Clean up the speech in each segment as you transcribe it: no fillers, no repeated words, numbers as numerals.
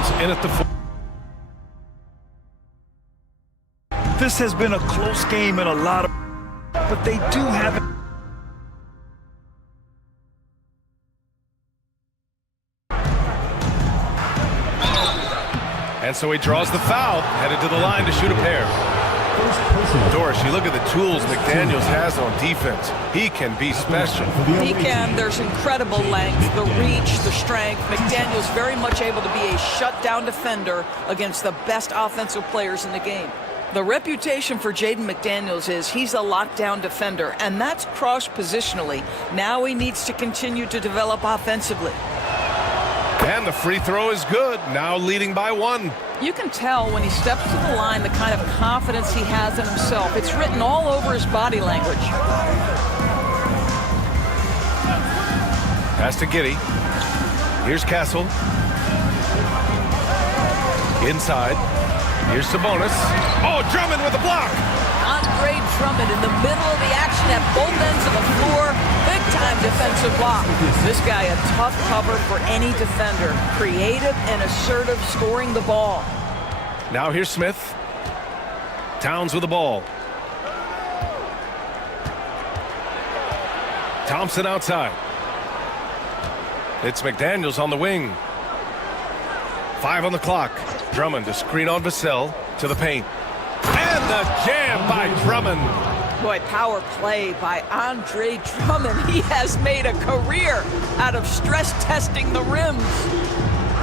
rebounds in at the 4. This has been a close game in a lot of, but they do have it. And so he draws the foul, headed to the line to shoot a pair. Doris, you look at the tools McDaniels has on defense. He can be special. He can. There's incredible length, the reach, the strength. McDaniels very much able to be a shutdown defender against the best offensive players in the game. The reputation for Jaden McDaniels is he's a lockdown defender, and that's cross-positionally. Now he needs to continue to develop offensively. And the free throw is good, now leading by 1. You can tell when he steps to the line the kind of confidence he has in himself. It's written all over his body language. Pass to Giddey. Here's Castle. Inside. Here's Sabonis. Oh, Drummond with the block. Andre Drummond in the middle of the action at both ends of the floor. Big-time defensive block. This guy a tough cover for any defender. Creative and assertive scoring the ball. Now here's Smith. Towns with the ball. Thompson outside. It's McDaniels on the wing. 5 on the clock. Drummond to screen on Vassell to the paint. And the jam by Drummond. Boy, power play by Andre Drummond. He has made a career out of stress testing the rims.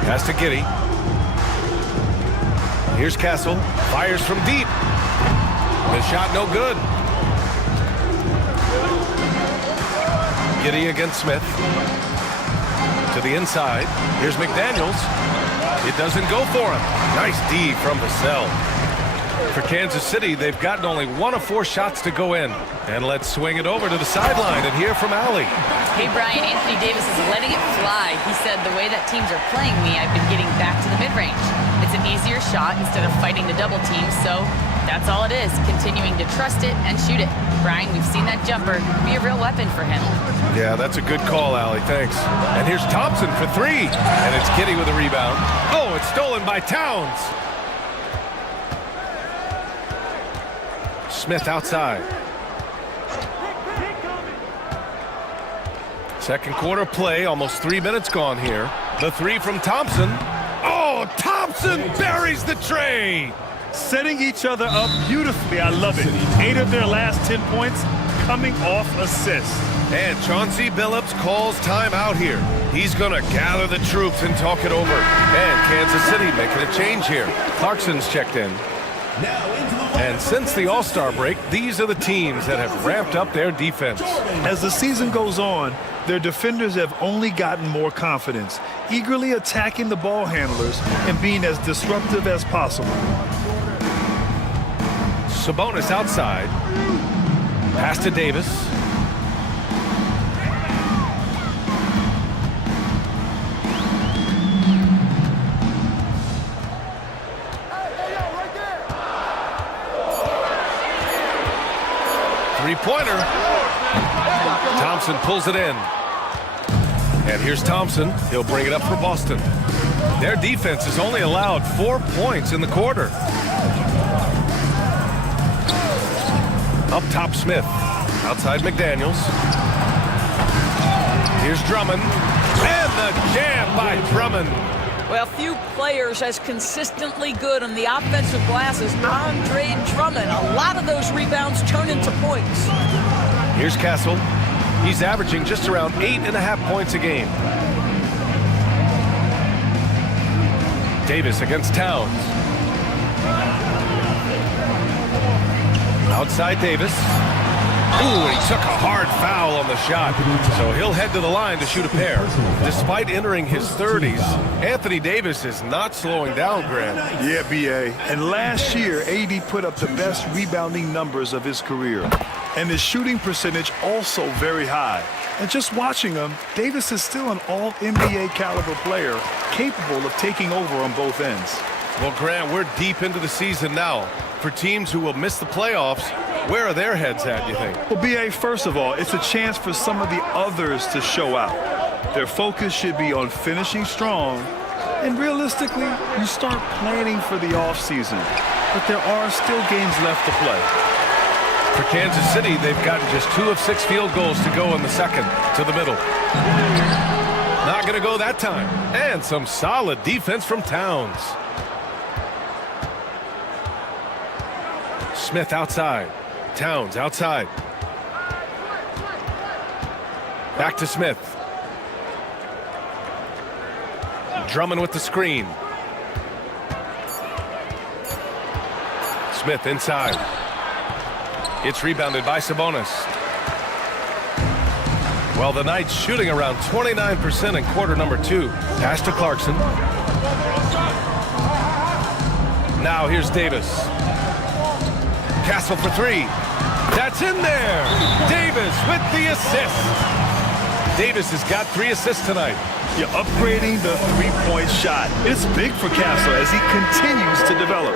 Pass to Giddey. Here's Castle. Fires from deep. The shot no good. Giddey against Smith. To the inside. Here's McDaniels. It doesn't go for him. Nice D from Vassell. For Kansas City, they've gotten only 1 of 4 shots to go in. And let's swing it over to the sideline and hear from Allie. Hey, Brian, Anthony Davis is letting it fly. He said, the way that teams are playing me, I've been getting back to the mid-range. It's an easier shot instead of fighting the double team, so that's all it is, continuing to trust it and shoot it. Brian, we've seen that jumper be a real weapon for him. Yeah, that's a good call, Allie. Thanks. And here's Thompson for 3. And it's Giddey with a rebound. Oh, it's stolen by Towns. Smith outside. Second quarter play, almost 3 minutes gone here. The 3 from Thompson. Oh, Thompson buries the tray. Setting each other up beautifully. I love it. 8 of their last 10 points coming off assists. And Chauncey Billups calls timeout here. He's going to gather the troops and talk it over. And Kansas City making a change here. Clarkson's checked in. And since the All-Star break, these are the teams that have ramped up their defense. As the season goes on, their defenders have only gotten more confidence, eagerly attacking the ball handlers and being as disruptive as possible. Sabonis outside. Pass to Davis. Three-pointer. Thompson pulls it in. And here's Thompson. He'll bring it up for Boston. Their defense has only allowed 4 points in the quarter. Up top, Smith. Outside, McDaniels. Here's Drummond. And the jam by Drummond. Well, few players as consistently good on the offensive glass as Andre Drummond. A lot of those rebounds turn into points. Here's Castle. He's averaging just around 8.5 points a game. Davis against Towns. Outside Davis. Ooh, he took a hard foul on the shot. So he'll head to the line to shoot a pair. Despite entering his 30s, Anthony Davis is not slowing down, Grant. Yeah, B.A. And last year, AD put up the best rebounding numbers of his career. And his shooting percentage also very high. And just watching him, Davis is still an all-NBA caliber player, capable of taking over on both ends. Well, Grant, we're deep into the season now. For teams who will miss the playoffs, where are their heads at, you think? Well, B.A., first of all, it's a chance for some of the others to show out. Their focus should be on finishing strong And realistically, you start planning for the offseason, but there are still games left to play. For Kansas City, they've gotten just 2 of 6 field goals to go in the second to the middle. Not going to go that time. And some solid defense from Towns. Smith outside. Towns outside. Back to Smith. Drummond with the screen. Smith inside. It's rebounded by Sabonis. Well, the Knights shooting around 29% in quarter number 2. Pass to Clarkson. Now here's Davis. Castle for 3. That's in there. Davis with the assist. Davis has got 3 assists tonight. You're upgrading the three-point shot. It's big for Castle as he continues to develop.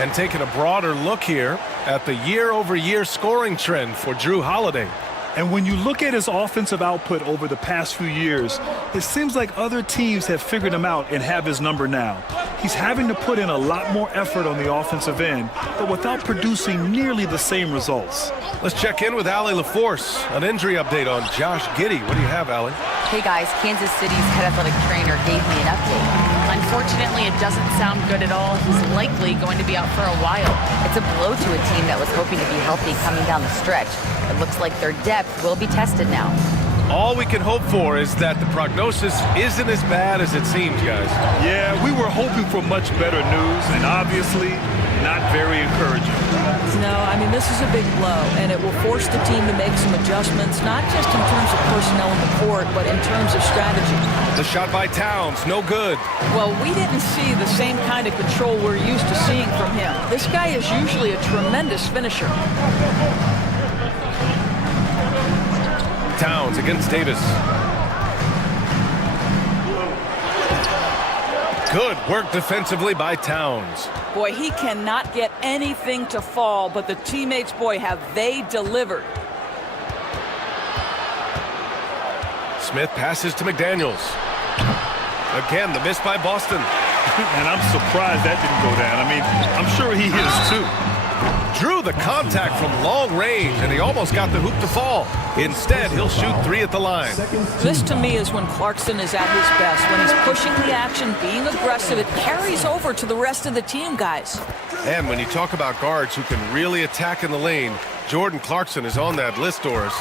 And taking a broader look here at the year-over-year scoring trend for Jrue Holiday. And when you look at his offensive output over the past few years, it seems like other teams have figured him out and have his number now. He's having to put in a lot more effort on the offensive end, but without producing nearly the same results. Let's check in with Allie LaForce. An injury update on Josh Giddey. What do you have, Allie? Hey guys, Kansas City's head athletic trainer gave me an update. Unfortunately, it doesn't sound good at all. He's likely going to be out for a while. It's a blow to a team that was hoping to be healthy coming down the stretch. It looks like their depth will be tested now. All we can hope for is that the prognosis isn't as bad as it seems, guys. Yeah, we were hoping for much better news, and obviously not very encouraging. No, I mean, this is a big blow, and it will force the team to make some adjustments, not just in terms of personnel in the court, but in terms of strategy. The shot by Towns, no good. Well, we didn't see the same kind of control we're used to seeing from him. This guy is usually a tremendous finisher. Towns against Davis. Good work defensively by Towns. Boy, he cannot get anything to fall, but the teammates, boy, have they delivered. Smith passes to McDaniels. Again, the miss by Boston. And I'm surprised that didn't go down. I mean, I'm sure he is too. Drew the contact from long range, and he almost got the hoop to fall. Instead, he'll shoot 3 at the line. This, to me, is when Clarkson is at his best. When he's pushing the action, being aggressive, it carries over to the rest of the team, guys. And when you talk about guards who can really attack in the lane, Jordan Clarkson is on that list, Doris.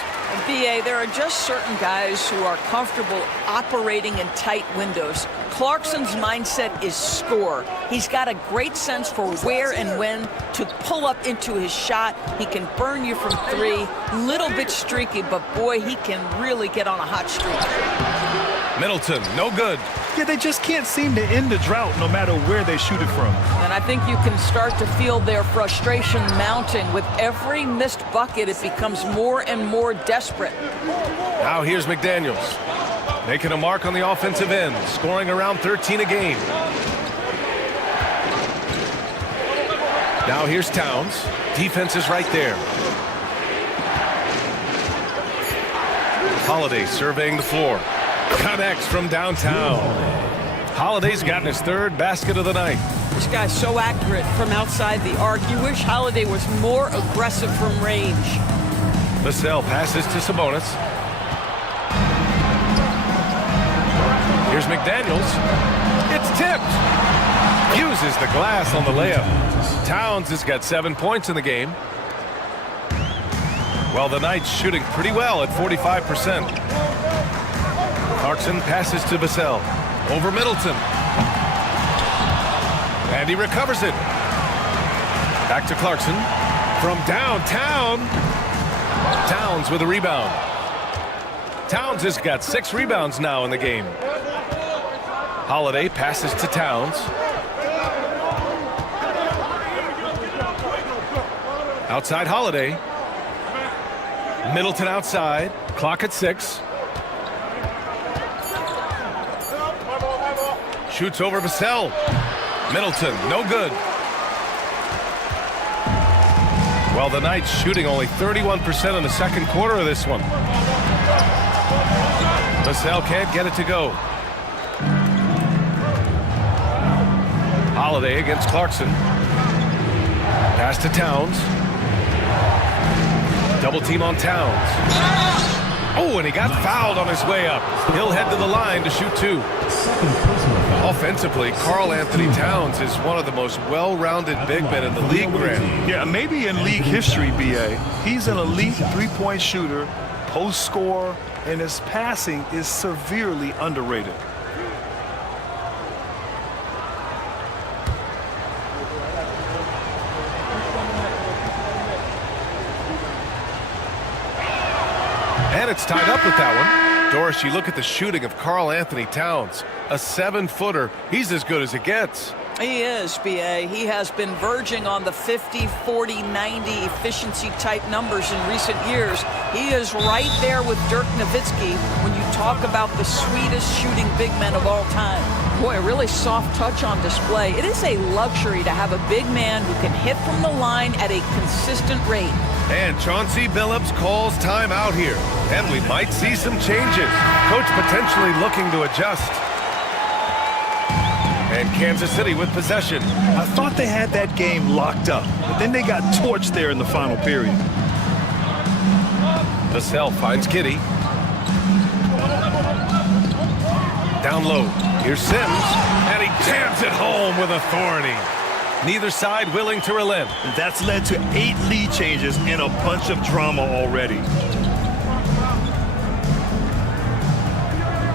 B.A., there are just certain guys who are comfortable operating in tight windows. Clarkson's mindset is score. He's got a great sense for where and when to pull up into his shot. He can burn you from 3. Little bit streaky, but boy, he can really get on a hot streak. Middleton, no good. Yeah, they just can't seem to end the drought no matter where they shoot it from. And I think you can start to feel their frustration mounting. With every missed bucket, it becomes more and more desperate. Now here's McDaniels. Making a mark on the offensive end, scoring around 13 a game. Now here's Towns. Defense is right there. Holiday surveying the floor. Connects from downtown. Holiday's gotten his 3rd basket of the night. This guy's so accurate from outside the arc. You wish Holiday was more aggressive from range. Vassell passes to Sabonis. Here's McDaniels. It's tipped. Uses the glass on the layup. Towns has got 7 points in the game. Well, the Knights shooting pretty well at 45%. Clarkson passes to Vassell. Over Middleton. And he recovers it. Back to Clarkson. From downtown. Towns with a rebound. Towns has got 6 rebounds now in the game. Holiday passes to Towns. Outside Holiday. Middleton outside. Clock at 6. Shoots over Vassell. Middleton, no good. Well, the Knights shooting only 31% in the second quarter of this one. Vassell can't get it to go. Holiday against Clarkson. Pass to Towns. Double team on Towns. Oh, and he got fouled on his way up. He'll head to the line to shoot 2. Offensively, Karl Anthony Towns is one of the most well-rounded big men in the league, Grant. Yeah, maybe in league history, B.A. He's an elite three-point shooter, post scorer, and his passing is severely underrated. And it's tied up with that one. Doris, you look at the shooting of Karl Anthony Towns. A 7-footer. He's as good as it gets. He is, B.A. He has been verging on the 50, 40, 90 efficiency type numbers in recent years. He is right there with Dirk Nowitzki when you talk about the sweetest shooting big men of all time. Boy, a really soft touch on display. It is a luxury to have a big man who can hit from the line at a consistent rate. And Chauncey Billups calls timeout here. And we might see some changes. Coach potentially looking to adjust. And Kansas City with possession. I thought they had that game locked up, but then they got torched there in the final period. Vassell finds Giddey. Down low. Here's Sims. And he jams it home with authority. Neither side willing to relent. That's led to 8 lead changes and a bunch of drama already.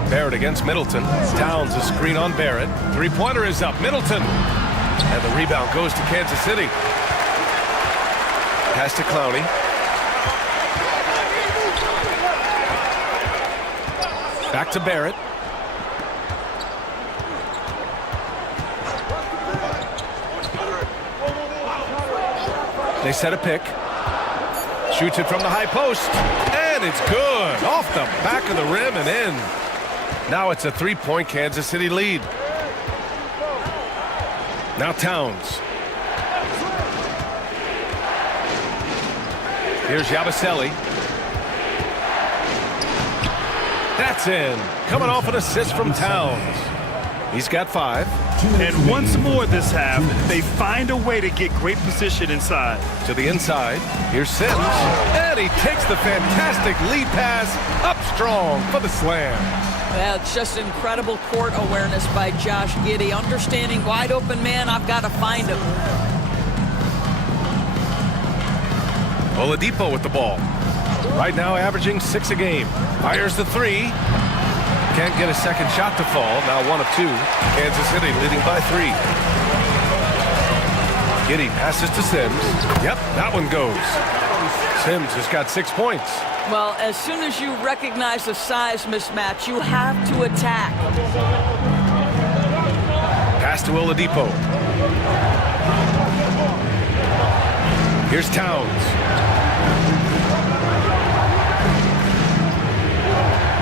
Barrett against Middleton. Towns a screen on Barrett. Three-pointer is up. Middleton. And the rebound goes to Kansas City. Pass to Clowney. Back to Barrett. They set a pick. Shoots it from the high post. And it's good. Off the back of the rim and in. Now it's a 3-point Kansas City lead. Now Towns. Here's Yabusele. That's in. Coming off an assist from Towns. He's got 5. And once more this half, they find a way to get great position inside. To the inside. Here's Sims. And he takes the fantastic lead pass up strong for the slam. That's just incredible court awareness by Josh Giddey. Understanding wide open man, I've got to find him. Oladipo with the ball. Right now averaging 6 a game. Fires the 3. Can't get a second shot to fall. Now 1 of 2. Kansas City leading by 3. Giddey passes to Sims. Yep, that one goes. Sims has got 6 points. Well, as soon as you recognize the size mismatch, you have to attack. Pass to Oladipo. Here's Towns.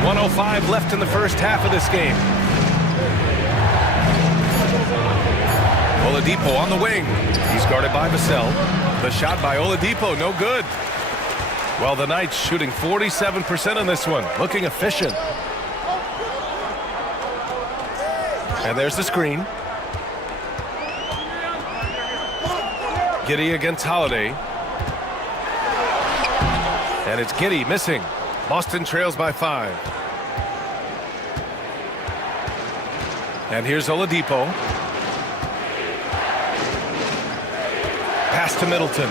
1:05 left in the first half of this game. Oladipo on the wing. He's guarded by Vassell. The shot by Oladipo, no good. Well, the Knights shooting 47% on this one. Looking efficient. And there's the screen. Giddey against Holiday. And it's Giddey missing. Boston trails by 5. And here's Oladipo. Pass to Middleton.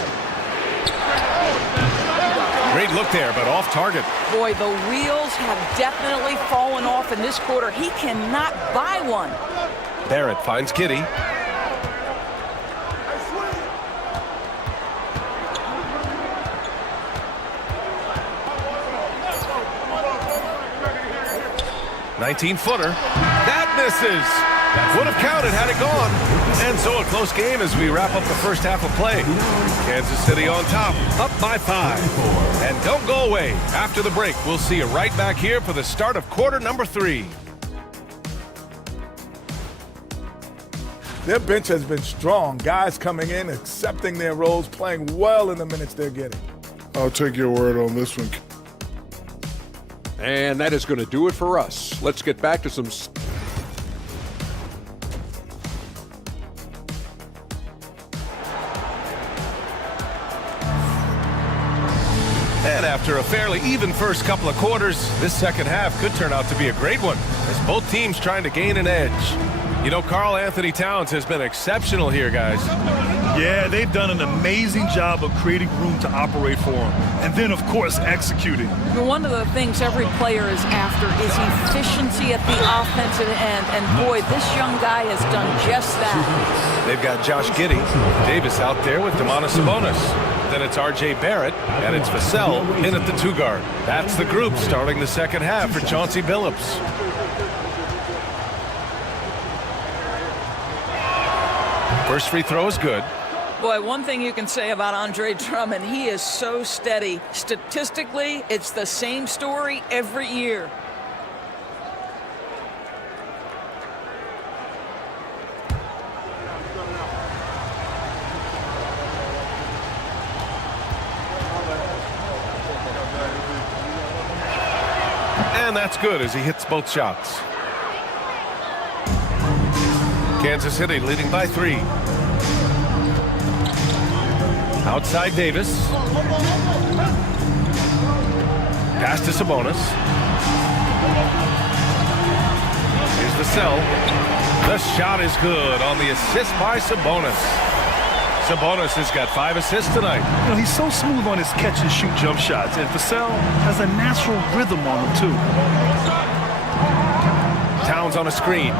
Great look there, but off target. Boy, the wheels have definitely fallen off in this quarter. He cannot buy one. Barrett finds Giddey. $19-footer. That misses. Would have counted had it gone. And so a close game as we wrap up the first half of play. Kansas City on top, up by 5. And don't go away. After the break, we'll see you right back here for the start of quarter number 3. Their bench has been strong. Guys coming in, accepting their roles, playing well in the minutes they're getting. I'll take your word on this one. And that is going to do it for us. Let's get back to some... after a fairly even first couple of quarters. This second half could turn out to be a great one as both teams trying to gain an edge. You know, Karl Anthony Towns has been exceptional here, guys. Yeah, they've done an amazing job of creating room to operate for him. And then, of course, executing. One of the things every player is after is efficiency at the offensive end. And boy, this young guy has done just that. They've got Josh Giddey, Davis out there with Domantas Sabonis. Then it's R.J. Barrett, and it's Vassell in at the 2 guard. That's the group starting the second half for Chauncey Billups. First free throw is good. Boy, one thing you can say about Andre Drummond, he is so steady. Statistically, it's the same story every year. And that's good as he hits both shots. Kansas City leading by 3. Outside Davis. Pass to Sabonis. Here's Vassell. The shot is good on the assist by Sabonis. Sabonis has got 5 assists tonight. You know, he's so smooth on his catch-and-shoot jump shots, and Vassell has a natural rhythm on him, too. Towns on a screen.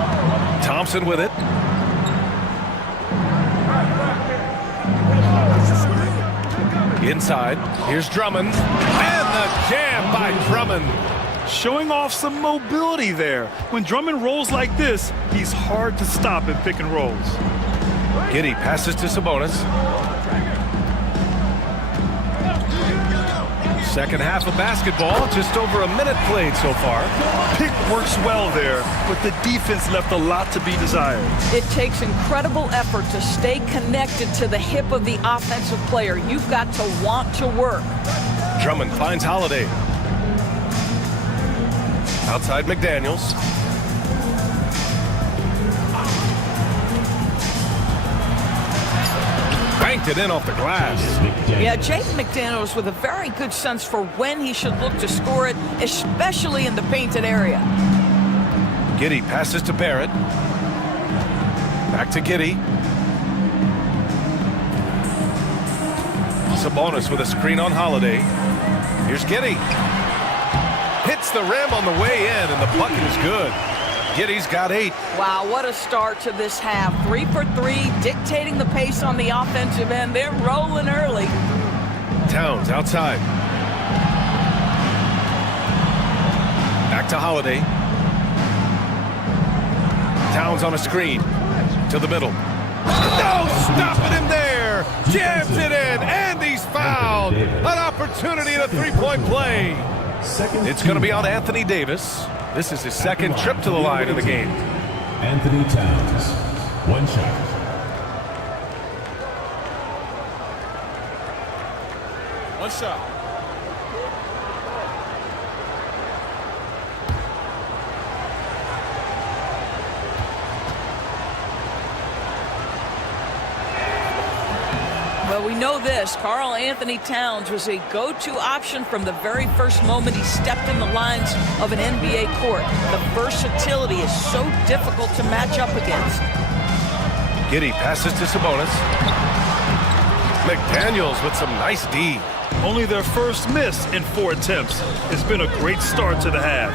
Thompson with it. Inside. Here's Drummond. And the jam by Drummond. Showing off some mobility there. When Drummond rolls like this, he's hard to stop in pick and rolls. Giddey passes to Sabonis. Second half of basketball, just over a minute played so far. Pick works well there, but the defense left a lot to be desired. It takes incredible effort to stay connected to the hip of the offensive player. You've got to want to work. Drummond finds Holiday. Outside McDaniels. Banked it in off the glass. Yeah, Jaden McDaniels with a very good sense for when he should look to score it, especially in the painted area. Giddey passes to Barrett. Back to Giddey. Sabonis with a screen on Holiday. Here's Giddey. Hits the rim on the way in, and the bucket is good. Giddey's got 8. Wow, what a start to this half. 3 for 3, dictating the pace on the offensive end. They're rolling early. Towns outside. Back to Holiday. Towns on a screen. To the middle. No, stopping him there. Jams it in, and he's fouled. An opportunity at a 3-point play. It's going to be on Anthony Davis. This is his second trip to the line in the game. Anthony Towns, 1 shot. One shot. Well, we know this. Karl Anthony Towns was a go-to option from the very first moment he stepped in the lines of an NBA court. The versatility is so difficult to match up against. Giddey passes to Sabonis. McDaniels with some nice D. Only their first miss in 4 attempts. It's been a great start to the half.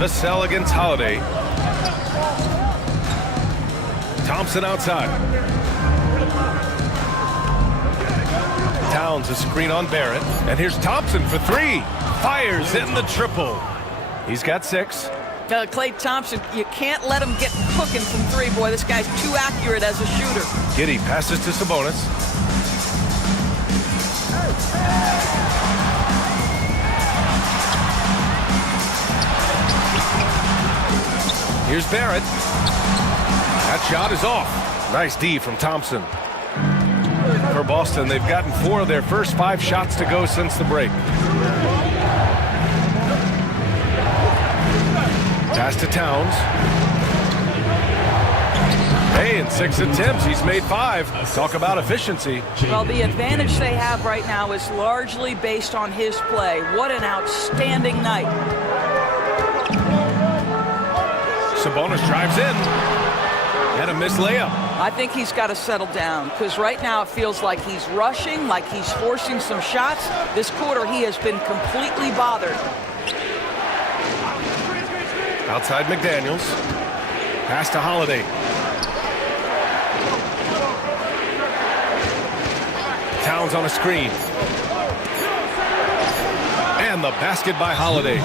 Vassell against Holiday. Thompson outside. Towns a screen on Barrett. And here's Thompson for 3. Fires in the triple. He's got 6. Klay Thompson, you can't let him get cooking from 3. Boy, this guy's too accurate as a shooter. Giddey passes to Sabonis. Here's Barrett. That shot is off. Nice D from Thompson. For Boston, they've gotten 4 of their first 5 shots to go since the break. Pass to Towns. Hey, Hey, in 6 attempts, he's made 5. Talk about efficiency. Well, the advantage they have right now is largely based on his play. What an outstanding night. Sabonis drives in. And a missed layup. I think he's got to settle down because right now it feels like he's rushing, like he's forcing some shots. This quarter he has been completely bothered. Outside McDaniels. Pass to Holiday. Towns on a screen. And the basket by Holiday.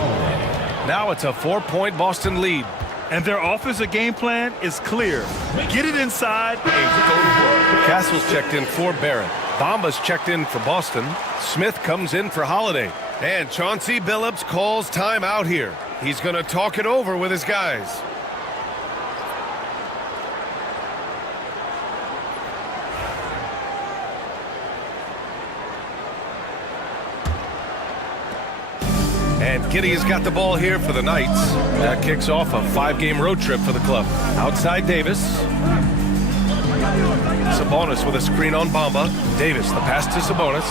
Now it's a 4-point Boston lead. And their offensive game plan is clear. Get it inside and go to work. Castle's checked in for Barrett. Bamba's checked in for Boston. Smith comes in for Holiday. And Chauncey Billups calls timeout here. He's going to talk it over with his guys. And Giddey has got the ball here for the Knights. That kicks off a 5-game road trip for the club. Outside Davis. Sabonis with a screen on Bamba. Davis, the pass to Sabonis.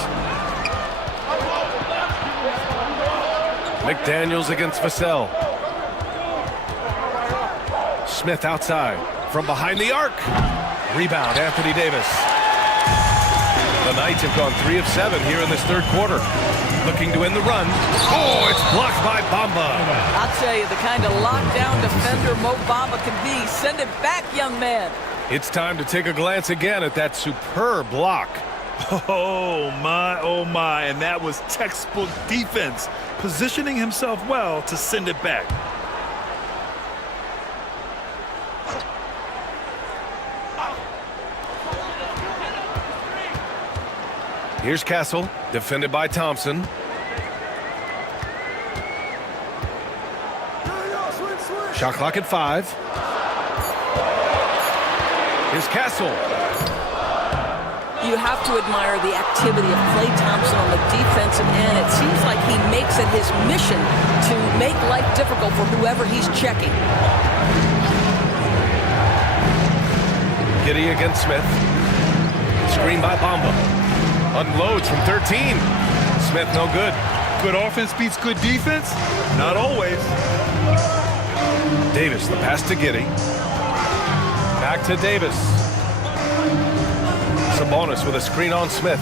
McDaniels against Vassell. Smith outside. From behind the arc. Rebound, Anthony Davis. The Knights have gone 3 of 7 here in this third quarter. Looking to win the run. Oh, it's blocked by Bamba. I'll tell you, the kind of lockdown defender Mo Bamba can be. Send it back, young man. It's time to take a glance again at that superb block. Oh, my. And that was textbook defense. Positioning himself well to send it back. Here's Castle, defended by Thompson. Shot clock at 5. Here's Castle. You have to admire the activity of Klay Thompson on the defensive end. It seems like he makes it his mission to make life difficult for whoever he's checking. Giddey against Smith. Screen by Bamba. Unloads from 13. Smith no good. Good offense beats good defense? Not always. Davis, the pass to Giddey. Back to Davis. Sabonis with a screen on Smith.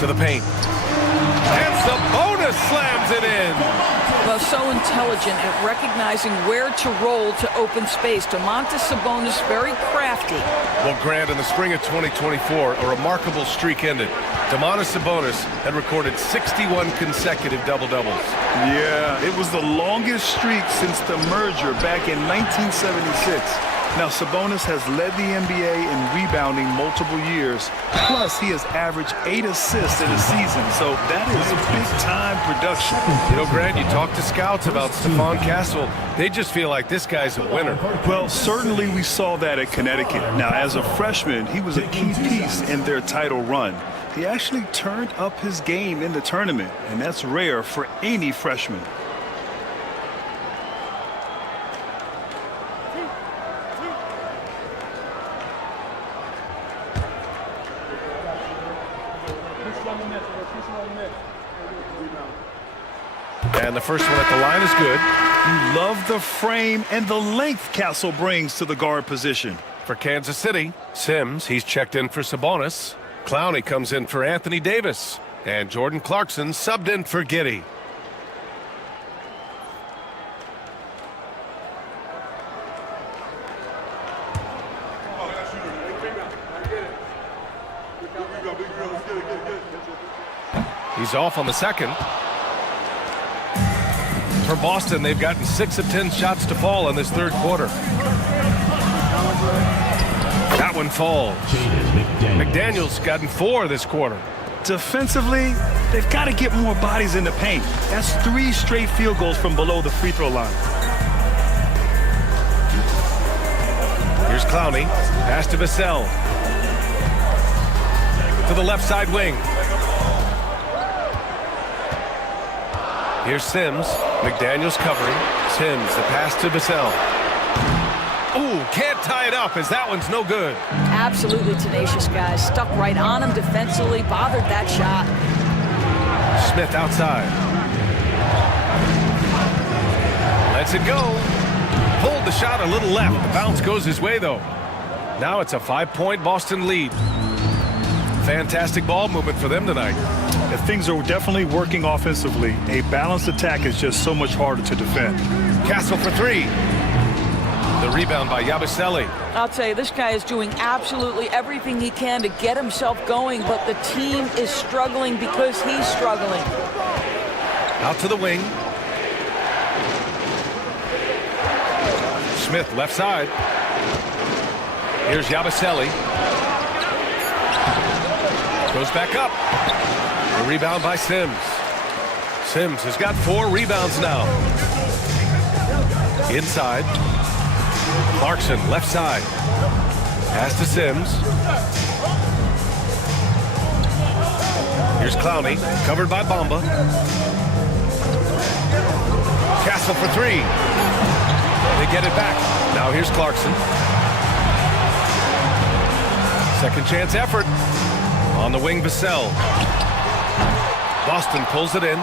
To the paint. And Sabonis slams it in. Well, so intelligent at recognizing where to roll to open space. Domantas Sabonis, very crafty. Well, Grant, in the spring of 2024, a remarkable streak ended. Domantas Sabonis had recorded 61 consecutive double-doubles. Yeah, it was the longest streak since the merger back in 1976. Now, Sabonis has led the NBA in rebounding multiple years. Plus, he has averaged 8 assists in a season. So that is big-time production. You know, Grant, you talk to scouts about Stephon Castle. They just feel like this guy's a winner. Well, certainly we saw that at Connecticut. Now, as a freshman, he was a key piece in their title run. He actually turned up his game in the tournament, and that's rare for any freshman. And the first one at the line is good. You love the frame and the length Castle brings to the guard position. For Kansas City, Sims, he's checked in for Sabonis. Clowney comes in for Anthony Davis. And Jordan Clarkson subbed in for Giddey. He's off on the second. For Boston, they've gotten 6 of 10 shots to fall in this third quarter. That one falls. McDaniels gotten 4 this quarter. Defensively, they've got to get more bodies in the paint. That's 3 straight field goals from below the free throw line. Here's Clowney. Pass to Vassell. To the left side wing. Here's Sims. McDaniels covering. Sims, the pass to Vassell. Oh, Ooh, can't tie it up as that one's no good. Absolutely tenacious, guys. Stuck right on him defensively, bothered that shot. Smith outside. Lets it go. Pulled the shot a little left. The bounce goes his way, though. Now it's a 5-point Boston lead. Fantastic ball movement for them tonight. If things are definitely working offensively, a balanced attack is just so much harder to defend. Castle for three. The rebound by Yabusele. I'll tell you, this guy is doing absolutely everything he can to get himself going, but the team is struggling because he's struggling. Out to the wing. Smith left side. Here's Yabusele. Goes back up. The rebound by Sims. Sims has got 4 rebounds now. Inside. Clarkson left side. Pass to Sims. Here's Clowney, covered by Bamba. Castle for 3. They get it back. Now here's Clarkson. Second chance effort. On the wing, Vassell. Boston pulls it in.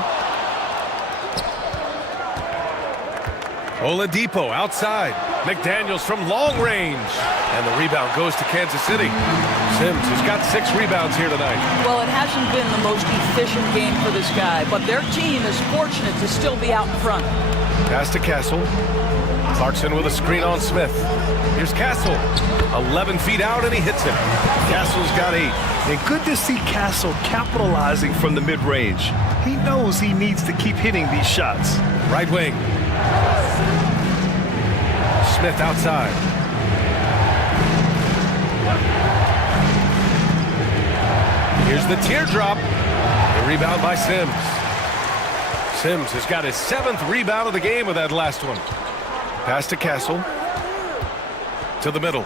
Oladipo outside. McDaniels from long range. And the rebound goes to Kansas City. Sims has got 6 rebounds here tonight. Well, it hasn't been the most efficient game for this guy, but their team is fortunate to still be out in front. Pass to Castle. Clarkson with a screen on Smith. Here's Castle. 11 feet out, and he hits it. Castle's got 8. And good to see Castle capitalizing from the mid-range. He knows he needs to keep hitting these shots. Right wing. Smith outside. Here's the teardrop. The rebound by Sims. Sims has got his 7th rebound of the game with that last one. Pass to Castle. To the middle.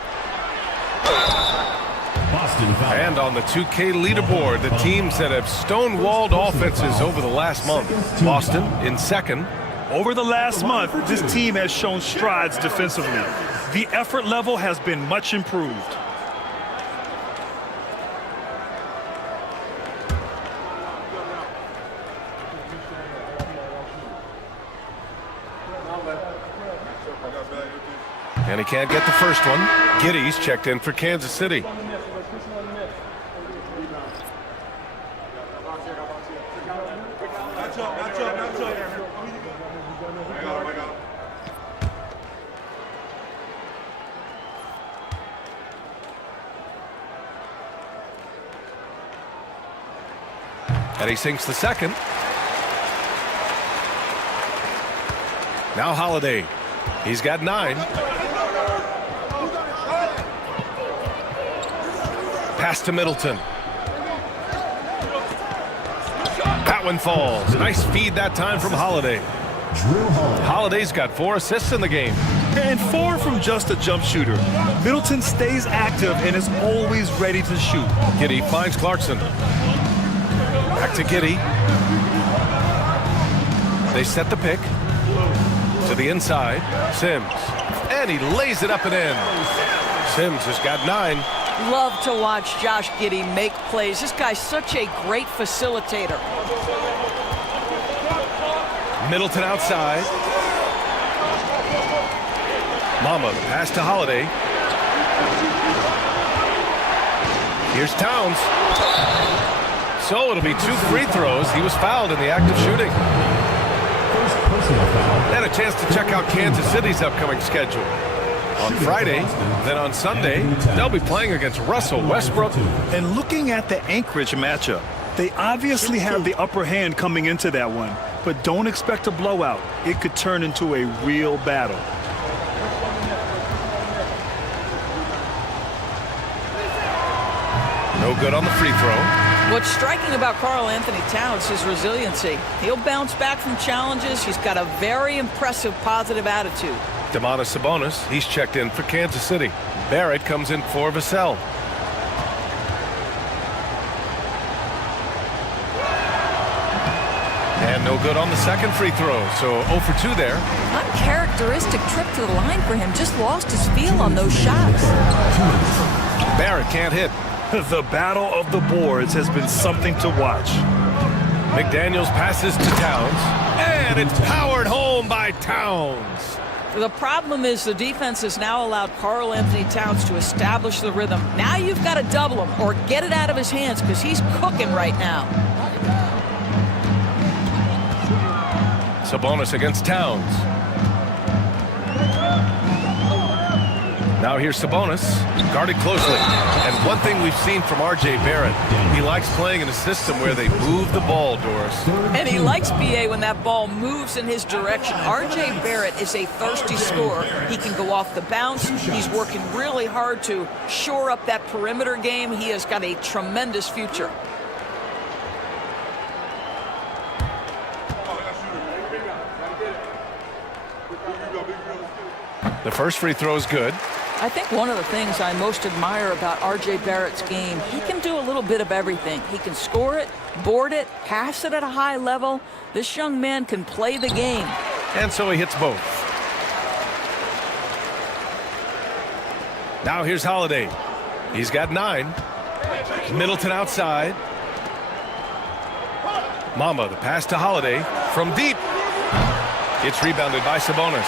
Boston foul. And on the 2K leaderboard, the teams that have stonewalled offenses over the last month. Boston in second. Over the last month, this team has shown strides defensively. The effort level has been much improved. And he can't get the first one. Giddey's checked in for Kansas City. And he sinks the second. Now Holiday. He's got 9. Pass to Middleton. That one falls. Nice feed that time from Holiday. Holiday's got 4 assists in the game. And 4 from just a jump shooter. Middleton stays active and is always ready to shoot. Giddey finds Clarkson. Back to Giddey. They set the pick. To the inside. Sims. And he lays it up and in. Sims has got 9. Love to watch Josh Giddey make plays. This guy's such a great facilitator. Middleton outside. Mama, the pass to Holiday. Here's Towns. So it'll be 2 free throws. He was fouled in the act of shooting. And a chance to check out Kansas City's upcoming schedule. On Friday, then on Sunday, they'll be playing against Russell Westbrook. And looking at the Anchorage matchup, they obviously have the upper hand coming into that one, but don't expect a blowout. It could turn into a real battle. No good on the free throw. What's striking about Karl Anthony Towns is resiliency. He'll bounce back from challenges. He's got a very impressive positive attitude. Domantas Sabonis, he's checked in for Kansas City. Barrett comes in for Vassell. And no good on the second free throw, so 0 for 2 there. Uncharacteristic trip to the line for him. Just lost his feel on those shots. Barrett can't hit. The battle of the boards has been something to watch. McDaniels passes to Towns, and it's powered home by Towns. The problem is the defense has now allowed Karl Anthony Towns to establish the rhythm. Now you've got to double him or get it out of his hands because he's cooking right now. Sabonis against Towns. Now here's Sabonis, guarded closely. And one thing we've seen from R.J. Barrett, he likes playing in a system where they move the ball, Doris. And he likes BA when that ball moves in his direction. R.J. Barrett is a thirsty scorer. He can go off the bounce. He's working really hard to shore up that perimeter game. He has got a tremendous future. The first free throw is good. I think one of the things I most admire about R.J. Barrett's game, he can do a little bit of everything. He can score it, board it, pass it at a high level. This young man can play the game. And so he hits both. Now here's Holiday. He's got 9. Middleton outside. Mamba, the pass to Holiday from deep. It's rebounded by Sabonis.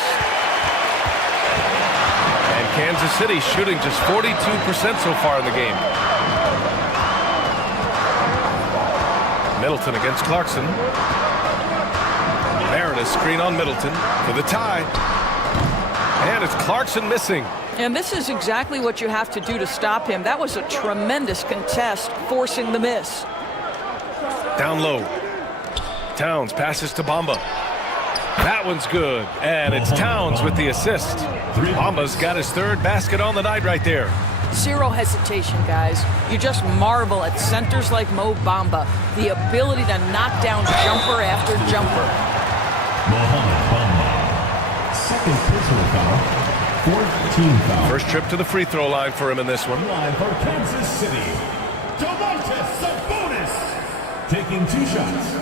And Kansas City shooting just 42% so far in the game. Middleton against Clarkson. Barrett, a screen on Middleton for the tie. And it's Clarkson missing. And this is exactly what you have to do to stop him. That was a tremendous contest, forcing the miss. Down low. Towns passes to Bamba. That one's good. And it's Towns with the assist. Bamba's got his 3rd basket on the night right there. Zero hesitation, guys. You just marvel at centers like Mo Bamba. The ability to knock down jumper after jumper. Mohamed Bamba. Second personal foul. 4th team foul. First trip to the free throw line for him in this one. Line for Kansas City. DeMontis Sabonis. Taking 2 shots.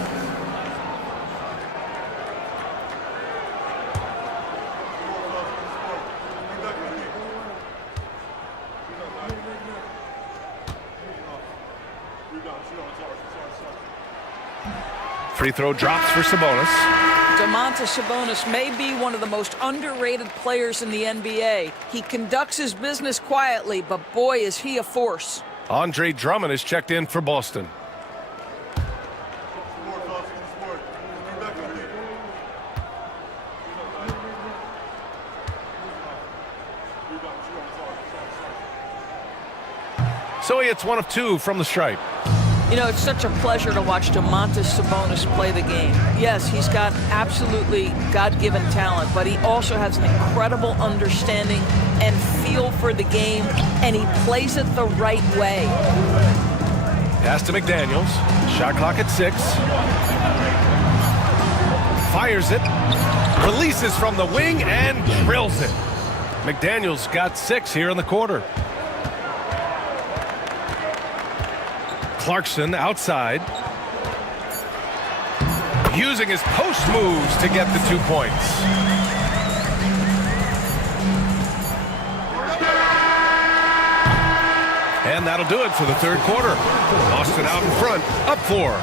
Free throw drops for Sabonis. Domantas Sabonis may be one of the most underrated players in the NBA. He conducts his business quietly, but boy, is he a force. Andre Drummond is checked in for Boston. So he hits 1 of 2 from the stripe. You know, it's such a pleasure to watch Domantas Sabonis play the game. Yes, he's got absolutely God-given talent, but he also has an incredible understanding and feel for the game, and he plays it the right way. Pass to McDaniels. Shot clock at 6. Fires it. Releases from the wing and drills it. McDaniels got 6 here in the quarter. Clarkson outside. Using his post moves to get the 2 points. And that'll do it for the 3rd quarter. Boston out in front, up 4.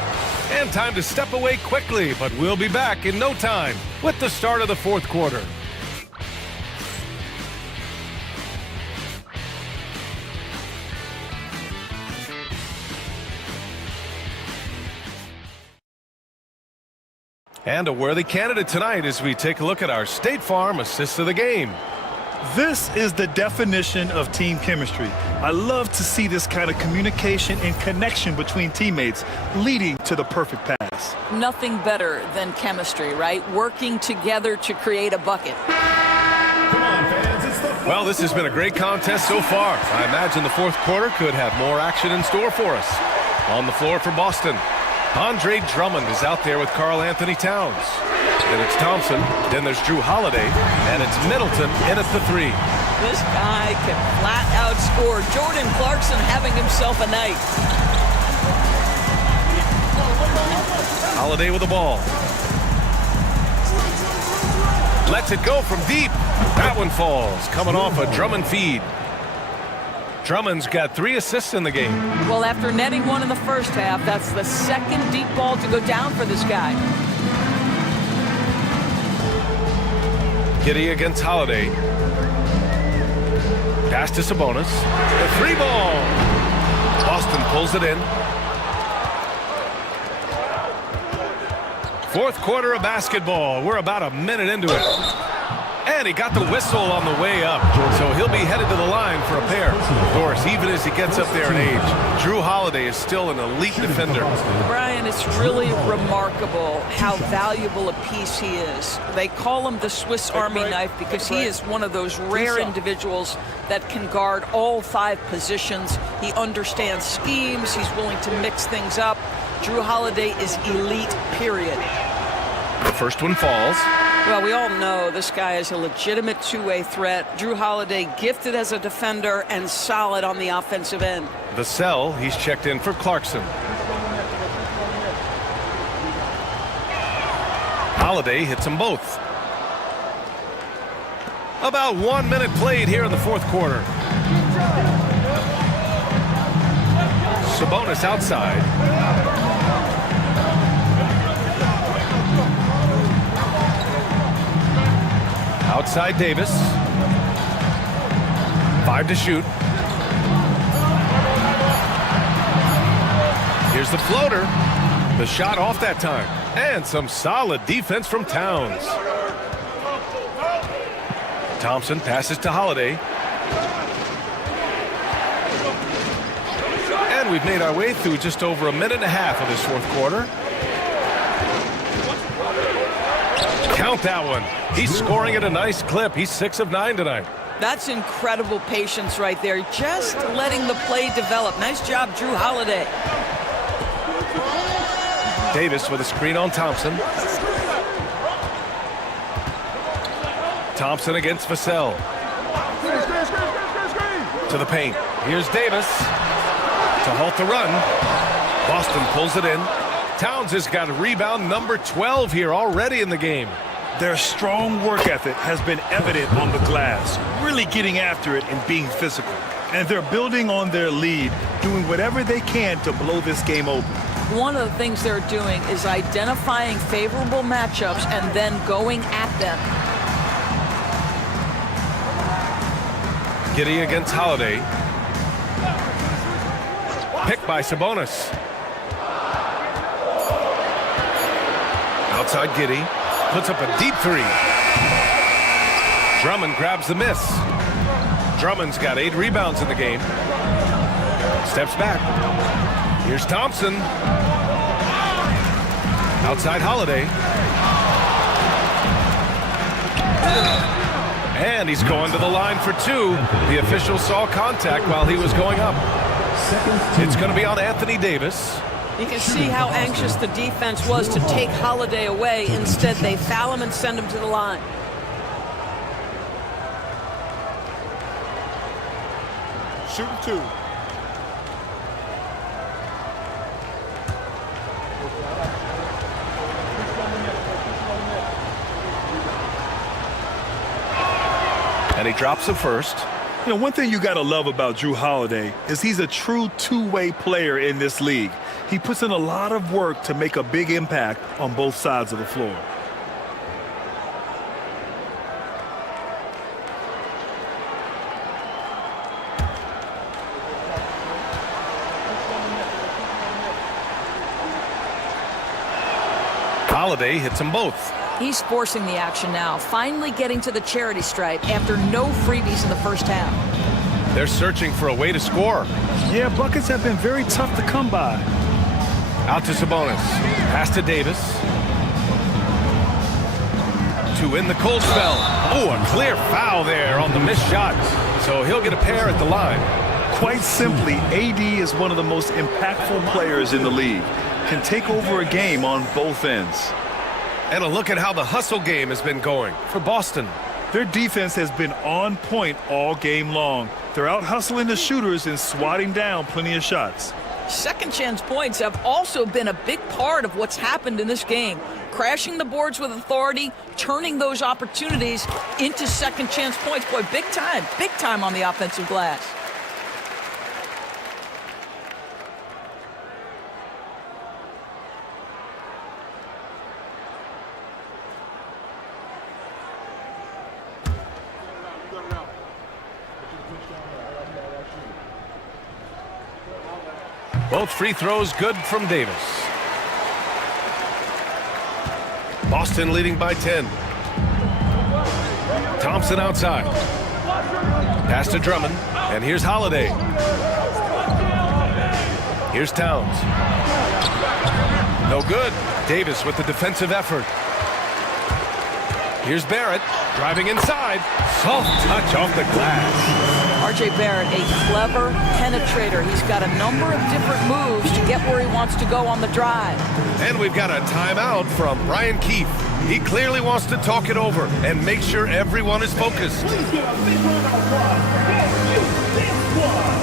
And time to step away quickly, but we'll be back in no time with the start of the 4th quarter. And a worthy candidate tonight as we take a look at our State Farm Assist of the Game. This is the definition of team chemistry. I love to see this kind of communication and connection between teammates leading to the perfect pass. Nothing better than chemistry, right? Working together to create a bucket. Come on, fans. It's the Well, this has been a great contest so far. I imagine the 4th quarter could have more action in store for us. On the floor for Boston, Andre Drummond is out there with Karl Anthony Towns. Then it's Thompson, then there's Drew Holiday, and it's Middleton in at the 3. This guy can flat out score. Jordan Clarkson having himself a night. Holiday with the ball. lets it go from deep. That one falls, coming off a Drummond feed. Drummond's got 3 assists in the game. Well, after netting one in the first half, that's the second deep ball to go down for this guy. Giddey against Holiday. Pass to Sabonis. The 3 ball. Boston pulls it in. Fourth quarter of basketball. We're about a minute into it. And he got the whistle on the way up. So he'll be headed to the line for a pair. Of course, even as he gets up there in age, Drew Holiday is still an elite defender. Brian, it's really remarkable how valuable a piece he is. They call him the Swiss Army knife because he is one of those rare individuals that can guard all 5 positions. He understands schemes. He's willing to mix things up. Drew Holiday is elite, period. The first one falls. Well, we all know this guy is a legitimate two-way threat. Drew Holiday gifted as a defender and solid on the offensive end. Vassell, he's checked in for Clarkson. Holiday hits them both. About 1 minute played here in the fourth quarter. Sabonis outside. Outside Davis. 5 to shoot. Here's the floater. The shot off that time. And some solid defense from Towns. Thompson passes to Holiday. And we've made our way through just over a minute and a half of this fourth quarter. Count that one. He's scoring at a nice clip. He's 6 of 9 tonight. That's incredible patience right there. Just letting the play develop. Nice job, Drew Holiday. Davis with a screen on Thompson. Thompson against Vassell. To the paint. Here's Davis to halt the run. Boston pulls it in. Towns has got rebound number 12 here already in the game. Their strong work ethic has been evident on the glass, really getting after it and being physical. And they're building on their lead, doing whatever they can to blow this game open. One of the things they're doing is identifying favorable matchups and then going at them. Giddey against Holiday. Picked by Sabonis. Outside Giddey. Puts up a deep 3. Drummond grabs the miss. Drummond's got 8 rebounds in the game. Steps back. Here's Thompson. Outside Holiday. And he's going to the line for 2. The official saw contact while he was going up. It's going to be on Anthony Davis. You can see how anxious the defense was to take Holiday away. Instead, they foul him and send him to the line. Shooting 2. And he drops the first. You know, one thing you got to love about Drew Holiday is he's a true two-way player in this league. He puts in a lot of work to make a big impact on both sides of the floor. Holiday hits them both. He's forcing the action now, finally getting to the charity stripe after no freebies in the first half. They're searching for a way to score. Yeah, buckets have been very tough to come by. Out to Sabonis. Pass to Davis. To in the cold spell. Oh, a clear foul there on the missed shot. So he'll get a pair at the line. Quite simply, AD is one of the most impactful players in the league. Can take over a game on both ends. And a look at how the hustle game has been going for Boston. Their defense has been on point all game long. They're out hustling the shooters and swatting down plenty of shots. Second chance points have also been a big part of what's happened in this game. crashing the boards with authority, turning those opportunities into second chance points. Boy, big time on the offensive glass. Both free throws good from Davis. Boston leading by 10. Thompson outside. Pass to Drummond. And here's Holiday. Here's Towns. No good. Davis with the defensive effort. Here's Barrett driving inside. Soft touch off the glass. R.J. Barrett, a clever penetrator. He's got a number of different moves to get where he wants to go on the drive. And we've got a timeout from Brian Keefe. He clearly wants to talk it over and make sure everyone is focused. Please give a big round of applause for this squad.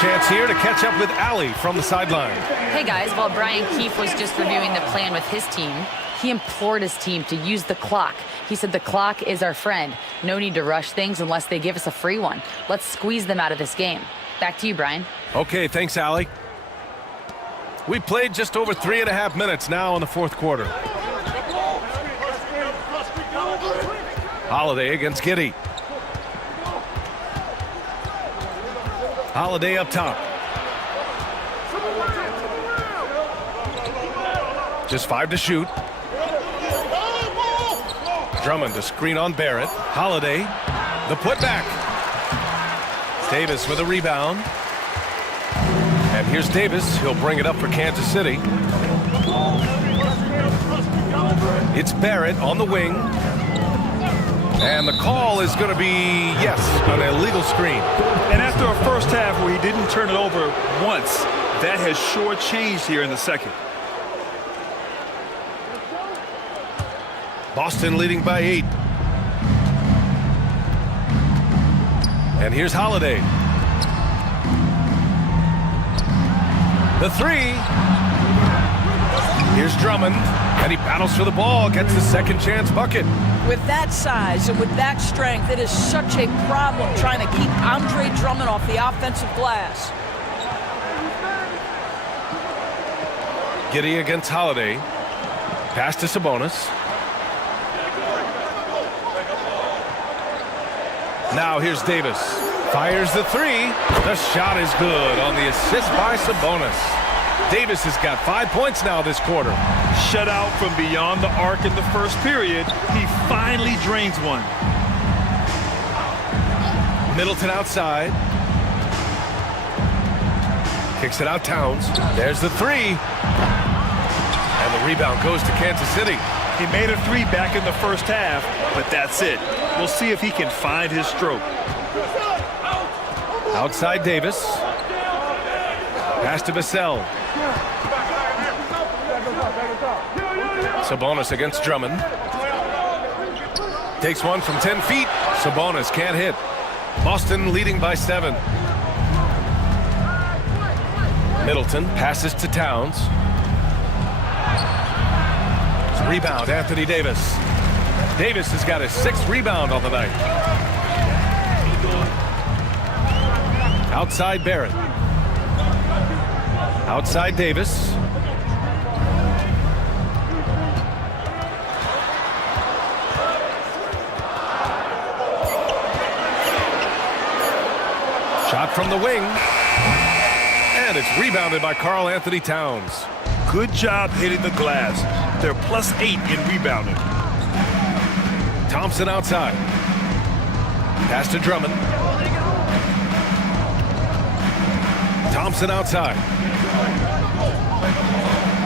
Chance here to catch up with Allie from the sideline. Hey guys, while Brian Keefe was just reviewing the plan with his team, he implored his team to use the clock. He said the clock is our friend. No need to rush things unless they give us a free one. Let's squeeze them out of this game. Back to you, Brian. Okay, thanks, Allie. We played just over 3.5 minutes now in the fourth quarter. Holiday against Giddey. Holiday up top. Just 5 to shoot. Drummond to screen on Barrett. Holiday, the putback. Davis with a rebound. And here's Davis. He'll bring it up for Kansas City. It's Barrett on the wing. And the call is going to be, yes, an illegal screen. And after a first half where he didn't turn it over once, that has sure changed here in the second. Boston leading by 8. And here's Holiday. The 3. Here's Drummond. And he battles for the ball, gets the second chance bucket. With that size and with that strength, it is such a problem trying to keep Andre Drummond off the offensive glass. Giddey against Holiday. Pass to Sabonis. Now here's Davis. Fires the 3. The shot is good on the assist by Sabonis. Davis has got 5 points now this quarter. Shut out from beyond the arc in the first period. He finally drains one. Middleton outside. Kicks it out, Towns. There's the 3. And the rebound goes to Kansas City. He made a 3 back in the first half, but that's it. We'll see if he can find his stroke. Outside Davis. Pass to Vassell. Sabonis against Drummond. Takes one from 10 feet. Sabonis can't hit. Boston leading by 7. Middleton passes to Towns. Rebound, Anthony Davis. Davis has got his 6th rebound on the night. Outside Barrett. Outside Davis. Shot from the wing. And it's rebounded by Karl Anthony Towns. Good job hitting the glass. They're +8 in rebounding. Thompson outside. Pass to Drummond. Thompson outside.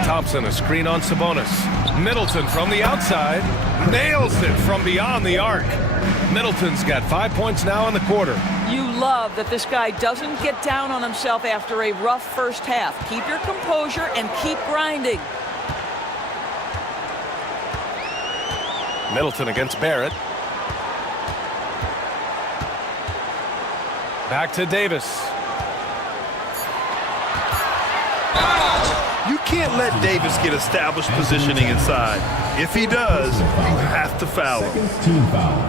Thompson, a screen on Sabonis. Middleton from the outside. Nails it from beyond the arc. Middleton's got 5 points now in the quarter. You love that this guy doesn't get down on himself after a rough first half. Keep your composure and keep grinding. Middleton against Barrett. Back to Davis. You can't let Davis get established positioning inside. If he does, you have to foul him. Team foul.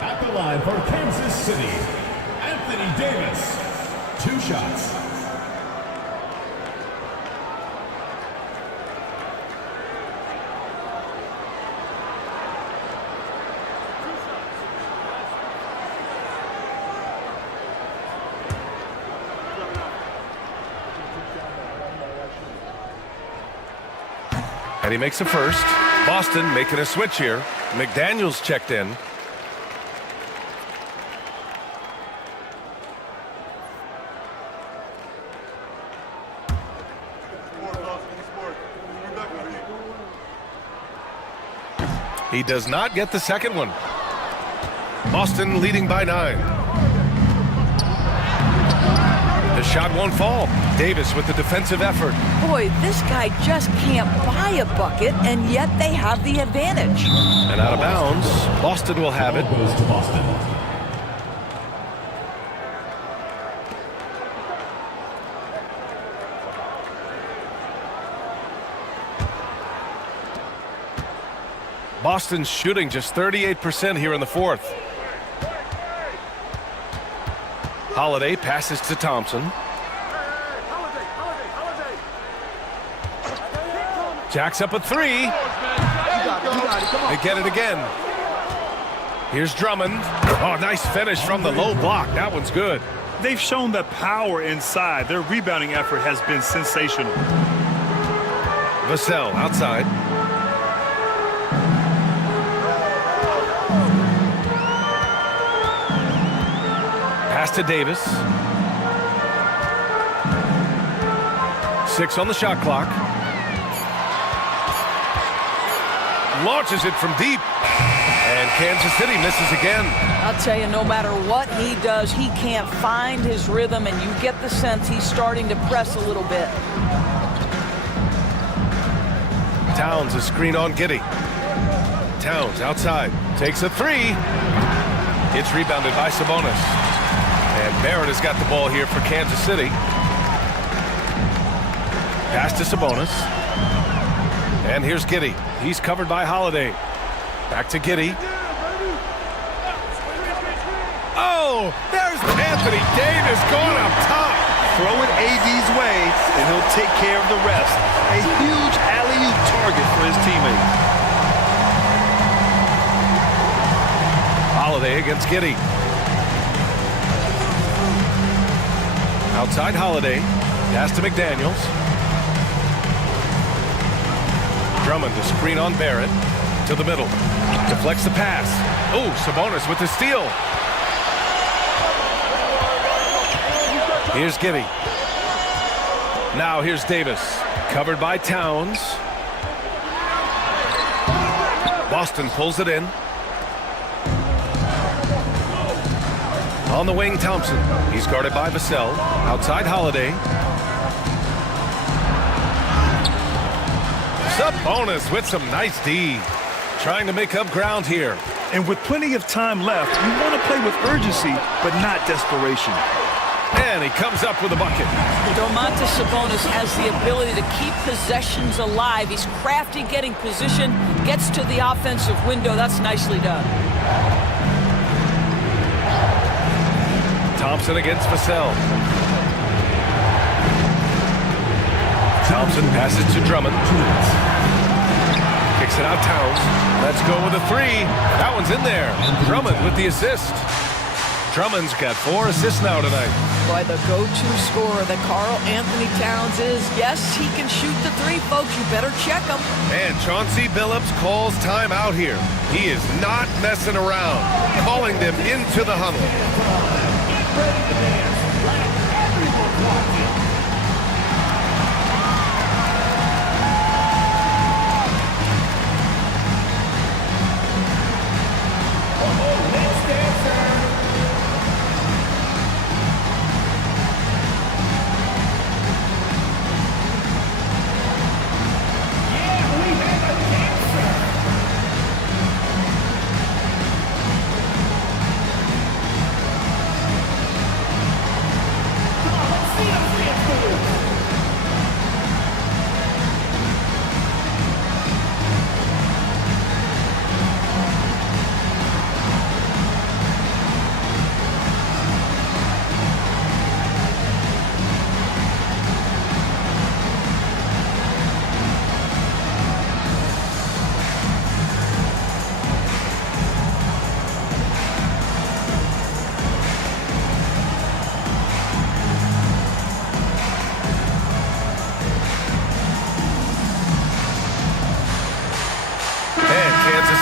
At the line for Kansas City, Anthony Davis. 2 shots. And he makes a first. Boston making a switch here. McDaniels checked in. He does not get the second one. Boston leading by 9. The shot won't fall. Davis with the defensive effort. Boy, this guy just can't buy a bucket, and yet they have the advantage. And out of bounds, Boston will have it. Goes to Boston. Boston's shooting just 38% here in the fourth. Holiday passes to Thompson. Jacks up a 3. They get it again. Here's Drummond. Oh, nice finish from the low block. That one's good. They've shown the power inside. Their rebounding effort has been sensational. Vassell outside. Pass to Davis. 6 on the shot clock. Launches it from deep. And Kansas City misses again. I'll tell you, no matter what he does, he can't find his rhythm, and you get the sense he's starting to press a little bit. Towns, a screen on Giddey. Towns outside. Takes a 3. It's rebounded by Sabonis. And Barrett has got the ball here for Kansas City. Pass to Sabonis. And here's Giddey. He's covered by Holiday. Back to Giddey. Oh, there's Anthony Davis going up top. Throw it AD's way, and he'll take care of the rest. A huge alley-oop target for his teammates. Holiday against Giddey. Outside Holiday. Pass to McDaniels. Drummond, the screen on Barrett. To the middle. Deflects the pass. Oh, Sabonis with the steal. Here's Giddey. Now here's Davis. Covered by Towns. Boston pulls it in. On the wing, Thompson. He's guarded by Vassell. Outside Holiday. Sabonis with some nice D. Trying to make up ground here. And with plenty of time left, you want to play with urgency, but not desperation. And he comes up with a bucket. Domantas Sabonis has the ability to keep possessions alive. He's crafty getting position, gets to the offensive window. That's nicely done. Thompson against Vassell. Thompson passes to Drummond. Kicks it out Towns. Let's go with a three. That one's in there. Drummond with the assist. Drummond's got 4 assists now tonight. Boy, the go-to scorer that Karl Anthony Towns is. Yes, he can shoot the three, folks. You better check him. And Chauncey Billups calls time out here. He is not messing around, calling them into the huddle.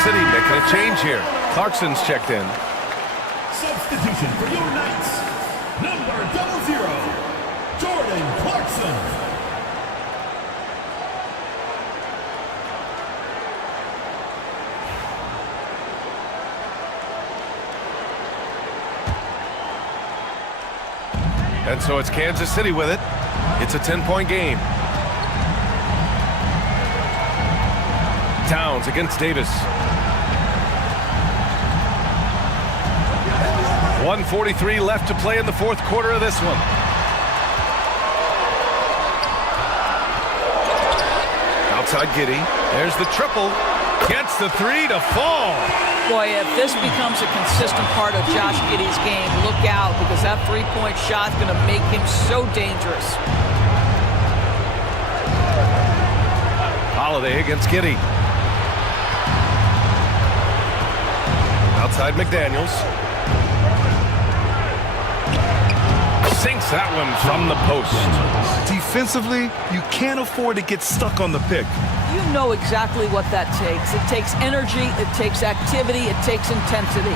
City making a change here. Clarkson's checked in. Substitution for your Knights. Number 00, Jordan Clarkson. And so it's Kansas City with it. It's a 10-point game. Towns against Davis. 1:43 left to play in the fourth quarter of this one. Outside Giddey. There's the triple. Gets the three to fall. Boy, if this becomes a consistent part of Josh Giddey's game, look out, because that three-point shot's going to make him so dangerous. Holiday against Giddey. Outside McDaniels. Sinks that one from the post. Defensively, you can't afford to get stuck on the pick. You know exactly what that takes. It takes energy, it takes activity, it takes intensity.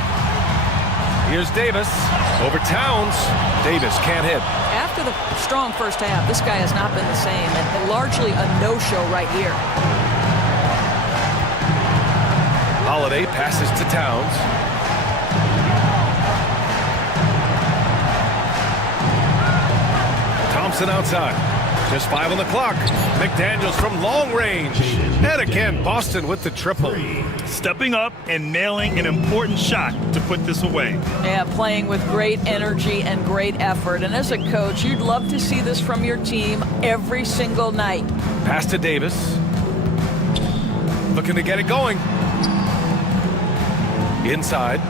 Here's Davis over Towns. Davis can't hit. After the strong first half, this guy has not been the same, and largely a no-show right here. Holiday passes to Towns. Thompson outside. Just 5 on the clock. McDaniels from long range. And again, Boston with the triple. Stepping up and nailing an important shot to put this away. Yeah, playing with great energy and great effort. And as a coach, you'd love to see this from your team every single night. Pass to Davis. Looking to get it going. Inside.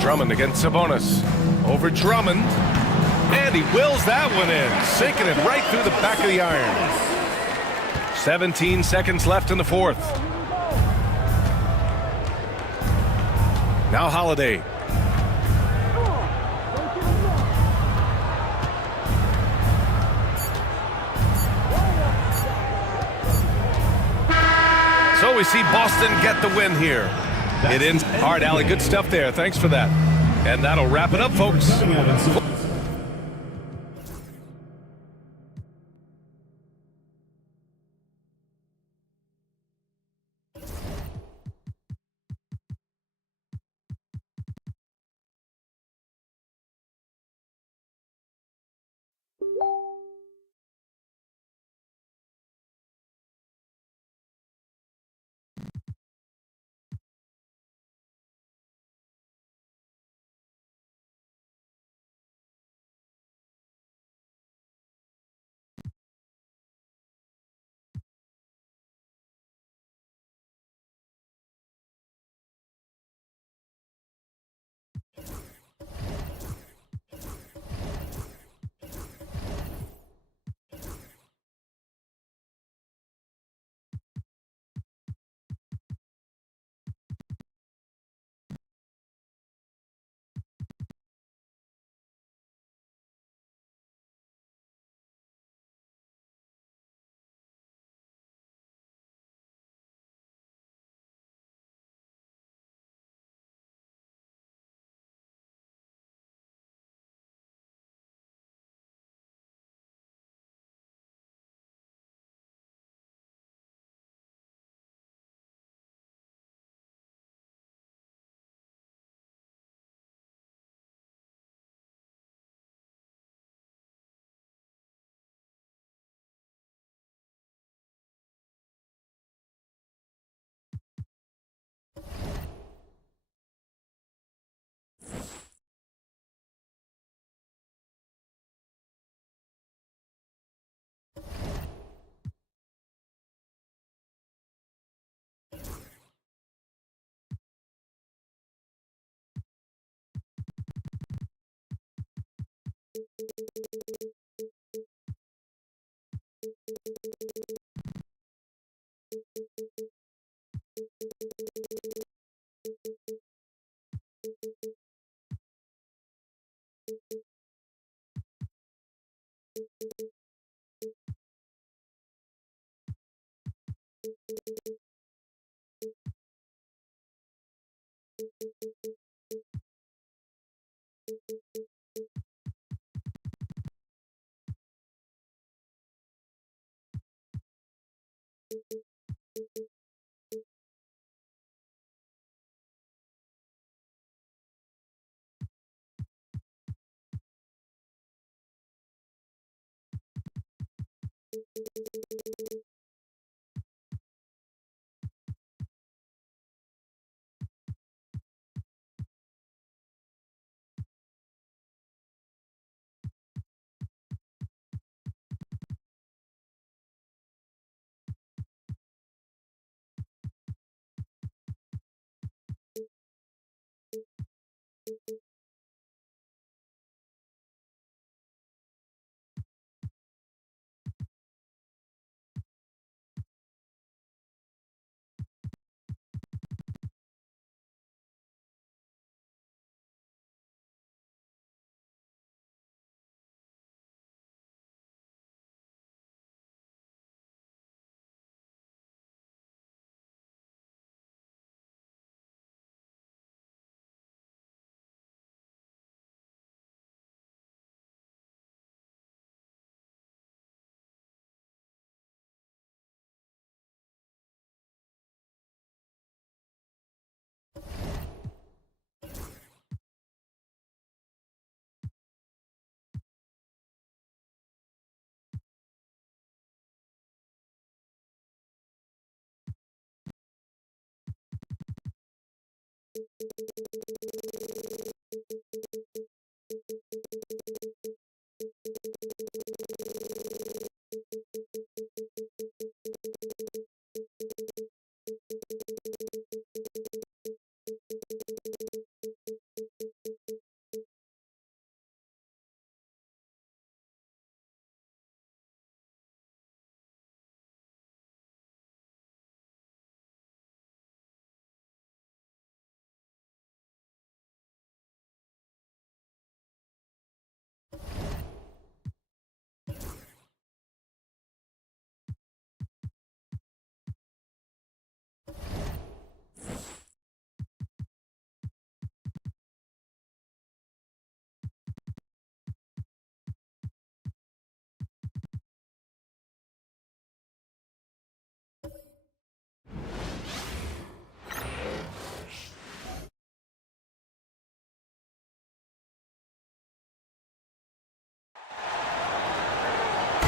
Drummond against Sabonis. Over Drummond. And he wills that one in. Sinking it right through the back of the iron. 17 seconds left in the fourth. Now Holiday. So we see Boston get the win here. It ends. All right, Allie, good stuff there. Thanks for that. And that'll wrap it up, folks.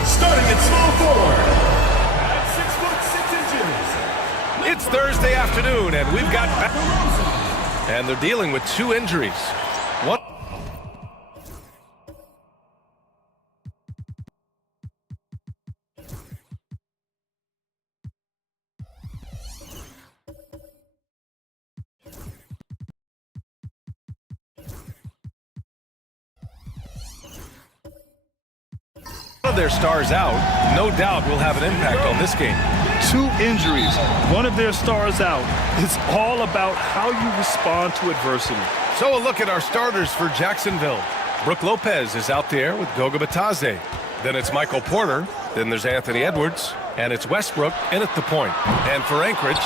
Starting at small forward, at 6'6". It's Thursday afternoon, and we've got and they're dealing with 2 injuries. One. One of their stars out, no doubt will have an impact on this game. 2 injuries, one of their stars out. It's all about how you respond to adversity. So a look at our starters for Jacksonville. Brooke Lopez is out there with Goga Batadze. Then it's Michael Porter. Then there's Anthony Edwards. And it's Westbrook in at the point. And for Anchorage,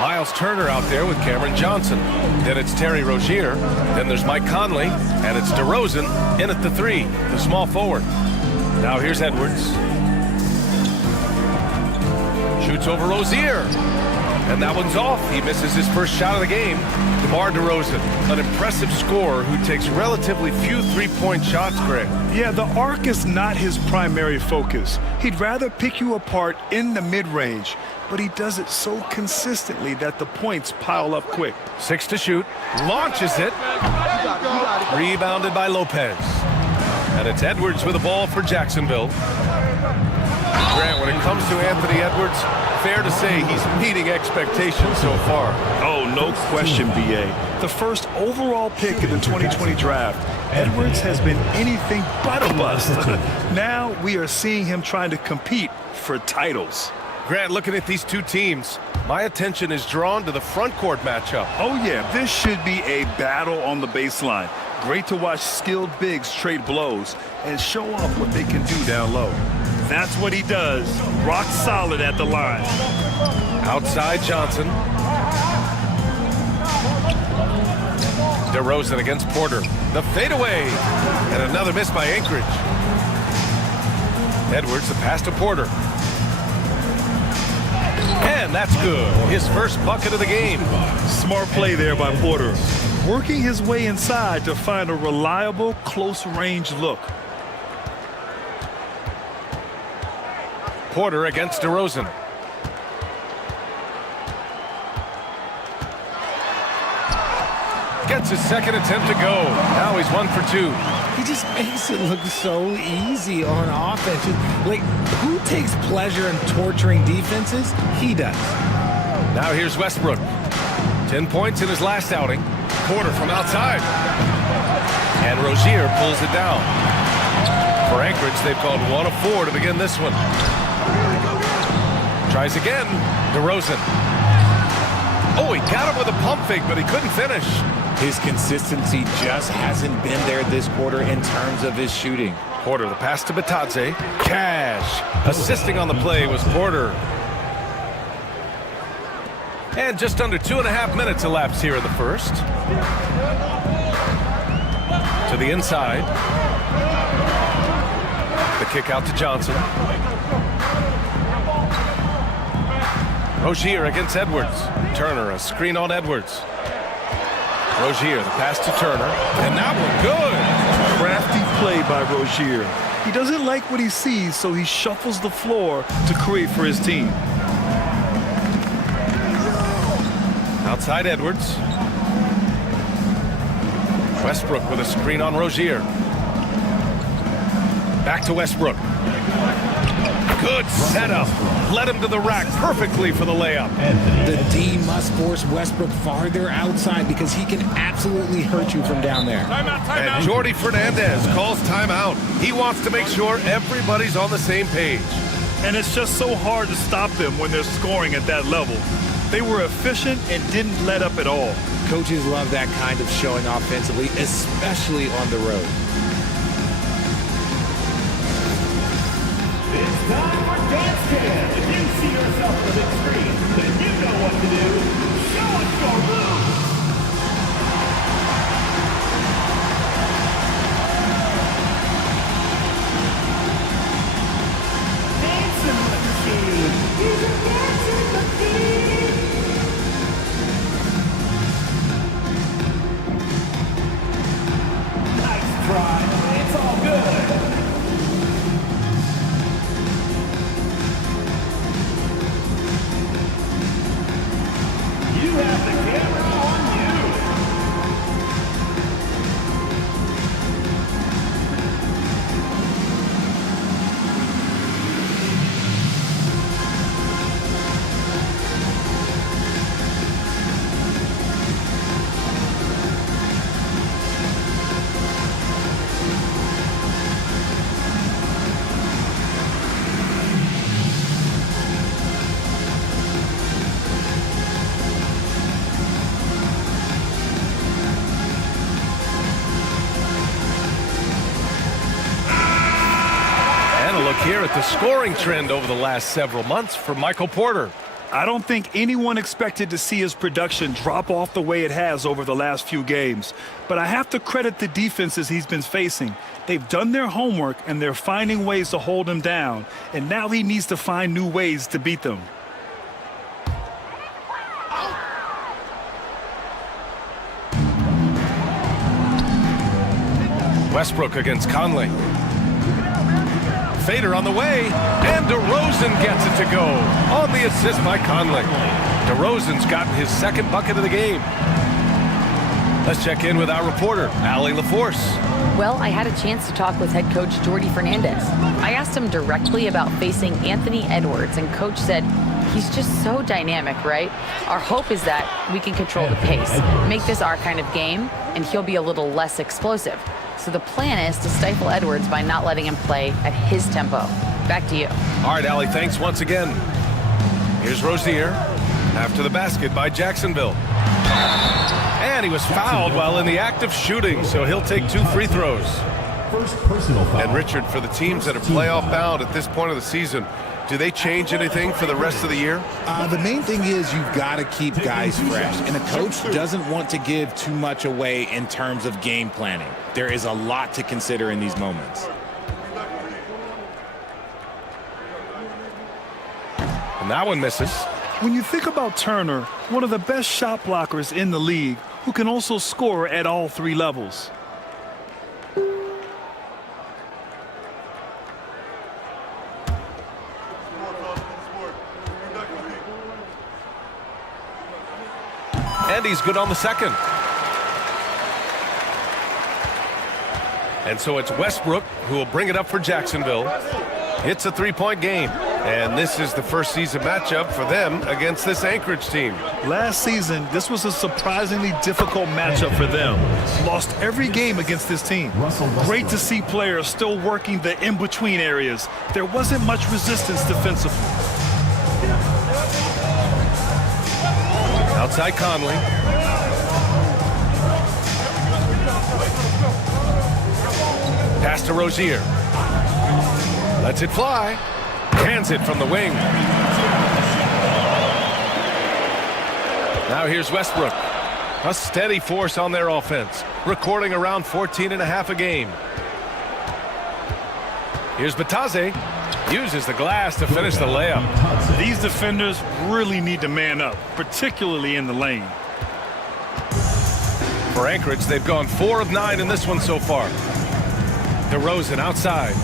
Miles Turner out there with Cameron Johnson. Then it's Terry Rozier. Then there's Mike Conley. And it's DeRozan in at the 3, the small forward. Now here's Edwards. Shoots over Rozier. And that one's off. He misses his first shot of the game. DeMar DeRozan, an impressive scorer who takes relatively few three-point shots, Greg. Yeah, the arc is not his primary focus. He'd rather pick you apart in the mid-range, but he does it so consistently that the points pile up quick. 6 to shoot. Launches it. Rebounded by Lopez. And it's Edwards with the ball for Jacksonville. Grant, when it comes to Anthony Edwards, fair to say he's meeting expectations so far. Oh, no question, B.A. The first overall pick in the 2020 draft, Edwards has been anything but a bust. Now we are seeing him trying to compete for titles. Grant, looking at these two teams, my attention is drawn to the front court matchup. Oh, yeah, this should be a battle on the baseline. Great to watch skilled bigs trade blows and show off what they can do down low. That's what he does. Rock solid at the line. Outside Johnson. DeRozan against Porter. The fadeaway. And another miss by Anchorage. Edwards, the pass to Porter. And that's good. His first bucket of the game. Smart play there by Porter. Working his way inside to find a reliable, close-range look. Porter against DeRozan. Gets his second attempt to go. Now he's 1 for 2. He just makes it look so easy on offense. Like, who takes pleasure in torturing defenses? He does. Now here's Westbrook. 10 points in his last outing. Porter from outside. And Rozier pulls it down. For Anchorage, they've called 1 of 4 to begin this one. Tries again. DeRozan. Oh, he got him with a pump fake, but he couldn't finish. His consistency just hasn't been there this quarter in terms of his shooting. Porter, the pass to Batadze. Cash. Assisting on the play was Porter. And just under 2.5 minutes elapsed here in the first. To the inside. The kick out to Johnson. Rozier against Edwards. Turner, a screen on Edwards. Rozier, the pass to Turner. And that one good. Crafty play by Rozier. He doesn't like what he sees, so he shuffles the floor to create for his team. Outside Edwards. Westbrook with a screen on Rozier. Back to Westbrook. Good setup. Led him to the rack perfectly for the layup. The D must force Westbrook farther outside because he can absolutely hurt you from down there. And Jordi Fernandez calls timeout. He wants to make sure everybody's on the same page. And it's just so hard to stop them when they're scoring at that level. They were efficient and didn't let up at all. Coaches love that kind of showing offensively, especially on the road. It's time for Dance Cam. If you see yourself on the big screen, then you know what to do. Show us your moves. Dancing machine. He's a dancing machine. Nice try. It's all good. You have the camera on you. Here at the scoring trend over the last several months for Michael Porter. I don't think anyone expected to see his production drop off the way it has over the last few games. But I have to credit the defenses he's been facing. They've done their homework and they're finding ways to hold him down. And now he needs to find new ways to beat them. Westbrook against Conley. Fader on the way, and DeRozan gets it to go on the assist by Conley. DeRozan's gotten his second bucket of the game. Let's check in with our reporter, Allie LaForce. Well, I had a chance to talk with head coach Jordi Fernandez. I asked him directly about facing Anthony Edwards, and coach said he's just so dynamic, right? Our hope is that we can control the pace, make this our kind of game, and he'll be a little less explosive. So the plan is to stifle Edwards by not letting him play at his tempo. Back to you. All right, Allie, thanks once again. Here's Rozier after the basket by Jacksonville. And he was fouled while in the act of shooting, so he'll take 2 free throws. First personal foul. And Richard, for the teams that are playoff bound at this point of the season, do they change anything for the rest of the year? The main thing is you've got to keep guys fresh, and a coach doesn't want to give too much away in terms of game planning. There is a lot to consider in these moments. And that one misses. When you think about Turner, one of the best shot blockers in the league, who can also score at all 3 levels. And he's good on the second. And so it's Westbrook who will bring it up for Jacksonville. It's a 3-point game. And this is the first season matchup for them against this Anchorage team. Last season, this was a surprisingly difficult matchup for them. Lost every game against this team. Great to see players still working the in-between areas. There wasn't much resistance defensively. Outside Conley. Pass to Rozier. Lets it fly. Hands it from the wing. Now here's Westbrook. A steady force on their offense, recording around 14.5 a game. Here's Batase. Uses the glass to finish the layup. These defenders really need to man up, particularly in the lane. For Anchorage, they've gone 4 of 9 in this one so far. DeRozan outside.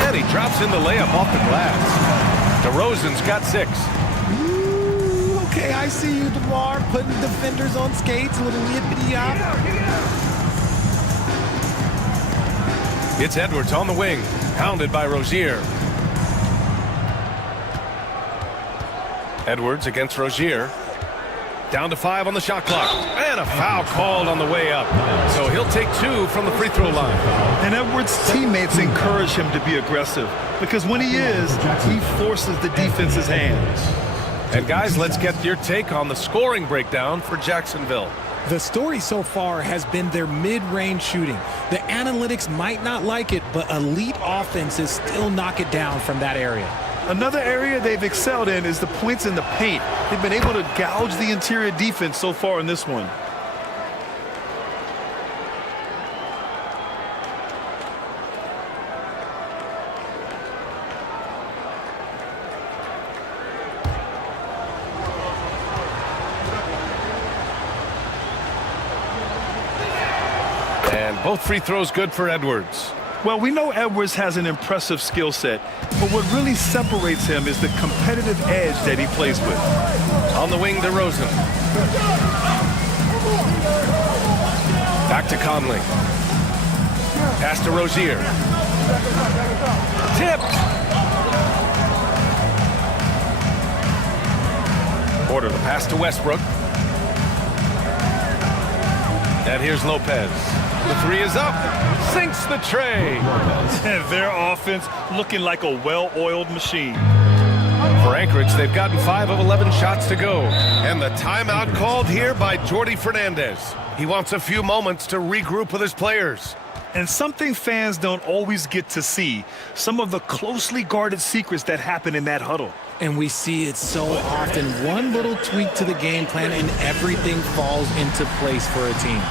And he drops in the layup off the glass. DeRozan's got 6. Ooh, okay, I see you, DeMar, putting defenders on skates, a little yippity-yop. It's Edwards on the wing, pounded by Rozier. Edwards against Rozier. Down to 5 on the shot clock. And a foul called on the way up. So he'll take 2 from the free throw line. And Edwards' teammates encourage him to be aggressive because when he is, he forces the defense's hands. And guys, let's get your take on the scoring breakdown for Jacksonville. The story so far has been their mid-range shooting. The analytics might not like it, but elite offenses still knock it down from that area. Another area they've excelled in is the points in the paint. They've been able to gouge the interior defense so far in this one. And both free throws good for Edwards. Well, we know Edwards has an impressive skill set, but what really separates him is the competitive edge that he plays with. On the wing, DeRozan. Back to Conley. Pass to Rozier. Tipped. Order the pass to Westbrook. And here's Lopez. The 3 is up. Sinks the tray. Their offense looking like a well-oiled machine. For Anchorage, they've gotten 5 of 11 shots to go. And the timeout called here by Jordi Fernandez. He wants a few moments to regroup with his players. And something fans don't always get to see, some of the closely guarded secrets that happen in that huddle. And we see it so often. One little tweak to the game plan and everything falls into place for a team.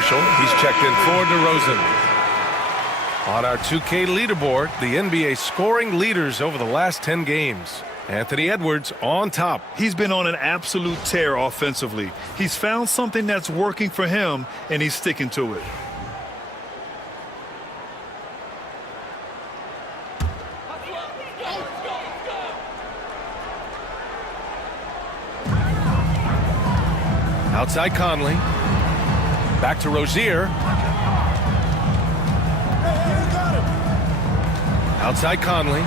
Marshall. He's checked in for DeRozan. On our 2K leaderboard, the NBA scoring leaders over the last 10 games. Anthony Edwards on top. He's been on an absolute tear offensively. He's found something that's working for him, and he's sticking to it. Outside Conley. Back to Rozier. Outside Conley.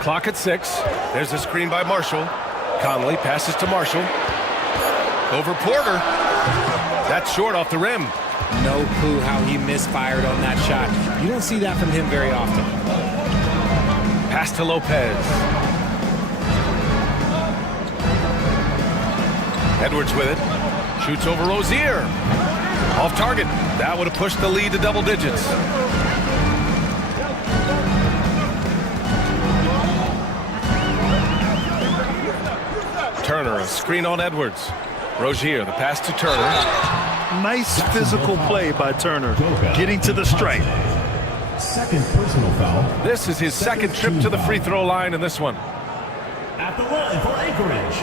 Clock at 6. There's a screen by Marshall. Conley passes to Marshall. Over Porter. That's short off the rim. No clue how he misfired on that shot. You don't see that from him very often. Pass to Lopez. Edwards with it. Shoots over Rozier. Off target. That would have pushed the lead to double digits. Turner, a screen on Edwards. Rozier, the pass to Turner. Nice physical play by Turner, getting to the stripe. Second personal foul. This is his second trip to the free throw line in this one. At the line for Anchorage,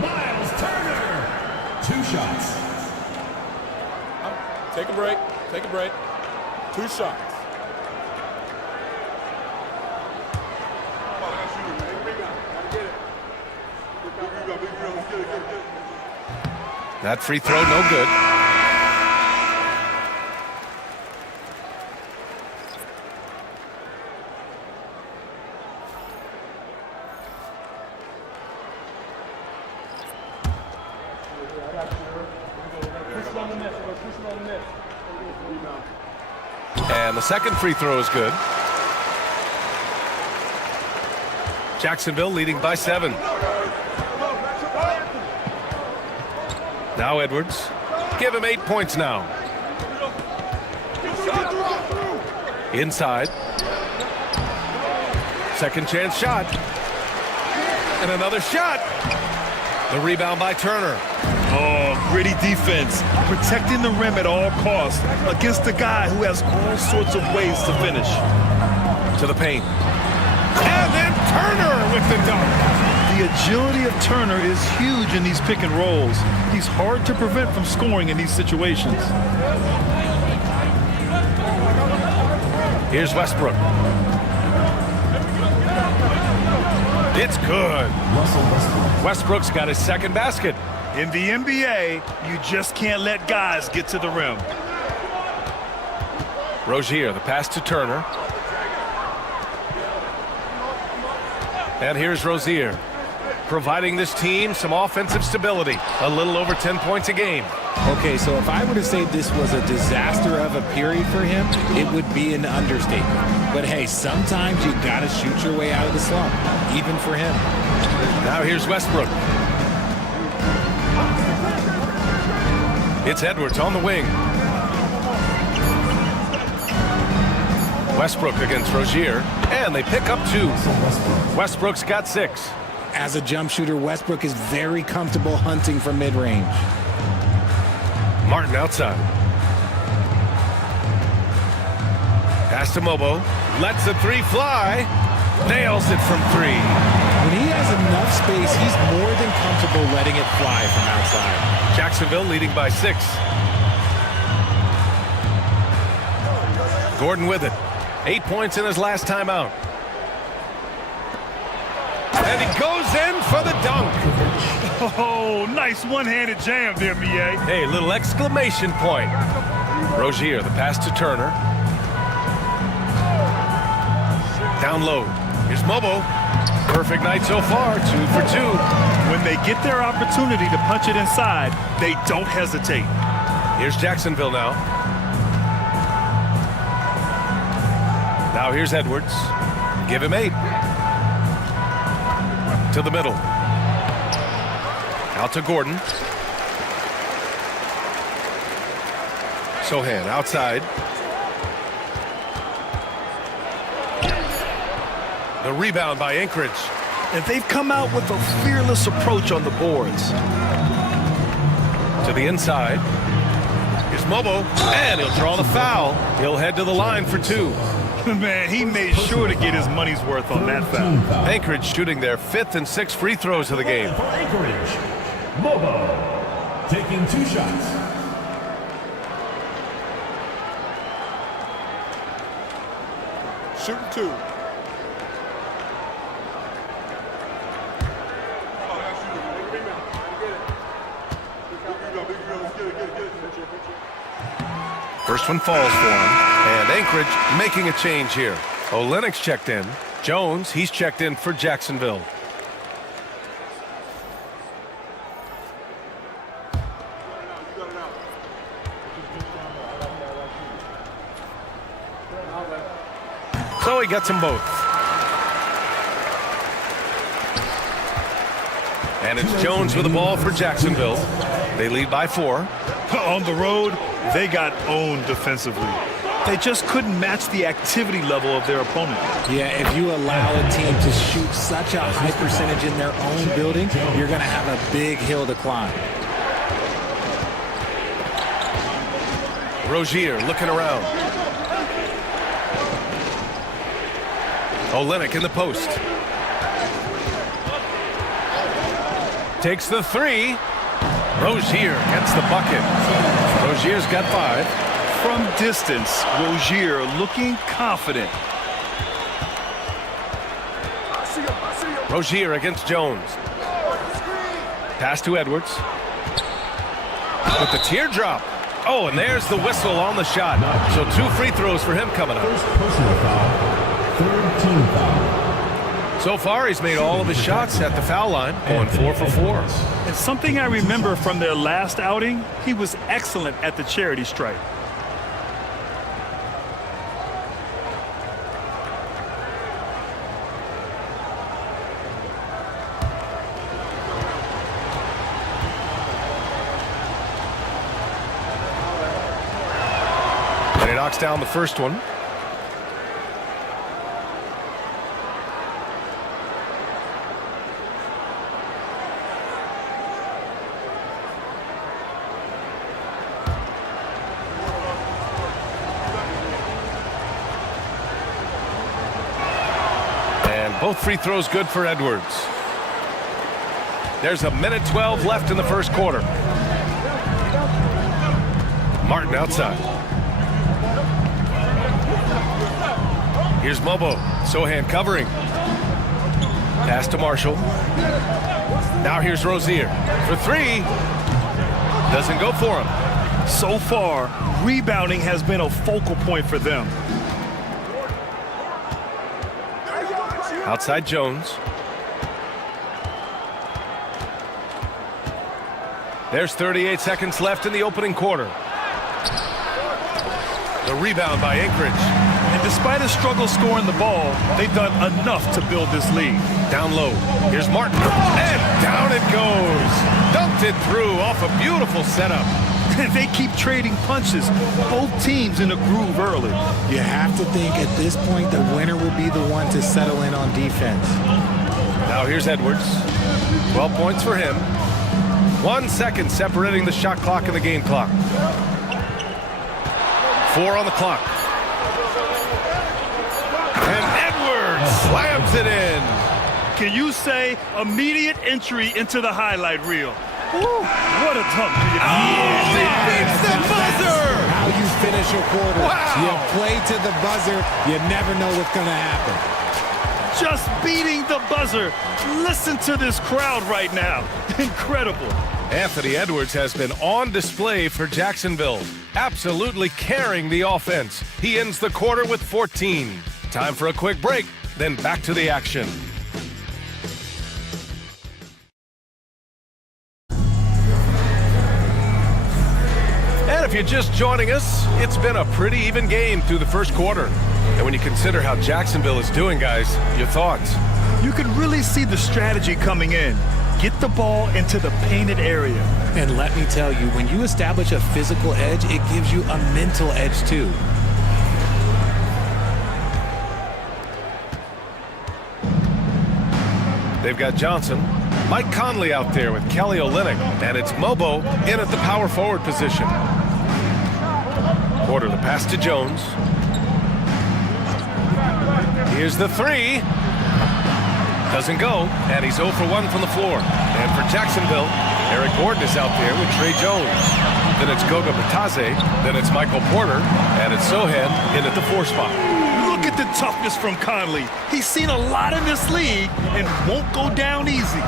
Miles Turner. 2 shots. Take a break. Take a break. 2 shots. That free throw, no good. And the second free throw is good. Jacksonville leading by 7. Now Edwards. Give him 8 points now. Inside. Second chance shot. And another shot. The rebound by Turner. Oh, gritty defense. Protecting the rim at all costs against a guy who has all sorts of ways to finish. To the paint. And then Turner with the dunk. The agility of Turner is huge in these pick and rolls. He's hard to prevent from scoring in these situations. Here's Westbrook. It's good. Westbrook's got his second basket. In the NBA, you just can't let guys get to the rim. Rozier, the pass to Turner. And here's Rozier, providing this team some offensive stability. A little over 10 points a game. Okay, so if I were to say this was a disaster of a period for him, it would be an understatement. But hey, sometimes you got to shoot your way out of the slump, even for him. Now here's Westbrook. It's Edwards on the wing. Westbrook against Rozier, and they pick up 2. Westbrook's got 6. As a jump shooter, Westbrook is very comfortable hunting from mid-range. Martin outside. Pass to Mobo. Lets the 3 fly. Nails it from 3. When he has enough space, he's more than comfortable letting it fly from outside. Jacksonville leading by 6. Gordon with it. 8 points in his last time out. And he goes in for the dunk. Oh, nice one-handed jam there, Mie. Hey, little exclamation point. Rozier, the pass to Turner. Down low. Here's Mobo. Perfect night so far, 2 for 2. When they get their opportunity to punch it inside, they don't hesitate. Here's Jacksonville now. Now here's Edwards. Give him 8. To the middle. Out to Gordon. Sohan outside. The rebound by Anchorage. And they've come out with a fearless approach on the boards. To the inside. Mobo, and he'll draw the foul. He'll head to the line for 2. Man, he made sure to get his money's worth on that foul. Anchorage shooting their 5th and 6th free throws of the game. For Anchorage, Mobo taking 2 shots. Shooting 2. First one falls for him, and Anchorage making a change here. Olenek's checked in. Jones, he's checked in for Jacksonville. So he gets them both. And it's Jones with the ball for Jacksonville. They lead by 4. On the road, they got owned defensively. They just couldn't match the activity level of their opponent. Yeah, if you allow a team to shoot such a high percentage in their own building, you're going to have a big hill to climb. Rozier looking around. Olenek in the post. Takes the 3. Rozier gets the bucket. Rozier's got 5. From distance, Rozier looking confident. Rozier against Jones. Pass to Edwards. With the teardrop. Oh, and there's the whistle on the shot. So 2 free throws for him coming up. First personal foul, 3rd team foul. So far, he's made all of his shots at the foul line, going 4 for 4. And something I remember from their last outing, he was excellent at the charity stripe. And he knocks down the first one. Both free throws good for Edwards. There's a minute 12 left in the first quarter. Martin outside. Here's Mobo. Sohan covering. Pass to Marshall. Now here's Rozier for 3. Doesn't go for him. So far, rebounding has been a focal point for them. Outside Jones. There's 38 seconds left in the opening quarter. The rebound by Anchorage. And despite a struggle scoring the ball, they've done enough to build this lead. Down low. Here's Martin. And down it goes. Dumped it through off a beautiful setup. They keep trading punches. Both teams in a groove early. You have to think at this point the winner will be the one to settle in on defense. Now here's Edwards. 12 points for him. 1 second separating the shot clock and the game clock. 4 on the clock. And Edwards slams it in. Can you say immediate entry into the highlight reel? Woo, what a dunk. He beats the buzzer. How you finish a quarter. Wow. You play to the buzzer. You never know what's going to happen. Just beating the buzzer. Listen to this crowd right now. Incredible. Anthony Edwards has been on display for Jacksonville, absolutely carrying the offense. He ends the quarter with 14. Time for a quick break, then back to the action. And if you're just joining us, it's been a pretty even game through the first quarter. And when you consider how Jacksonville is doing, guys, your thoughts? You can really see the strategy coming in. Get the ball into the painted area. And let me tell you, when you establish a physical edge, it gives you a mental edge too. They've got Johnson, Mike Conley out there with Kelly Olynyk, and it's Mobo in at the power forward position. Quarter the pass to Jones. Here's the three. Doesn't go, and he's 0 for 1 from the floor. And for Jacksonville, Eric Gordon is out there with Trey Jones. Then it's Goga Batadze, then it's Michael Porter, and it's Sohan in at the 4 spot. Look at the toughness from Conley. He's seen a lot in this league and won't go down easy.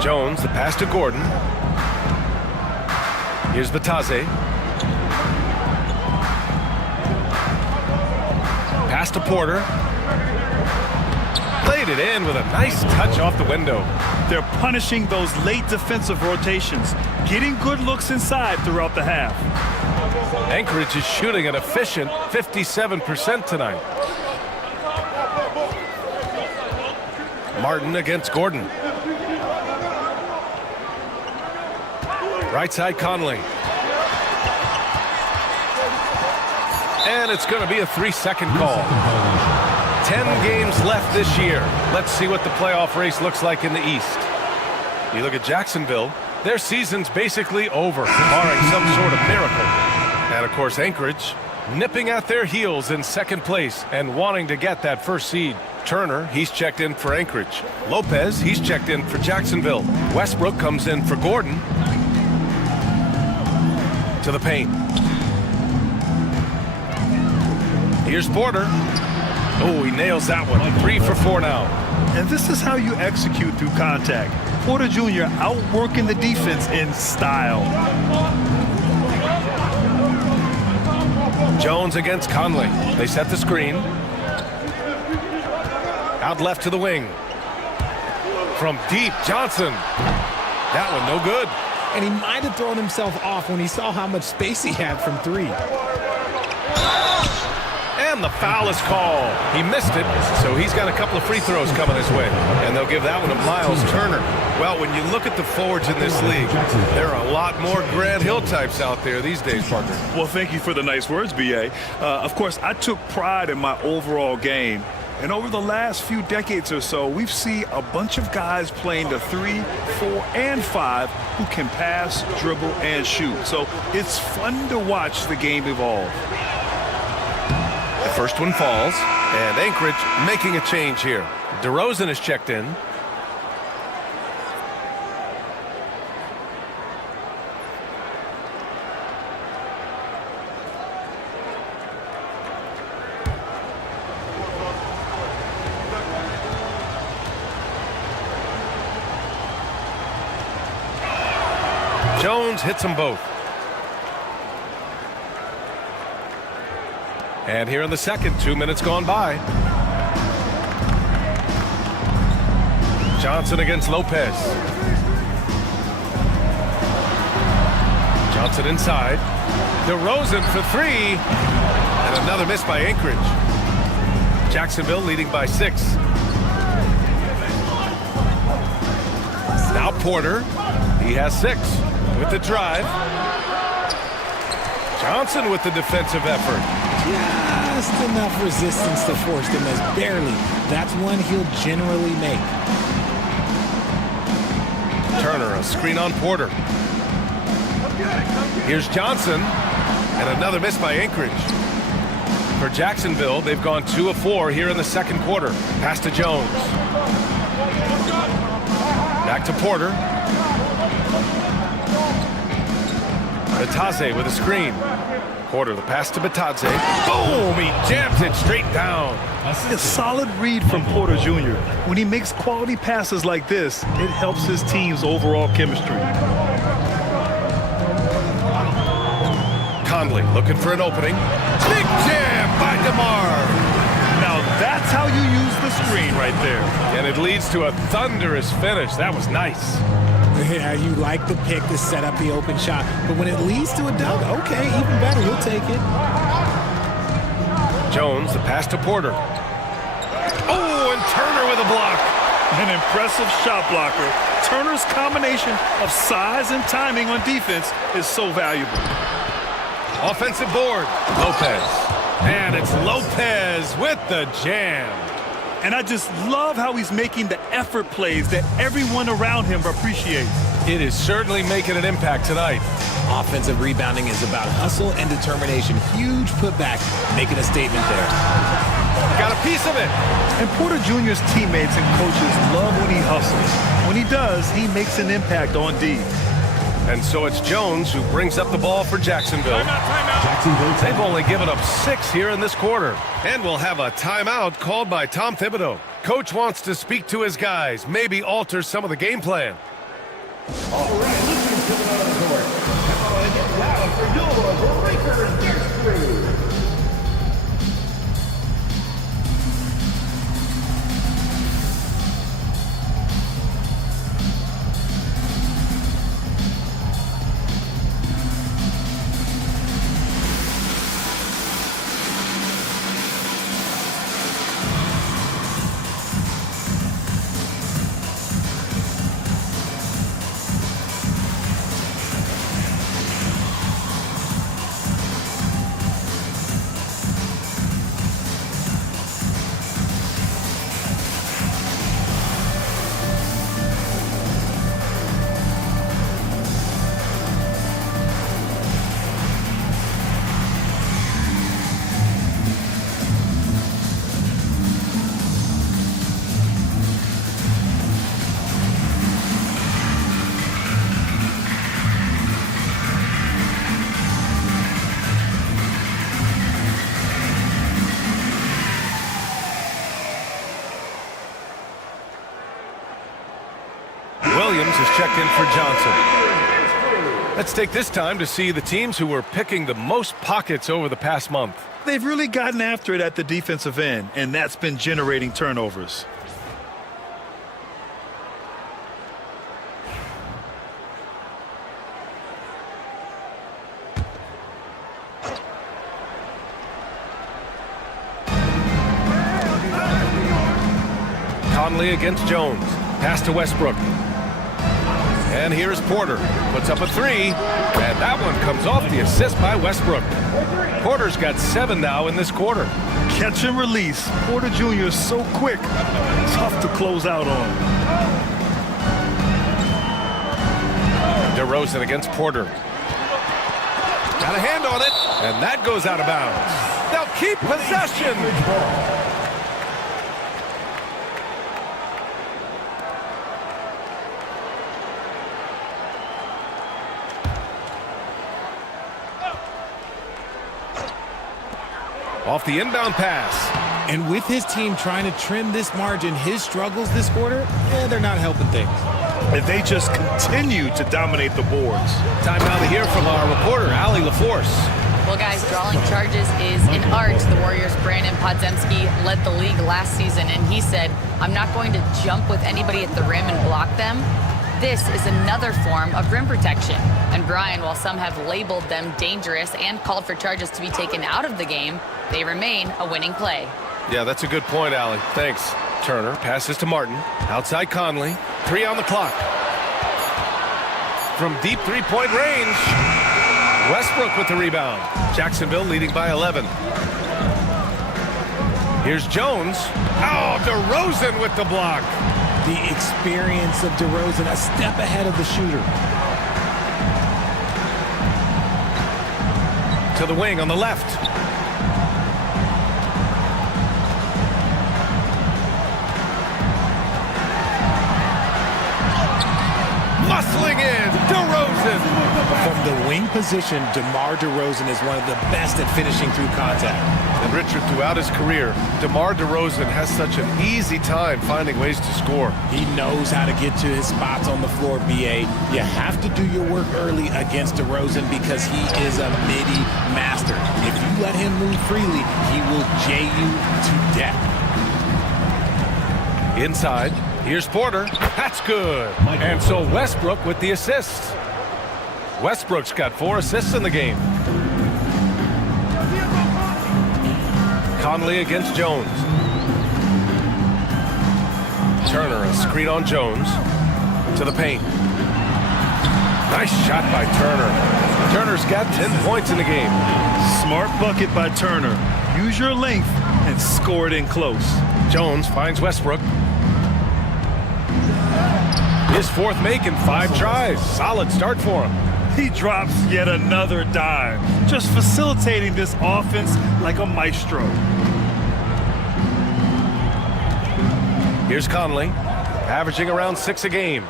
Jones, the pass to Gordon. Here's Batadze. Pass to Porter. Played it in with a nice touch off the window. They're punishing those late defensive rotations, getting good looks inside throughout the half. Anchorage is shooting an efficient 57% tonight. Martin against Gordon. Right side Conley. And it's going to be a 3-second call. 10 games left this year. Let's see what the playoff race looks like in the East. You look at Jacksonville, their season's basically over, barring some sort of miracle. And, of course, Anchorage nipping at their heels in second place and wanting to get that first seed. Turner, he's checked in for Anchorage. Lopez, he's checked in for Jacksonville. Westbrook comes in for Gordon. To the paint. Here's Porter. Oh, he nails that one. 3 for 4 now. And this is how you execute through contact. Porter Jr. outworking the defense in style. Jones against Conley. They set the screen. Out left to the wing. From deep, Johnson. That one no good. And he might have thrown himself off when he saw how much space he had from 3. And the foul is called. He missed it, so he's got a couple of free throws coming his way. And they'll give that one to Miles Turner. Well, when you look at the forwards in this league, there are a lot more Grant Hill types out there these days, Parker. Well, thank you for the nice words, B.A. Of course, I took pride in my overall game. And over the last few decades or so, we've seen a bunch of guys playing the 3, 4, and 5 who can pass, dribble, and shoot. So it's fun to watch the game evolve. The first one falls, and Anchorage making a change here. DeRozan is checked in. Jones hits them both. And here in the second, 2 minutes gone by. Johnson against Lopez. Johnson inside. DeRozan for 3. And another miss by Anchorage. Jacksonville leading by 6. Now Porter. He has 6 with the drive. Johnson with the defensive effort. Just enough resistance to force them as barely. That's one he'll generally make. Turner, a screen on Porter. Here's Johnson, and another miss by Anchorage. For Jacksonville, they've gone 2 of 4 here in the second quarter. Pass to Jones. Back to Porter. Batadze with a screen. Porter, the pass to Batadze. Boom! He jams it straight down. A solid read from Porter Jr. When he makes quality passes like this, it helps his team's overall chemistry. Conley looking for an opening. Big jam by DeMar. Now that's how you use the screen right there. And it leads to a thunderous finish. That was nice. Yeah, you like the pick to set up the open shot, but when it leads to a dunk, okay, even better, you'll take it. Jones, the pass to Porter. Oh, and Turner with a block. An impressive shot blocker. Turner's combination of size and timing on defense is so valuable. Offensive board, Lopez. And it's Lopez with the jam. And I just love how he's making the effort plays that everyone around him appreciates. It is certainly making an impact tonight. Offensive rebounding is about hustle and determination. Huge putback, making a statement there. Got a piece of it. And Porter Jr.'s teammates and coaches love when he hustles. When he does, he makes an impact on D. And so it's Jones who brings up the ball for Jacksonville. They've only given up 6 here in this quarter. And we'll have a timeout called by Tom Thibodeau. Coach wants to speak to his guys, maybe alter some of the game plan. All right, listen to the court. Come on and get loud for your Breaker Dance Crew. Williams is checked in for Johnson. Let's take this time to see the teams who were picking the most pockets over the past month. They've really gotten after it at the defensive end, and that's been generating turnovers. Conley against Jones. Pass to Westbrook. And here's Porter. Puts up a 3. And that one comes off the assist by Westbrook. Porter's got 7 now in this quarter. Catch and release. Porter Jr. is so quick. Tough to close out on. DeRozan against Porter. Got a hand on it. And that goes out of bounds. They'll keep possession. Off the inbound pass. And with his team trying to trim this margin, his struggles this quarter, they're not helping things. And they just continue to dominate the boards. Time now to hear from our reporter, Allie LaForce. Well, guys, drawing charges is an art. The Warriors' Brandon Podziemski led the league last season, and he said, I'm not going to jump with anybody at the rim and block them. This is another form of rim protection. And Brian, while some have labeled them dangerous and called for charges to be taken out of the game, they remain a winning play. Yeah, that's a good point, Allie. Thanks. Turner passes to Martin. Outside Conley. 3 on the clock. From deep three-point range. Westbrook with the rebound. Jacksonville leading by 11. Here's Jones. Oh, DeRozan with the block. The experience of DeRozan, a step ahead of the shooter. To the wing on the left. Muscling in, DeRozan. From the wing position, DeMar DeRozan is one of the best at finishing through contact. And Richard, throughout his career, DeMar DeRozan has such an easy time finding ways to score. He knows how to get to his spots on the floor, BA. You have to do your work early against DeRozan because he is a midi master. If you let him move freely, he will jay you to death. Inside, here's Porter. That's good. And so Westbrook with the assist. Westbrook's got 4 assists in the game. Conley against Jones. Turner, a screen on Jones. To the paint. Nice shot by Turner. Turner's got 10 points in the game. Smart bucket by Turner. Use your length and score it in close. Jones finds Westbrook. His 4th make in 5 tries. Solid start for him. He drops yet another dime, just facilitating this offense like a maestro. Here's Conley, averaging around 6 a game.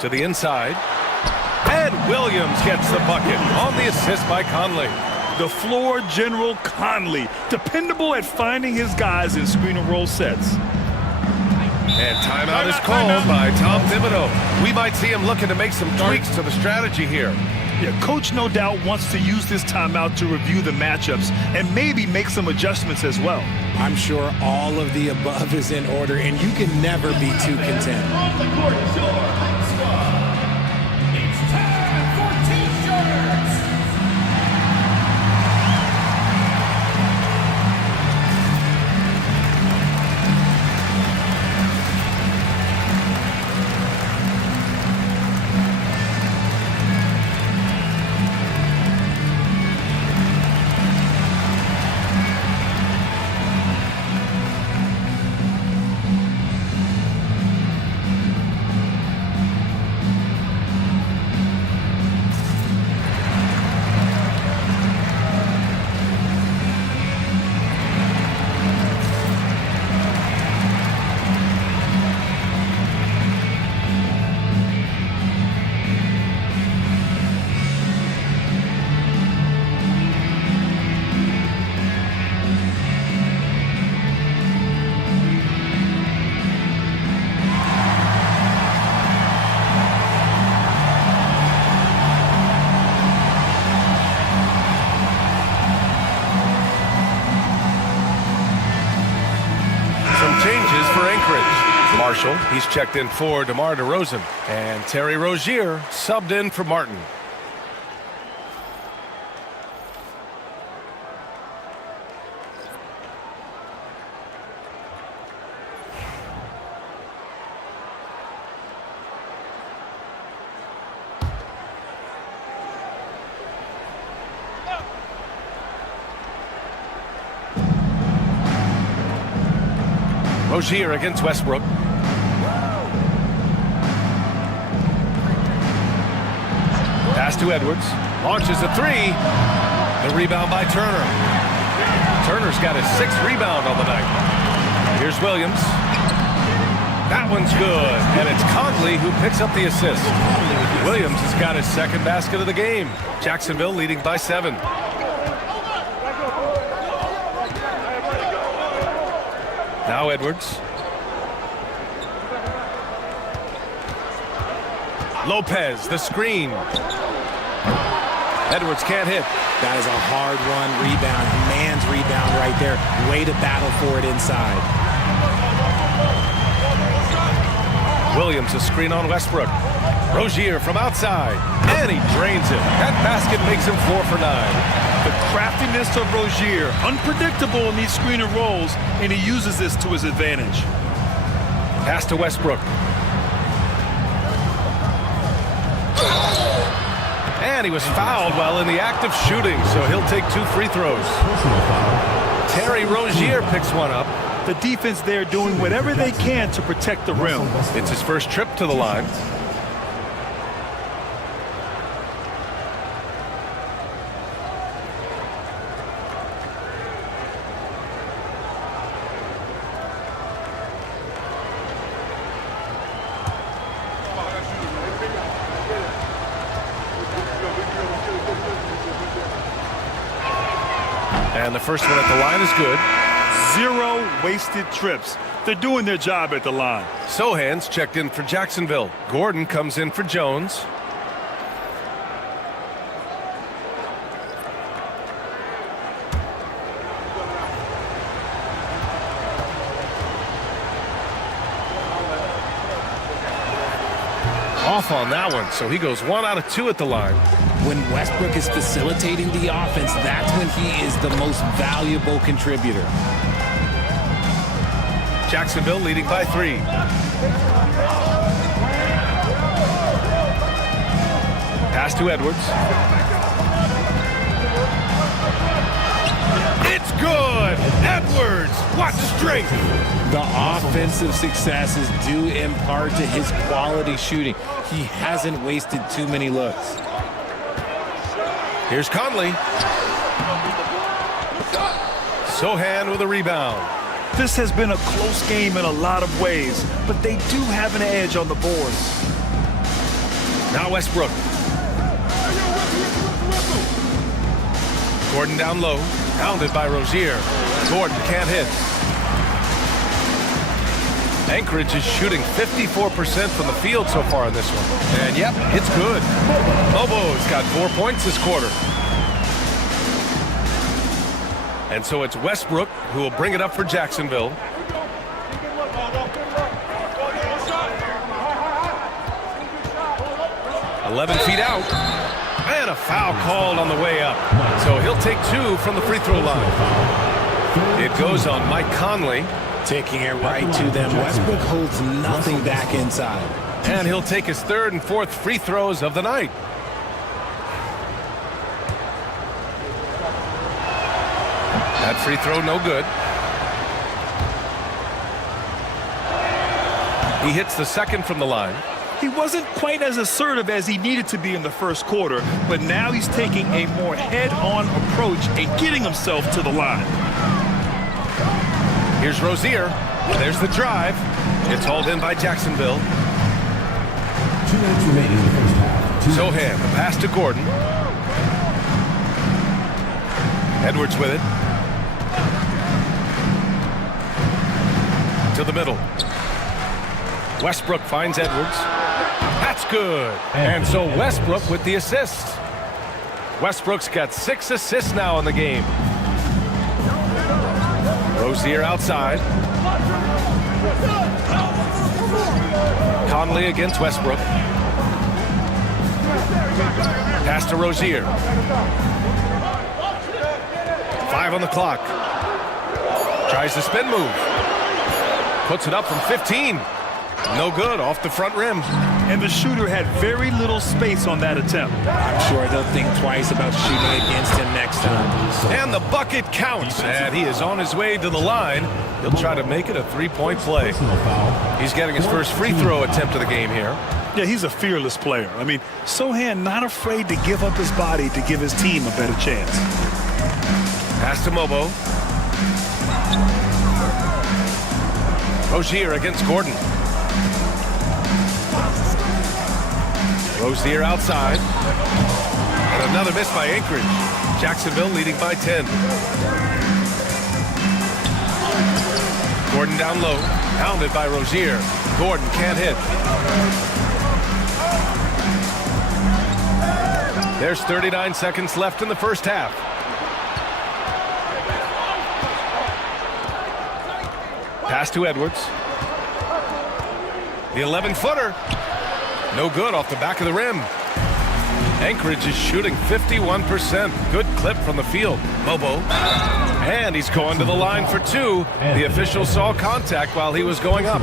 To the inside. And Williams gets the bucket on the assist by Conley. The floor general Conley, dependable at finding his guys in screen and roll sets. And timeout is called by Tom Thibodeau. We might see him looking to make some tweaks to the strategy here. Yeah, coach no doubt wants to use this timeout to review the matchups and maybe make some adjustments as well. I'm sure all of the above is in order, and you can never be too content. Off the court, your home squad. It's time for team starters. Changes for Anchorage. Marshall, he's checked in for DeMar DeRozan. And Terry Rozier subbed in for Martin. Rozier against Westbrook. Pass to Edwards. Launches a three. The rebound by Turner. Turner's got his 6th rebound on the night. Here's Williams. That one's good. And it's Conley who picks up the assist. Williams has got his 2nd basket of the game. Jacksonville leading by 7. Now Edwards. Lopez, the screen. Edwards can't hit. That is a hard-won rebound, a man's rebound right there. Way to battle for it inside. Williams, a screen on Westbrook. Rozier from outside, and he drains it. That basket makes him 4 for 9. The craftiness of Rozier, unpredictable in these screen and rolls, and he uses this to his advantage. Pass to Westbrook. And he was fouled while in the act of shooting, so he'll take 2 free throws. Terry Rozier picks one up. The defense there doing whatever they can to protect the rim. It's his first trip to the line. And the first one at the line is good. 0 wasted trips. They're doing their job at the line. Sohan's checked in for Jacksonville. Gordon comes in for Jones. Off on that one, so he goes 1 out of 2 at the line. When Westbrook is facilitating the offense, that's when he is the most valuable contributor. Jacksonville leading by 3. Pass to Edwards. It's good! Edwards What strength! The offensive successes due in part to his quality shooting. He hasn't wasted too many looks. Here's Conley. Sohan with a rebound. This has been a close game in a lot of ways, but they do have an edge on the boards. Now Westbrook. Gordon down low, pounded by Rozier. Gordon can't hit. Anchorage is shooting 54% from the field so far in this one. And yep, it's good. Bobo's got 4 points this quarter. And so it's Westbrook who will bring it up for Jacksonville. "11 feet out. And a foul called on the way up. So he'll take 2 from the free throw line. It goes on Mike Conley. Taking it right to them. Westbrook holds nothing back inside. And he'll take his 3rd and 4th free throws of the night. That free throw no good. He hits the 2nd from the line. He wasn't quite as assertive as he needed to be in the first quarter, but now he's taking a more head-on approach and getting himself to the line. Here's Rozier. There's the drive. It's hauled in by Jacksonville. 2 minutes remaining in the first half. Sohan, the pass to Gordon. Edwards with it. To the middle. Westbrook finds Edwards. That's good. And so Westbrook with the assist. Westbrook's got 6 assists now in the game. Rozier outside. Conley against Westbrook. Pass to Rozier. 5 on the clock. Tries the spin move. Puts it up from 15. No good, off the front rim. And the shooter had very little space on that attempt. I'm sure they'll think twice about shooting against him next time. And the bucket counts, and he is on his way to the line. He'll try to make it a 3-point play. He's getting his first free throw attempt of the game here. Yeah, he's a fearless player. I mean, Sohan not afraid to give up his body to give his team a better chance. Pass to Mobo. Rozier against Gordon. Rozier outside. And another miss by Anchorage. Jacksonville leading by 10. Gordon down low. Pounded by Rozier. Gordon can't hit. There's 39 seconds left in the first half. Pass to Edwards. The 11-footer. No good, off the back of the rim. Anchorage is shooting 51%. Good clip from the field. Mobo. And he's going to the line for 2. The official saw contact while he was going up.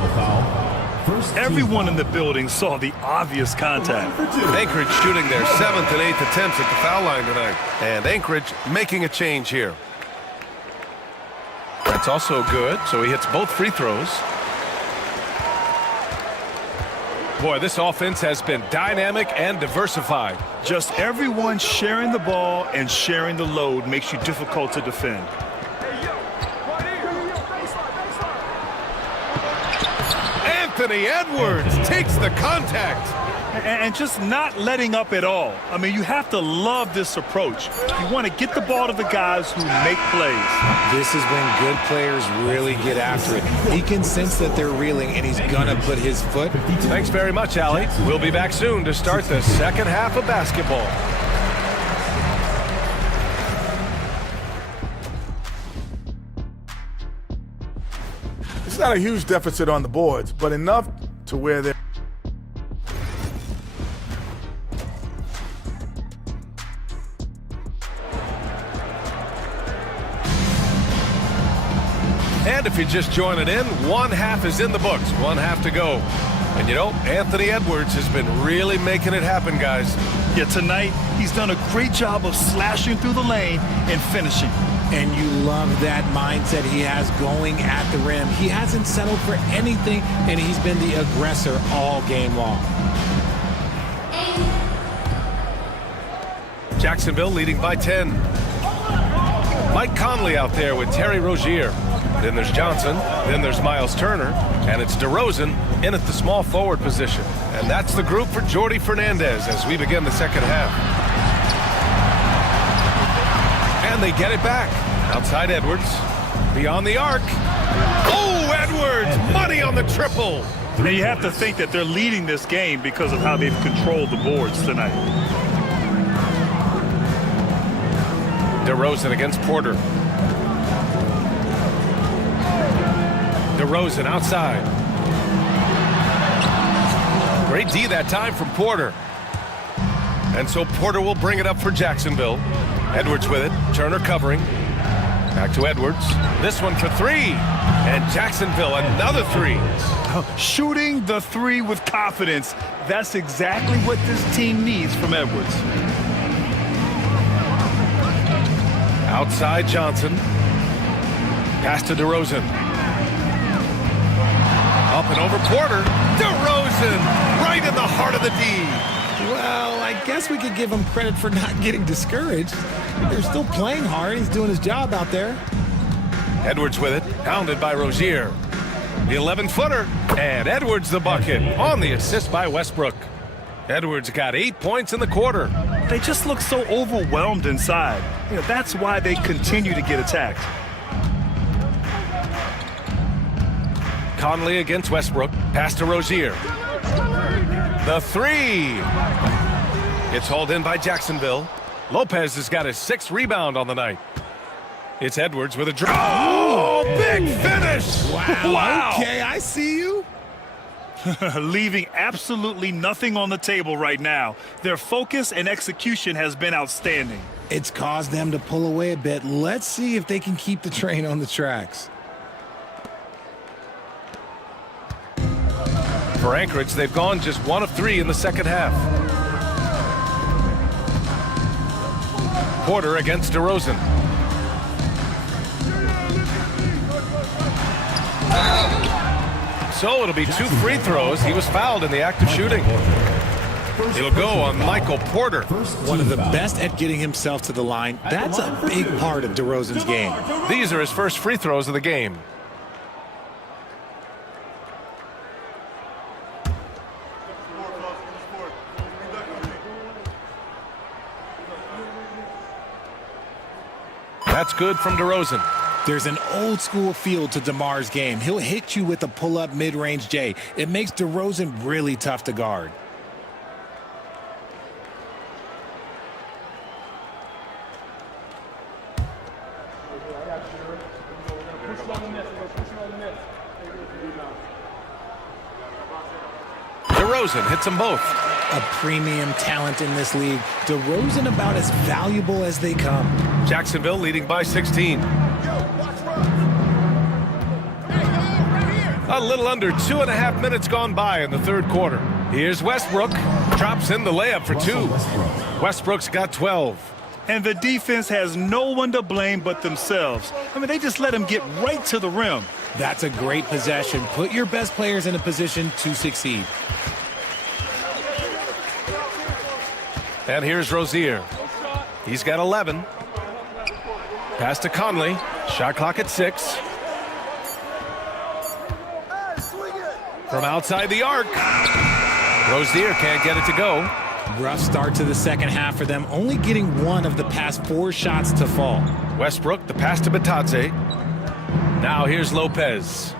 Everyone in the building saw the obvious contact. Anchorage shooting their 7th and 8th attempts at the foul line tonight. And Anchorage making a change here. That's also good, so he hits both free throws. Boy, this offense has been dynamic and diversified. Just everyone sharing the ball and sharing the load makes you difficult to defend. Anthony Edwards takes the contact. And just not letting up at all. I mean, you have to love this approach. You want to get the ball to the guys who make plays. This is when good players really get after it. He can sense that they're reeling, and he's going to put his foot. Thanks very much, Allie. We'll be back soon to start the second half of basketball. It's not a huge deficit on the boards, but enough to where they're And if you're just joining in, one half is in the books, one half to go. And you know, Anthony Edwards has been really making it happen, guys. Yeah, tonight he's done a great job of slashing through the lane and finishing. And you love that mindset he has going at the rim. He hasn't settled for anything, and he's been the aggressor all game long. Jacksonville leading by 10. Mike Conley out there with Terry Rozier. Then there's Johnson. Then there's Miles Turner. And it's DeRozan in at the small forward position. And that's the group for Jordi Fernandez as we begin the second half. And they get it back. Outside Edwards. Beyond the arc. Oh, Edwards! Money on the triple. Now you have to think that they're leading this game because of how they've controlled the boards tonight. DeRozan against Porter. DeRozan outside. Great D that time from Porter. And so Porter will bring it up for Jacksonville. Edwards with it. Turner covering. Back to Edwards. This one for three. And Jacksonville another three. Shooting the three with confidence. That's exactly what this team needs from Edwards. Outside Johnson. Pass to DeRozan. Up and over Porter. DeRozan right in the heart of the D. Well, I guess we could give him credit for not getting discouraged. They're still playing hard. He's doing his job out there. Edwards with it. Pounded by Rozier. The 11-footer. And Edwards the bucket on the assist by Westbrook. Edwards got 8 points in the quarter. They just look so overwhelmed inside. You know, that's why they continue to get attacked. Conley against Westbrook. Pass to Rozier. The three. It's hauled in by Jacksonville. Lopez has got his 6th rebound on the night. It's Edwards with a draw. Oh, big finish. Wow. Okay, I see you. Leaving absolutely nothing on the table right now. Their focus and execution has been outstanding. It's caused them to pull away a bit. Let's see if they can keep the train on the tracks. For Anchorage, they've gone just 1 of 3 in the second half. Porter against DeRozan. So it'll be 2 free throws. He was fouled in the act of shooting. It'll go on Michael Porter. One of the best at getting himself to the line. That's a big part of DeRozan's game. These are his first free throws of the game. That's good from DeRozan. There's an old school feel to DeMar's game. He'll hit you with a pull-up mid-range J. It makes DeRozan really tough to guard. DeRozan hits them both. A premium talent in this league. DeRozan about as valuable as they come. Jacksonville leading by 16. A little under 2.5 minutes gone by in the third quarter. Here's Westbrook. Drops in the layup for 2. Westbrook's got 12. And the defense has no one to blame but themselves. I mean, they just let him get right to the rim. That's a great possession. Put your best players in a position to succeed. And here's Rozier. He's got 11. Pass to Conley. Shot clock at 6. From outside the arc. Rozier can't get it to go. Rough start to the second half for them, only getting 1 of the past 4 shots to fall. Westbrook, the pass to Batadze. Now here's Lopez.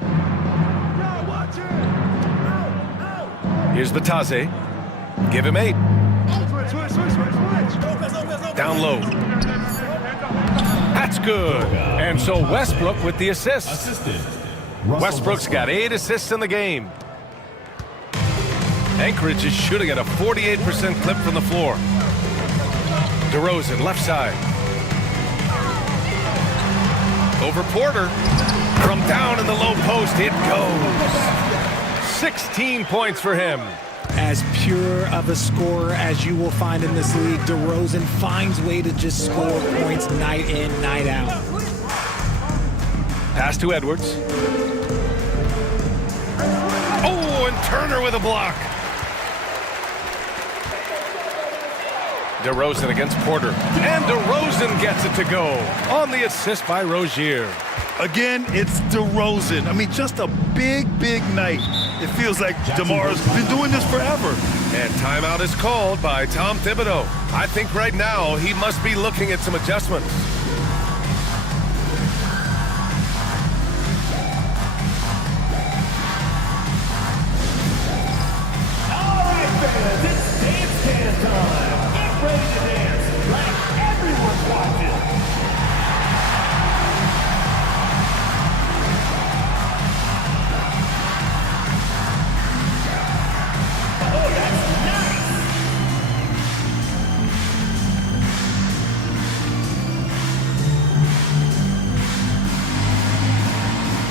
Here's Batadze. Give him 8. Down low. That's good. And so Westbrook with the assist. Westbrook's got 8 assists in the game. Anchorage is shooting at a 48% clip from the floor. DeRozan, left side. Over Porter. From down in the low post, it goes. 16 points for him. As pure of a scorer as you will find in this league, DeRozan finds way to just score points night in, night out. Pass to Edwards. Oh, and Turner with a block. DeRozan against Porter. And DeRozan gets it to go on the assist by Rozier. Again, it's DeRozan. I mean, just a big, big night. It feels like DeMar's been doing this forever. And timeout is called by Tom Thibodeau. I think right now he must be looking at some adjustments. All right, fans, it's dance time. Get ready to dance like everyone's watching. Oh, that's nice.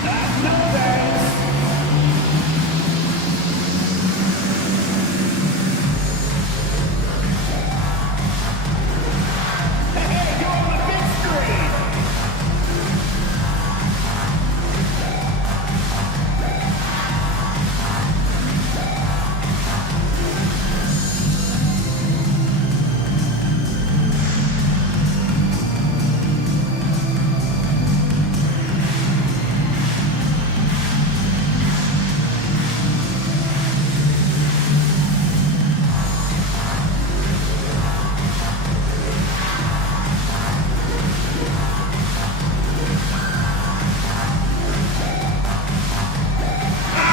That's no thanks. Hey, you're on the big screen.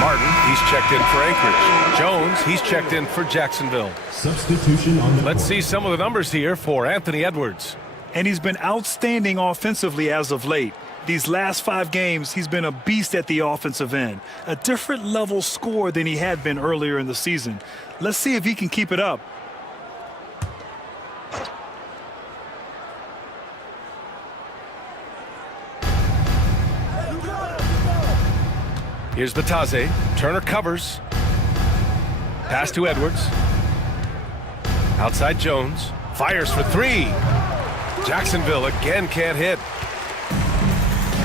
Martin, he's checked in for Anchorage. Jones, he's checked in for Jacksonville. Substitution on the Let's see some of the numbers here for Anthony Edwards. And he's been outstanding offensively as of late. These last 5 games, he's been a beast at the offensive end. A different level scorer than he had been earlier in the season. Let's see if he can keep it up. Here's Batase. Turner covers. Pass to Edwards. Outside Jones. Fires for 3. Jacksonville again can't hit.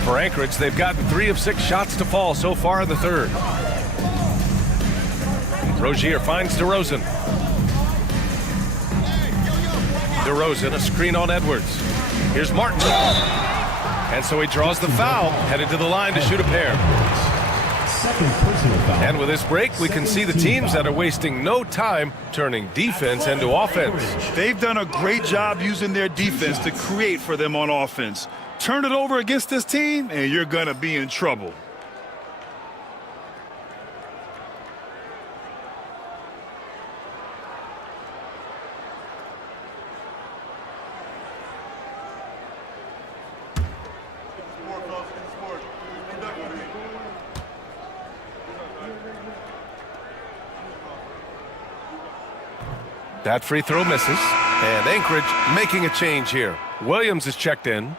For Anchorage, they've gotten 3 of 6 shots to fall so far in the third. Rozier finds DeRozan. DeRozan, a screen on Edwards. Here's Martin. And so he draws the foul, headed to the line to shoot a pair. second personal foul. And with this break, we can see the teams that are wasting no time turning defense into offense. They've done a great job using their defense to create for them on offense. Turn it over against this team, and you're going to be in trouble. That free throw misses. And Anchorage making a change here. Williams is checked in.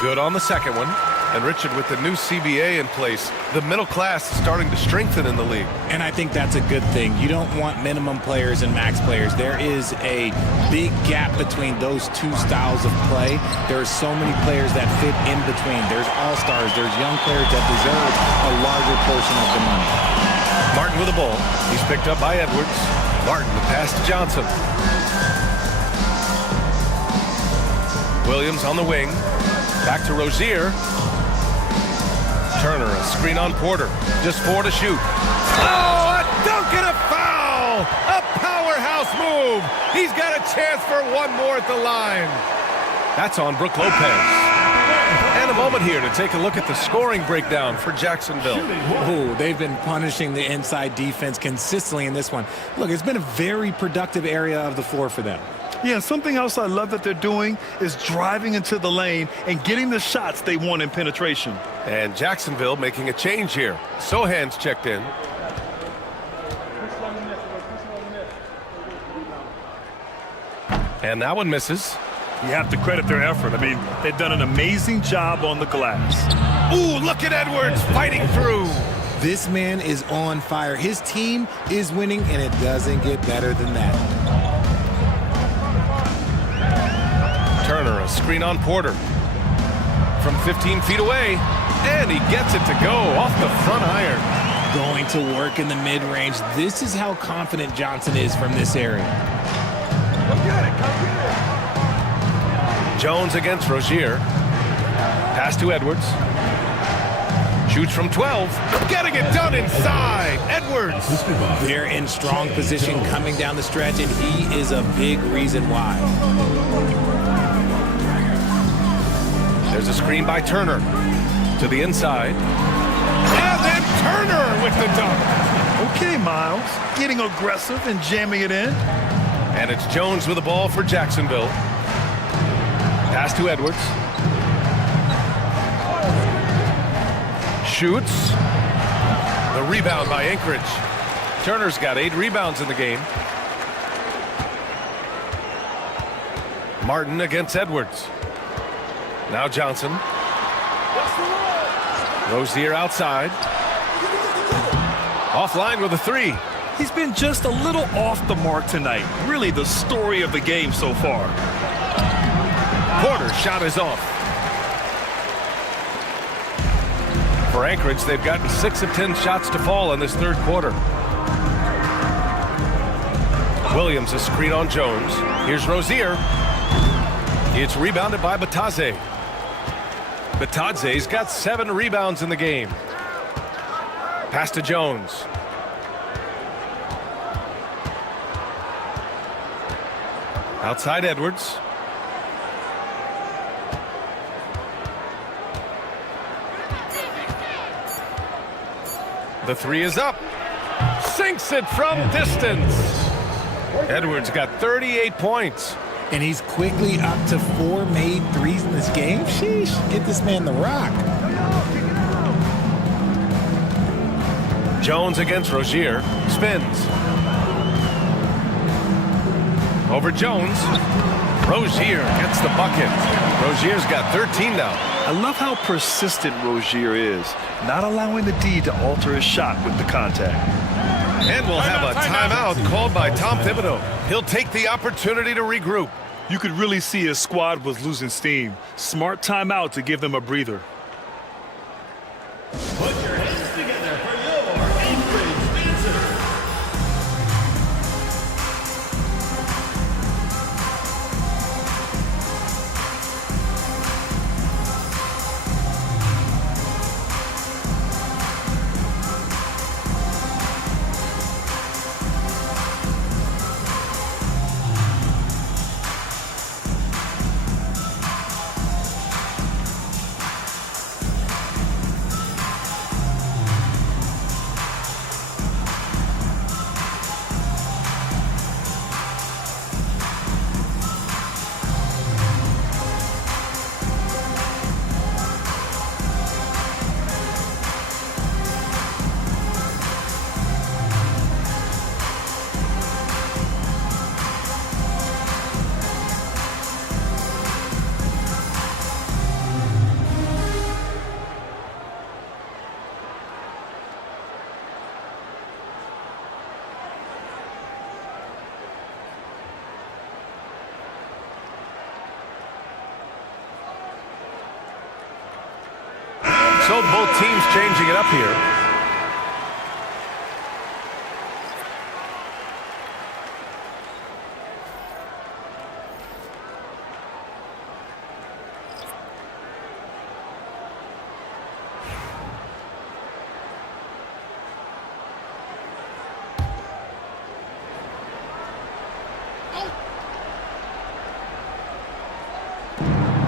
Good on the second one. And Richard, with the new CBA in place, the middle class is starting to strengthen in the league. And I think that's a good thing. You don't want minimum players and max players. There is a big gap between those two styles of play. There are so many players that fit in between. There's all-stars. There's young players that deserve a larger portion of the money. Martin with the ball. He's picked up by Edwards. Martin, the pass to Johnson. Williams on the wing. Back to Rozier. Turner, a screen on Porter. Just 4 to shoot. Oh, a dunk and a foul! A powerhouse move! He's got a chance for one more at the line. That's on Brook Lopez. And a moment here to take a look at the scoring breakdown for Jacksonville. Oh, they've been punishing the inside defense consistently in this one. Look, it's been a very productive area of the floor for them. Yeah, something else I love that they're doing is driving into the lane and getting the shots they want in penetration. And Jacksonville making a change here. Sohan's checked in. And that one misses. You have to credit their effort. I mean, they've done an amazing job on the glass. Ooh, look at Edwards fighting through. This man is on fire. His team is winning, and it doesn't get better than that. Turner, a screen on Porter. From 15 feet away, and he gets it to go off the front iron. Going to work in the mid-range. This is how confident Johnson is from this area. Jones against Rozier. Pass to Edwards. Shoots from 12. Getting it done inside. Edwards. They're in strong position coming down the stretch, and he is a big reason why. There's a screen by Turner. To the inside. And then Turner with the dunk. Okay, Miles. Getting aggressive and jamming it in. And it's Jones with the ball for Jacksonville. Pass to Edwards. Shoots. The rebound by Anchorage. Turner's got 8 rebounds in the game. Martin against Edwards. Now Johnson. Rozier outside. Offline with a 3. He's been just a little off the mark tonight. Really the story of the game so far. Porter's shot is off. For Anchorage, they've gotten 6 of 10 shots to fall in this third quarter. Williams, a screen on Jones. Here's Rozier. It's rebounded by Batadze. Batadze's got 7 rebounds in the game. Pass to Jones. Outside Edwards. The 3 is up. Sinks it from distance. Edwards got 38 points. And he's quickly up to 4 made threes in this game. Sheesh, get this man the rock. Jones against Rozier. Spins. Over Jones. Rozier gets the bucket. Rozier's got 13 now. I love how persistent Rozier is, not allowing the D to alter his shot with the contact. And we'll have a timeout called by Tom Thibodeau. He'll take the opportunity to regroup. You could really see his squad was losing steam. Smart timeout to give them a breather. Put your hands together for your Anchorage dancer. So both teams changing it up here.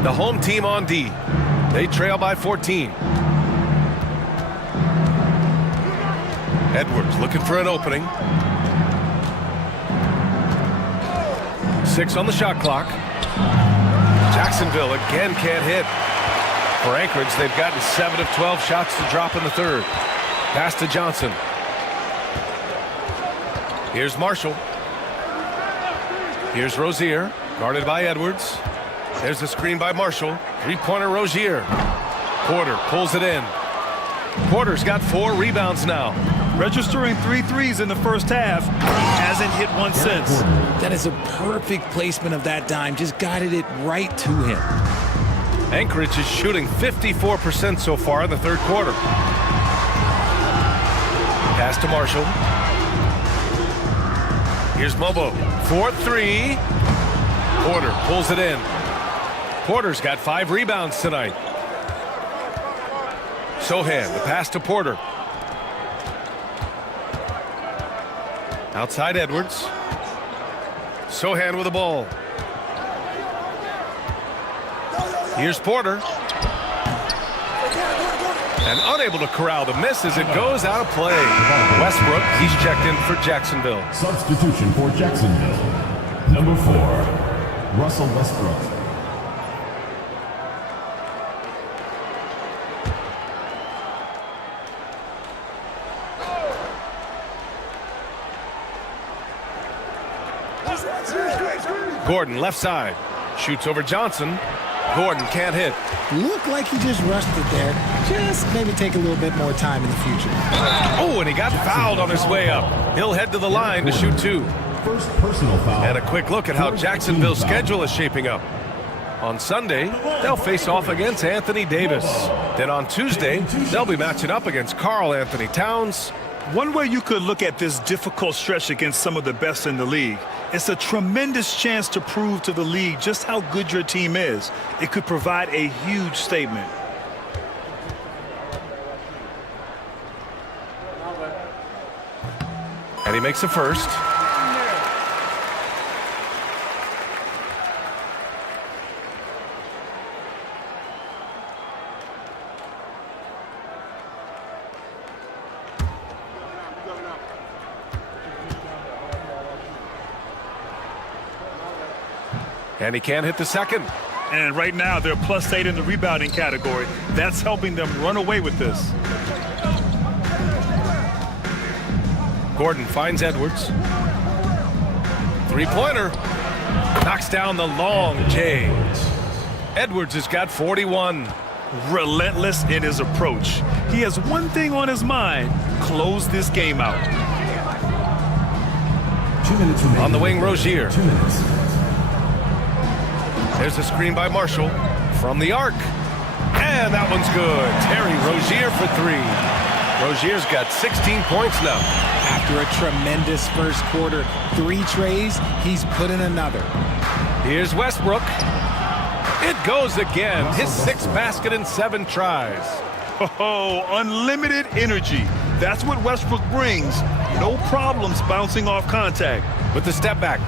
The home team on D. They trail by 14. Edwards looking for an opening. 6 on the shot clock. Jacksonville again can't hit. For Anchorage, they've gotten 7 of 12 shots to drop in the third. Pass to Johnson. Here's Marshall. Here's Rozier, guarded by Edwards. There's a screen by Marshall. Three-pointer Rozier. Porter pulls it in. Porter's got 4 rebounds now. Registering 3 threes in the first half. Hasn't hit one since. That is a perfect placement of that dime. Just guided it right to him. Anchorage is shooting 54% so far in the third quarter. Pass to Marshall. Here's Mobo. 4-3. Porter pulls it in. Porter's got 5 rebounds tonight. Sohan, the pass to Porter. Outside Edwards. Sohan with the ball. Here's Porter. And unable to corral the miss as it goes out of play. Westbrook, he's checked in for Jacksonville. Substitution for Jacksonville. Number 4, Russell Westbrook. Gordon, left side. Shoots over Johnson. Gordon can't hit. Looked like he just rushed it there. Just maybe take a little bit more time in the future. Oh, and he got fouled on his way up. He'll head to the line to shoot 2. First personal foul. And a quick look at how Jacksonville's schedule is shaping up. On Sunday, they'll face off against Anthony Davis. Then on Tuesday, they'll be matching up against Karl Anthony Towns. One way you could look at this difficult stretch against some of the best in the league, it's a tremendous chance to prove to the league just how good your team is. It could provide a huge statement. And he makes the first. And he can't hit the second. And right now, they're +8 in the rebounding category. That's helping them run away with this. Gordon finds Edwards. Three-pointer. Knocks down the long J. Edwards has got 41. Relentless in his approach. He has one thing on his mind: close this game out. 2 minutes remaining. On the wing, Rozier. 2 minutes. There's a screen by Marshall from the arc. And that one's good. Terry Rozier for 3. Rozier's got 16 points now. After a tremendous first quarter, 3 trays, he's put in another. Here's Westbrook. It goes again. His 6th basket in 7 tries. Oh, unlimited energy. That's what Westbrook brings. No problems bouncing off contact. With the step back.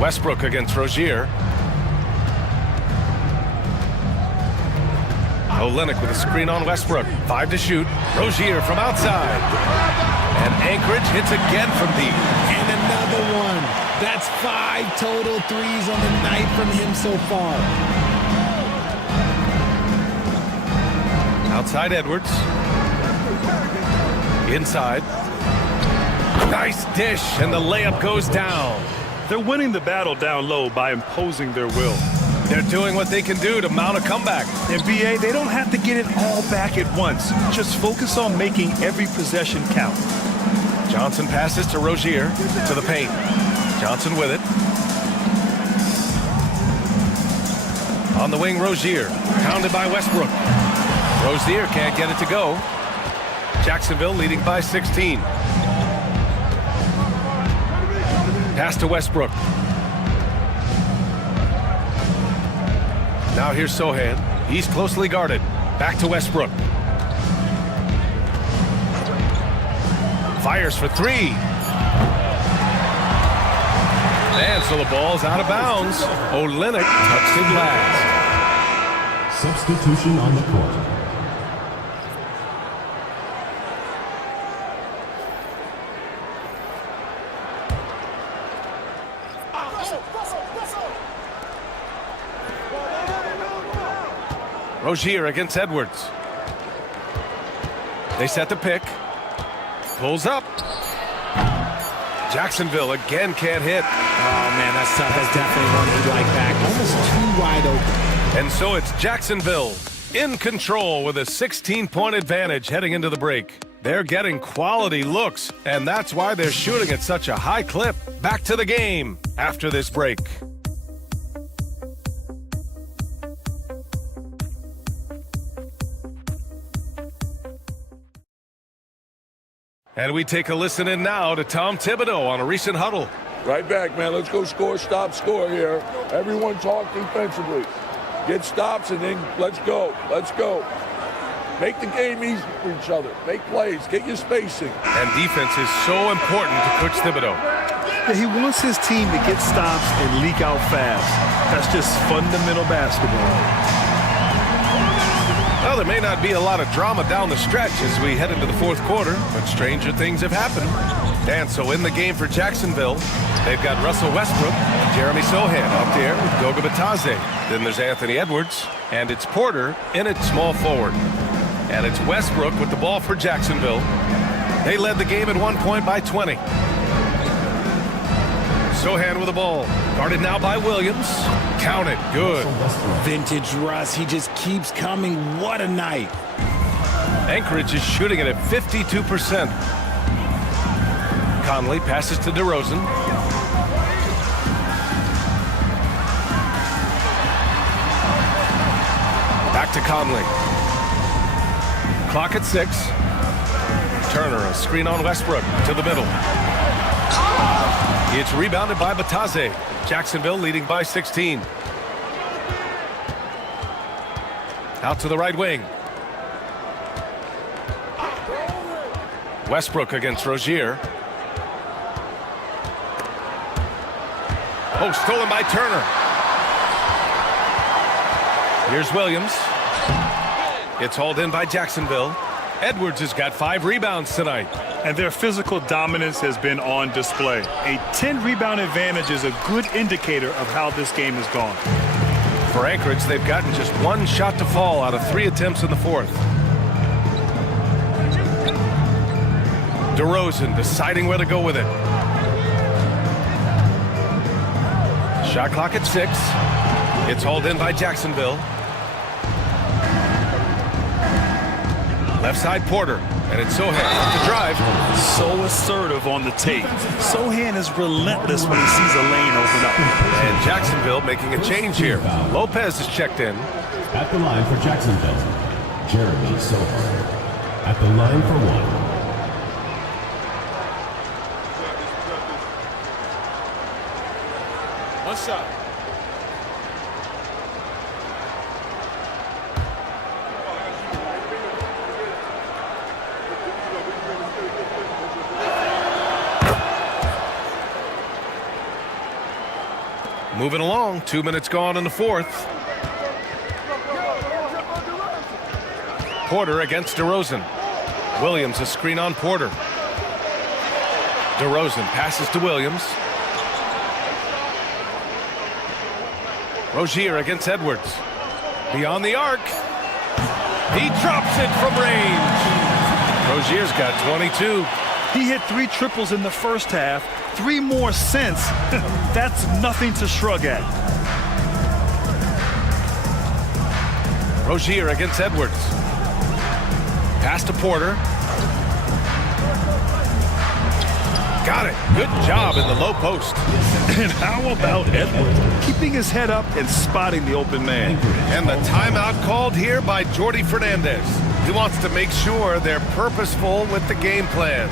Westbrook against Rozier. Olynyk with a screen on Westbrook. 5 to shoot. Rozier from outside. And Anchorage hits again from deep. And another one. That's 5 total threes on the night from him so far. Outside Edwards. Inside. Nice dish, and the layup goes down. They're winning the battle down low by imposing their will. They're doing what they can do to mount a comeback. In BA, they don't have to get it all back at once. Just focus on making every possession count. Johnson passes to Rozier, to the paint. Johnson with it. On the wing, Rozier, pounded by Westbrook. Rozier can't get it to go. Jacksonville leading by 16. Pass to Westbrook. Now here's Sohan. He's closely guarded. Back to Westbrook. Fires for 3. And so the ball's out of bounds. Olynyk touched it last. Substitution on the court. Rozier against Edwards. They set the pick. Pulls up. Jacksonville again can't hit. Oh, man, that's tough. That's definitely one he'd like back. Almost too wide open. And so it's Jacksonville in control with a 16-point advantage heading into the break. They're getting quality looks, and that's why they're shooting at such a high clip. Back to the game after this break. And we take a listen in now to Tom Thibodeau on a recent huddle. Right back, man. Let's go score, stop, score here. Everyone talk defensively. Get stops and then let's go. Let's go. Make the game easy for each other. Make plays. Get your spacing. And defense is so important to Coach Thibodeau. Yeah, he wants his team to get stops and leak out fast. That's just fundamental basketball. Well, there may not be a lot of drama down the stretch as we head into the fourth quarter, but stranger things have happened. And so in the game for Jacksonville, they've got Russell Westbrook, Jeremy Sohan out there with GODBLESS. Then there's Anthony Edwards, and it's Porter in at small forward. And it's Westbrook with the ball for Jacksonville. They led the game at one point by 20. Sohan with the ball. Guarded now by Williams. Count it. Good. Vintage Russ. He just keeps coming. What a night. Anchorage is shooting it at 52%. Conley passes to DeRozan. Back to Conley. Clock at 6. Turner, a screen on Westbrook to the middle. It's rebounded by Batase. Jacksonville leading by 16. Out to the right wing. Westbrook against Rozier. Oh, stolen by Turner. Here's Williams. It's hauled in by Jacksonville. Edwards has got 5 rebounds tonight. And their physical dominance has been on display. A 10-rebound advantage is a good indicator of how this game has gone. For Anchorage, they've gotten just 1 shot to fall out of 3 attempts in the fourth. DeRozan deciding where to go with it. Shot clock at 6. It's hauled in by Jacksonville. Left side Porter, and it's Sohan off the drive. So assertive on the tape. Sohan is relentless when he sees a lane open up. And Jacksonville making a change here. Lopez is checked in. At the line for Jacksonville, Jeremy Sohan. At the line for 1. What's up? Moving along, 2 minutes gone in the fourth. Porter against DeRozan. Williams a screen on Porter. DeRozan passes to Williams. Rozier against Edwards. Beyond the arc. He drops it from range. Rozier's got 22. He hit 3 triples in the first half, 3 more since. That's nothing to shrug at. Rozier against Edwards. Pass to Porter. Got it. Good job in the low post. And how about Edwards? Keeping his head up and spotting the open man. And the timeout called here by Jordi Fernandez. He wants to make sure they're purposeful with the game plan.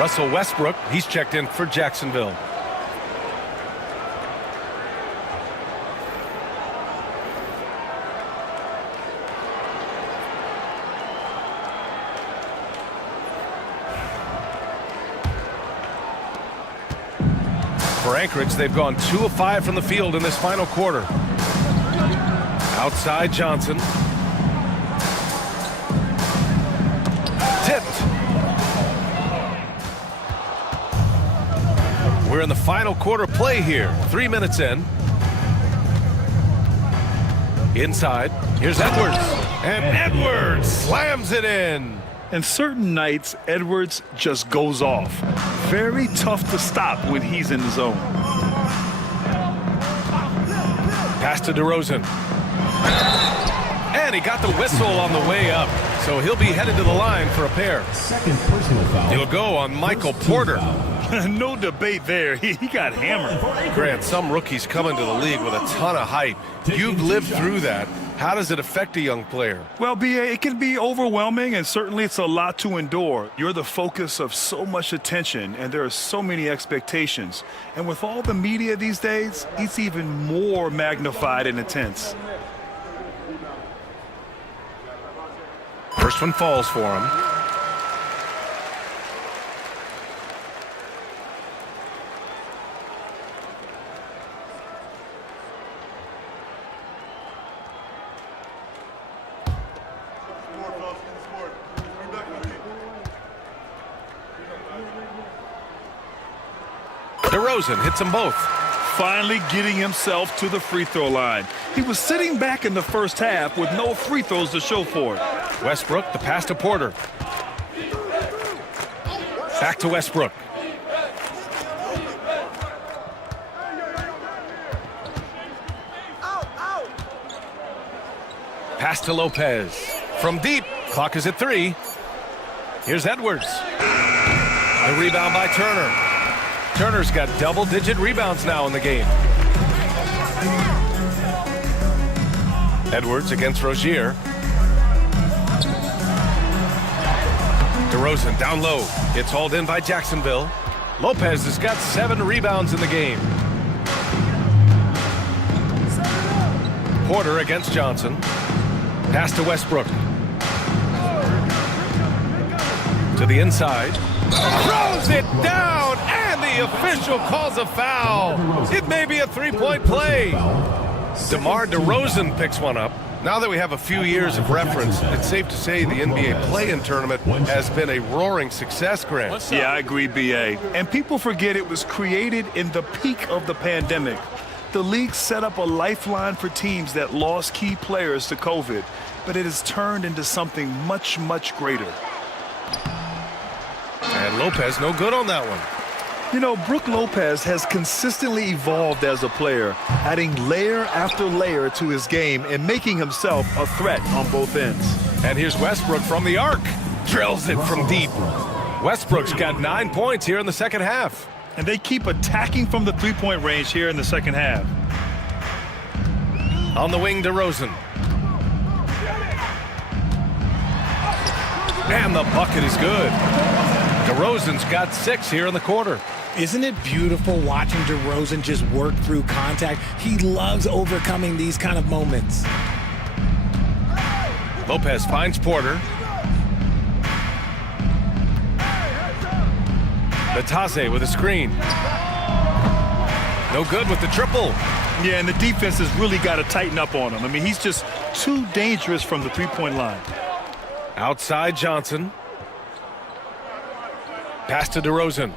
Russell Westbrook, he's checked in for Jacksonville. For Anchorage, they've gone 2 of 5 from the field in this final quarter. Outside Johnson. Tipped. We're in the final quarter play here. 3 minutes in. Inside. Here's Edwards. And Edwards slams it in. And certain nights, Edwards just goes off. Very tough to stop when he's in the zone. Pass to DeRozan. And he got the whistle on the way up. So he'll be headed to the line for a pair. Second personal foul. He'll go on Michael Porter. No debate there. He got hammered. Grant, some rookies come into the league with a ton of hype. You've lived through that. How does it affect a young player? Well, B.A., it can be overwhelming, and certainly it's a lot to endure. You're the focus of so much attention, and there are so many expectations. And with all the media these days, it's even more magnified and intense. First one falls for him. DeRozan hits them both. Finally getting himself to the free throw line. He was sitting back in the first half with no free throws to show for it. Westbrook, the pass to Porter. Back to Westbrook. Pass to Lopez. From deep. Clock is at 3. Here's Edwards. The rebound by Turner. Turner's got double-digit rebounds now in the game. Edwards against Rozier. DeRozan down low. It's hauled in by Jacksonville. Lopez has got 7 rebounds in the game. Porter against Johnson. Pass to Westbrook. To the inside. Throws it down, and the official calls a foul. It may be a 3-point play. DeMar DeRozan picks one up. Now that we have a few years of reference, it's safe to say the NBA play-in tournament has been a roaring success, Grant. Yeah, I agree, B.A. And people forget it was created in the peak of the pandemic. The league set up a lifeline for teams that lost key players to COVID, but it has turned into something much, much greater. And Lopez no good on that one. You know, Brook Lopez has consistently evolved as a player, adding layer after layer to his game and making himself a threat on both ends. And here's Westbrook from the arc. Drills it from deep. Westbrook's got 9 points here in the second half. And they keep attacking from the three-point range here in the second half. On the wing, DeRozan. And the bucket is good. DeRozan's got 6 here in the quarter. Isn't it beautiful watching DeRozan just work through contact? He loves overcoming these kind of moments. Lopez finds Porter. Batase with a screen. No good with the triple. Yeah, and the defense has really got to tighten up on him. I mean, he's just too dangerous from the three-point line. Outside Johnson. Pass to DeRozan.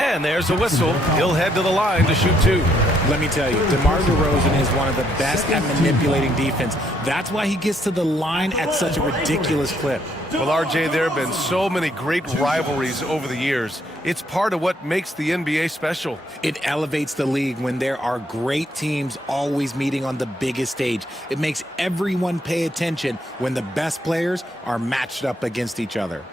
And there's a whistle. He'll head to the line to shoot 2. Let me tell you, DeMar DeRozan is one of the best at manipulating defense. That's why he gets to the line at such a ridiculous clip. Well, RJ, there have been so many great rivalries over the years. It's part of what makes the NBA special. It elevates the league when there are great teams always meeting on the biggest stage. It makes everyone pay attention when the best players are matched up against each other.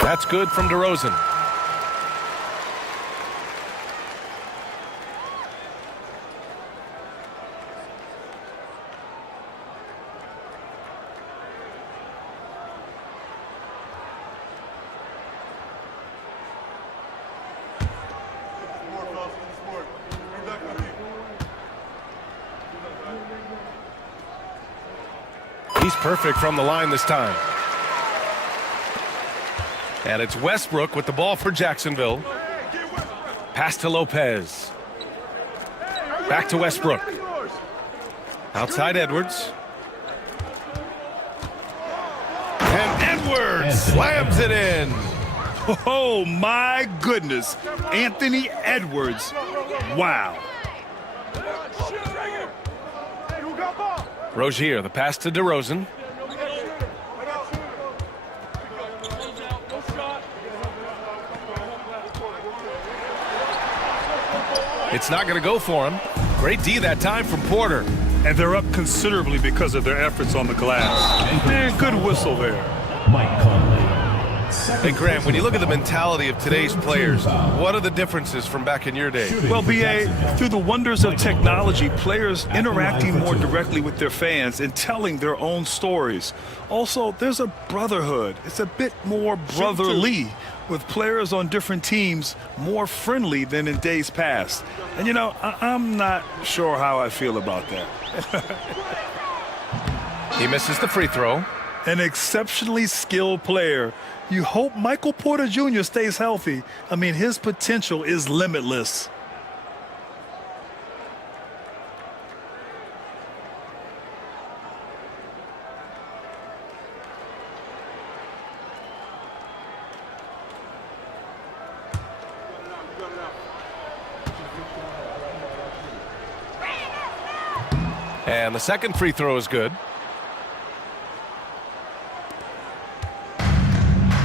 That's good from DeRozan. He's perfect from the line this time. And it's Westbrook with the ball for Jacksonville. Pass to Lopez. Back to Westbrook. Outside Edwards. And Edwards slams it in. Oh, my goodness. Anthony Edwards. Wow. Rozier, the pass to DeRozan. It's not going to go for him. Great D that time from Porter. And they're up considerably because of their efforts on the glass. Man, good whistle there. Mike Conley. Hey, Grant, when you look at the mentality of today's players, what are the differences from back in your day? Well, B.A., through the wonders of technology, players interacting more directly with their fans and telling their own stories. Also, there's a brotherhood. It's a bit more brotherly, with players on different teams more friendly than in days past. And, you know, I'm not sure how I feel about that. He misses the free throw. An exceptionally skilled player. You hope Michael Porter Jr. stays healthy. I mean, his potential is limitless. And the second free throw is good.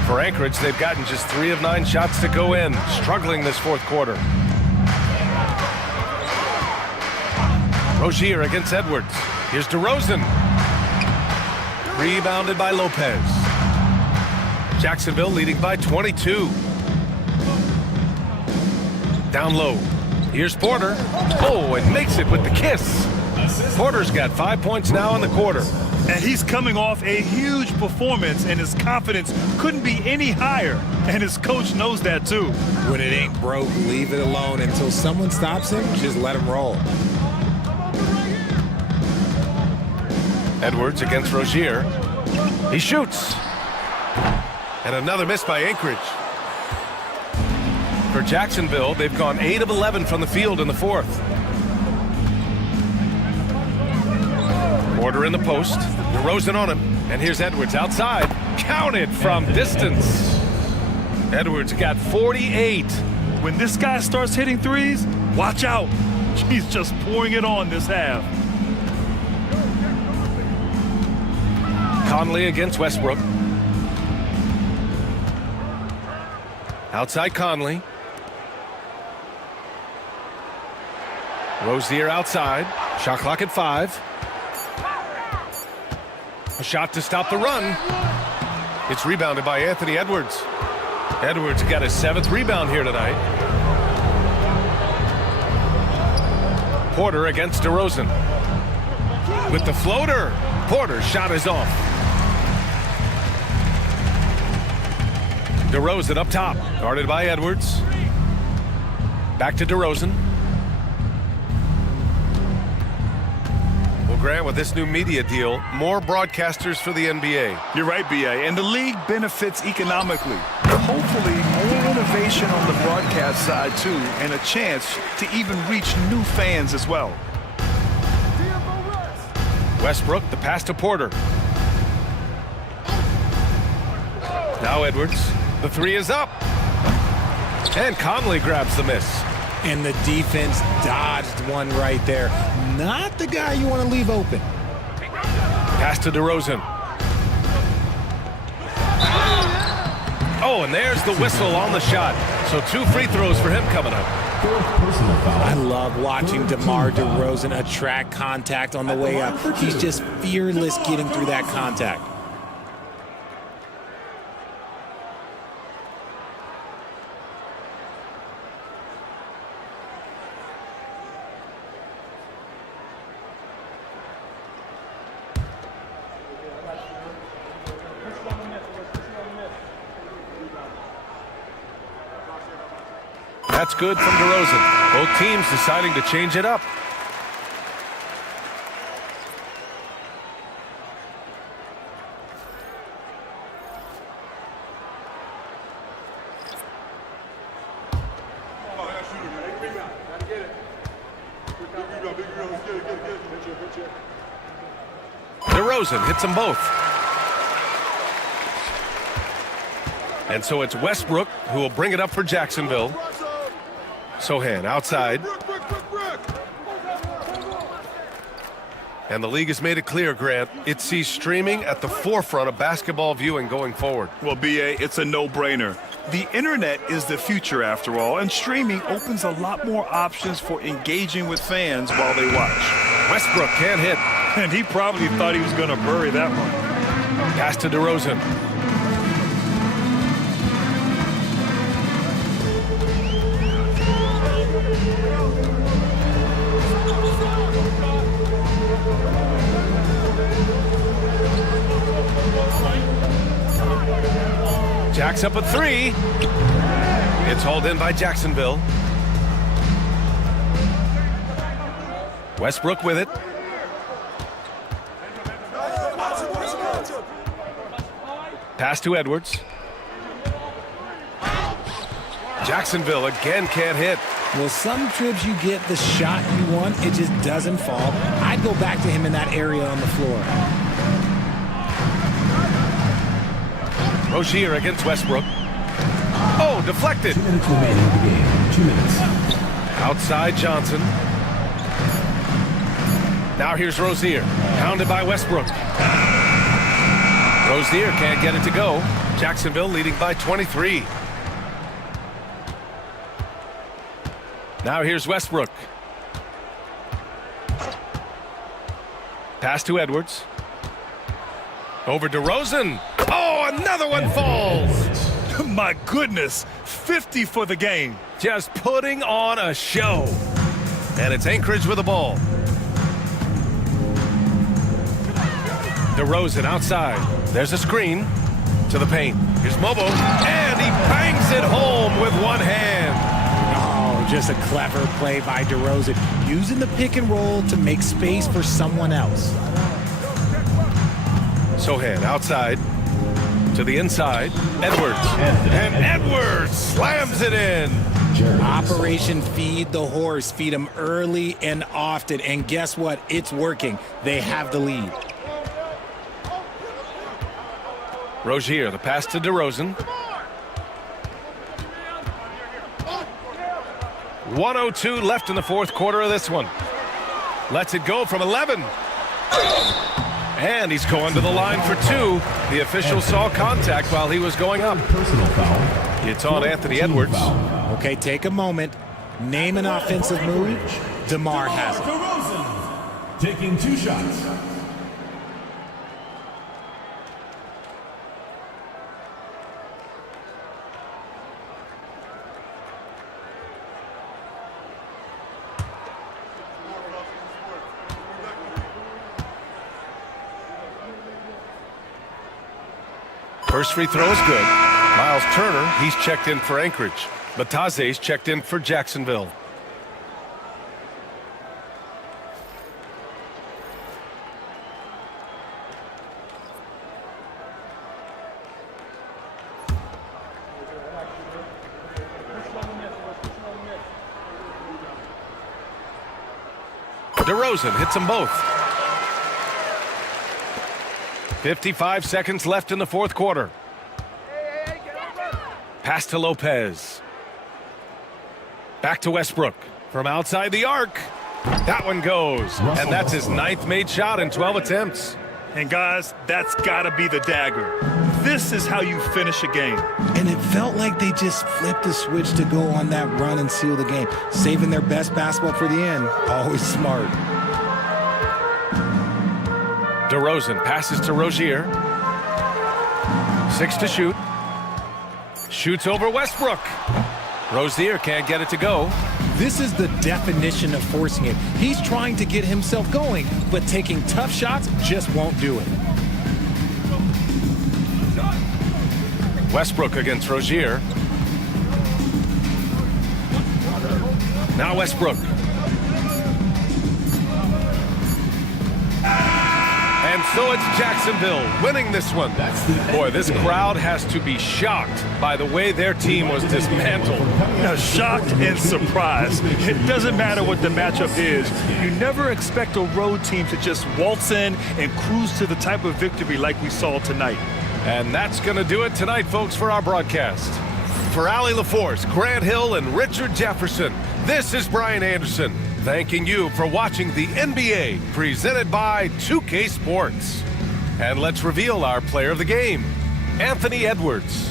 For Anchorage, they've gotten just 3 of 9 shots to go in, struggling this fourth quarter. Rozier against Edwards. Here's DeRozan. Rebounded by Lopez. Jacksonville leading by 22. Down low. Here's Porter. Oh, and makes it with the kiss. Porter's got 5 points now in the quarter. And he's coming off a huge performance, and his confidence couldn't be any higher. And his coach knows that, too. When it ain't broke, leave it alone. Until someone stops him, just let him roll. Edwards against Rozier. He shoots. And another miss by Anchorage. For Jacksonville, they've gone 8 of 11 from the field in the fourth. Porter in the post. DeRozan on him. And here's Edwards outside. Counted from distance. Edwards got 48. When this guy starts hitting threes, watch out. He's just pouring it on this half. Conley against Westbrook. Outside Conley. Rozier outside. Shot clock at 5. A shot to stop the run. It's rebounded by Anthony Edwards. Edwards got his 7th rebound here tonight. Porter against DeRozan. With the floater. Porter's shot is off. DeRozan up top. Guarded by Edwards. Back to DeRozan. Grant, with this new media deal, more broadcasters for the NBA. You're right, B.A., and the league benefits economically. Hopefully, more innovation on the broadcast side, too, and a chance to even reach new fans as well. Westbrook, the pass to Porter. Now Edwards. The 3 is up. And Conley grabs the miss. And the defense dodged one right there. Not the guy you want to leave open. Pass to DeRozan. Oh, and there's the whistle on the shot. So 2 free throws for him coming up. I love watching DeMar DeRozan attract contact on the way up. He's just fearless getting through that contact. That's good from DeRozan. Both teams deciding to change it up. DeRozan hits them both. And so it's Westbrook who will bring it up for Jacksonville. Sohan outside. And the league has made it clear, Grant, it sees streaming at the forefront of basketball viewing going forward. Well, B.A., it's a no-brainer. The internet is the future, after all, and streaming opens a lot more options for engaging with fans while they watch. Westbrook can't hit. And he probably thought he was going to bury that one. Pass to DeRozan. Jack's up a three. It's hauled in by Jacksonville. Westbrook with it. Pass to Edwards. Jacksonville again can't hit. Well, some trips you get the shot you want, it just doesn't fall. I'd go back to him in that area on the floor. Rozier against Westbrook. Oh, deflected. 2 minutes remaining in the game. 2 minutes. Outside Johnson. Now here's Rozier. Pounded by Westbrook. Rozier can't get it to go. Jacksonville leading by 23. Now here's Westbrook. Pass to Edwards. Over to DeRozan. Oh, another one falls. My goodness, 50 for the game. Just putting on a show. And it's Anchorage with the ball. DeRozan outside. There's a screen to the paint. Here's Mobo, and he bangs it home with one hand. Oh, just a clever play by DeRozan, using the pick and roll to make space for someone else. Sohan outside to the inside. Edwards. And Edwards slams it in. Operation Feed the Horse. Feed him early and often. And guess what? It's working. They have the lead. Rozier, the pass to DeRozan. 1:02 left in the fourth quarter of this one. Lets it go from 11. And he's going to the line for two. The official saw contact while he was going up. Personal foul. It's on Anthony Edwards. Okay, take a moment. Name an offensive move. DeMar has it. DeRozan taking 2 shots. First free throw is good. Miles Turner, he's checked in for Anchorage. Bataze's checked in for Jacksonville. DeRozan hits them both. 55 seconds left in the fourth quarter. Pass to Lopez. Back to Westbrook. From outside the arc. That one goes. And that's his 9th made shot in 12 attempts. And guys, that's got to be the dagger. This is how you finish a game. And it felt like they just flipped the switch to go on that run and seal the game. Saving their best basketball for the end. Always smart. DeRozan passes to Rozier. 6 to shoot. Shoots over Westbrook. Rozier can't get it to go. This is the definition of forcing it. He's trying to get himself going, but taking tough shots just won't do it. Westbrook against Rozier. Now Westbrook. And And so it's Jacksonville winning this one. Boy, this crowd has to be shocked by the way their team was dismantled. Shocked and surprised. It doesn't matter what the matchup is. You never expect a road team to just waltz in and cruise to the type of victory like we saw tonight. And that's going to do it tonight, folks, for our broadcast. For Allie LaForce, Grant Hill, and Richard Jefferson, this is Brian Anderson, thanking you for watching the NBA presented by 2K Sports. And let's reveal our player of the game, Anthony Edwards.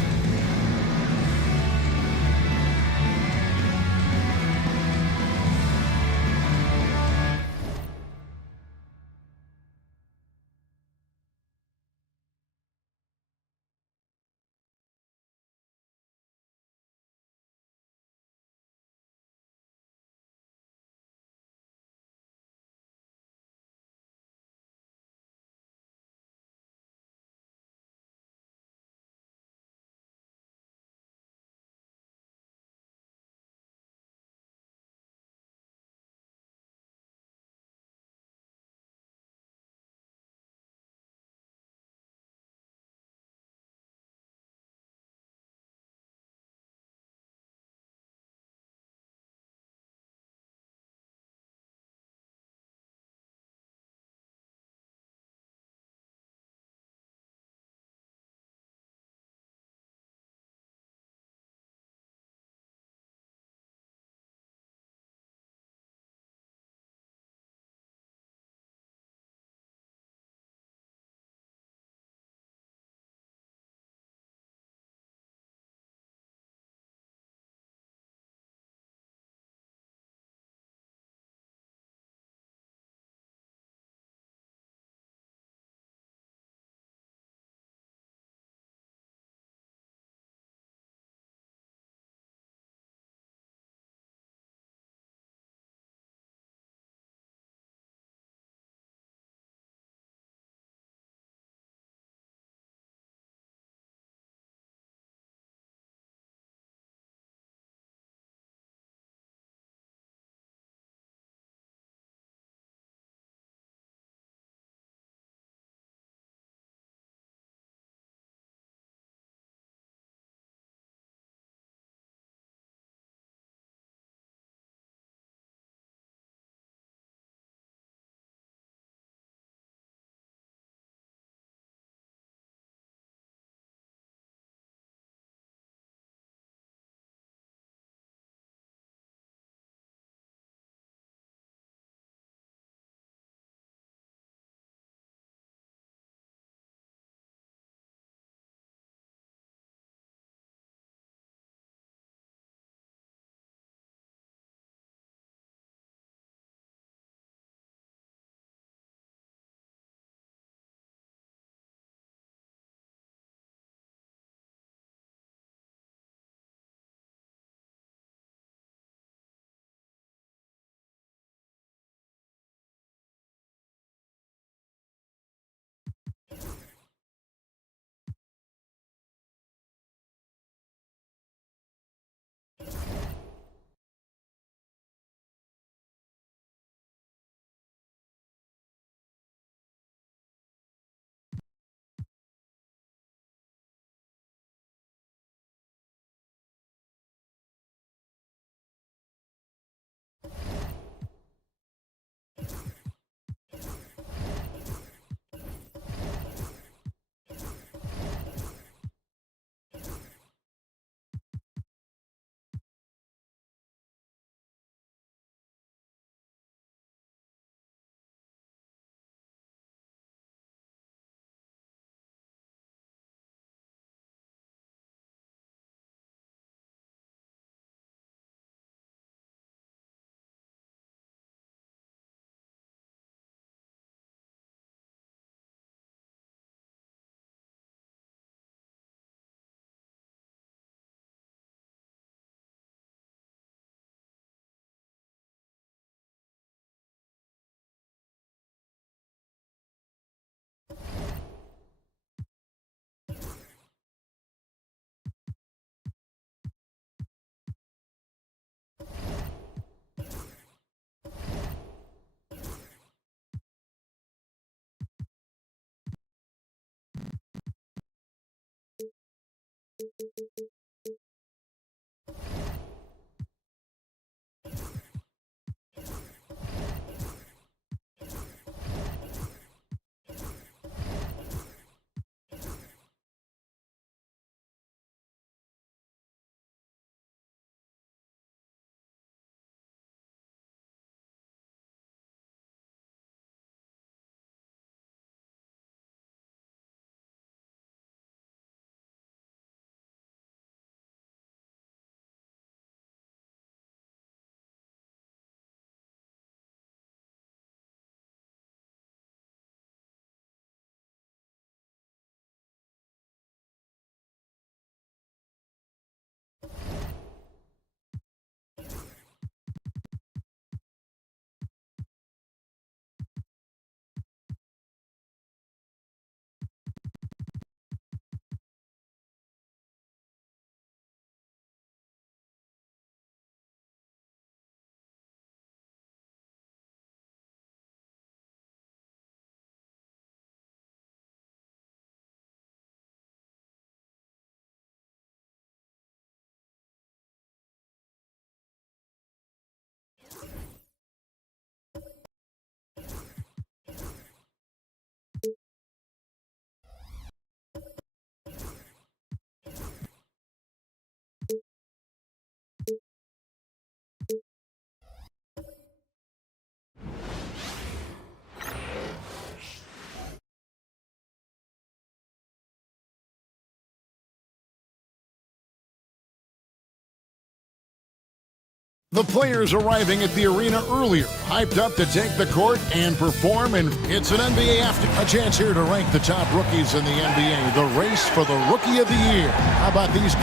The players arriving at the arena earlier, hyped up to take the court and perform, and it's an NBA after. A chance here to rank the top rookies in the NBA. The race for the Rookie of the Year. How about these?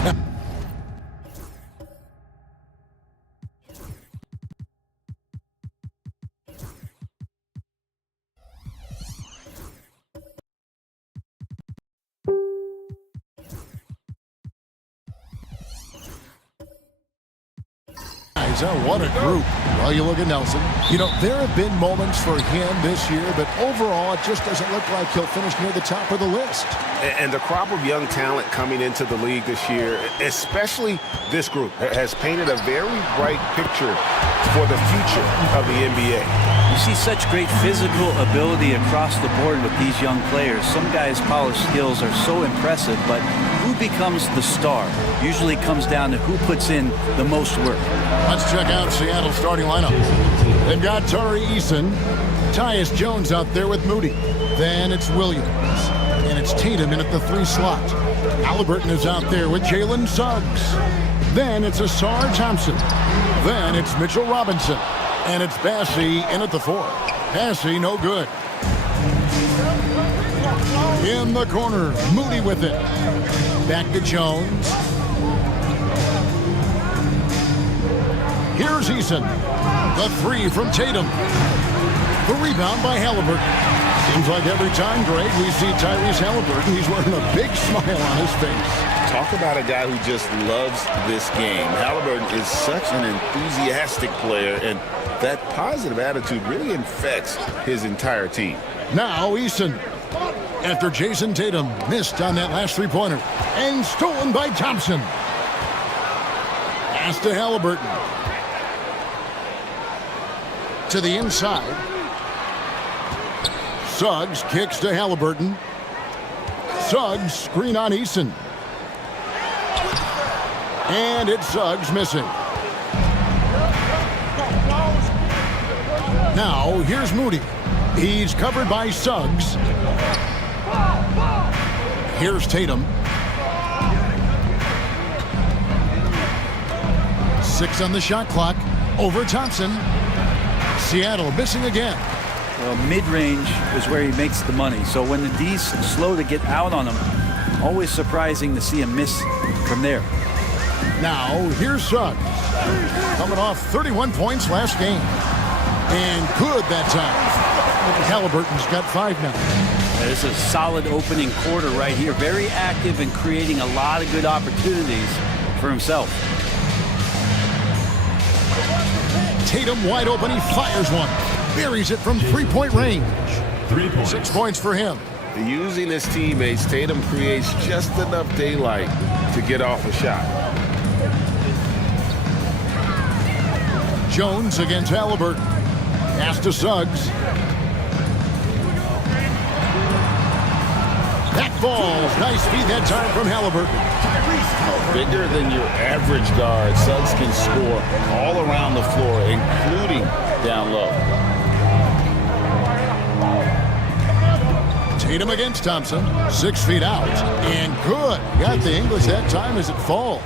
What a group. Well, you look at Nelson. You know, there have been moments for him this year, but overall, it just doesn't look like he'll finish near the top of the list. And the crop of young talent coming into the league this year, especially this group, has painted a very bright picture for the future of the NBA. You see such great physical ability across the board with these young players. Some guys' polished skills are so impressive, but who becomes the star usually comes down to who puts in the most work. Let's check out Seattle's starting lineup. They've got Tari Eason, Tyus Jones out there with Moody. Then it's Williams, and it's Tatum in at the 3 slot. Halliburton is out there with Jalen Suggs. Then it's Asar Thompson. Then it's Mitchell Robinson. And it's Bassey in at the 4. Bassey, no good. In the corner, Moody with it. Back to Jones. Here's Eason. The 3 from Tatum. The rebound by Halliburton. Seems like every time, Greg, we see Tyrese Halliburton, he's wearing a big smile on his face. Talk about a guy who just loves this game. Halliburton is such an enthusiastic player, and that positive attitude really infects his entire team. Now Eason, after Jason Tatum missed on that last 3-pointer, and stolen by Thompson. Pass to Halliburton. To the inside. Suggs kicks to Halliburton. Suggs screen on Eason. And it's Suggs missing. Now, here's Moody. He's covered by Suggs. Here's Tatum. 6 on the shot clock. Over Thompson. Seattle missing again. Well, mid-range is where he makes the money. So when the D's slow to get out on him, always surprising to see him miss from there. Now, here's Suggs. Coming off 31 points last game. And good that time. Halliburton's got 5 now. This is a solid opening quarter right here. Very active and creating a lot of good opportunities for himself. Tatum wide open. He fires one. Buries it from 3-point range. 3 points. 6 points for him. Using his teammates, Tatum creates just enough daylight to get off a shot. Jones against Halliburton. Pass to Suggs. That falls. Nice feed that time from Halliburton. Bigger than your average guard, Suggs can score all around the floor, including down low. Tatum against Thompson. 6 feet out. And good. Got the English that time as it falls.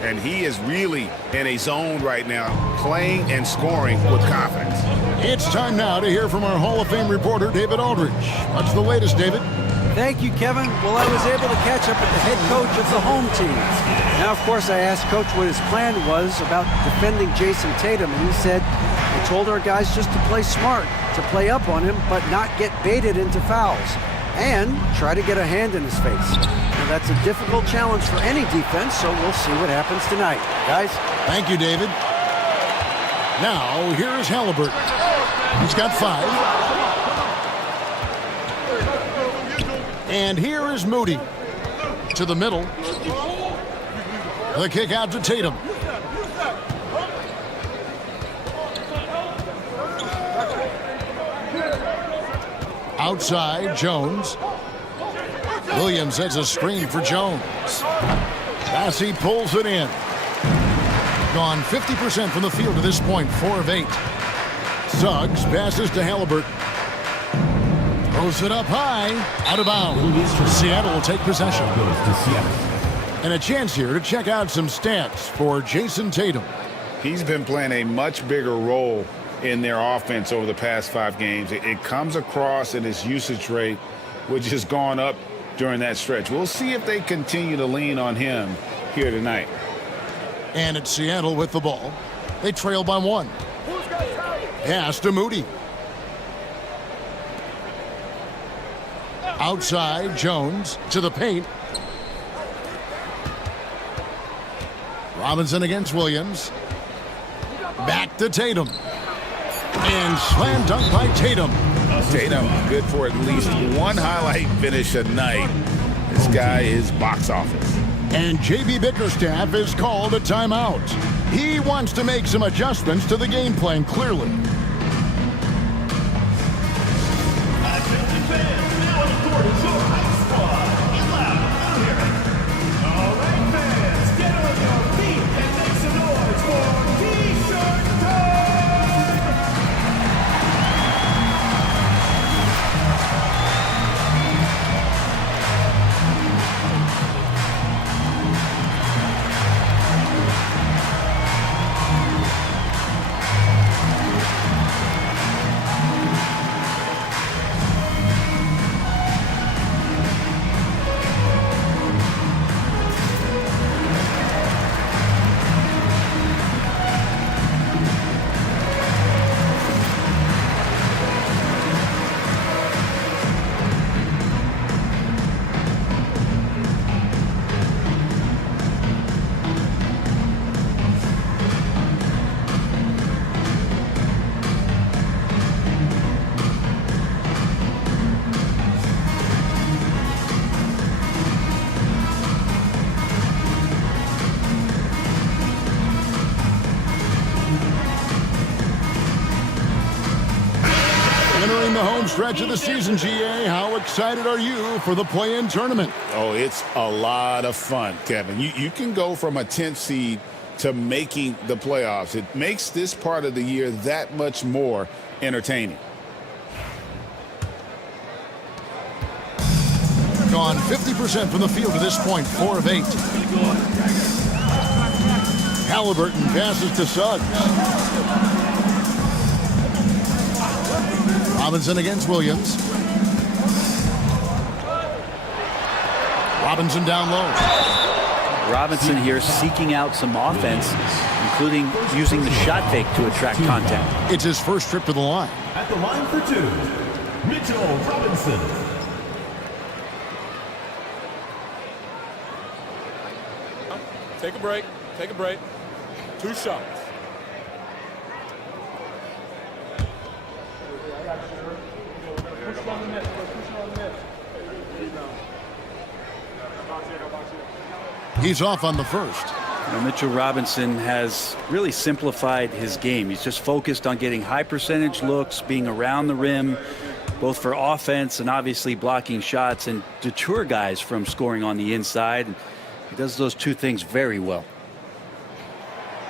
And he is really in a zone right now, playing and scoring with confidence. It's time now to hear from our Hall of Fame reporter, David Aldridge. What's the latest, David? Thank you, Kevin. Well, I was able to catch up with the head coach of the home team. Now, of course, I asked Coach what his plan was about defending Jason Tatum, and he said, I told our guys just to play smart, to play up on him, but not get baited into fouls, and try to get a hand in his face. Now, that's a difficult challenge for any defense, so we'll see what happens tonight. Guys? Thank you, David. Now, here's Halliburton. He's got 5. And here is Moody. To the middle. The kick out to Tatum. Outside, Jones. Williams sets a screen for Jones. Bassey pulls it in. Gone 50% from the field to this point, 4 of 8. Suggs passes to Halliburton. Throws it up high, out of bounds. Seattle will take possession. And a chance here to check out some stats for Jason Tatum. He's been playing a much bigger role in their offense over the past 5 games. It comes across in his usage rate, which has gone up during that stretch. We'll see if they continue to lean on him here tonight. And it's Seattle with the ball. They trail by 1. Pass to Moody. Outside, Jones to the paint. Robinson against Williams. Back to Tatum. And slam dunk by Tatum. Tatum good for at least one highlight finish a night. This guy is box office. And J.B. Bickerstaff is called a timeout. He wants to make some adjustments to the game plan, clearly. Entering the home stretch of the season, GA, how excited are you for the play-in tournament? Oh, it's a lot of fun, Kevin. You can go from a 10th seed to making the playoffs. It makes this part of the year that much more entertaining. Gone 50% from the field to this point, 4 of 8. Halliburton passes to Suggs. Robinson against Williams. Robinson down low. Robinson here seeking out some offense, including using the shot fake to attract contact. It's his first trip to the line. At the line for 2, Mitchell Robinson. Take a break. Take a break. 2 shots. He's off on the first. Mitchell Robinson has really simplified his game. He's just focused on getting high percentage looks, being around the rim, both for offense and obviously blocking shots, and deter guys from scoring on the inside. He does those 2 things very well.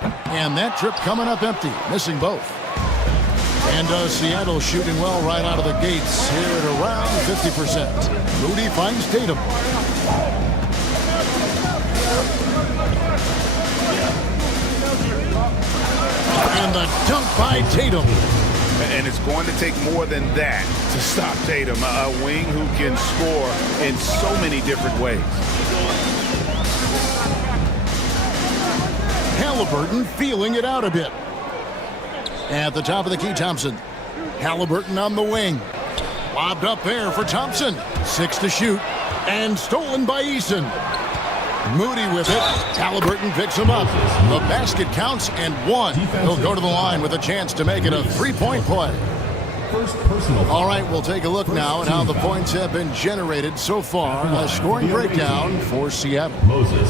And that trip coming up empty, missing both. And Seattle shooting well right out of the gates here at around 50%. Moody finds Tatum. And the dunk by Tatum. And it's going to take more than that to stop Tatum, a wing who can score in so many different ways. Halliburton feeling it out a bit. At the top of the key, Thompson. Halliburton on the wing. Lobbed up there for Thompson. 6 to shoot. And stolen by Eason. Moody with it. Halliburton picks him up. The basket counts and 1. He'll go to the line with a chance to make it a 3-point play. All right, we'll take a look now at how the points have been generated so far. A scoring breakdown for Seattle.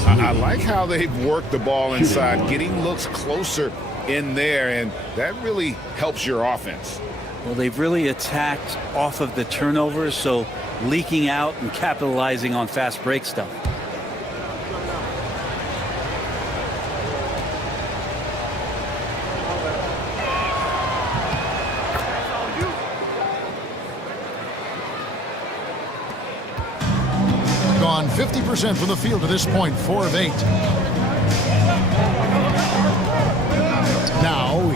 I like how they've worked the ball inside, getting looks closer in there, and that really helps your offense. Well, they've really attacked off of the turnovers, so leaking out and capitalizing on fast break stuff. Gone 50% from the field to this point, 4 of 8.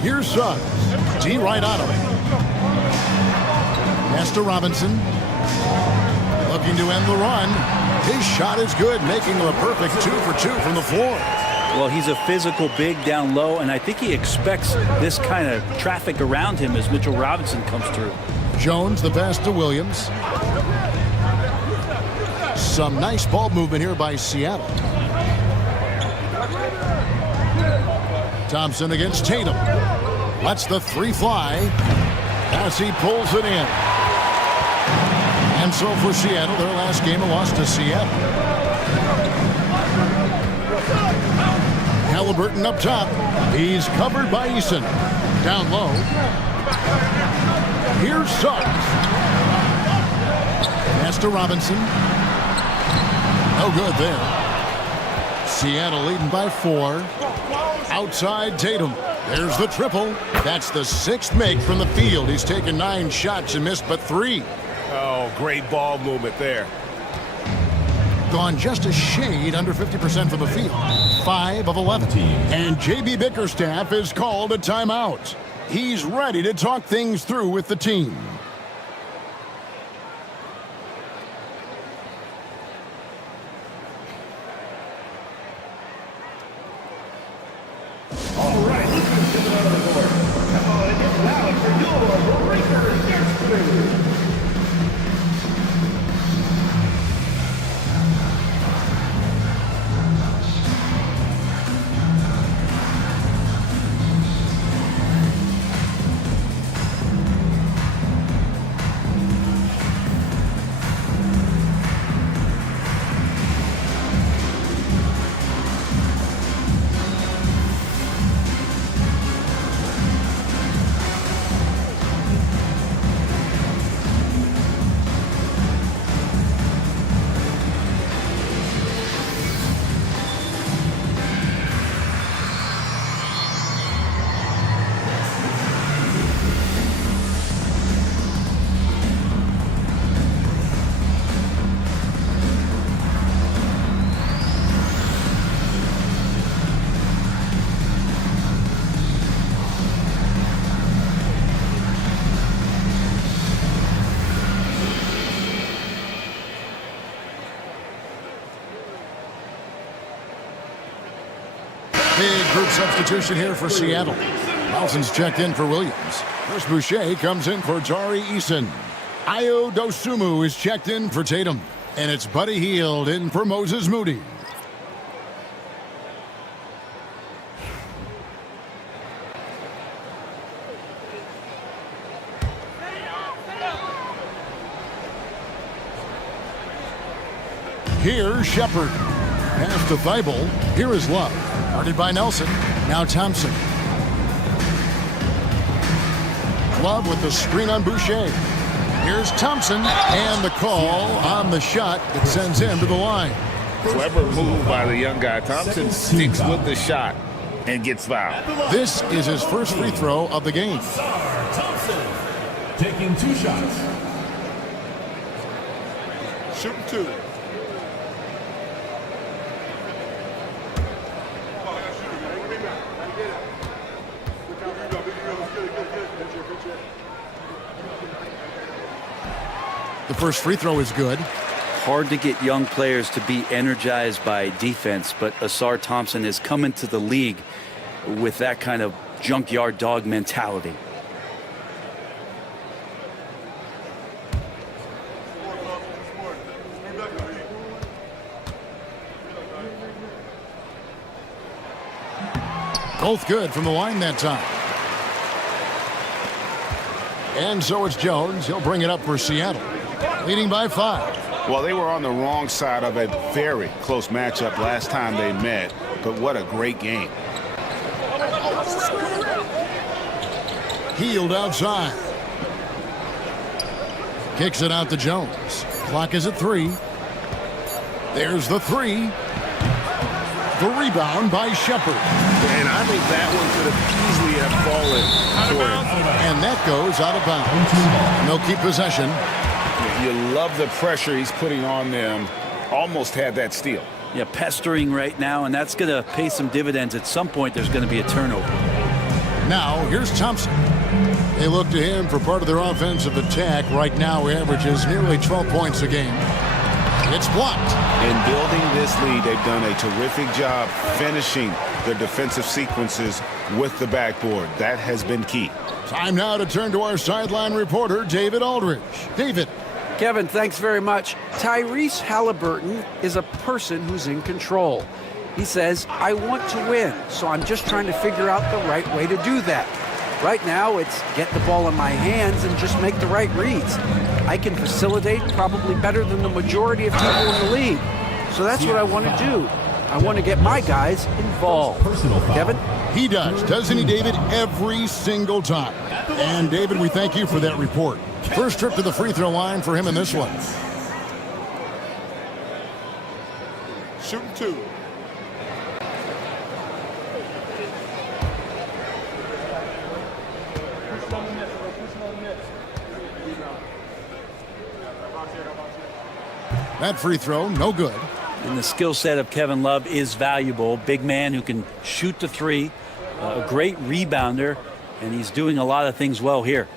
Here's Suggs. D right on him. Pass to Robinson. Looking to end the run. His shot is good, making him a perfect 2 for 2 from the floor. Well, he's a physical big down low, and I think he expects this kind of traffic around him as Mitchell Robinson comes through. Jones, the pass to Williams. Some nice ball movement here by Seattle. Thompson against Tatum. Lets the three fly as he pulls it in. And so for Seattle, their last game, a loss to Seattle. Halliburton up top. He's covered by Eason. Down low. Here's Suggs. Pass to Robinson. No good there. Seattle leading by 4. Outside Tatum. There's the triple. That's the 6th make from the field. He's taken 9 shots and missed but 3. Oh, great ball movement there. Gone just a shade under 50% from the field. 5 of 11. And J.B. Bickerstaff has called a timeout. He's ready to talk things through with the team. All right, let's get it out of the board. Come on, it gets loud for your Breakers yesterday. Big group substitution here for Seattle. Nelson's checked in for Williams. Chris Boucher comes in for Tari Eason. Ayo Dosunmu is checked in for Tatum. And it's Buddy Hield in for Moses Moody. Here's Shepard. Pass to Thibault. Here is Love. Guarded by Nelson. Now Thompson. Love with the screen on Boucher. Here's Thompson. And the call on the shot that sends him to the line. Clever move by the young guy. Thompson sticks with the shot and gets fouled. This is his first free throw of the game. Thompson taking 2 shots. Shooting 2. The first free throw is good. Hard to get young players to be energized by defense, but Asar Thompson has come into the league with that kind of junkyard dog mentality. Both good from the line that time. And so it's Jones. He'll bring it up for Seattle. Leading by 5. Well, they were on the wrong side of a very close matchup last time they met, but what a great game. Hield outside. Kicks it out to Jones. Clock is at 3. There's the 3. The rebound by Shepard. And I think that one could have easily have fallen for him. And that goes out of bounds. They'll keep possession. You love the pressure he's putting on them. Almost had that steal. Yeah, pestering right now, and that's going to pay some dividends. At some point, there's going to be a turnover. Now, here's Thompson. They look to him for part of their offensive attack. Right now, he averages nearly 12 points a game. It's blocked. In building this lead, they've done a terrific job finishing their defensive sequences with the backboard. That has been key. Time now to turn to our sideline reporter, David Aldridge. David. Kevin, thanks very much. Tyrese Halliburton is a person who's in control. He says, I want to win, so I'm just trying to figure out the right way to do that. Right now, it's get the ball in my hands and just make the right reads. I can facilitate probably better than the majority of people in the league. So that's what I want to do. I want to get my guys involved. Kevin? He does, doesn't he, David? Every single time. And, David, we thank you for that report. First trip to the free throw line for him in this one. Shooting 2. That free throw, no good. And the skill set of Kevin Love is valuable. Big man who can shoot the three, a great rebounder, and he's doing a lot of things well here.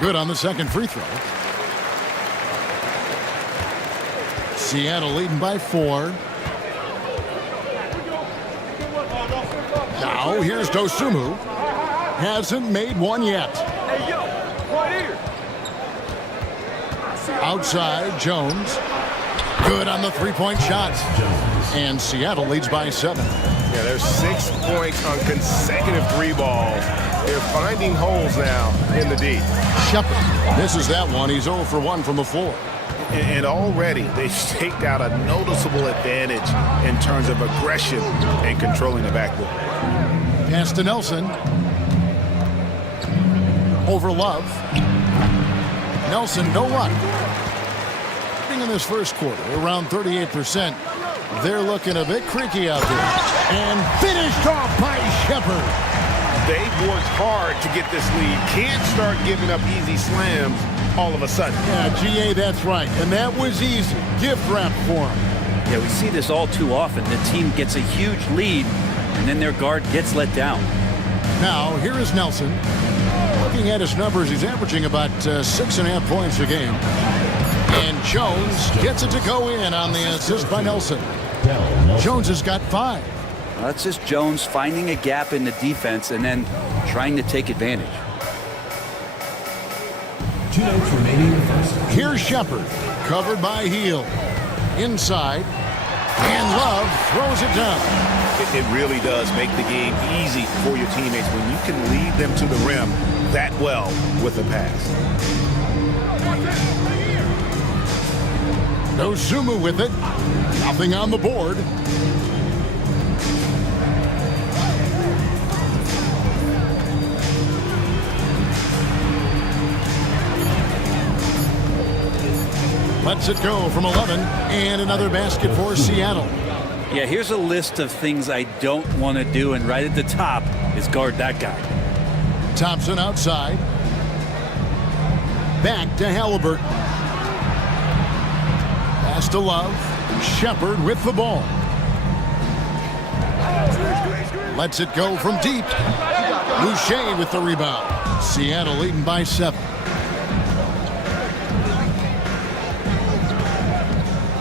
Good on the second free throw. Seattle leading by 4. Now here's Dosunmu. Hasn't made one yet. Hey, yo, right here. Outside, Jones. Good on the three-point shot. And Seattle leads by 7. Yeah, there's 6 points on consecutive 3 balls. They're finding holes now in the D. Shepard misses that one. He's 0 for 1 from the floor. And already they've staked out a noticeable advantage in terms of aggression and controlling the backboard. Pass to Nelson. Over Love. Nelson, no luck. In this first quarter, around 38%. They're looking a bit creaky out there. And finished off by Shepard. They've worked hard to get this lead. Can't start giving up easy slams all of a sudden. Yeah, GA, that's right. And that was easy. Gift wrap for him. Yeah, we see this all too often. The team gets a huge lead, and then their guard gets let down. Now, here is Nelson. Looking at his numbers, he's averaging about 6.5 points a game. And Jones gets it to go in on the assist by Nelson. Jones has got 5. Well, that's just Jones finding a gap in the defense and then trying to take advantage. 2 minutes remaining in the first. Here's Shepard, covered by Heel. Inside, and Love throws it down. It really does make the game easy for your teammates when you can lead them to the rim that well with a pass. Dosunmu with it. Nothing on the board. Lets it go from 11, and another basket for Seattle. Yeah, here's a list of things I don't want to do, and right at the top is guard that guy. Thompson outside. Back to Halliburton. Pass to Love. Shepard with the ball. Lets it go from deep. Boucher with the rebound. Seattle leading by 7.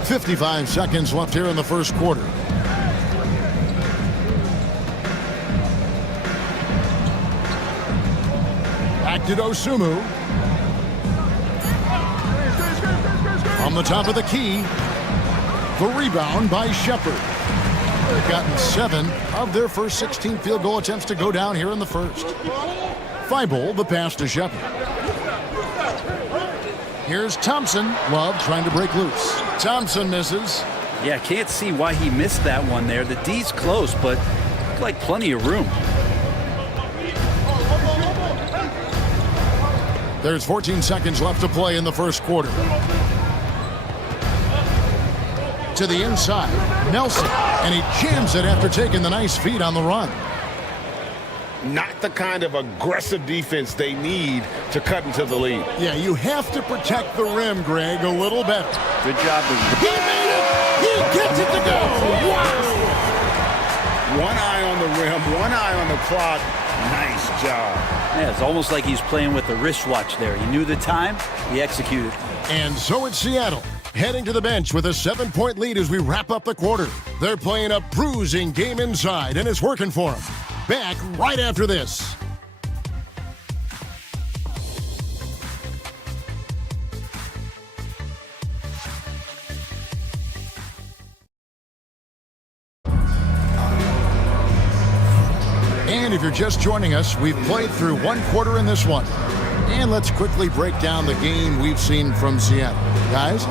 55 seconds left here in the first quarter. Back to Dosunmu. On the top of the key. The rebound by Shepard. They've gotten 7 of their first 16 field goal attempts to go down here in the first. Thibault, the pass to Shepard. Here's Thompson. Love trying to break loose. Thompson misses. Yeah, can't see why he missed that one there. The D's close, but looked like plenty of room. There's 14 seconds left to play in the first quarter. To the inside, Nelson, and he jams it after taking the nice feed on the run. Not the kind of aggressive defense they need to cut into the lead. Yeah, you have to protect the rim, Greg, a little better. Good job. He made it! He gets it to go. Wow. One eye on the rim, one eye on the clock. Nice job. Yeah, it's almost like he's playing with the wristwatch there. He knew the time, he executed. And so it's Seattle, heading to the bench with a 7-point lead as we wrap up the quarter. They're playing a bruising game inside, and it's working for them. Back right after this. And if you're just joining us, we've played through one quarter in this one. And let's quickly break down the game we've seen from Seattle. Guys?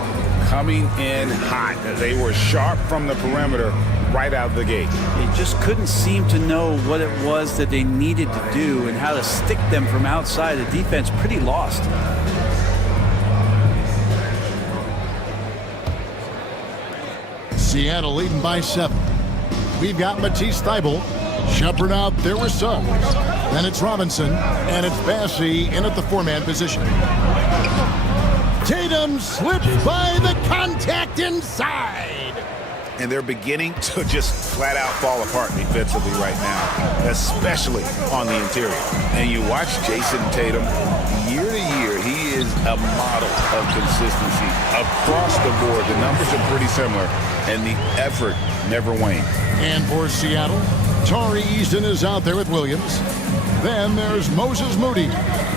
Coming in hot. They were sharp from the perimeter right out of the gate. They just couldn't seem to know what it was that they needed to do and how to stick them from outside. The defense pretty lost. Seattle leading by 7. We've got Matisse Thybulle. Shepard out there with Suggs. Then it's Robinson, and it's Bassey in at the 4-man position. Tatum slips by the contact inside. And they're beginning to just flat out fall apart defensively right now, especially on the interior. And you watch Jason Tatum, year to year, he is a model of consistency across the board. The numbers are pretty similar, and the effort never wanes. And for Seattle, Tari Eason is out there with Williams. Then there's Moses Moody.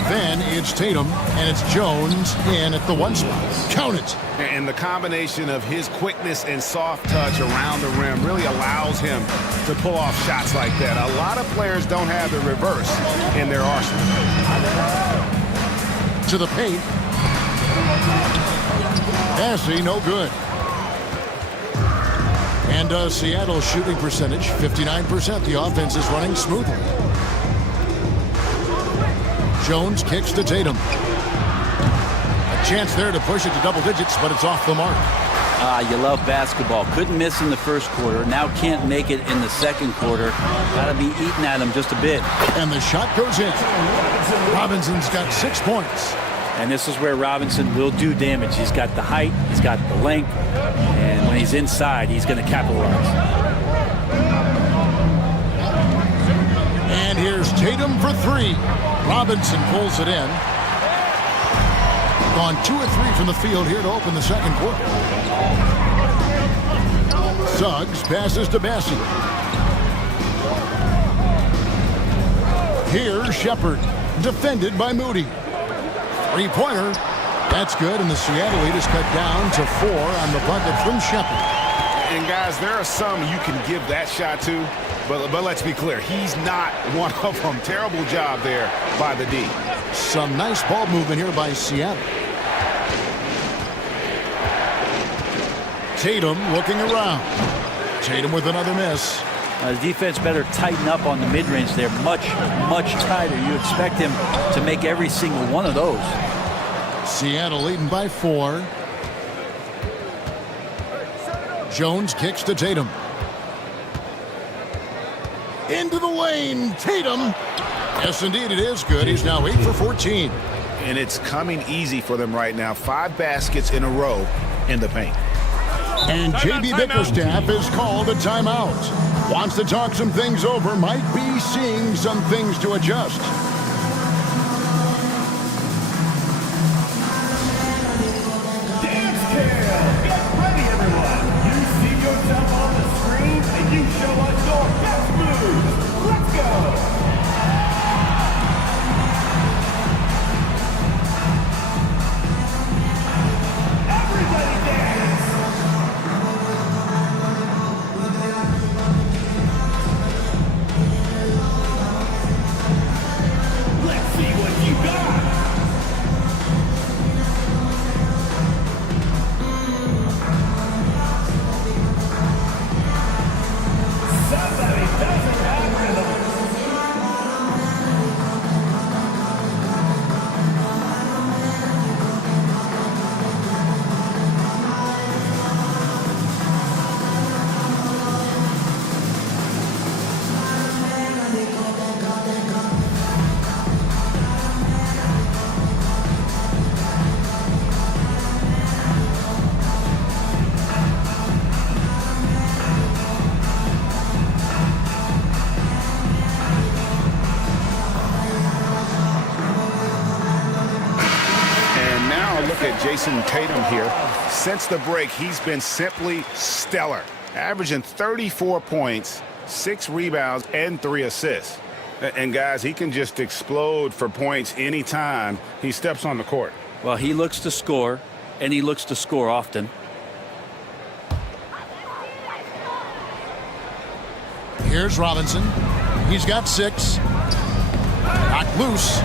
Then it's Tatum, and it's Jones in at the 1 spot. Count it. And the combination of his quickness and soft touch around the rim really allows him to pull off shots like that. A lot of players don't have the reverse in their arsenal. To the paint. Bassey, no good. And Seattle's shooting percentage, 59%. The offense is running smoothly. Jones kicks to Tatum. A chance there to push it to double digits, but it's off the mark. You love basketball. Couldn't miss in the first quarter. Now can't make it in the second quarter. Got to be eating at him just a bit. And the shot goes in. Robinson's got 6 points. And this is where Robinson will do damage. He's got the height, he's got the length, and when he's inside, he's going to capitalize. And here's Tatum for 3. Robinson pulls it in. Gone 2 of 3 from the field here to open the second quarter. Suggs passes to Bassey. Here's Shepard, defended by Moody. 3-pointer. That's good, and the Seattle lead is cut down to 4 on the bucket from Shepard. And guys, there are some you can give that shot to, but let's be clear, he's not one of them. Terrible job there by the D. Some nice ball movement here by Seattle. Tatum looking around. Tatum with another miss. The defense better tighten up on the mid-range there. Much tighter. You expect him to make every single one of those. Seattle leading by 4. Jones kicks to Tatum. Into the lane. Tatum. Yes, indeed, it is good. He's now 8 for 14. And it's coming easy for them right now. 5 baskets in a row in the paint. And J.B. Bickerstaff is called a timeout. Wants to talk some things over. Might be seeing some things to adjust. Dance Cam! Get ready, everyone! You see yourself on the screen, and you show us your best moves. Let's go! Everybody dance! at Jason Tatum here. Since the break, he's been simply stellar, averaging 34 points, 6 rebounds, and 3 assists. And, guys, he can just explode for points anytime he steps on the court. Well, he looks to score, and he looks to score often. Here's Robinson. He's got 6. Knocked loose.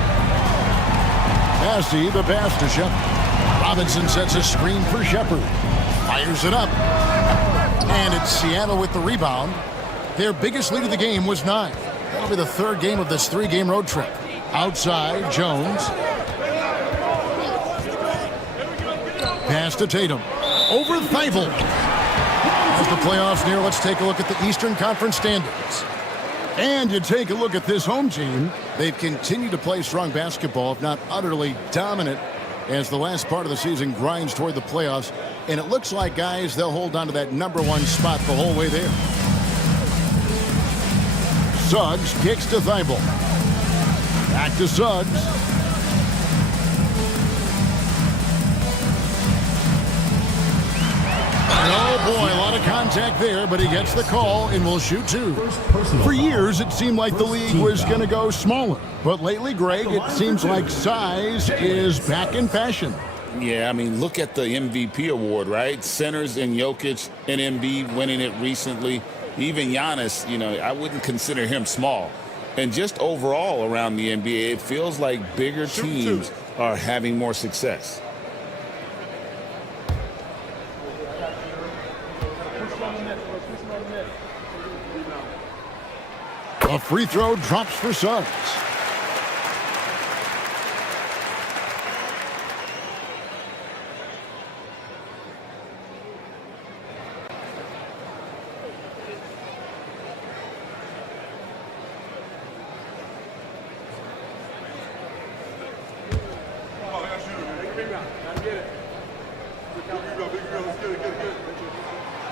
Massey, the pass to Shepard. Robinson sets a screen for Shepard. Fires it up. And it's Seattle with the rebound. Their biggest lead of the game was 9. That'll be the 3rd game of this 3-game road trip. Outside, Jones. Pass to Tatum. Over Thibault. As the playoffs near, let's take a look at the Eastern Conference standings. And you take a look at this home team. They've continued to play strong basketball, if not utterly dominant, as the last part of the season grinds toward the playoffs. And it looks like, guys, they'll hold on to that #1 spot the whole way there. Suggs kicks to Thibault. Back to Suggs. Oh, boy, a lot of contact there, but he gets the call and will shoot 2. For years, it seemed like the league was going to go smaller. But lately, Greg, it seems like size is back in fashion. Yeah, I mean, look at the MVP award, right? Centers and Jokic and Embiid winning it recently. Even Giannis, I wouldn't consider him small. And just overall around the NBA, it feels like bigger teams are having more success. A free throw drops for Suggs.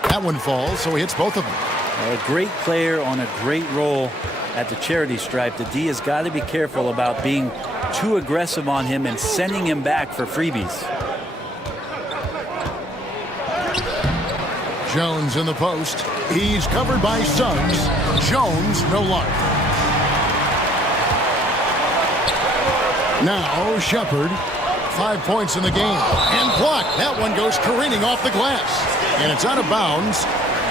That one falls, so he hits both of them. A great player on a great role at the charity stripe. The D has got to be careful about being too aggressive on him and sending him back for freebies. Jones in the post. He's covered by Suggs. Jones, no luck. Now Shepard. 5 points in the game. And blocked. That one goes careening off the glass. And it's out of bounds.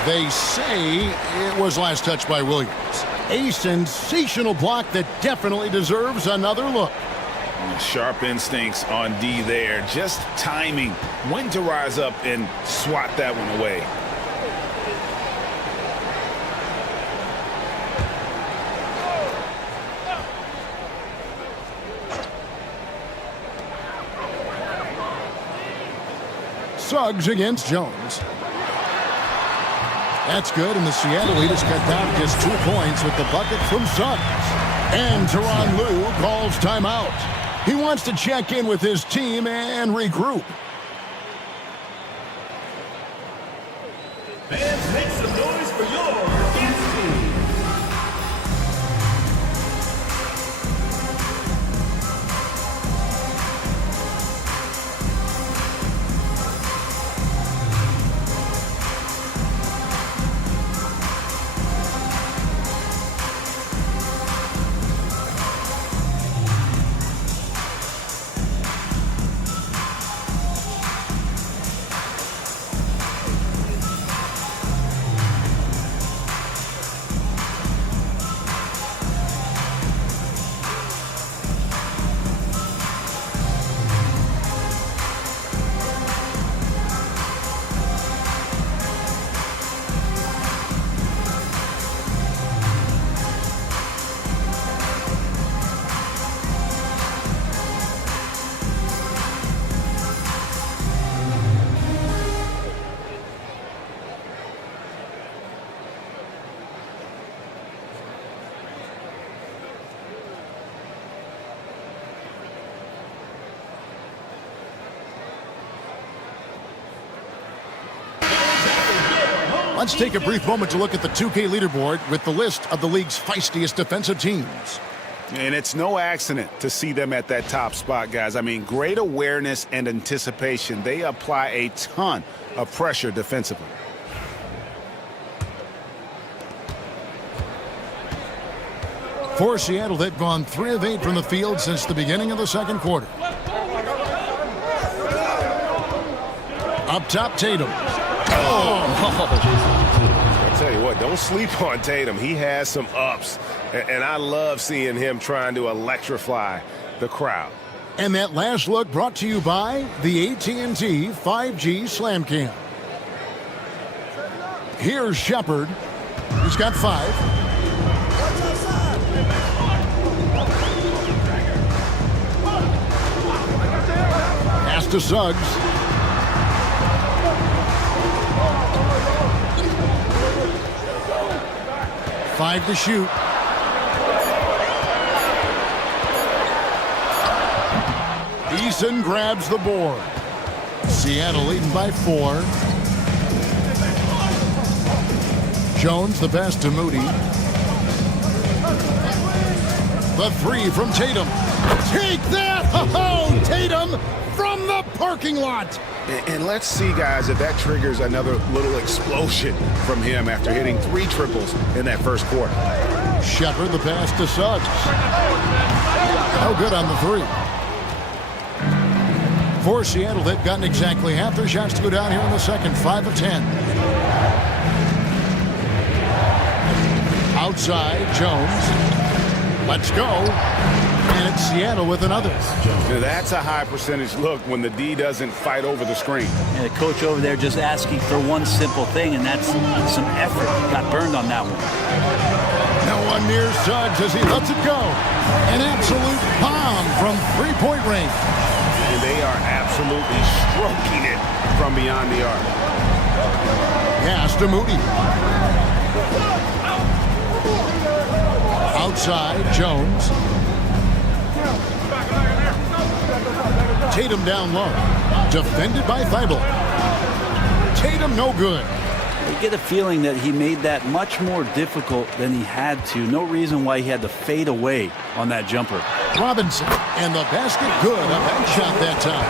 They say it was last touched by Williams. A sensational block that definitely deserves another look. Sharp instincts on D there. Just timing. When to rise up and swat that one away. Suggs against Jones. That's good, and the Seattle lead is cut down to just 2 points with the bucket from Suggs. And Tyronn Lue calls timeout. He wants to check in with his team and regroup. Fans, make some noise for your Kansas team. Let's take a brief moment to look at the 2K leaderboard with the list of the league's feistiest defensive teams. And it's no accident to see them at that top spot, guys. I mean, great awareness and anticipation. They apply a ton of pressure defensively. For Seattle, they've gone 3 of 8 from the field since the beginning of the second quarter. Up top, Tatum. I'll tell you what, don't sleep on Tatum. He has some ups, and I love seeing him trying to electrify the crowd. And that last look brought to you by the AT&T 5G Slam Cam. Here's Shepard. He's got 5. Pass to Suggs. Five to shoot. Eason grabs the board. Seattle leading by 4. Jones the pass to Moody. The 3 from Tatum. Take that! Oh, Tatum from the parking lot. And let's see, guys, if that triggers another little explosion from him after hitting 3 triples in that first quarter. Shepard the pass to Suggs. No good on the 3. For Seattle, they've gotten exactly half their shots to go down here in the second. 5 of 10. Outside, Jones. Let's go. And it's Seattle with another. Now that's a high percentage look when the D doesn't fight over the screen. And the coach over there just asking for one simple thing, and that's some effort. Got burned on that one. No one near Suggs as he lets it go. An absolute bomb from 3-point range. And they are absolutely stroking it from beyond the arc. Pass to Moody. Outside, Jones. Tatum down low. Defended by Thibault. Tatum no good. You get a feeling that he made that much more difficult than he had to. No reason why he had to fade away on that jumper. Robinson, and the basket good. A bank shot that time.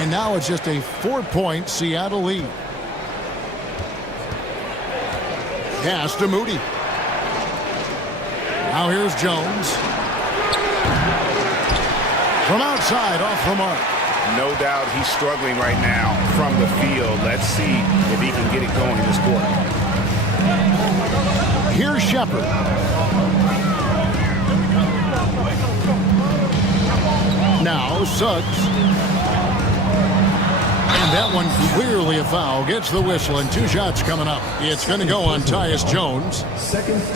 And now it's just a 4-point Seattle lead. Pass to Moody. Now here's Jones. From outside, off the mark. No doubt he's struggling right now from the field. Let's see if he can get it going in this quarter. Here's Shepard. Now Suggs. And that one clearly a foul. Gets the whistle, and 2 shots coming up. It's going to go on Tyus Jones.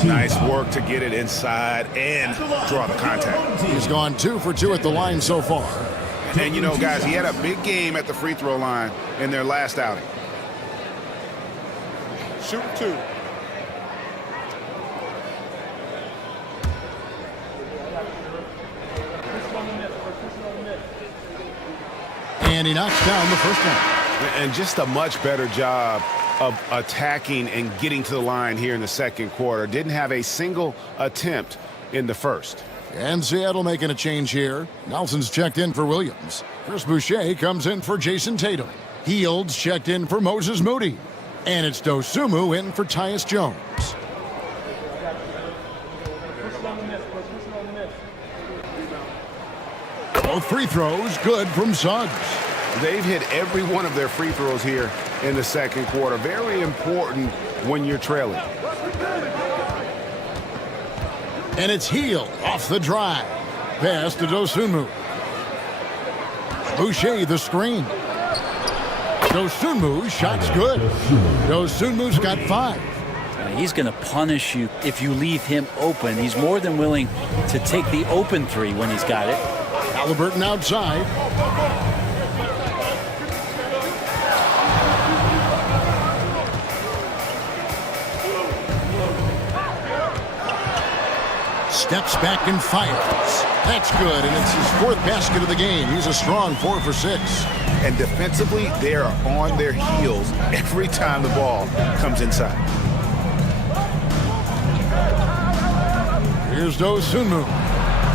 Nice work to get it inside and draw the contact. He's gone 2 for 2 at the line so far. And, you know, guys, he had a big game at the free throw line in their last outing. Shooting 2. And he knocks down the first one. And just a much better job of attacking and getting to the line here in the second quarter. Didn't have a single attempt in the first. And Seattle making a change here. Nelson's checked in for Williams. Chris Boucher comes in for Jason Tatum. Fields checked in for Moses Moody. And it's Dosunmu in for Tyus Jones. Both free throws good from Suggs. They've hit every one of their free throws here in the second quarter. Very important when you're trailing. And it's Hield off the drive. Pass to Dosunmu. Boucher the screen. Dosunmu, shot's good. Dosunmu's got 5. He's going to punish you if you leave him open. He's more than willing to take the open 3 when he's got it. Halliburton outside. Steps back and fires. That's good, and it's his 4th basket of the game. He's a strong 4 for 6. And defensively, they are on their heels every time the ball comes inside. Here's Dosunmu.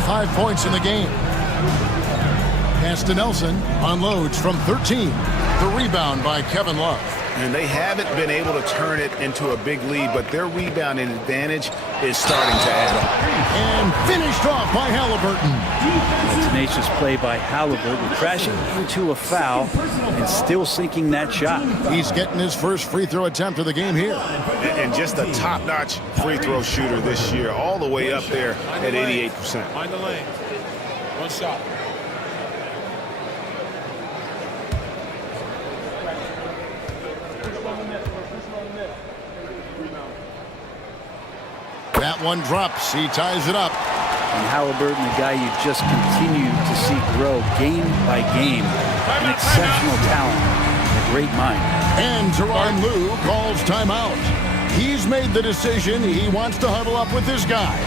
5 points in the game. Pass to Nelson, unloads from 13. The rebound by Kevin Love. And they haven't been able to turn it into a big lead, but their rebounding advantage is starting to add up. And finished off by Halliburton. A tenacious play by Halliburton, crashing into a foul and still sinking that shot. He's getting his first free throw attempt of the game here. And just a top-notch free throw shooter this year, all the way up there at 88%. Find the lane. One shot. That one drops. He ties it up. And Halliburton, the guy you just continue to see grow game by game. An exceptional talent and a great mind. And Teron Lue calls timeout. He's made the decision. He wants to huddle up with this guy.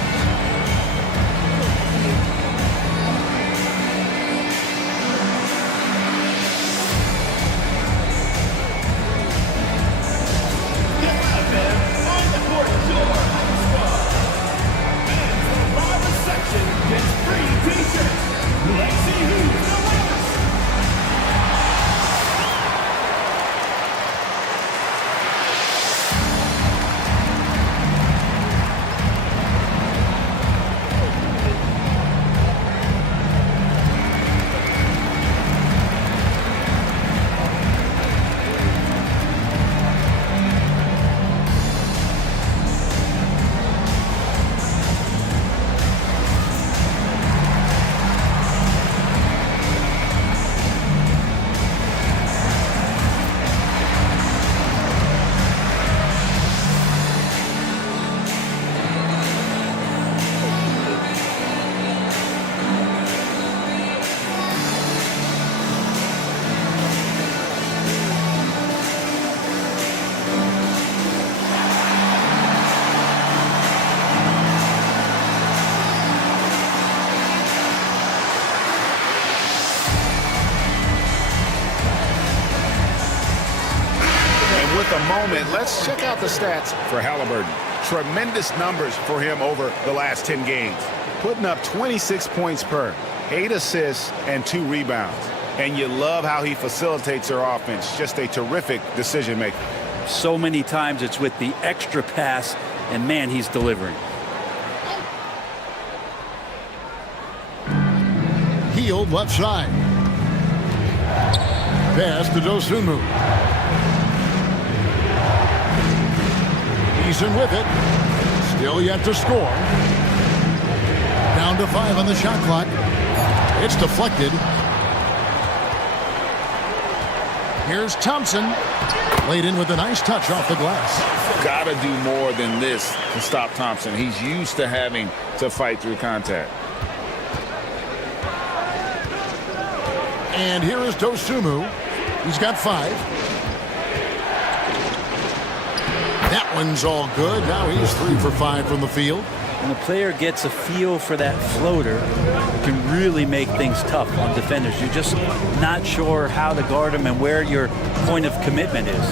Let's check out the stats for Halliburton. Tremendous numbers for him over the last 10 games. Putting up 26 points per, 8 assists, and 2 rebounds. And you love how he facilitates their offense. Just a terrific decision maker. So many times it's with the extra pass, and man, he's delivering. Hield left side. Pass to Dosunmu. Eason with it. Still yet to score. Down to 5 on the shot clock. It's deflected. Here's Thompson. Laid in with a nice touch off the glass. Got to do more than this to stop Thompson. He's used to having to fight through contact. And here is Dosunmu. He's got 5. That one's all good. Now he's 3 for 5 from the field. When a player gets a feel for that floater, it can really make things tough on defenders. You're just not sure how to guard them and where your point of commitment is.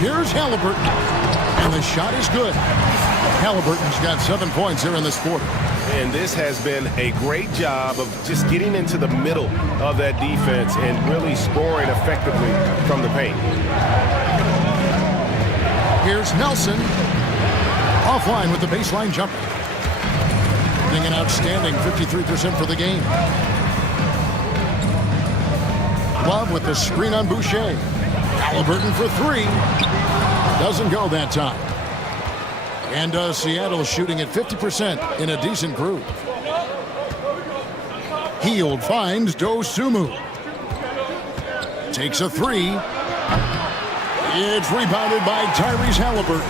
Here's Halliburton. And the shot is good. Halliburton's got 7 points here in this quarter. And this has been a great job of just getting into the middle of that defense and really scoring effectively from the paint. Here's Nelson. Offline with the baseline jumper. Getting an outstanding 53% for the game. Love with the screen on Boucher. Halliburton for 3. Doesn't go that time. And Seattle shooting at 50% in a decent groove. Hield finds Dosunmu. Takes a 3. It's rebounded by Tyrese Halliburton.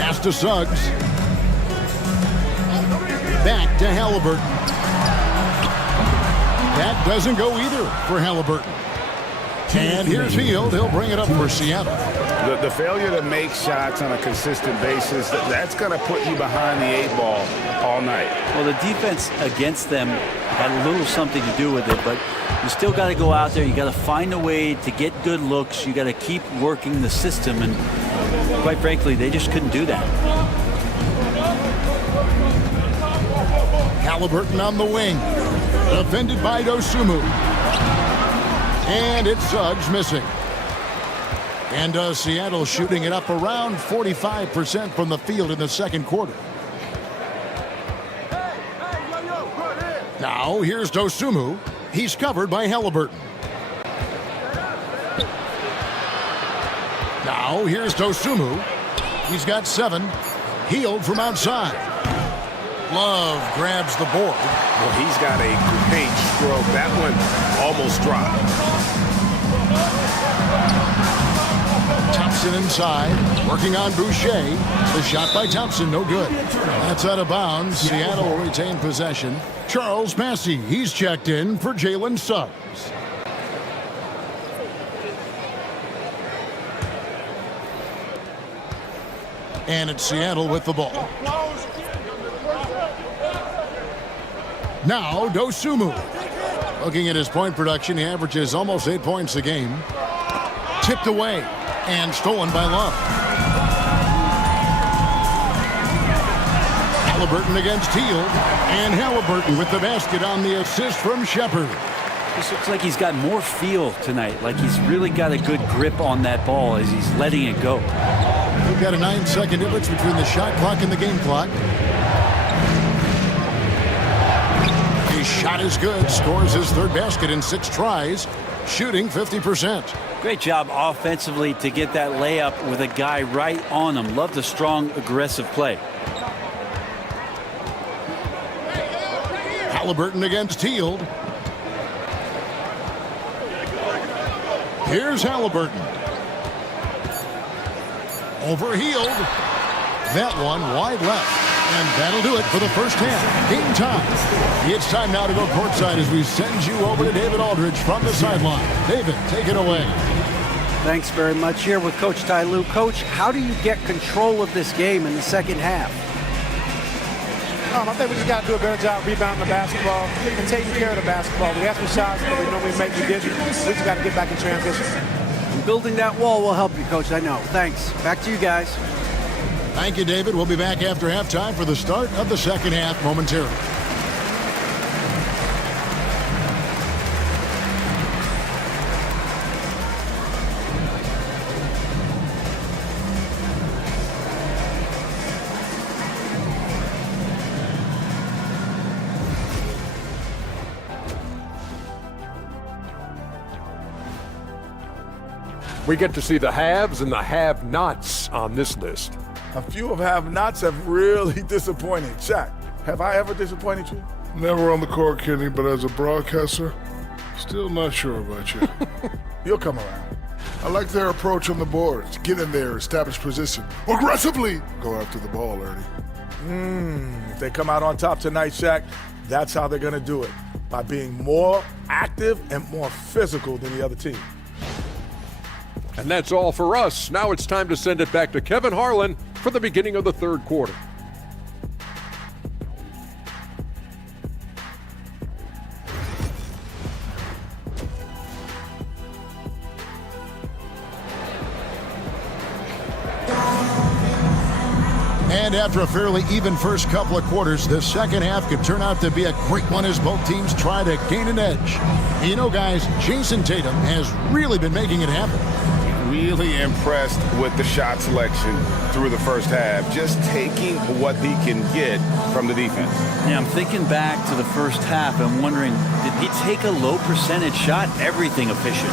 Pass to Suggs. Back to Halliburton. That doesn't go either for Halliburton. And here's Hield. He'll bring it up for Seattle. The failure to make shots on a consistent basis, that's going to put you behind the 8 ball all night. Well, the defense against them had a little something to do with it, but you still got to go out there. You got to find a way to get good looks. You got to keep working the system, and quite frankly, they just couldn't do that. Halliburton on the wing. Defended by Dosunmu. And it's Suggs missing. And Seattle shooting it up around 45% from the field in the second quarter. Now here's Dosunmu. He's covered by Halliburton. Now here's Dosunmu. He's got 7. Healed from outside. Love grabs the board. Well, he's got a great stroke. That one almost dropped. Thompson inside, working on Boucher. The shot by Thompson, no good. That's out of bounds. Seattle will retain possession. Charles Massey, he's checked in for Jalen Suggs. And it's Seattle with the ball. Now Dosunmu. Looking at his point production, he averages almost 8 points a game. Tipped away and stolen by Love. Halliburton against Teal. And Halliburton with the basket on the assist from Shepard. This looks like he's got more feel tonight, like he's really got a good grip on that ball as he's letting it go. We've got a 9-second difference between the shot clock and the game clock. His shot is good. Scores his third basket in 6 tries. Shooting 50%. Great job offensively to get that layup with a guy right on him. Love the strong, aggressive play. Halliburton against Teal. Here's Halliburton. Overhealed. That one wide left. And that'll do it for the first half. Game time. It's time now to go courtside as we send you over to David Aldridge from the sideline. David, take it away. Thanks very much. Here with Coach Ty Lue. Coach, how do you get control of this game in the second half? I think we just got to do a better job rebounding the basketball and taking care of the basketball. We have some shots that we normally make. We didn't. We just got to get back in transition. And building that wall will help you, Coach. I know. Thanks. Back to you guys. Thank you, David. We'll be back after halftime for the start of the second half momentarily. We get to see the haves and the have-nots on this list. A few of have-nots have really disappointed. Shaq, have I ever disappointed you? Never on the court, Kenny, but as a broadcaster, still not sure about you. You'll come around. I like their approach on the boards. Get in there, establish position. Aggressively go after the ball, Ernie. If they come out on top tonight, Shaq, that's how they're going to do it. By being more active and more physical than the other team. And that's all for us. Now it's time to send it back to Kevin Harlan for the beginning of the third quarter. And after a fairly even first couple of quarters, the second half could turn out to be a great one as both teams try to gain an edge. You know, guys, Jason Tatum has really been making it happen. Really impressed with the shot selection through the first half, just taking what he can get from the defense. Yeah, I'm thinking back to the first half and wondering, did he take a low percentage shot? Everything efficient.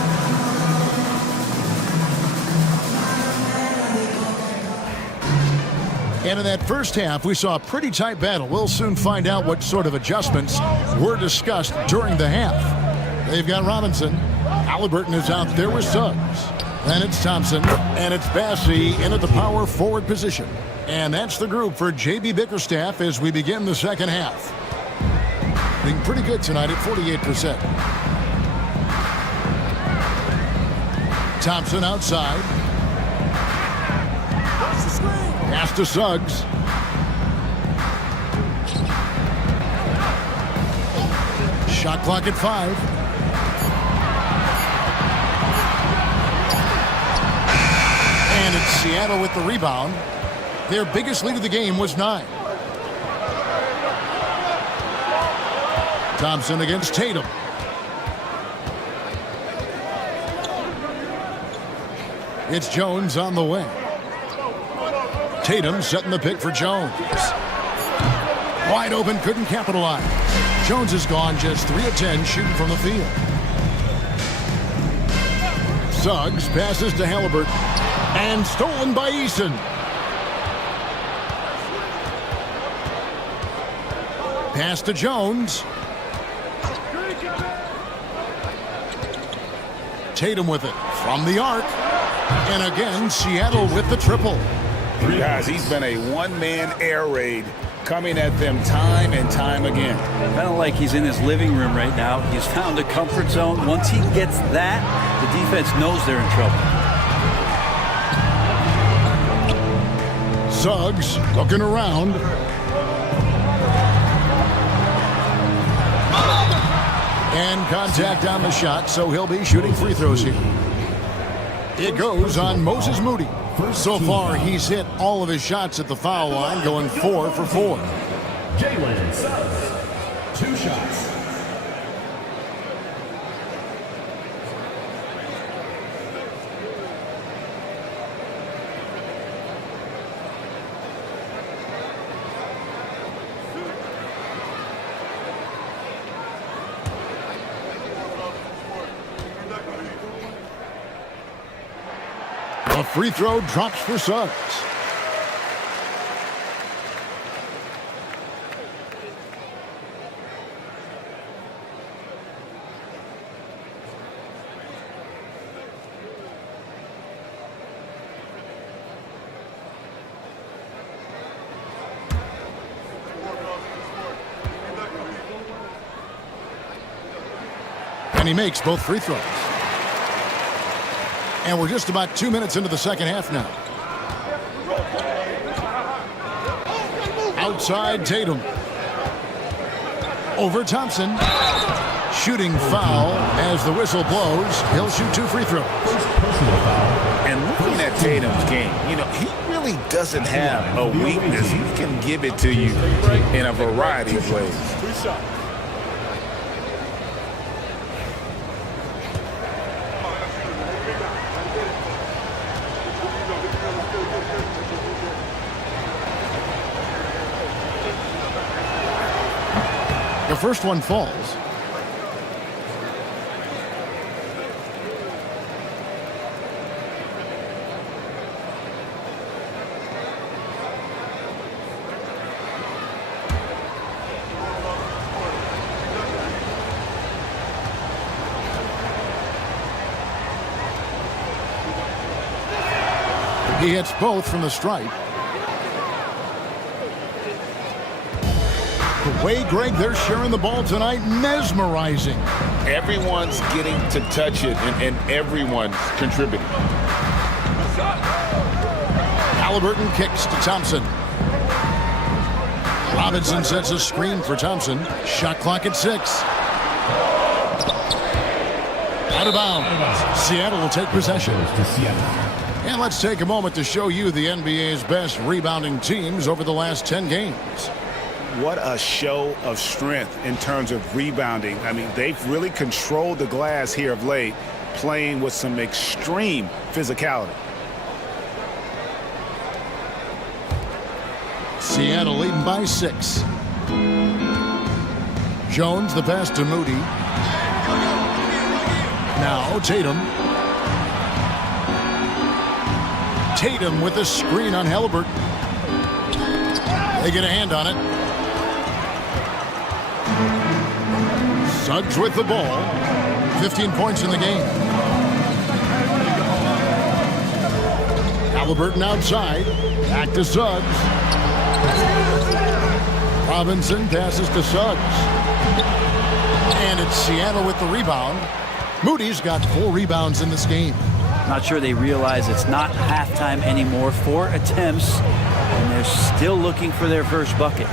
And in that first half, we saw a pretty tight battle. We'll soon find out what sort of adjustments were discussed during the half. They've got Robinson. Halliburton is out there with Suggs. Then it's Thompson, and it's Bassey in at the power forward position. And that's the group for J.B. Bickerstaff as we begin the second half. Being pretty good tonight at 48%. Thompson outside. Pass to Suggs. Shot clock at 5. And it's Seattle with the rebound. Their biggest lead of the game was 9. Thompson against Tatum. It's Jones on the wing. Tatum setting the pick for Jones. Wide open, couldn't capitalize. Jones is gone just 3 of 10 shooting from the field. Suggs passes to Halliburton. And stolen by Eason. Pass to Jones. Tatum with it from the arc. And again, Seattle with the triple. Guys, he's been a one-man air raid coming at them time and time again. Kind of like he's in his living room right now. He's found a comfort zone. Once he gets that, the defense knows they're in trouble. Suggs looking around. And contact on the shot, so he'll be shooting free throws here. It goes on Moses Moody. So far, he's hit all of his shots at the foul line, going 4 for 4. Jalen Suggs, 2 shots. A free throw drops for Suggs. And he makes both free throws. And we're just about 2 minutes into the second half now. Outside Tatum. Over Thompson. Shooting foul as the whistle blows. He'll shoot 2 free throws. And looking at Tatum's game, you know, he really doesn't have a weakness. He can give it to you in a variety of ways. The first one falls. He hits both from the stripe. The way, Greg, they're sharing the ball tonight, mesmerizing. Everyone's getting to touch it, and everyone's contributing. Halliburton kicks to Thompson. Robinson sets a screen for Thompson. Shot clock at 6. Out of bounds. Seattle will take possession. And let's take a moment to show you the NBA's best rebounding teams over the last 10 games. What a show of strength in terms of rebounding. I mean, they've really controlled the glass here of late, playing with some extreme physicality. Seattle leading by 6. Jones, the pass to Moody. Now Tatum. Tatum with a screen on Halliburton. They get a hand on it. Suggs with the ball. 15 points in the game. Halliburton outside. Back to Suggs. Robinson passes to Suggs. And it's Seattle with the rebound. Moody's got 4 rebounds in this game. Not sure they realize it's not halftime anymore. 4 attempts, and they're still looking for their first bucket.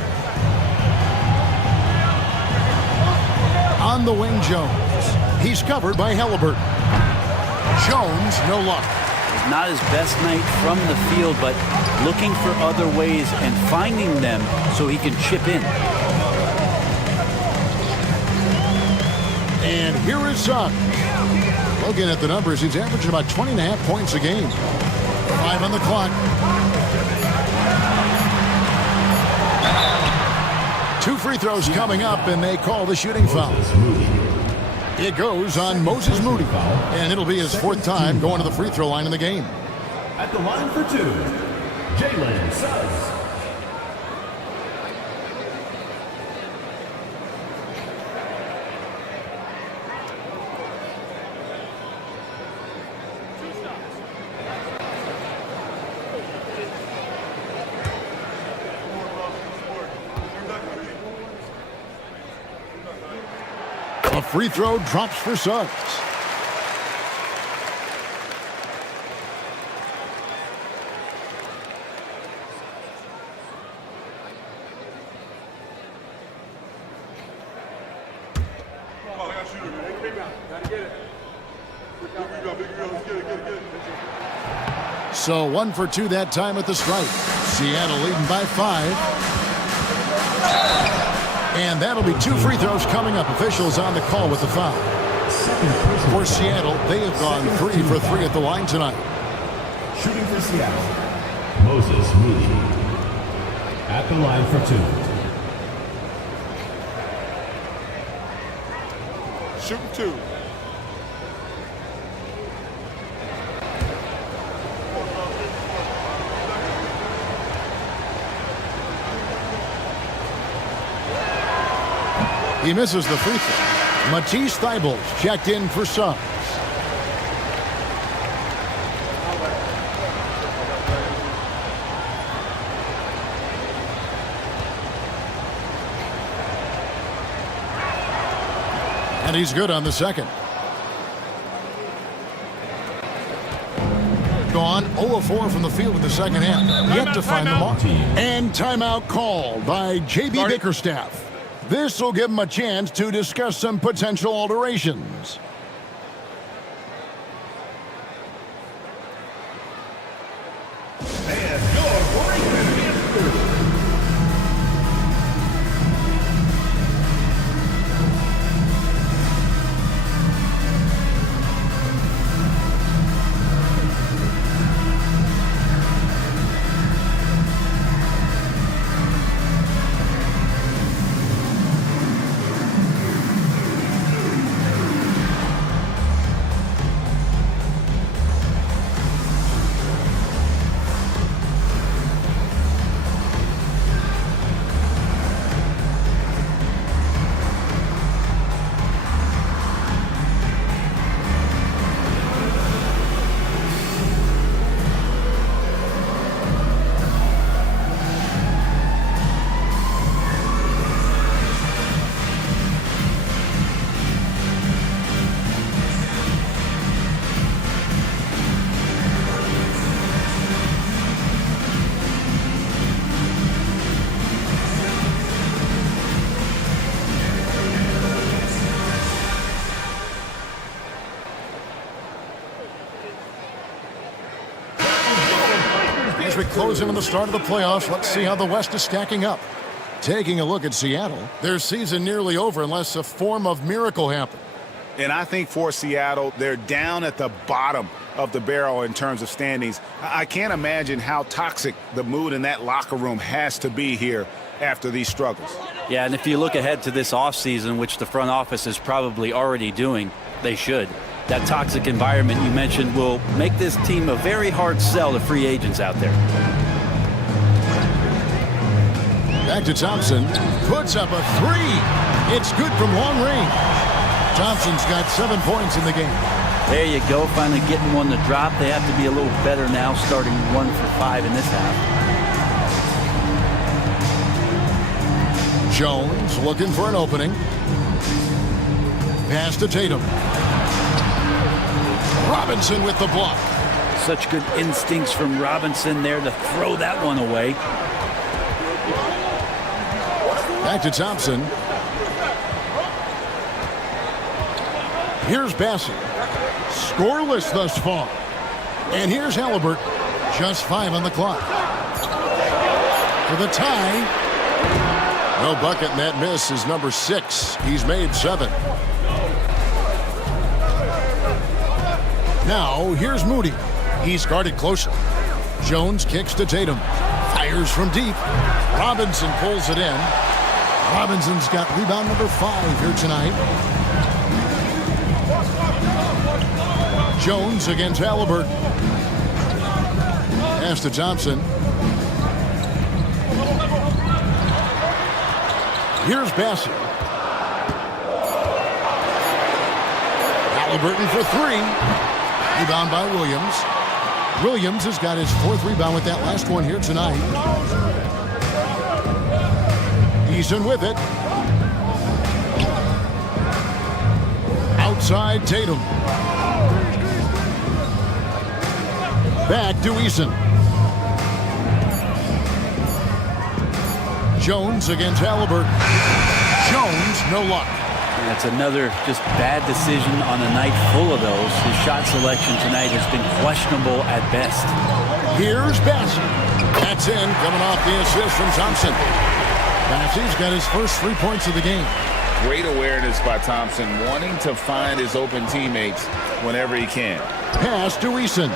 On the wing, Jones. He's covered by Halliburton. Jones, no luck. Not his best night from the field, but looking for other ways and finding them so he can chip in. And here is Suggs. Looking at the numbers, he's averaging about 20.5 points a game. 5 on the clock. 2 free throws coming up, and they call the shooting foul. It goes on Moses Moody, and it'll be his 4th time going to the free throw line in the game. At the line for 2, Jalen Suggs. A free throw drops for Suggs. So 1 for 2 that time at the stripe. Seattle leading by 5. And that'll be 2 free throws coming up. Officials on the call with the foul. For Seattle, they have gone 3 for 3 at the line tonight. Shooting for Seattle, Moses Moody. At the line for 2. Shooting 2. He misses the free throw. Matisse Thybulle checked in for Suggs. And he's good on the second. Gone 0-4 from the field in the second half. Yet to find the mark. And timeout called by J.B. Bickerstaff. This will give him a chance to discuss some potential alterations. As we close in on the start of the playoffs, let's see how the West is stacking up. Taking a look at Seattle, their season nearly over unless a form of miracle happens. And I think for Seattle, they're down at the bottom of the barrel in terms of standings. I can't imagine how toxic the mood in that locker room has to be here after these struggles. Yeah, and if you look ahead to this offseason, which the front office is probably already doing, they should. That toxic environment you mentioned will make this team a very hard sell to free agents out there. Back to Thompson. Puts up a 3. It's good from long range. Thompson's got 7 points in the game. There you go, finally getting one to drop. They have to be a little better now, starting 1 for 5 in this half. Jones looking for an opening. Pass to Tatum. Robinson with the block. Such good instincts from Robinson there to throw that one away. Back to Thompson. Here's Bassett. Scoreless thus far. And here's Halliburton. Just 5 on the clock. For the tie. No bucket, and that miss is number 6. He's made 7. Now, here's Moody. He's guarded closer. Jones kicks to Tatum. Fires from deep. Robinson pulls it in. Robinson's got rebound number 5 here tonight. Jones against Halliburton. Pass to Thompson. Here's Bassett. Halliburton for 3. Rebound by Williams. Williams has got his 4th rebound with that last one here tonight. Eason with it. Outside Tatum. Back to Eason. Jones against Halliburton. Jones, no luck. That's another just bad decision on a night full of those. His shot selection tonight has been questionable at best. Here's Bassett. That's in, coming off the assist from Thompson. Bassett's got his first 3 points of the game. Great awareness by Thompson, wanting to find his open teammates whenever he can. Pass to Eason.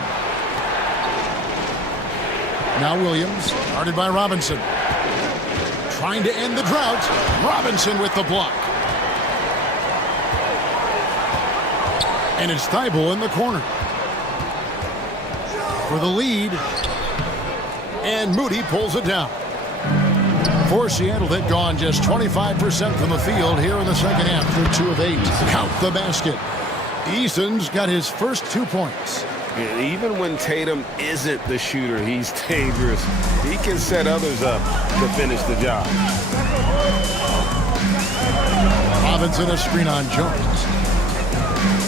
Now Williams, guarded by Robinson. Trying to end the drought. Robinson with the block. And it's Thibault in the corner for the lead. And Moody pulls it down. For Seattle, they've gone just 25% from the field here in the second half. They're 2 of 8. Count the basket. Eason's got his first 2 points. And even when Tatum isn't the shooter, he's dangerous. He can set others up to finish the job. Robinson a screen on Jones.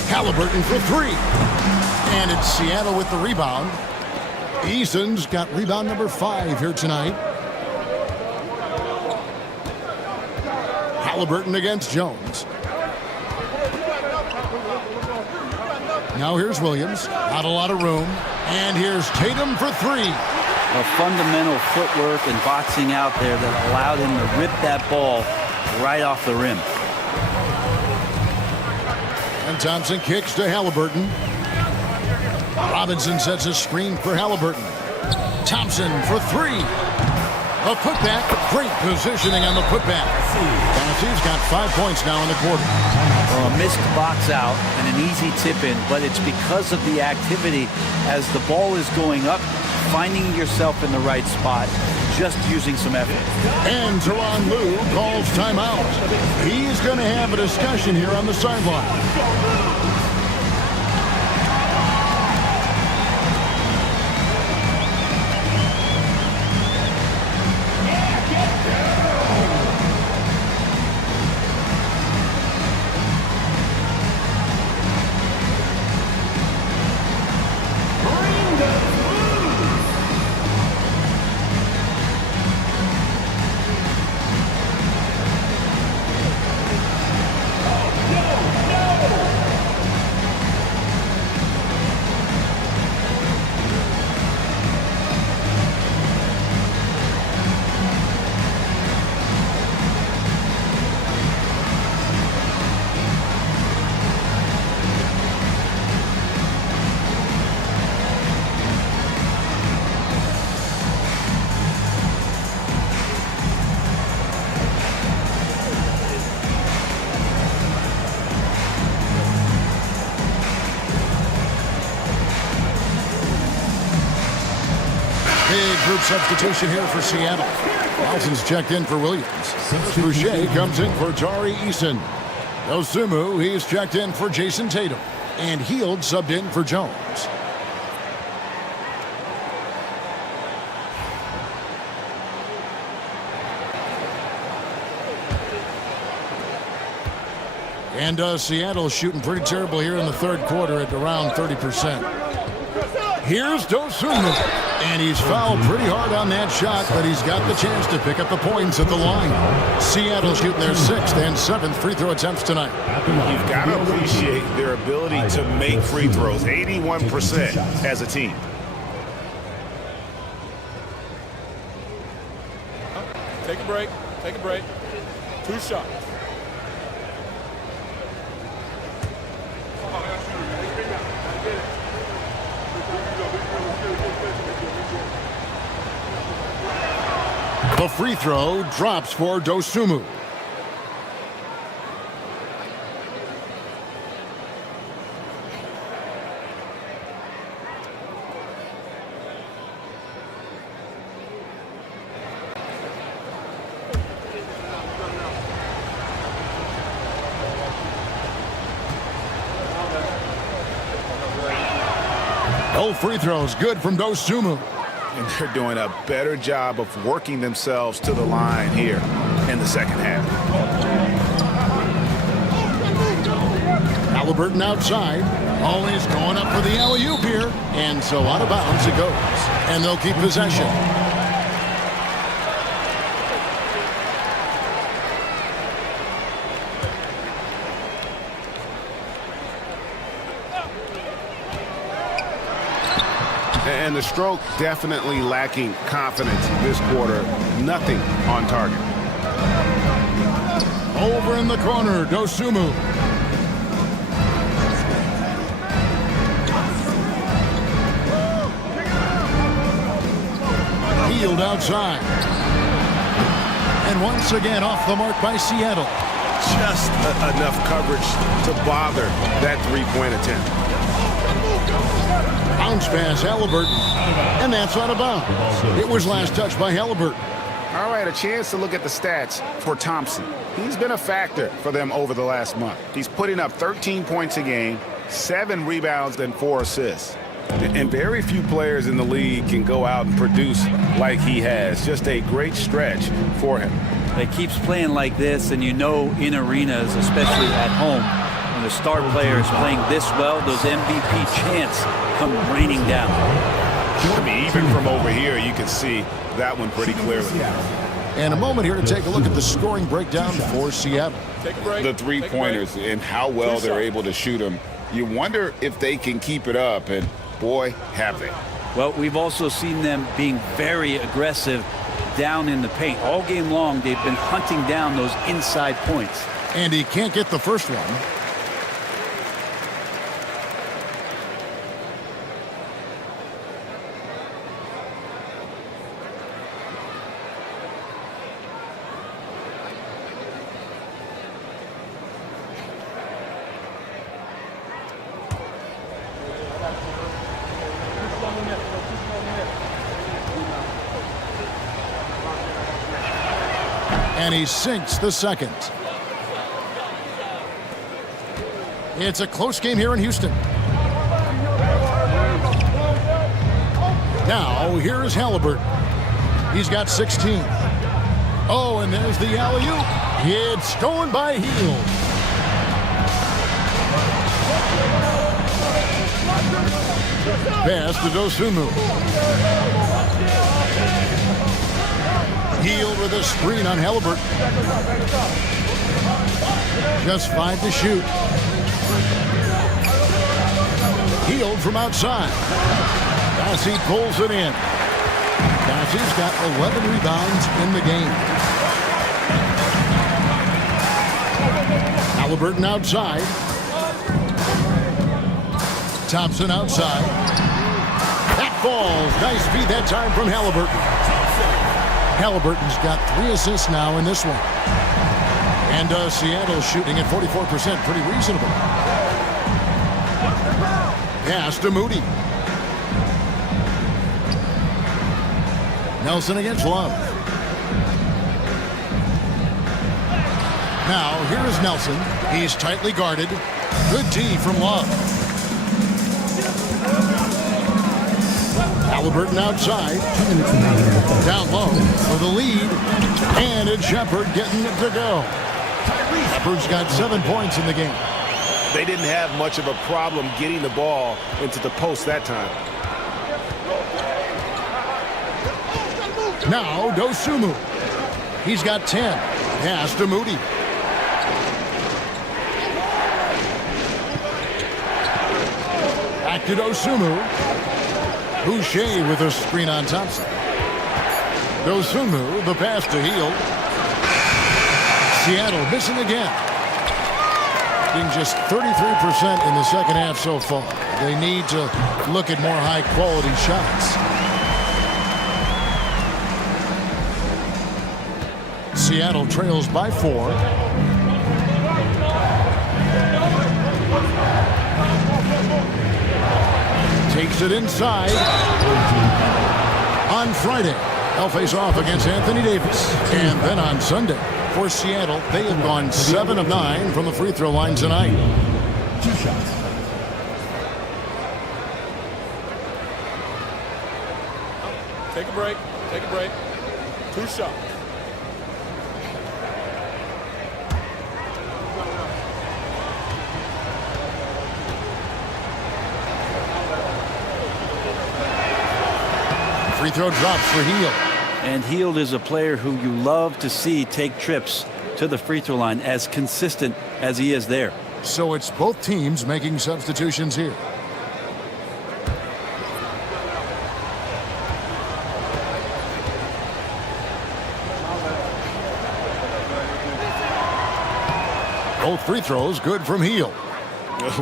Halliburton for 3. And it's Seattle with the rebound. Eason's got rebound number 5 here tonight. Halliburton against Jones. Now here's Williams. Not a lot of room. And here's Tatum for 3. A fundamental footwork and boxing out there that allowed him to rip that ball right off the rim. And Thompson kicks to Halliburton. Robinson sets a screen for Halliburton. Thompson for 3. A putback. Great positioning on the putback. Tennessee's got 5 points now in the quarter. Well, a missed box out and an easy tip in, but it's because of the activity as the ball is going up, finding yourself in the right spot, just using some effort. And Tyronn Lue calls timeout. He's going to have a discussion here on the sideline. Big group substitution here for Seattle. Nelson's checked in for Williams. Boucher comes in for Tari Eason. Dosunmu, he's checked in for Jason Tatum. And Hield subbed in for Jones. And Seattle shooting pretty terrible here in the third quarter at around 30%. Here's Dosunmu, and he's fouled pretty hard on that shot, but he's got the chance to pick up the points at the line. Seattle shooting their 6th and 7th free throw attempts tonight. You've got to appreciate their ability to make free throws, 81% as a team. Take a break. Take a break. 2 shots. The free throw drops for Dosunmu. No free throws, good from Dosunmu. And they're doing a better job of working themselves to the line here in the second half. Halliburton outside. Always going up for the alley-oop here. And so out of bounds it goes. And they'll keep possession. And the stroke definitely lacking confidence this quarter. Nothing on target. Over in the corner, Dosunmu. Healed outside. And once again off the mark by Seattle. Just enough coverage to bother that three-point attempt. Bounce pass, Halliburton. And that's out of bounds. It was last touched by Halliburton. All right, a chance to look at the stats for Thompson. He's been a factor for them over the last month. He's putting up 13 points a game, 7 rebounds, and 4 assists. And very few players in the league can go out and produce like he has. Just a great stretch for him. It keeps playing like this, and you know in arenas, especially at home, when the star player is playing this well, those MVP chants come raining down. I mean, even from over here, you can see that one pretty clearly. And a moment here to take a look at the scoring breakdown for Seattle. The three-pointers and how well they're able to shoot them. You wonder if they can keep it up, and boy, have they. Well, we've also seen them being very aggressive down in the paint. All game long, they've been hunting down those inside points. And he can't get the first one. And he sinks the second. It's a close game here in Houston. Now, here's Halliburton. He's got 16. Oh, and there's the alley-oop. It's stolen by Hield. Pass to Dosunmu. Hield with a screen on Halliburton. Just 5 to shoot. Hield from outside. Bassey pulls it in. Bassey's got 11 rebounds in the game. Halliburton outside. Thompson outside. That falls. Nice feed that time from Halliburton. Halliburton's got 3 assists now in this one. And Seattle shooting at 44%. Pretty reasonable. Pass to Moody. Nelson against Love. Now, here is Nelson. He's tightly guarded. Good D from Love. Halliburton outside. Down low for the lead. And it's Shepard getting it to go. Shepard's got 7 points in the game. They didn't have much of a problem getting the ball into the post that time. Now, Dosunmu. He's got 10. Pass to Moody. Back to Dosunmu. Boucher with a screen on Thompson. Dosunmu, the pass to Hield. Seattle missing again. Being just 33% in the second half so far. They need to look at more high-quality shots. Seattle trails by 4. Takes it inside. On Friday, they'll face off against Anthony Davis. And then on Sunday, for Seattle, they have gone 7 of 9 from the free throw line tonight. 2 shots. Take a break. Take a break. 2 shots. Free throw drops for Hield. And Hield is a player who you love to see take trips to the free throw line, as consistent as he is there. So it's both teams making substitutions here. Both free throws good from Hield.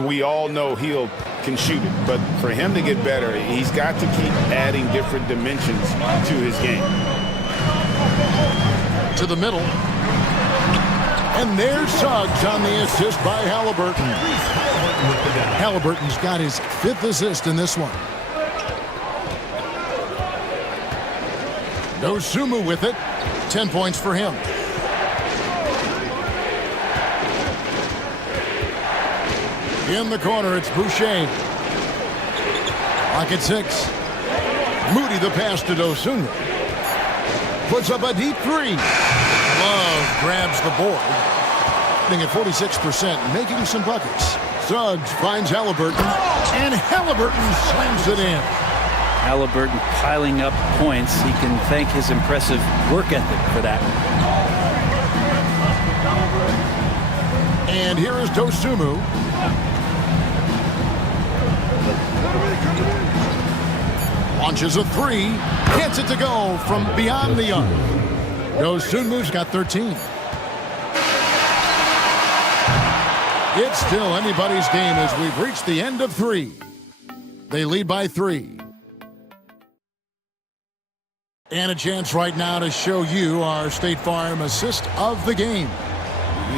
We all know Hield can shoot it, but for him to get better, he's got to keep adding different dimensions to his game. To the middle. And there's Suggs on the assist by Halliburton. Halliburton's got his 5th assist in this one. Dosunmu with it. 10 points for him. In the corner, it's Boucher. Lock at 6. Moody the pass to Dosunmu. Puts up a deep 3. Love grabs the board. At 46%, making some buckets. Suggs finds Halliburton, and Halliburton slams it in. Halliburton piling up points. He can thank his impressive work ethic for that. And here is Dosunmu. Launches a 3. Gets it to go from beyond the arc. Dosunmu's got 13. It's still anybody's game as we've reached the end of 3. They lead by 3. And a chance right now to show you our State Farm assist of the game.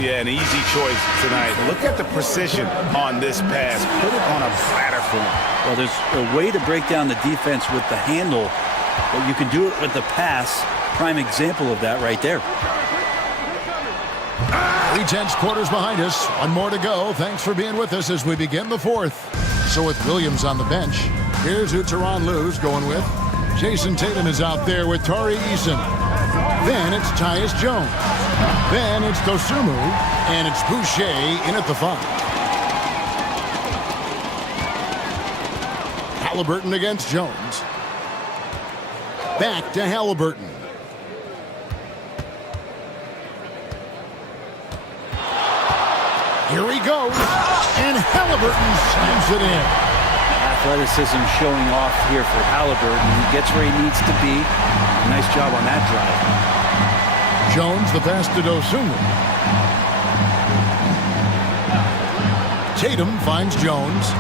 Yeah, an easy choice tonight. Look at the precision on this pass. Put it on a platter for him. Well, there's a way to break down the defense with the handle, but you can do it with the pass. Prime example of that right there. 3/10 quarters behind us. One more to go. Thanks for being with us as we begin the 4th. So with Williams on the bench, here's who Tyronn Lue's going with. Jason Tatum is out there with Tari Eason. Then it's Tyus Jones. Then it's Dosunmu. And it's Boucher in at the 5. Halliburton against Jones. Back to Halliburton. Here he goes, and Halliburton slams it in. Athleticism showing off here for Halliburton. He gets where he needs to be. Nice job on that drive. Jones, the pass to Dosunmu. Tatum finds Jones.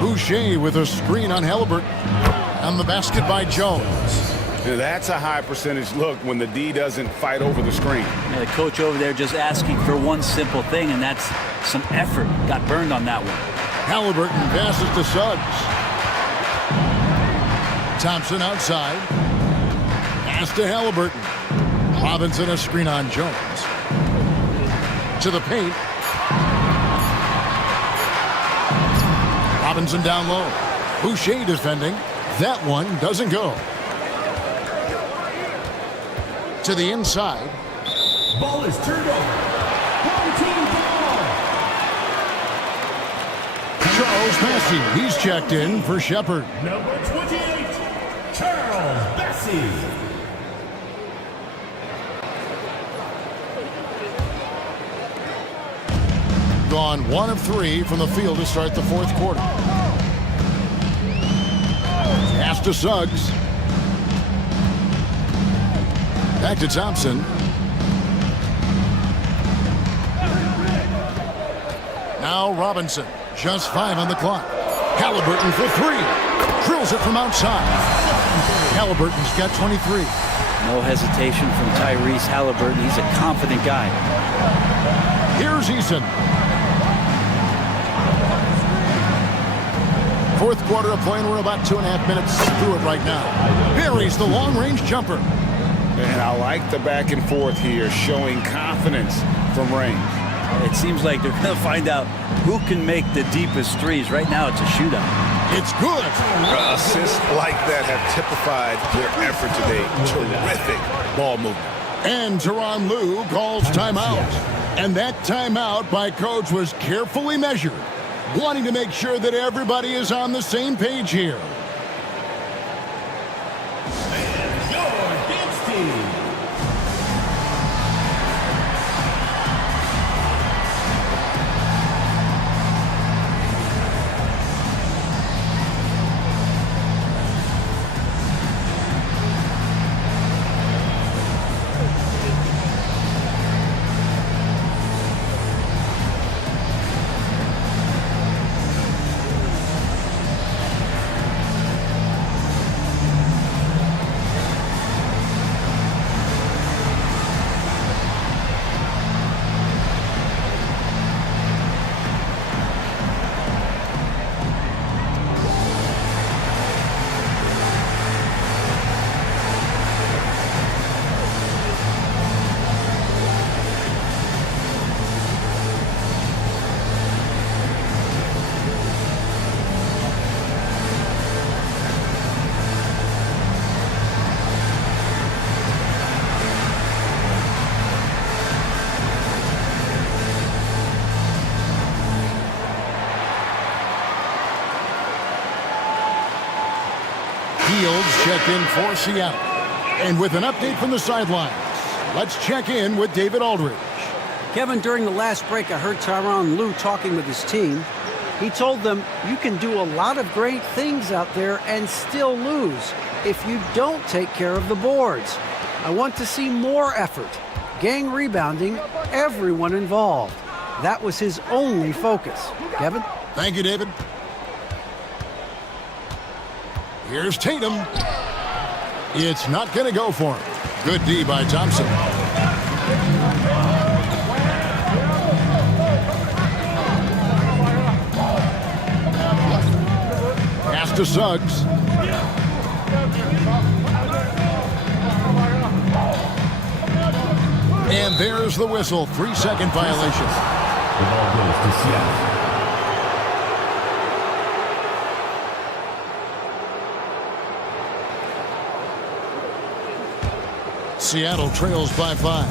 Boucher with a screen on Halliburton. And the basket by Jones. That's a high percentage look when the D doesn't fight over the screen. Yeah, the coach over there just asking for one simple thing, and that's some effort. Got burned on that one. Halliburton passes to Suggs. Thompson outside. Pass to Halliburton. Robinson a screen on Jones. To the paint. Robinson down low. Boucher defending. That one doesn't go. To the inside. Ball is turned over. Home team ball. Charles Bassey. He's checked in for Shepherd. Number 28, Charles Bassey. Gone 1 of 3 from the field to start the 4th quarter. Pass to Suggs. Back to Thompson. Now Robinson. Just 5 on the clock. Halliburton for 3. Drills it from outside. Halliburton's got 23. No hesitation from Tyrese Halliburton. He's a confident guy. Here's Eason. Fourth quarter of play, and we're about 2.5 minutes through it right now. Buries the long-range jumper. And I like the back and forth here, showing confidence from range. It seems like they're going to find out who can make the deepest threes. Right now, it's a shootout. It's good. Assists like that have typified their effort today. Terrific ball movement. And Tyronn Lue calls timeout. And that timeout by Coach was carefully measured, wanting to make sure that everybody is on the same page here. Fields checked in for Seattle. And with an update from the sidelines, let's check in with David Aldridge. Kevin, during the last break, I heard Tyronn Lue talking with his team. He told them, you can do a lot of great things out there and still lose if you don't take care of the boards. I want to see more effort, gang rebounding, everyone involved. That was his only focus. Kevin? Thank you, David. Here's Tatum. It's not going to go for him. Good D by Thompson. Pass to Suggs. And there's the whistle. 3-second violation. The ball goes to Seattle. Seattle trails by 5.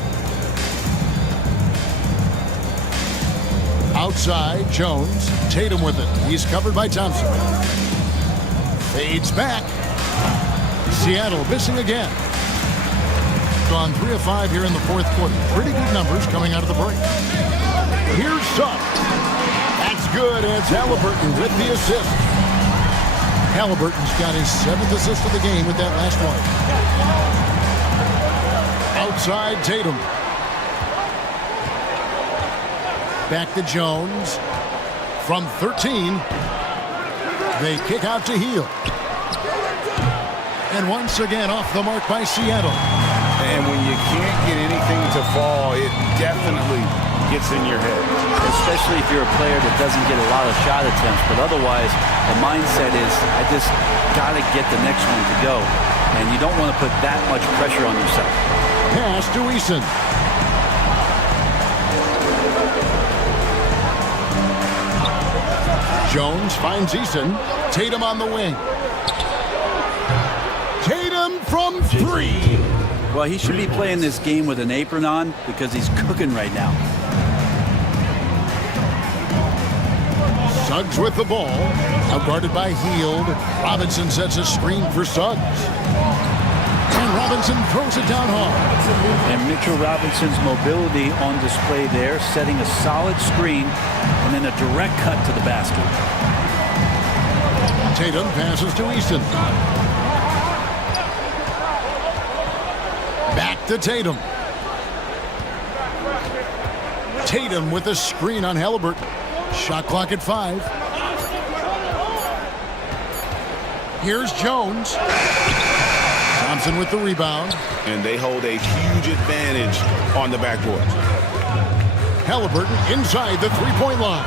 Outside, Jones. Tatum with it. He's covered by Thompson. Fades back. Seattle missing again. Gone 3 of 5 here in the fourth quarter. Pretty good numbers coming out of the break. Here's Suggs. That's good. And it's Halliburton with the assist. Halliburton's got his 7th assist of the game with that last one. Outside Tatum. Back to Jones. From 13. They kick out to Hield. And once again off the mark by Seattle. And when you can't get anything to fall, it definitely gets in your head. Especially if you're a player that doesn't get a lot of shot attempts. But otherwise, the mindset is, I just got to get the next one to go. And you don't want to put that much pressure on yourself. Pass to Eason. Jones finds Eason. Tatum on the wing. Tatum from 3. Well, he should be playing this game with an apron on because he's cooking right now. Suggs with the ball. Outguarded by Hield. Robinson sets a screen for Suggs. And Robinson throws it down hard. And Mitchell Robinson's mobility on display there, setting a solid screen and then a direct cut to the basket. Tatum passes to Easton. Back to Tatum. Tatum with a screen on Halliburton. Shot clock at 5. Here's Jones. Thompson with the rebound. And they hold a huge advantage on the backboard. Halliburton inside the three-point line.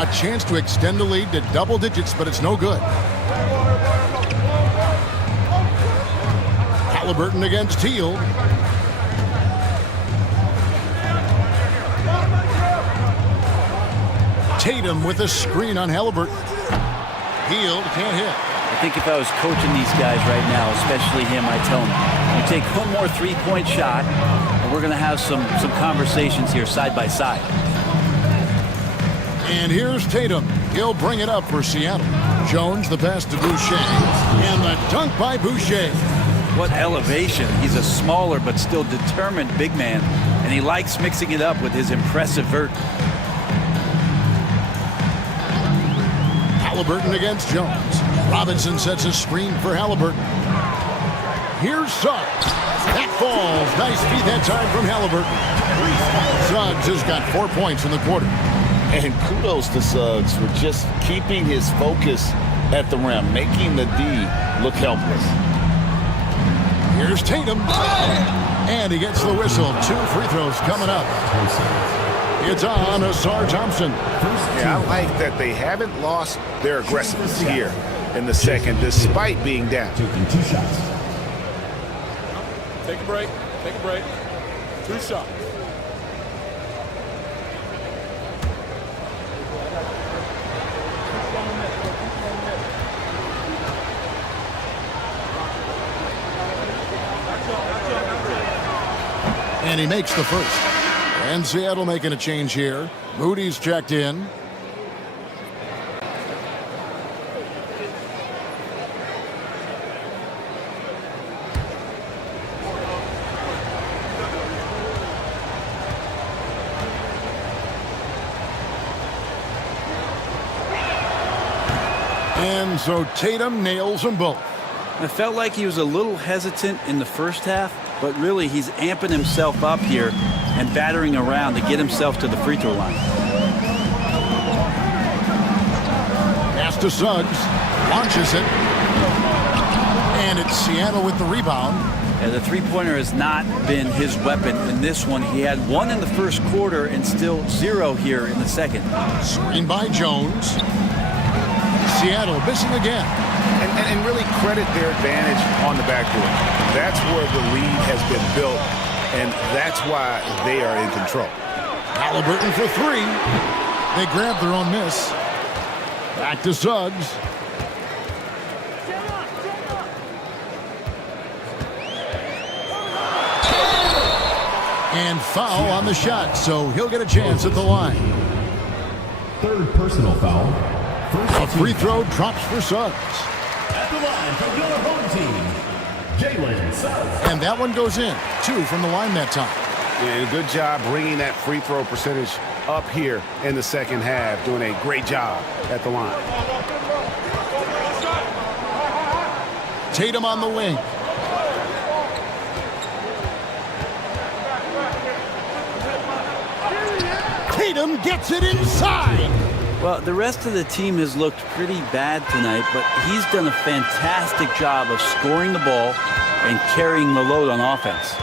A chance to extend the lead to double digits, but it's no good. Halliburton against Teal. Tatum with a screen on Halliburton. Hield can't hit. I think if I was coaching these guys right now, especially him, I tell him, you take one more three-point shot, and we're going to have some conversations here side by side. And here's Tatum. He'll bring it up for Seattle. Jones the pass to Boucher. And the dunk by Boucher. What elevation. He's a smaller but still determined big man, and he likes mixing it up with his impressive vert. Halliburton against Jones. Robinson sets a screen for Halliburton. Here's Suggs. That falls. Nice feed that time from Halliburton. Suggs has got 4 points in the quarter. And kudos to Suggs for just keeping his focus at the rim, making the D look helpless. Here's Tatum. And he gets the whistle. 2 free throws coming up. It's on Asar Thompson. Yeah, I like that they haven't lost their aggressiveness here in the second, despite being down. Taking 2 shots. Take a break. Take a break. 2 shots. And he makes the first. And Seattle making a change here. Moody's checked in. And so Tatum nails them both. I felt like he was a little hesitant in the first half, but really he's amping himself up here and battering around to get himself to the free throw line. Pass to Suggs. Launches it. And it's Seattle with the rebound. Yeah, the three-pointer has not been his weapon in this one. He had 1 in the first quarter and still 0 here in the second. Screen by Jones. Seattle missing again. And really credit their advantage on the backboard. That's where the lead has been built, and that's why they are in control. Halliburton for 3. They grab their own miss. Back to Suggs. And foul on the shot, so he'll get a chance at the line. 3rd personal foul. A free throw drops for Suggs. At the line from your home team, Jalen Suggs. And that one goes in. 2 from the line that time. And a good job bringing that free throw percentage up here in the second half. Doing a great job at the line. Tatum on the wing. Tatum gets it inside. Well, the rest of the team has looked pretty bad tonight, but he's done a fantastic job of scoring the ball and carrying the load on offense.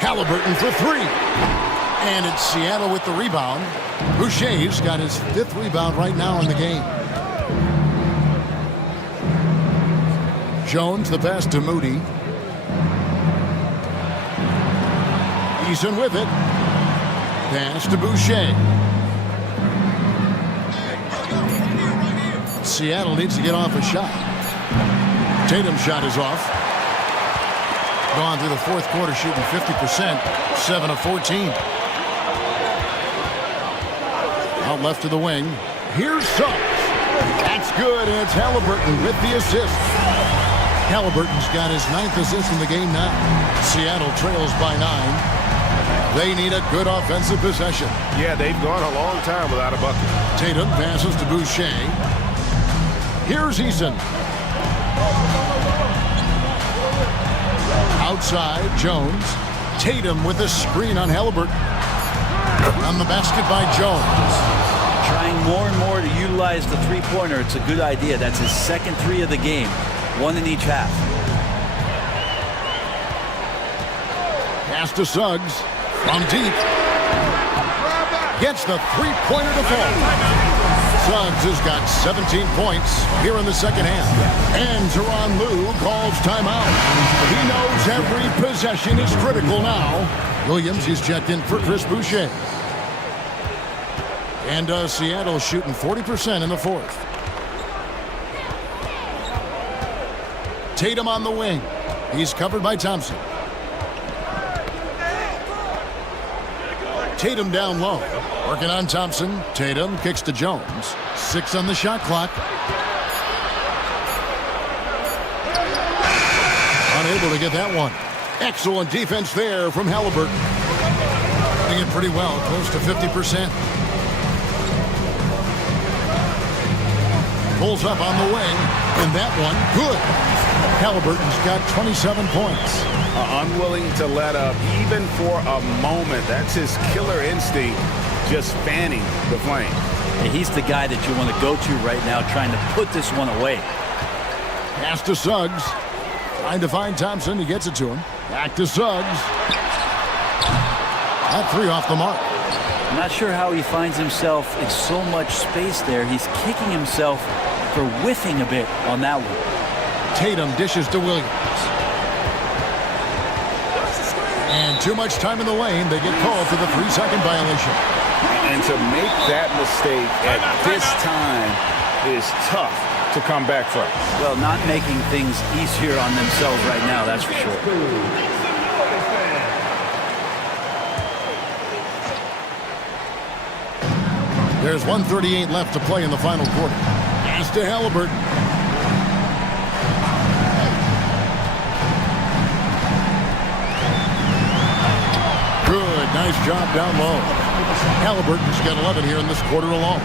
Halliburton for 3. And it's Seattle with the rebound. Boucher's got his 5th rebound right now in the game. Jones the pass to Moody. Eason with it. Pass to Boucher. Seattle needs to get off a shot. Tatum's shot is off. Gone through the 4th quarter shooting 50%. 7 of 14. Out left to the wing. Here's Suggs. That's good, and it's Halliburton with the assist. Halliburton's got his 9th assist in the game now. Seattle trails by 9. They need a good offensive possession. Yeah, they've gone a long time without a bucket. Tatum passes to Boucher. Here's Eason. Outside, Jones. Tatum with a screen on Halliburton. On the basket by Jones. Trying more and more to utilize the three-pointer. It's a good idea. That's his 2nd 3 of the game. 1 in each half. Pass to Suggs. From deep. Gets the three-pointer to fall. Suggs has got 17 points here in the second half. And Tyronn Lue calls timeout. He knows every possession is critical now. Williams is checked in for Chris Boucher. And Seattle shooting 40% in the fourth. Tatum on the wing. He's covered by Thompson. Tatum down low. Working on Thompson. Tatum kicks to Jones. 6 on the shot clock. Unable to get that one. Excellent defense there from Halliburton. Doing it pretty well, close to 50%. Pulls up on the wing, and that one, good. Halliburton's got 27 points. Unwilling to let up even for a moment. That's his killer instinct, just fanning the flame. And he's the guy that you want to go to right now, trying to put this one away. Pass to Suggs. Trying to find Thompson. He gets it to him. Back to Suggs. That three off the mark. I'm not sure how he finds himself in so much space there. He's kicking himself for whiffing a bit on that one. Tatum dishes to Williams. And too much time in the lane. They get called for the 3-second violation. And to make that mistake at this time is tough to come back from. Well, not making things easier on themselves right now, that's for sure. There's 1:38 left to play in the final quarter. Pass to Halliburton. Good, nice job down low. Halliburton's got 11 here in this quarter alone.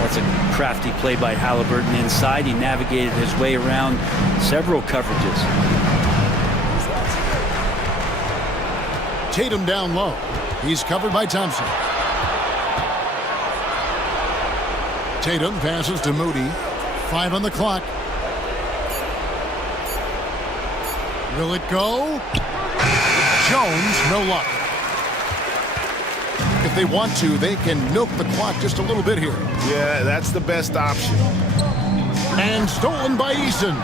That's a crafty play by Halliburton inside. He navigated his way around several coverages. Tatum down low. He's covered by Thompson. Tatum passes to Moody. 5 on the clock. Will it go? Jones, no luck. If they want to, they can milk the clock just a little bit here. Yeah, that's the best option. And stolen by Eason.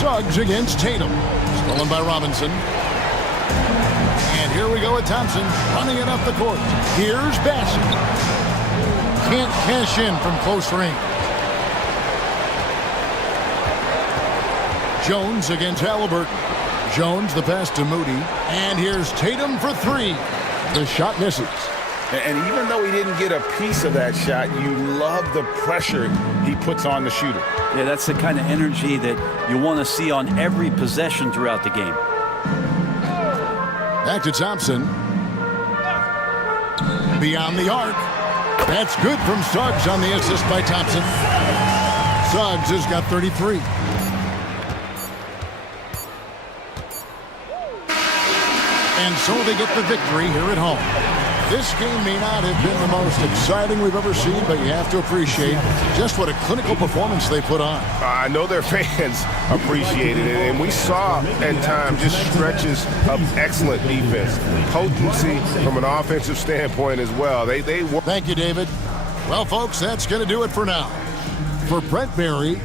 Suggs against Tatum. Stolen by Robinson. And here we go with Thompson running it up the court. Here's Bassett. Can't cash in from close range. Jones against Halliburton. Jones, the pass to Moody. And here's Tatum for 3. The shot misses. And even though he didn't get a piece of that shot, you love the pressure he puts on the shooter. Yeah, that's the kind of energy that you want to see on every possession throughout the game. Back to Thompson. Beyond the arc. That's good from Suggs on the assist by Thompson. Suggs has got 33. And so they get the victory here at home. This game may not have been the most exciting we've ever seen, but you have to appreciate just what a clinical performance they put on. I know their fans appreciated it, and we saw at times just stretches of excellent defense, potency from an offensive standpoint as well. Thank you, David. Well, folks, that's going to do it for now. For Brent Berry,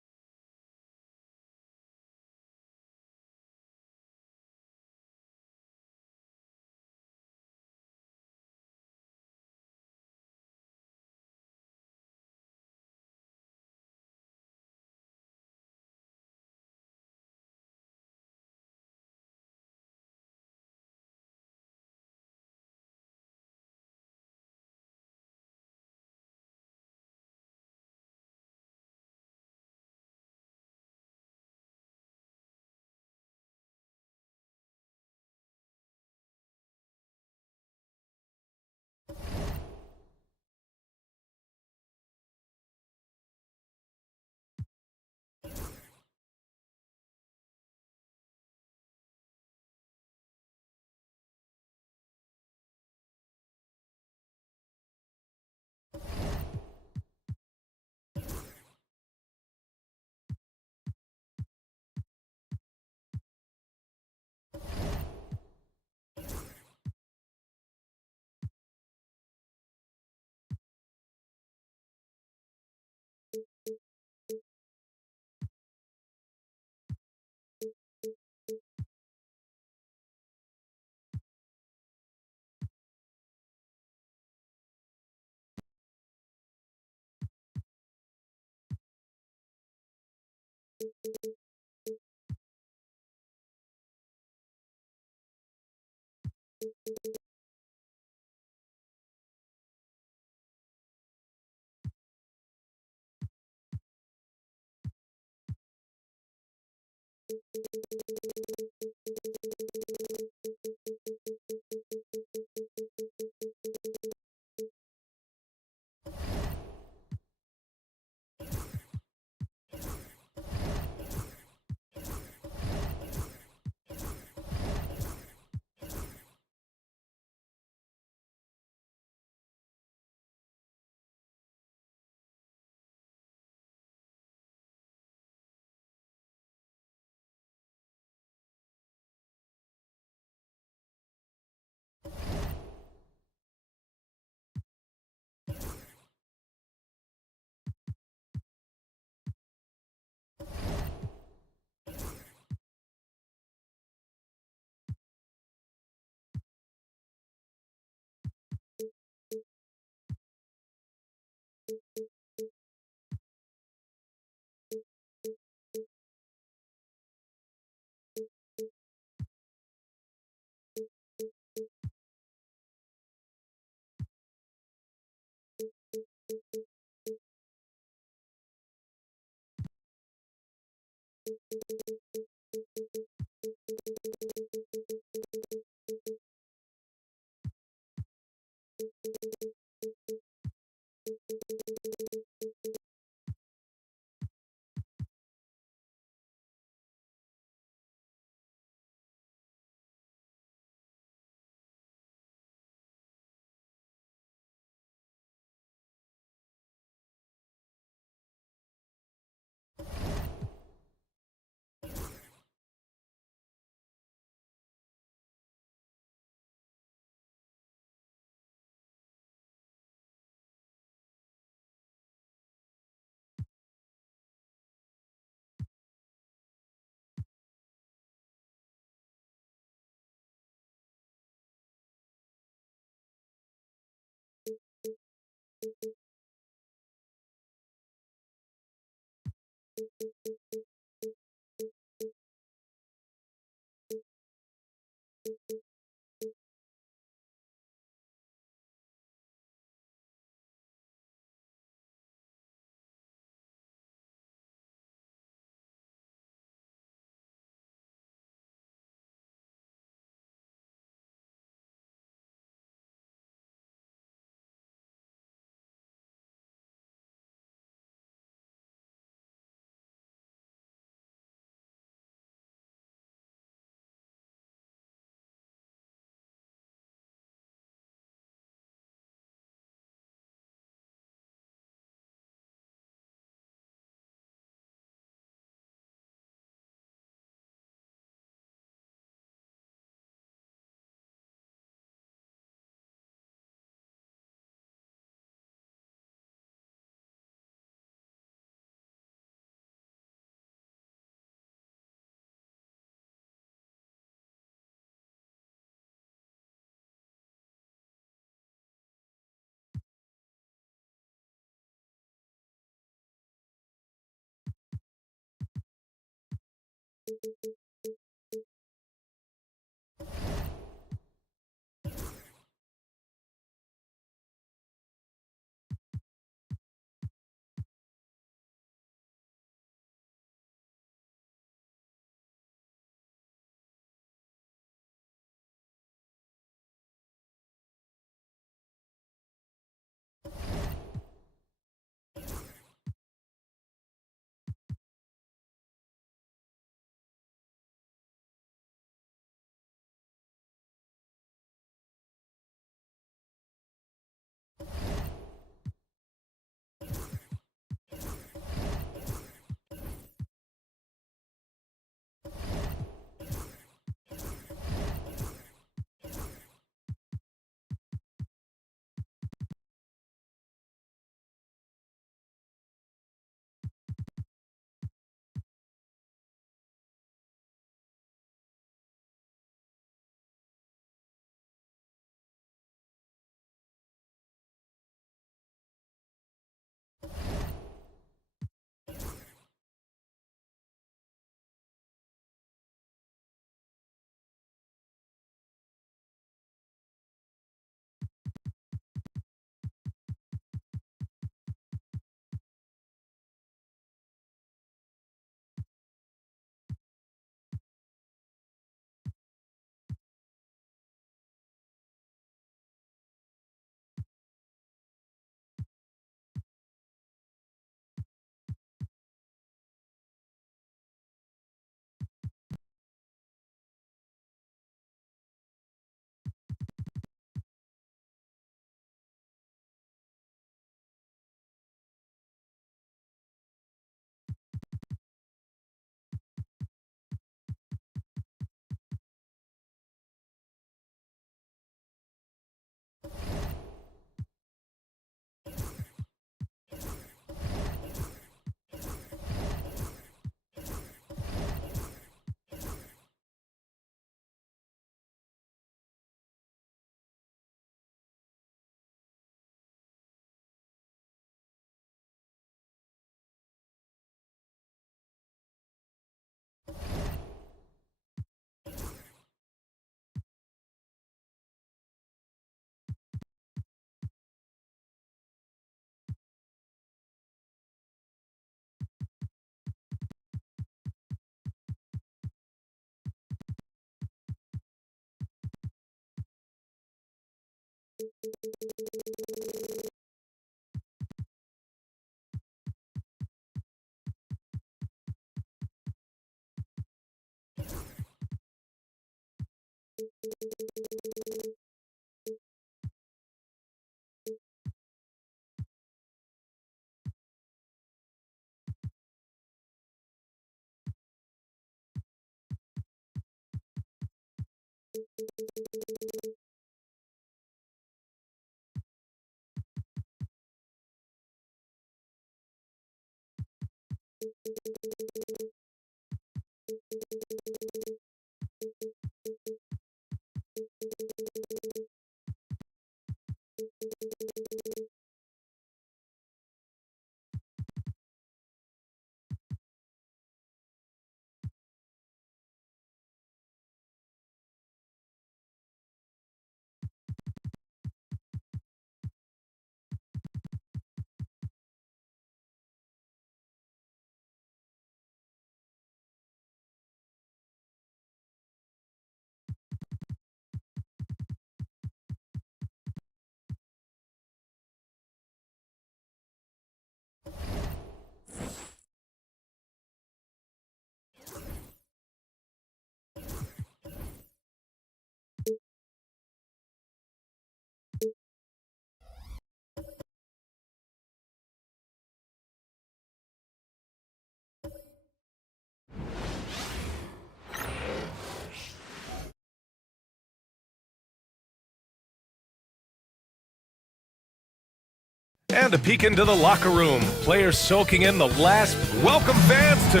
And a peek into the locker room. Players soaking in the last. Welcome fans to...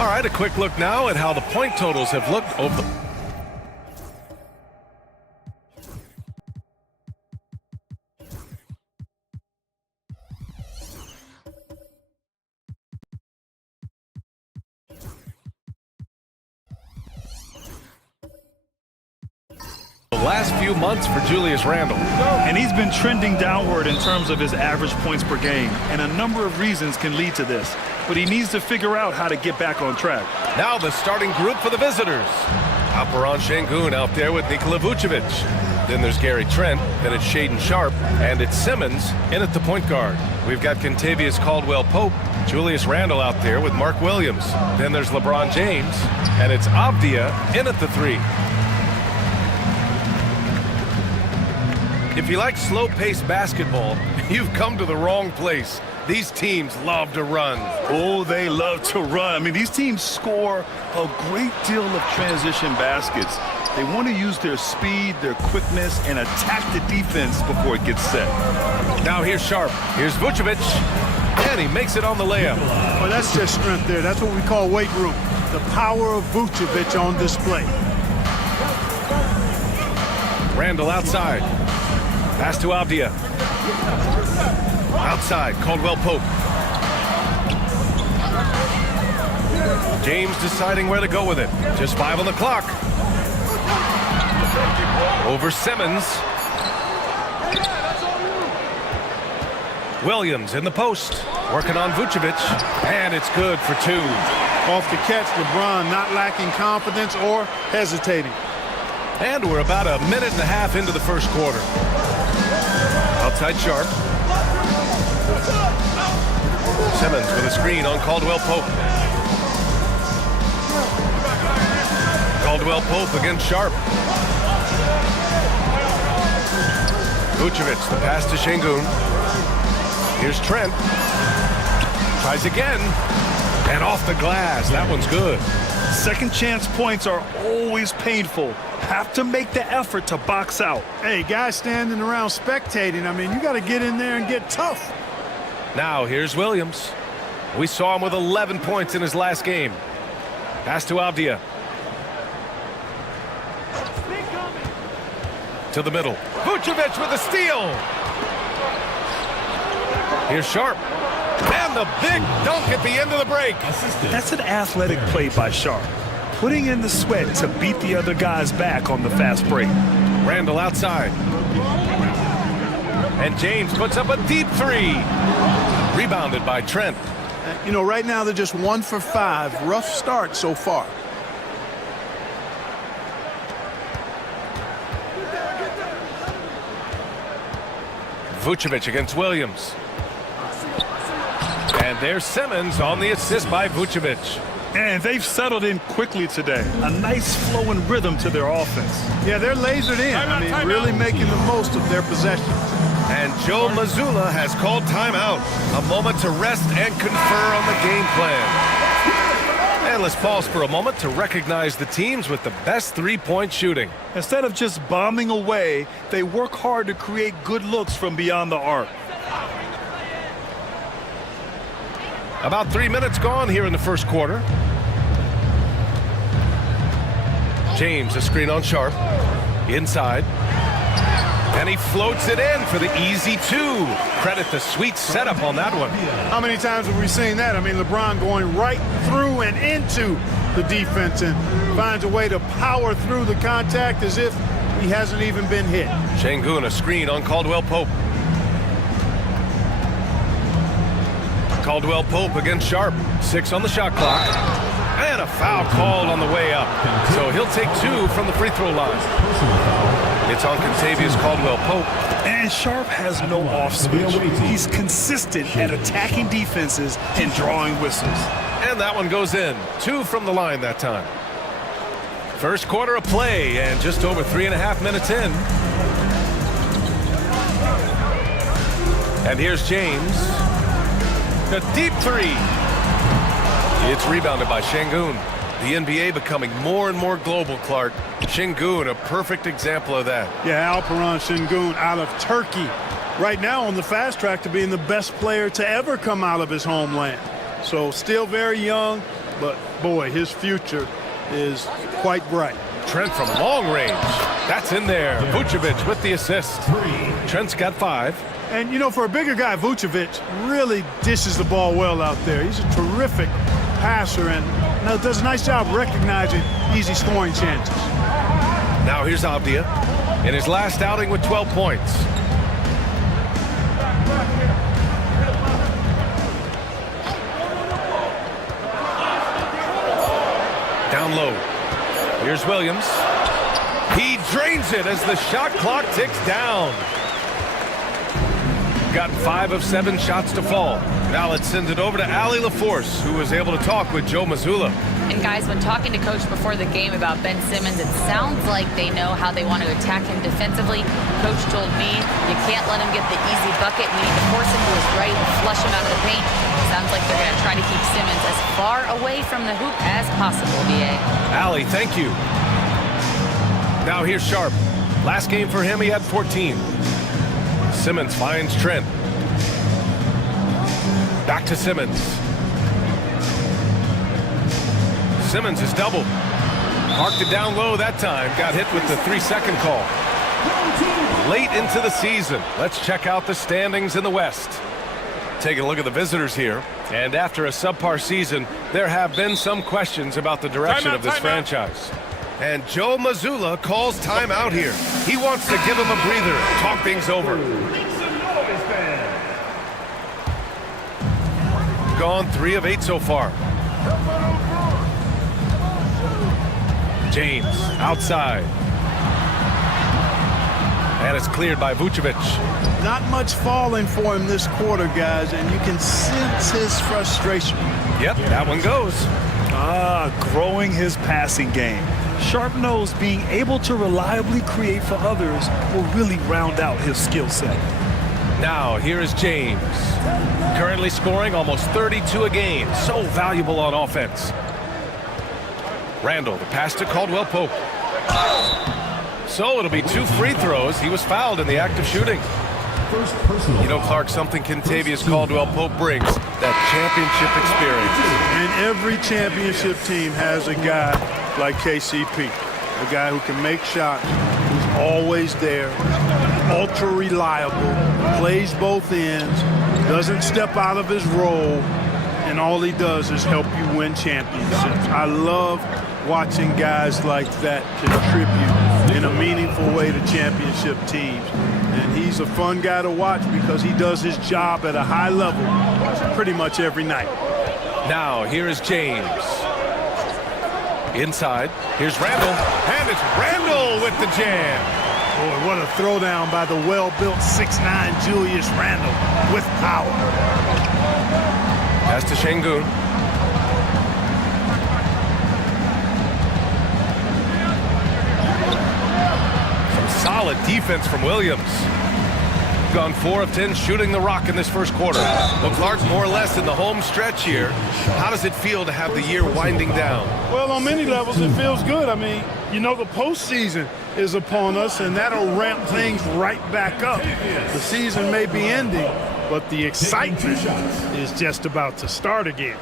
All right, a quick look now at how the point totals have looked over the... last few months for Julius Randle. And he's been trending downward in terms of his average points per game, and a number of reasons can lead to this. But he needs to figure out how to get back on track. Now the starting group for the visitors. Alperen Şengün out there with Nikola Vucevic. Then there's Gary Trent, then it's Shaedon Sharpe, and it's Simmons in at the point guard. We've got Kentavious Caldwell-Pope, Julius Randle out there with Mark Williams. Then there's LeBron James, and it's Avdia in at the 3. If you like slow-paced basketball, you've come to the wrong place. These teams love to run. Oh, they love to run. I mean, these teams score a great deal of transition baskets. They want to use their speed, their quickness, and attack the defense before it gets set. Now here's Sharpe. Here's Vucevic. And he makes it on the layup. Well, that's just strength there. That's what we call weight room. The power of Vucevic on display. Randle outside. Pass to Avdia. Outside, Caldwell-Pope. James deciding where to go with it. Just 5 on the clock. Over Simmons. Williams in the post. Working on Vucevic. And it's good for 2. Off the catch, LeBron not lacking confidence or hesitating. And we're about a minute and a half into the first quarter. Outside Sharpe. Simmons with a screen on Caldwell-Pope. Caldwell-Pope against Sharpe. Vucevic, the pass to Şengün. Here's Trent. Tries again. And off the glass. That one's good. Second chance points are always painful. Have to make the effort to box out. Hey, guys standing around spectating, I mean, you got to get in there and get tough. Now here's Williams. We saw him with 11 points in his last game. Pass to Avdia. To the middle. Vucevic with a steal. Here's Sharpe. And the big dunk at the end of the break. That's an athletic play by Sharpe. Putting in the sweat to beat the other guys back on the fast break. Randle outside. And James puts up a deep 3. Rebounded by Trent. You know, right now they're just 1 for 5. Rough start so far. Vucevic against Williams. And there's Simmons on the assist by Vucevic. And they've settled in quickly today. A nice flow and rhythm to their offense. Yeah, they're lasered in. Really making the most of their possessions. And Joe Mazzulla has called timeout. A moment to rest and confer on the game plan. And let's pause for a moment to recognize the teams with the best three-point shooting. Instead of just bombing away, they work hard to create good looks from beyond the arc. About 3 minutes gone here in the first quarter. James, a screen on Sharp. Inside. And he floats it in for the easy two. Credit the sweet setup on that one. How many times have we seen that? I mean, LeBron going right through and into the defense and finds a way to power through the contact as if he hasn't even been hit. Şengün, a screen on Caldwell Pope. Caldwell Pope against Sharp. 6 on the shot clock. And a foul called on the way up. So he'll take 2 from the free throw line. It's on Contavious Caldwell Pope. And Sharp has no off switch. He's consistent at attacking defenses and drawing whistles. And that one goes in. 2 from the line that time. First quarter of play and just over 3.5 minutes in. And here's James. A deep three. It's rebounded by Şengün. The NBA becoming more and more global, Clark. Şengün, a perfect example of that. Yeah, Alperen Şengün out of Turkey. Right now on the fast track to being the best player to ever come out of his homeland. So still very young, but boy, his future is quite bright. Trent from long range. That's in there. Vucevic with the assist. Trent's got 5. And, you know, for a bigger guy, Vucevic really dishes the ball well out there. He's a terrific passer and does a nice job recognizing easy scoring chances. Now here's Avdia in his last outing with 12 points. Down low. Here's Williams. He drains it as the shot clock ticks down. Got 5 of 7 shots to fall. Now let's send it over to Allie LaForce, who was able to talk with Joe Mazzulla. And guys, when talking to Coach before the game about Ben Simmons, it sounds like they know how they want to attack him defensively. Coach told me, you can't let him get the easy bucket. We need to force him to his right and flush him out of the paint. Sounds like they're going to try to keep Simmons as far away from the hoop as possible, BA. Allie, thank you. Now here's Sharp. Last game for him, he had 14. Simmons finds Trent. Back to Simmons. Simmons is doubled. Marked it down low that time. Got hit with the 3-second call. Late into the season. Let's check out the standings in the West. Taking a look at the visitors here. And after a subpar season, there have been some questions about the direction of this franchise. And Joe Mazzulla calls timeout here. He wants to give him a breather, talk things over. Gone 3 of 8 so far. James outside. And it's cleared by Vucevic. Not much falling for him this quarter, guys, and you can sense his frustration. Yep, that one goes. Growing his passing game. Sharp knows being able to reliably create for others will really round out his skill set. Now, here is James. Currently scoring almost 32 a game. So valuable on offense. Randall, the pass to Caldwell Pope. So it'll be 2 free throws. He was fouled in the act of shooting. You know, Clark, something Contavious Caldwell Pope brings, that championship experience. And every championship team has a guy like KCP, a guy who can make shots, who's always there, ultra reliable, plays both ends, doesn't step out of his role, and all he does is help you win championships. I love watching guys like that contribute in a meaningful way to championship teams. And he's a fun guy to watch because he does his job at a high level pretty much every night. Now, here is James. Inside, here's Randall, and it's Randall with the jam. Boy, what a throwdown by the well-built 6'9" Julius Randle with power. Pass to Şengün. Solid defense from Williams. Gone 4 of 10 shooting the rock in this first quarter. Well, Clark, more or less in the home stretch here. How does it feel to have the year winding down? Well, on many levels, it feels good. I mean, you know, the postseason is upon us, and that'll ramp things right back up. The season may be ending, but the excitement is just about to start again.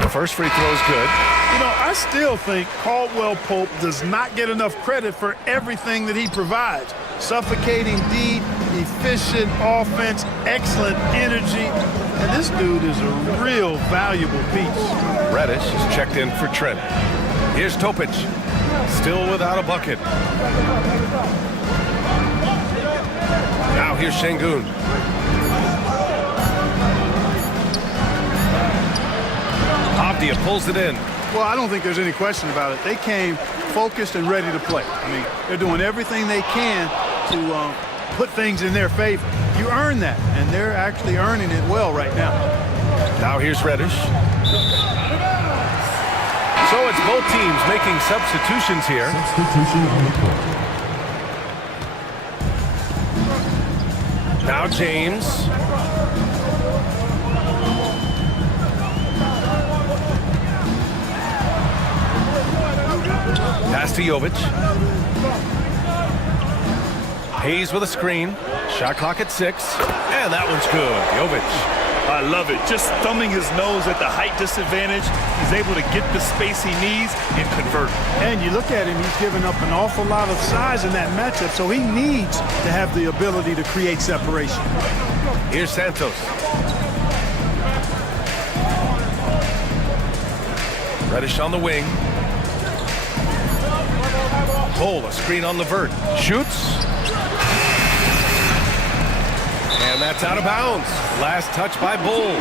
The first free throw is good. You know, I still think Caldwell Pope does not get enough credit for everything that he provides. Suffocating D, efficient offense, excellent energy, and this dude is a real valuable piece. Reddish is checked in for Trent. Here's Topic, still without a bucket. Now here's Şengün. Avdia pulls it in. Well, I don't think there's any question about it. They came focused and ready to play. I mean, they're doing everything they can to put things in their favor. You earn that, and they're actually earning it well right now. Now here's Reddish. So it's both teams making substitutions here. Substitution on the court. Now James. Pass to Jovic. Hayes with a screen. Shot clock at 6. And that one's good. Jovic. I love it. Just thumbing his nose at the height disadvantage. He's able to get the space he needs and convert. And you look at him, he's given up an awful lot of size in that matchup, so he needs to have the ability to create separation. Here's Santos. Reddish on the wing. Cole, a screen on Levert. Shoots. And that's out of bounds. Last touch by Bull.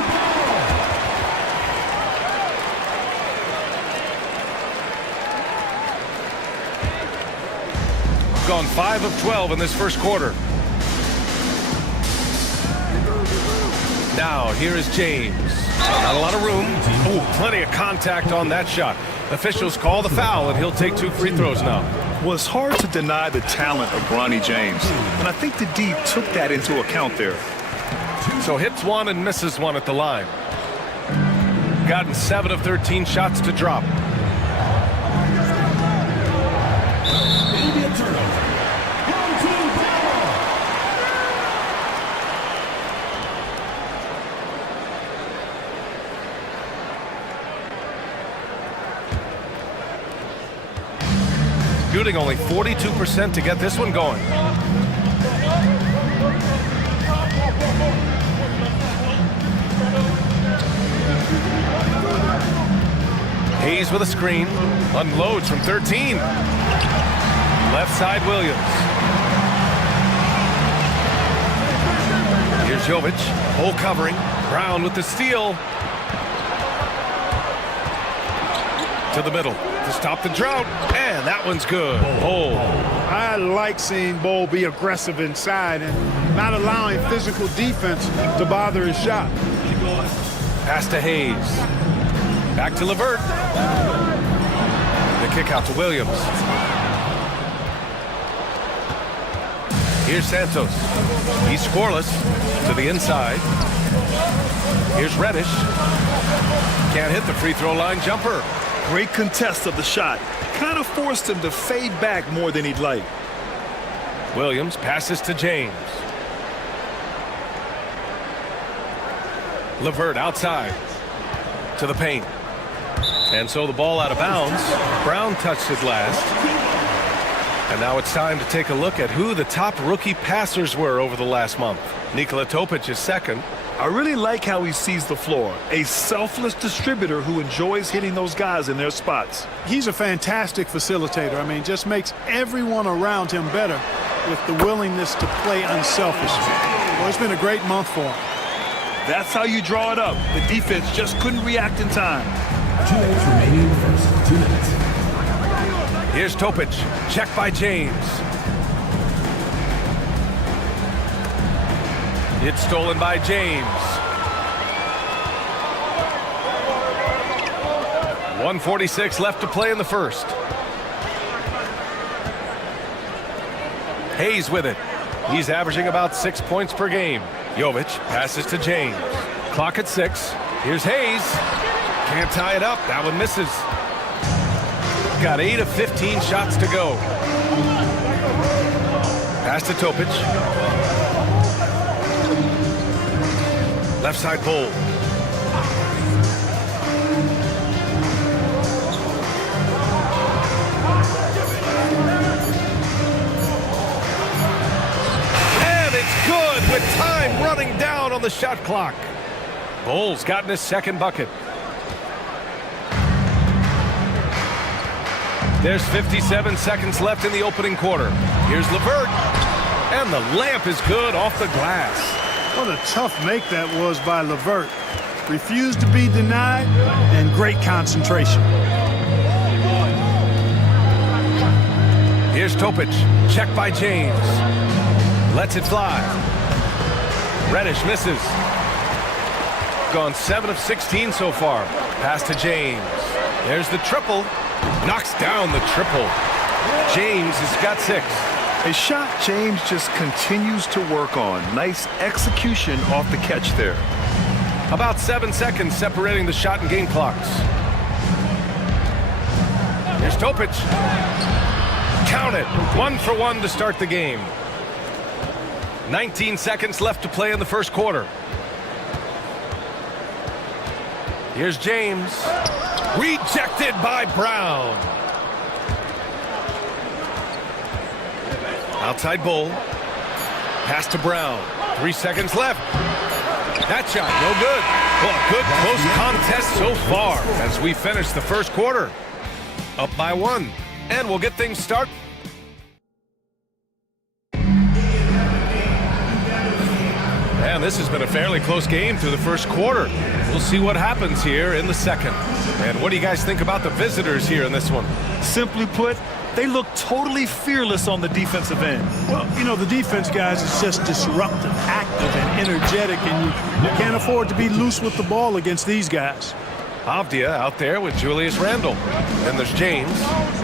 Gone 5 of 12 in this first quarter. Now, here is James. Not a lot of room. Ooh, plenty of contact on that shot. Officials call the foul, and he'll take 2 free throws now. Well, it's hard to deny the talent of Bronny James, and I think the D took that into account there. So hits 1 and misses 1 at the line. Gotten 7 of 13 shots to drop. Shooting only 42% to get this one going. Hayes with a screen. Unloads from 13. Left side, Williams. Here's Jovic. Hole covering. Brown with the steal. To the middle to stop the drought. And that one's good. Bull. I like seeing Bull be aggressive inside and not allowing physical defense to bother his shot. Pass to Hayes. Back to Levert. The kick out to Williams. Here's Santos. He's scoreless to the inside. Here's Reddish. Can't hit the free throw line jumper. Great contest of the shot. Kind of forced him to fade back more than he'd like. Williams passes to James. Levert outside to the paint. And so the ball out of bounds. Brown touched it last. And now it's time to take a look at who the top rookie passers were over the last month. Nikola Topic is second. I really like how he sees the floor. A selfless distributor who enjoys hitting those guys in their spots. He's a fantastic facilitator. I mean, just makes everyone around him better with the willingness to play unselfishly. Well, it's been a great month for him. That's how you draw it up. The defense just couldn't react in time. 2 minutes remaining in the first. 2 minutes. Here's Topic. Check by James. It's stolen by James. 1:46 left to play in the first. Hayes with it. He's averaging about 6 points per game. Jovic passes to James. Clock at 6. Here's Hayes. Can't tie it up. That one misses. Got 8 of 15 shots to go. Pass to Topic. Left side Bull. And it's good with time running down on the shot clock. Bull's gotten his second bucket. There's 57 seconds left in the opening quarter. Here's LeVert. And the layup is good off the glass. What a tough make that was by LeVert. Refused to be denied, and great concentration. Here's Topic. Check by James. Lets it fly. Reddish misses. Gone 7 of 16 so far. Pass to James. There's the triple. Knocks down the triple. James has got 6. A shot James just continues to work on. Nice execution off the catch there. About 7 seconds separating the shot and game clocks. Here's Topic. Count it. 1 for 1 to start the game. 19 seconds left to play in the first quarter. Here's James. Rejected by Brown. Outside Bull. Pass to Brown. 3 seconds left. That shot, no good. Well, a good close contest so far as we finish the first quarter. Up by 1. And we'll get things started. And this has been a fairly close game through the first quarter. We'll see what happens here in the second. And what do you guys think about the visitors here in this one? Simply put, they look totally fearless on the defensive end. Well, you know, the defense, guys, is just disruptive, active, and energetic, and you can't afford to be loose with the ball against these guys. Avdia out there with Julius Randle. Then there's James.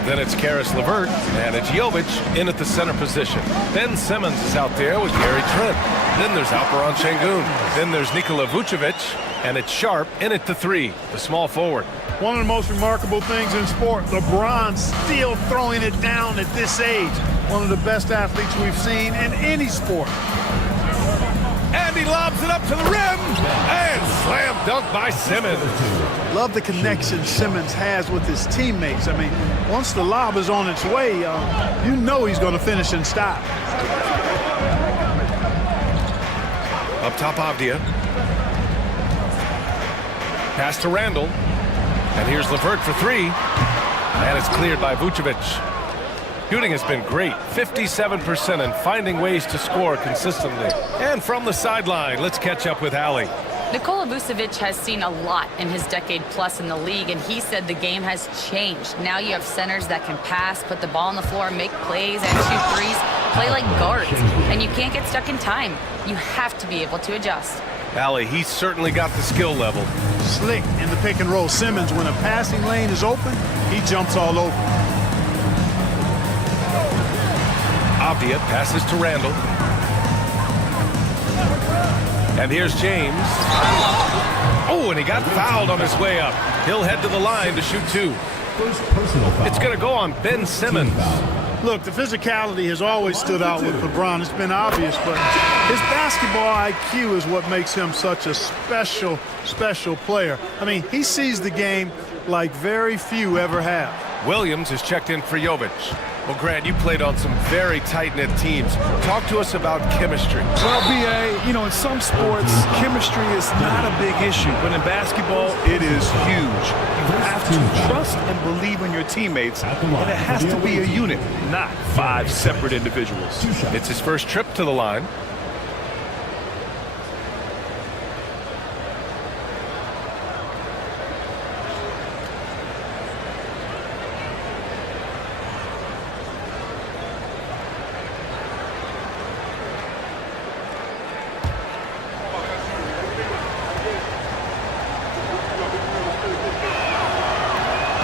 Then it's Karis LeVert. And it's Jovic in at the center position. Ben Simmons is out there with Gary Trent. Then there's Alperon Şengün. Then there's Nikola Vucevic. And it's Sharp in at the 3, the small forward. One of the most remarkable things in sport, LeBron still throwing it down at this age. One of the best athletes we've seen in any sport. And he lobs it up to the rim. And slam dunk by Simmons. Love the connection Simmons has with his teammates. I mean, once the lob is on its way, you know he's going to finish in style. Up top, Avdia. Pass to Randle. And here's LeVert for 3. And it's cleared by Vucevic. Shooting has been great, 57%, and finding ways to score consistently. And from the sideline, let's catch up with Allie. Nikola Vucevic has seen a lot in his decade plus in the league, and he said the game has changed. Now you have centers that can pass, put the ball on the floor, make plays, and shoot threes, play like guards. And you can't get stuck in time. You have to be able to adjust. Allie, he's certainly got the skill level. Slick in the pick and roll. Simmons, when a passing lane is open, he jumps all over. Avdia passes to Randle. And here's James. Oh, and he got fouled on his way up. He'll head to the line to shoot 2. It's going to go on Ben Simmons. Look, the physicality has always stood out with LeBron. It's been obvious, but his basketball IQ is what makes him such a special player. I mean, he sees the game like very few ever have. Williams is checked in for Jovic. Well, Grant, you played on some very tight-knit teams. Talk to us about chemistry. Well, B.A., you know, in some sports, chemistry is not a big issue, but in basketball, it is huge. You have to trust and believe in your teammates, and it has to be a unit, not 5 separate individuals. It's his first trip to the line.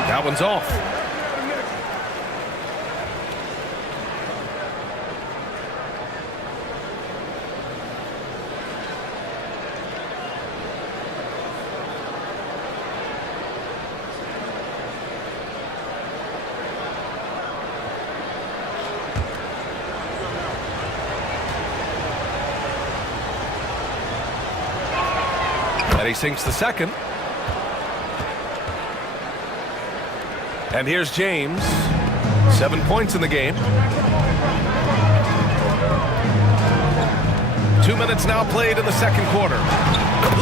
That one's off. And he sinks the second. And here's James. 7 points in the game. 2 minutes now played in the second quarter.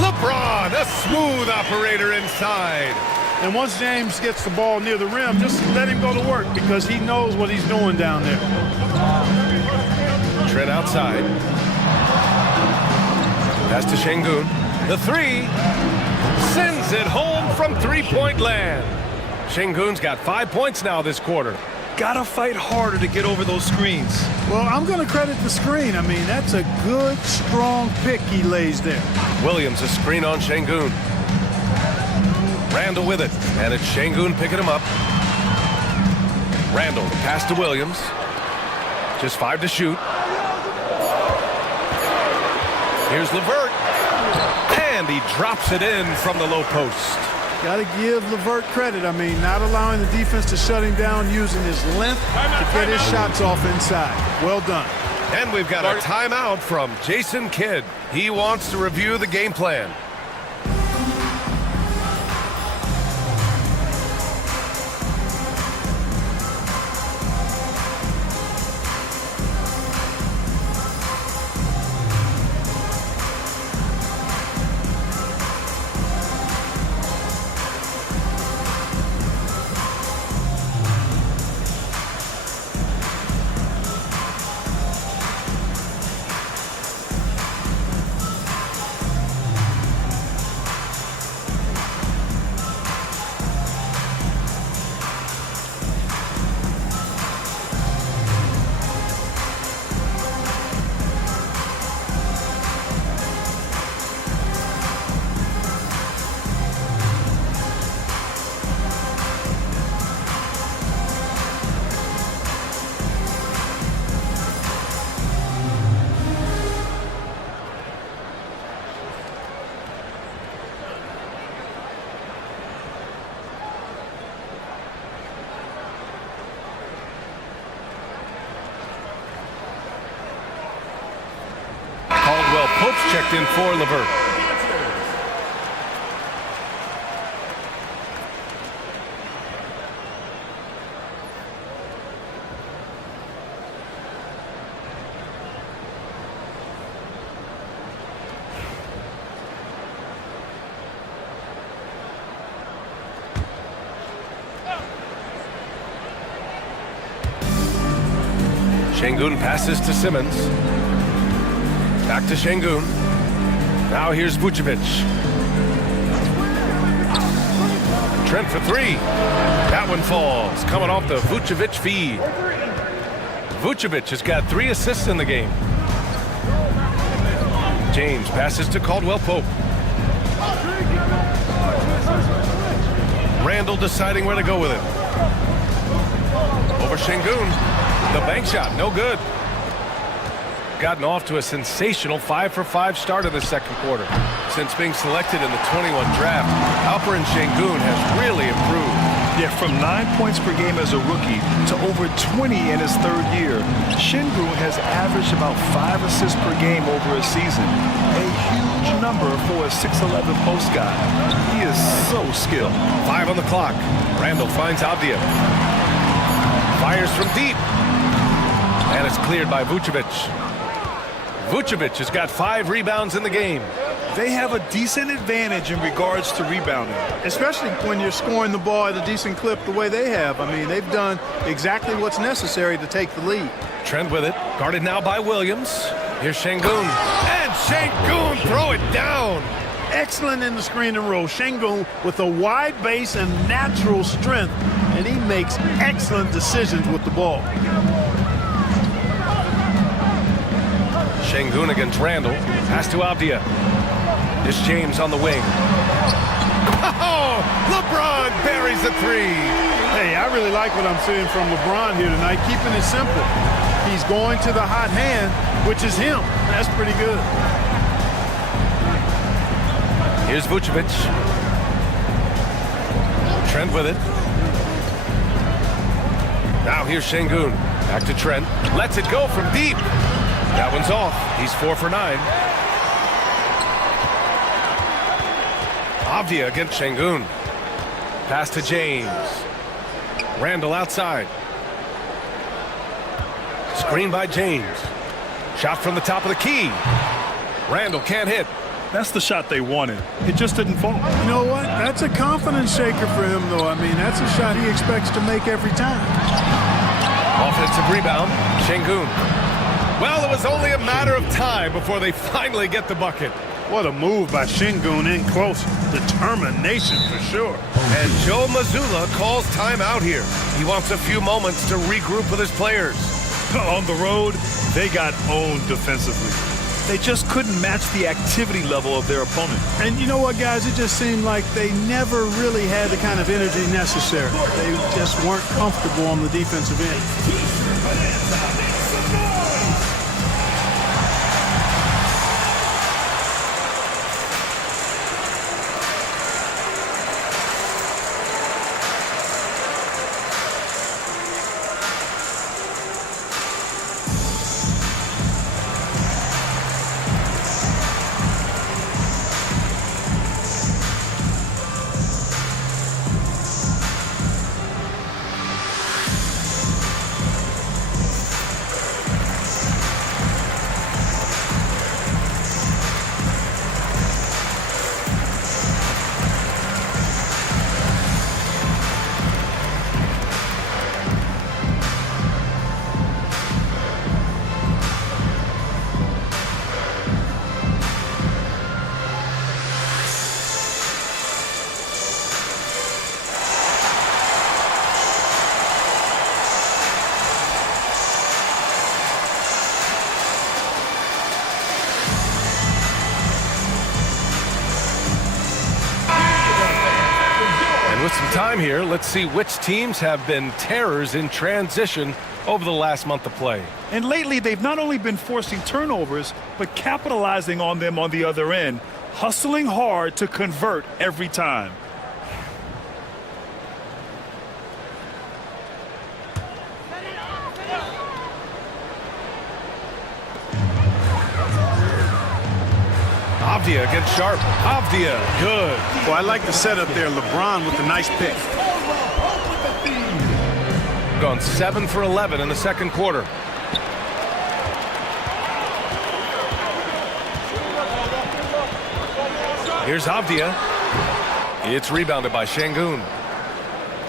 LeBron, a smooth operator inside. And once James gets the ball near the rim, just let him go to work because he knows what he's doing down there. Trent outside. Pass to Şengün. The three. Sends it home from three-point land. Şengün's got 5 points now this quarter. Gotta fight harder to get over those screens. Well, I'm going to credit the screen. I mean, that's a good, strong pick he lays there. Williams, a screen on Şengün. Randall with it, and it's Şengün picking him up. Randall, pass to Williams. Just 5 to shoot. Here's LeVert, and he drops it in from the low post. Got to give LeVert credit. I mean, not allowing the defense to shut him down, using his length to get his shots off inside. Well done. And we've got a timeout from Jason Kidd. He wants to review the game plan. Pope's checked in for LeVert. Şengün passes to Simmons. Back to Şengün. Now here's Vucevic. Trent for three. That one falls. Coming off the Vucevic feed. Vucevic has got 3 assists in the game. James passes to Caldwell Pope. Randall deciding where to go with it. Over Şengün. The bank shot, no good. Gotten off to a sensational 5-for-5 start in the second quarter. Since being selected in the 21 draft, Alperen Şengün has really improved. Yeah, from 9 points per game as a rookie to over 20 in his third year, Şengün has averaged about 5 assists per game over a season. A huge number for a 6'11 post guy. He is so skilled. 5 on the clock. Randall finds Avdia. Fires from deep. And it's cleared by Vucevic. Vucevic has got 5 rebounds in the game. They have a decent advantage in regards to rebounding. Especially when you're scoring the ball at a decent clip the way they have. I mean, they've done exactly what's necessary to take the lead. Trent with it. Guarded now by Williams. Here's Şengün. And Şengün throw it down. Excellent in the screen and roll. Şengün with a wide base and natural strength. And he makes excellent decisions with the ball. Şengün against Randall. Pass to Avdia. It's James on the wing. Oh, LeBron buries a 3. Hey, I really like what I'm seeing from LeBron here tonight, keeping it simple. He's going to the hot hand, which is him. That's pretty good. Here's Vucevic. Trent with it. Now here's Şengün. Back to Trent. Lets it go from deep. That one's off. He's 4 for 9. Avdia against Şengün. Pass to James. Randall outside. Screen by James. Shot from the top of the key. Randall can't hit. That's the shot they wanted. It just didn't fall. You know what? That's a confidence shaker for him, though. I mean, that's a shot he expects to make every time. Offensive rebound, Şengün. Well, it was only a matter of time before they finally get the bucket. What a move by Şengün in close. Determination for sure. And Joe Mazzulla calls timeout here. He wants a few moments to regroup with his players. On the road, they got owned defensively. They just couldn't match the activity level of their opponent. And you know what, guys? It just seemed like they never really had the kind of energy necessary. They just weren't comfortable on the defensive end. With some time here, let's see which teams have been terrors in transition over the last month of play. And lately, they've not only been forcing turnovers, but capitalizing on them on the other end, hustling hard to convert every time. Avdia against Sharp. Avdia, good. Well, I like the setup there. LeBron with the nice pick. Gone 7 for 11 in the second quarter. Here's Avdia. It's rebounded by Şengün.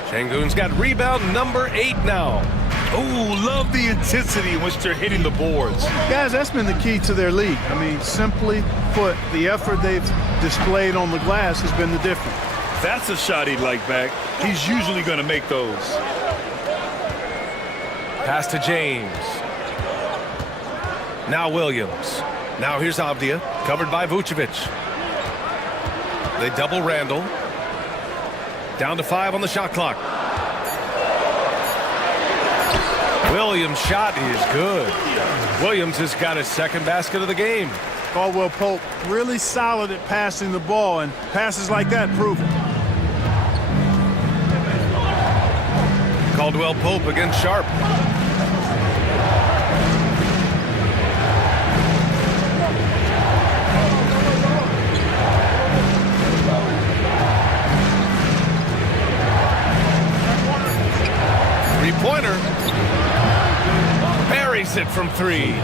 Şengün's got rebound number 8 now. Oh, love the intensity in which they're hitting the boards. Guys, that's been the key to their league. I mean, simply put, the effort they've displayed on the glass has been the difference. That's a shot he'd like back. He's usually going to make those. Pass to James. Now Williams. Now here's Avdia, covered by Vucevic. They double Randall. Down to 5 on the shot clock. Williams' shot is good. Williams has got his second basket of the game. Caldwell Pope really solid at passing the ball, and passes like that prove it. Caldwell Pope against Sharp. Three-pointer. Buries it from 3.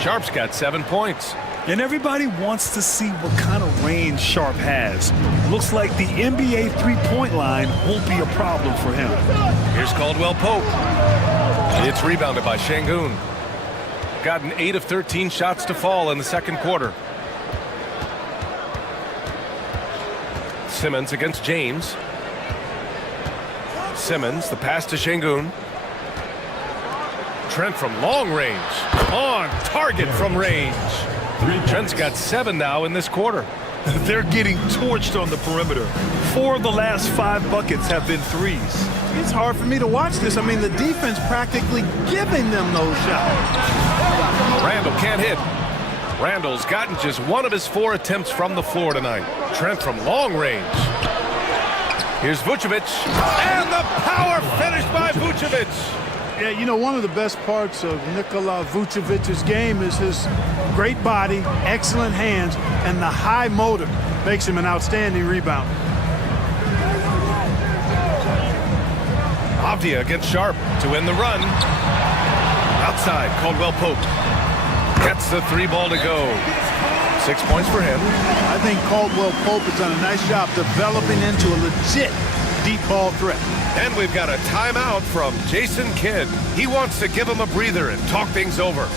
Sharp's got 7 points. And everybody wants to see what kind of range Sharp has. Looks like the NBA three-point line won't be a problem for him. Here's Caldwell Pope. It's rebounded by Şengün. Gotten 8 of 13 shots to fall in the second quarter. Simmons against James. Simmons, the pass to Şengün. Trent from long range. On target from range. Trent's got 7 now in this quarter. They're getting torched on the perimeter. 4 of the last 5 buckets have been threes. It's hard for me to watch this. I mean, the defense practically giving them those shots. Randall can't hit. Randall's gotten just 1 of his 4 attempts from the floor tonight. Trent from long range. Here's Vucevic. And the power finish by Vucevic. Yeah, you know, one of the best parts of Nikola Vucevic's game is his great body, excellent hands, and the high motor. makes him an outstanding rebounder. Avdia against Sharp to win the run. Outside, Caldwell Pope gets the 3 ball to go. 6 points for him. I think Caldwell Pope has done a nice job developing into a legit deep ball threat. And we've got a timeout from Jason Kidd. He wants to give him a breather and talk things over.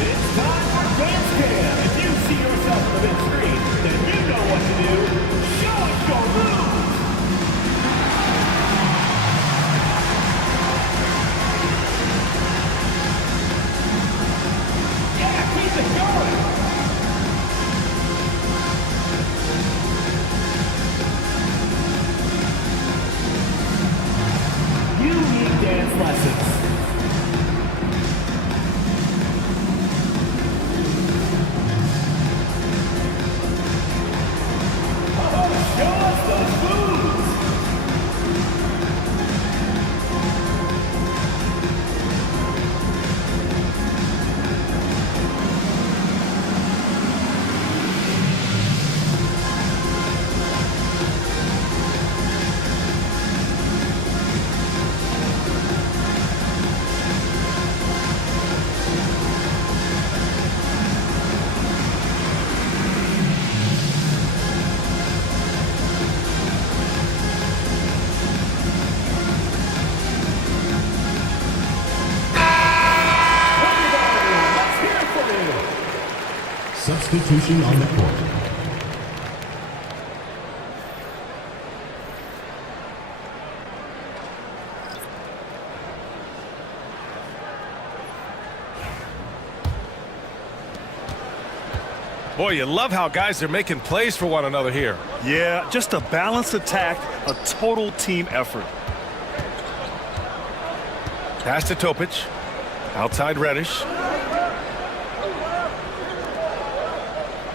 It's time for Dance Cam. If you see yourself on the big screen, then you know what to do. Show us your moves. Yeah, keep it going. You need dance lessons. Show us those moves! Substitution on the court. Boy, you love how guys are making plays for one another here. Yeah, just a balanced attack, a total team effort. Pass to Topic. Outside Reddish.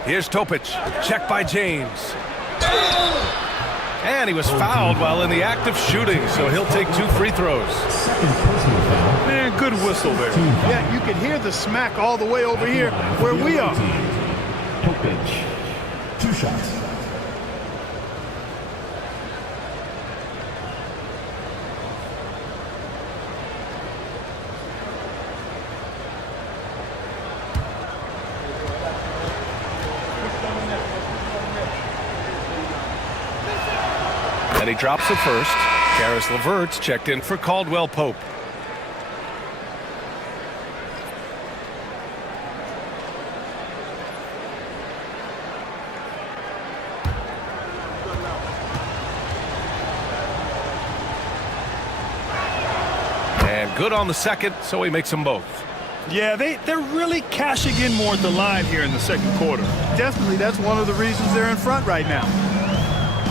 Here's Topic. Check by James. And he was fouled while in the act of shooting, so he'll take 2 free throws. Man, good whistle there. Yeah, you can hear the smack all the way over here where we are. Topic. 2 shots. And he drops it first. Karis LeVert's checked in for Caldwell Pope. And good on the second, so he makes them both. Yeah, they're really cashing in more at the line here in the second quarter. Definitely, that's one of the reasons they're in front right now.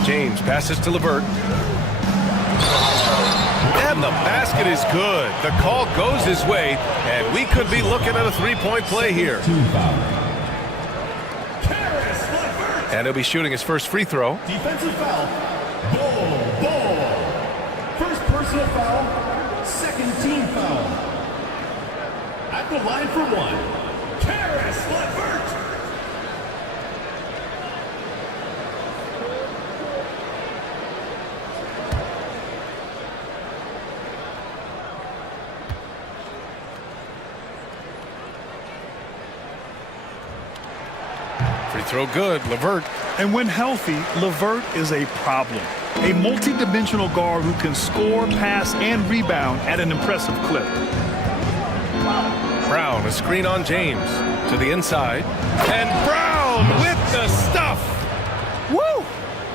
James passes to LeVert. And the basket is good. The call goes his way, and we could be looking at a 3-point play here. And he'll be shooting his first free throw. Defensive foul. Ball. First personal foul. Second team foul. At the line for 1. Karis LeVert. Free throw good, LeVert. And when healthy, LeVert is a problem. A multi-dimensional guard who can score, pass, and rebound at an impressive clip. Brown, a screen on James. To the inside. And Brown with the stuff. Woo!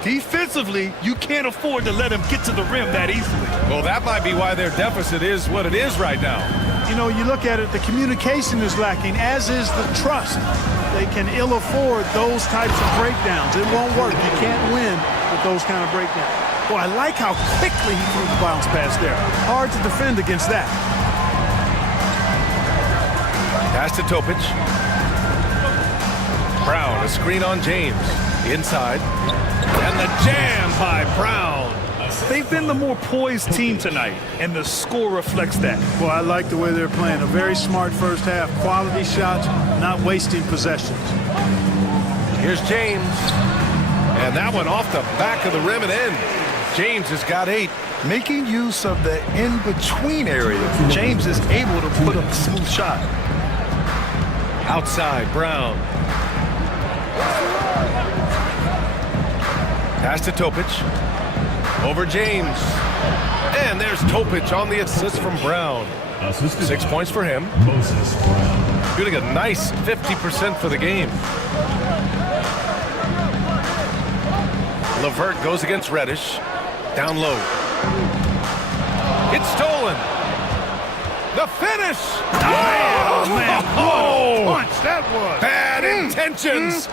Defensively, you can't afford to let him get to the rim that easily. Well, that might be why their deficit is what it is right now. You know, you look at it, the communication is lacking, as is the trust. They can ill afford those types of breakdowns. It won't work. You can't win with those kind of breakdowns. Boy, I like how quickly he threw the bounce pass there. Hard to defend against that. Pass to Topic. Brown, a screen on James. Inside. And the jam by Brown. They've been the more poised team tonight, and the score reflects that. Well, I like the way they're playing. A very smart first half. Quality shots, not wasting possessions. Here's James. And that one off the back of the rim and in. James has got 8. Making use of the in-between area, James is able to put up a smooth shot. Outside, Brown. Pass to Topic. Over James. And there's Topic on the assist from Brown. 6 points for him. Shooting a nice 50% for the game. Levert goes against Reddish. Down low. It's stolen. The finish. Oh, man. Oh, Punch that was. bad intentions.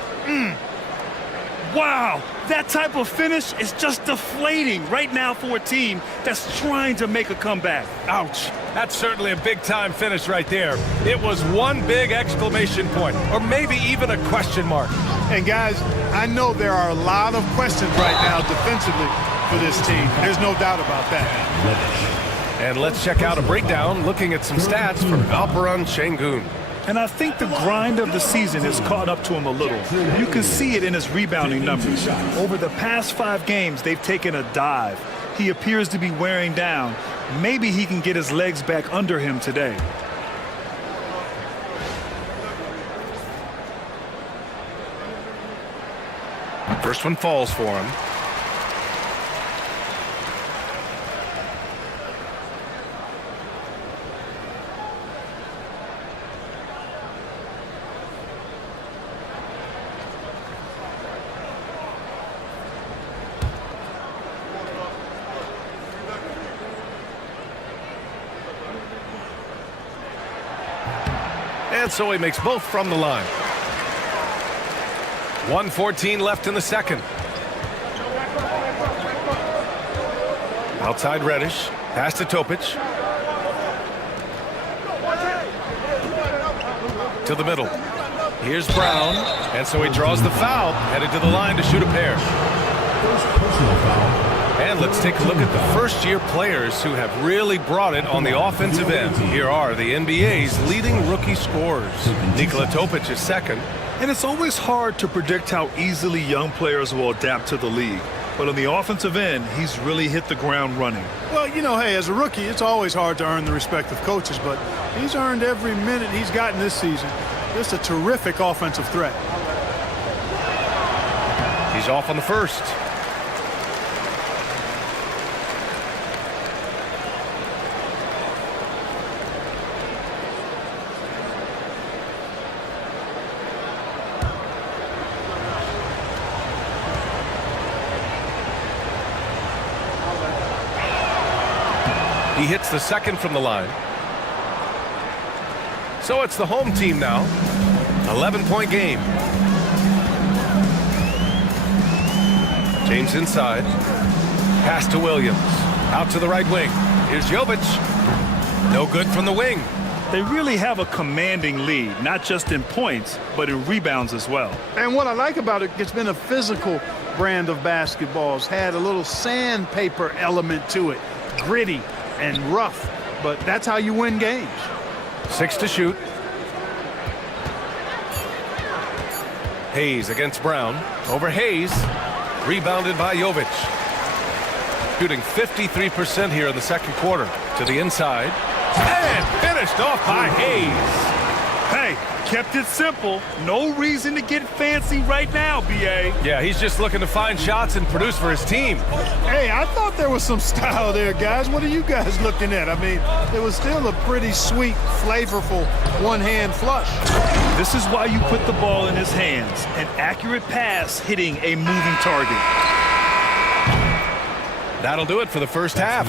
Wow, that type of finish is just deflating right now for a team that's trying to make a comeback. Ouch. That's certainly a big-time finish right there. It was one big exclamation point, or maybe even a question mark. And guys, I know there are a lot of questions right now defensively for this team. There's no doubt about that. And let's check out a breakdown looking at some stats from Alperon Şengün. And I think the grind of the season has caught up to him a little. You can see it in his rebounding numbers. Over the past 5 games, they've taken a dive. He appears to be wearing down. Maybe he can get his legs back under him today. First one falls for him. And so he makes both from the line. 1:14 left in the second. Outside Reddish. Pass to Topic. To the middle. Here's Brown. And so he draws the foul. Headed to the line to shoot a pair. And let's take a look at the first-year players who have really brought it on the offensive end. Here are the NBA's leading rookie scorers. Nikola Topic is second. And it's always hard to predict how easily young players will adapt to the league. But on the offensive end, he's really hit the ground running. Well, you know, hey, as a rookie, it's always hard to earn the respect of coaches, but he's earned every minute he's gotten this season. Just a terrific offensive threat. He's off on the first. He hits the second from the line. So it's the home team now. 11-point game. James inside. Pass to Williams. Out to the right wing. Here's Jovic. No good from the wing. They really have a commanding lead, not just in points, but in rebounds as well. And what I like about it, it's been a physical brand of basketball. It's had a little sandpaper element to it. Gritty and rough, but that's how you win games. 6 to shoot. Hayes against Brown. Over Hayes. Rebounded by Jovic. Shooting 53% here in the second quarter. To the inside. And finished off by Hayes. Hey, kept it simple. No reason to get fancy right now, B.A. Yeah, he's just looking to find shots and produce for his team. Hey, I thought there was some style there, guys. What are you guys looking at? I mean, it was still a pretty sweet, flavorful one-hand flush. This is why you put the ball in his hands. An accurate pass hitting a moving target. That'll do it for the first half.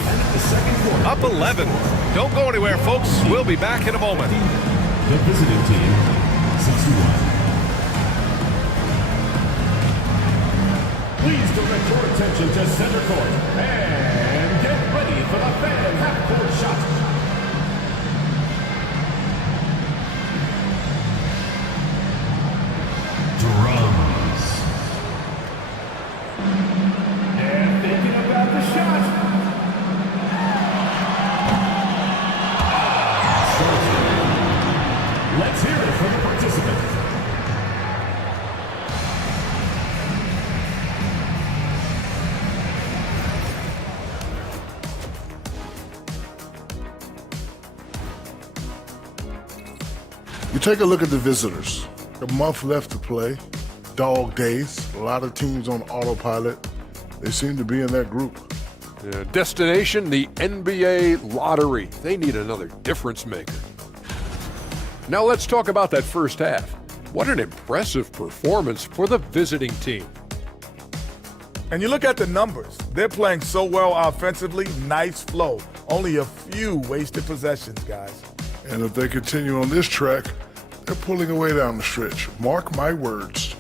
Up 11. Don't go anywhere, folks. We'll be back in a moment. The visiting team, 61. Please direct your attention to center court and get ready for the fan half-court shot. Drums. And thinking about the shot. You take a look at the visitors. A month left to play. Dog days. A lot of teams on autopilot. They seem to be in that group. Destination, the NBA lottery. They need another difference maker. Now let's talk about that first half. What an impressive performance for the visiting team. And you look at the numbers. They're playing so well offensively. Nice flow. Only a few wasted possessions, guys. And if they continue on this track, they're pulling away down the stretch. Mark my words.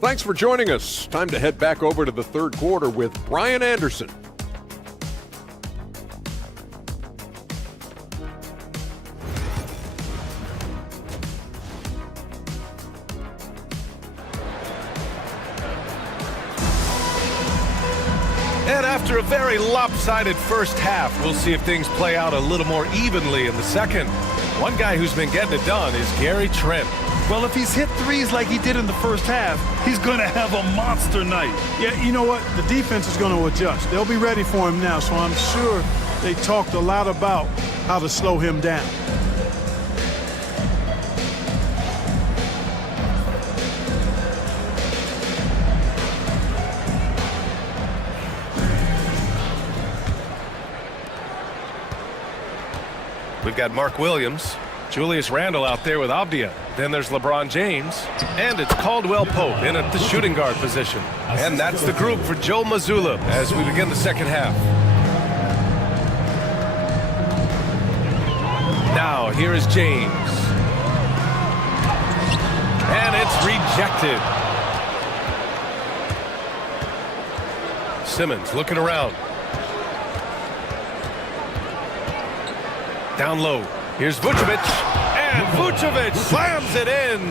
Thanks for joining us. Time to head back over to the third quarter with Brian Anderson. And after a very lopsided first half, we'll see if things play out a little more evenly in the second. One guy who's been getting it done is Gary Trent. Well, if he's hit threes like he did in the first half, he's going to have a monster night. Yeah, you know what? The defense is going to adjust. They'll be ready for him now, so I'm sure they talked a lot about how to slow him down. We've got Mark Williams, Julius Randle out there with Avdia. Then there's LeBron James, and it's Caldwell Pope in at the shooting guard position. And that's the group for Joe Mazzulla as we begin the second half. Now, here is James. And it's rejected. Simmons looking around. Down low. Here's Vucevic. And Vucevic slams it in.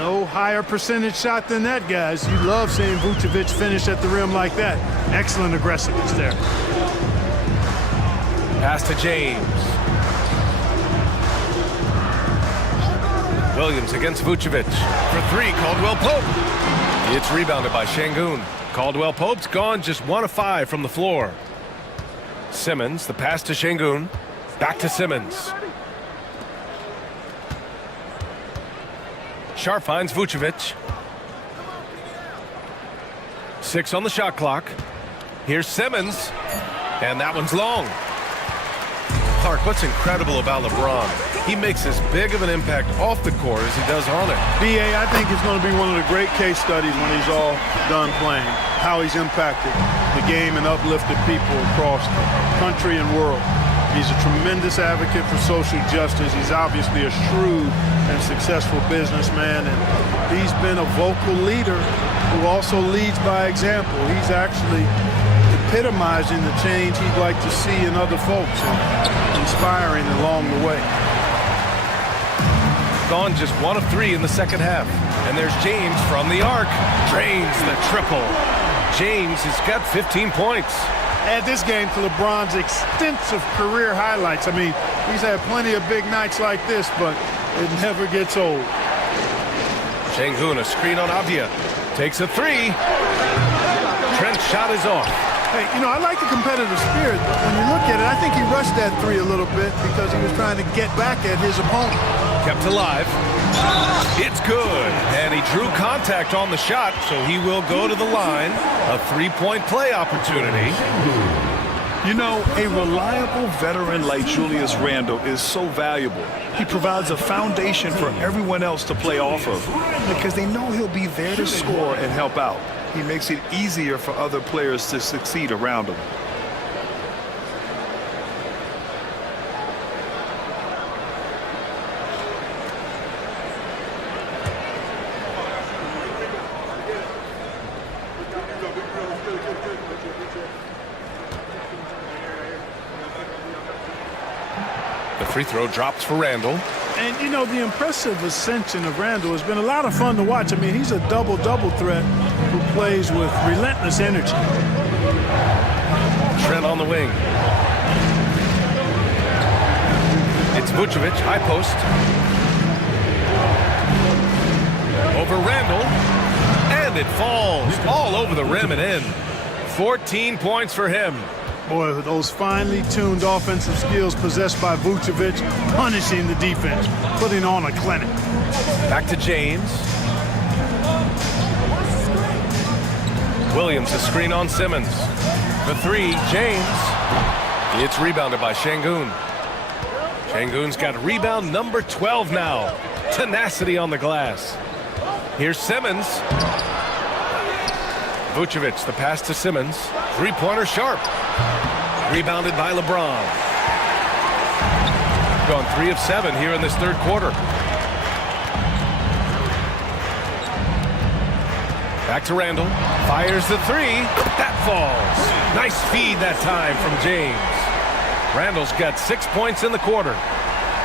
No higher percentage shot than that, guys. You love seeing Vucevic finish at the rim like that. Excellent aggressiveness there. Pass to James. Williams against Vucevic. For three, Caldwell Pope. It's rebounded by Şengün. Caldwell Pope's gone just 1 of 5 from the floor. Simmons, the pass to Şengün. Back to Simmons. Sharp finds Vucevic. 6 on the shot clock. Here's Simmons. And that one's long. Clark, what's incredible about LeBron? He makes as big of an impact off the court as he does on it. B.A., I think it's going to be one of the great case studies when he's all done playing. How he's impacted the game and uplifted people across the country and world. He's a tremendous advocate for social justice. He's obviously a shrewd and successful businessman, and he's been a vocal leader who also leads by example. He's actually epitomizing the change he'd like to see in other folks and inspiring along the way. Gone just 1 of 3 in the second half. And there's James from the arc. Drains the triple. James has got 15 points. Add this game to LeBron's extensive career highlights. I mean, he's had plenty of big nights like this, but it never gets old. Şengün, a screen on Avdia. Takes a 3. Trent's shot is off. Hey, you know, I like the competitive spirit. When you look at it, I think he rushed that 3 a little bit because he was trying to get back at his opponent. Kept alive. It's good. And he drew contact on the shot, so he will go to the line. A 3-point play opportunity. You know, a reliable veteran like Julius Randle is so valuable. He provides a foundation for everyone else to play off of because they know he'll be there to score and help out. He makes it easier for other players to succeed around him. The free throw drops for Randle. And, you know, the impressive ascension of Randle has been a lot of fun to watch. I mean, he's a double-double threat who plays with relentless energy. Trent on the wing. It's Vucevic, high post. Over Randle. And it falls all over the rim and in. 14 points for him. Boy, those finely tuned offensive skills possessed by Vucevic, punishing the defense, putting on a clinic. Back to James. Williams, a screen on Simmons. The three, James. It's rebounded by Şengün. Şengün's got rebound number 12 now. Tenacity on the glass. Here's Simmons. Vucevic, the pass to Simmons. Three-pointer sharp. Rebounded by LeBron. Gone 3 of 7 here in this third quarter. Back to Randall. Fires the three. That falls. Nice feed that time from James. Randall's got 6 points in the quarter.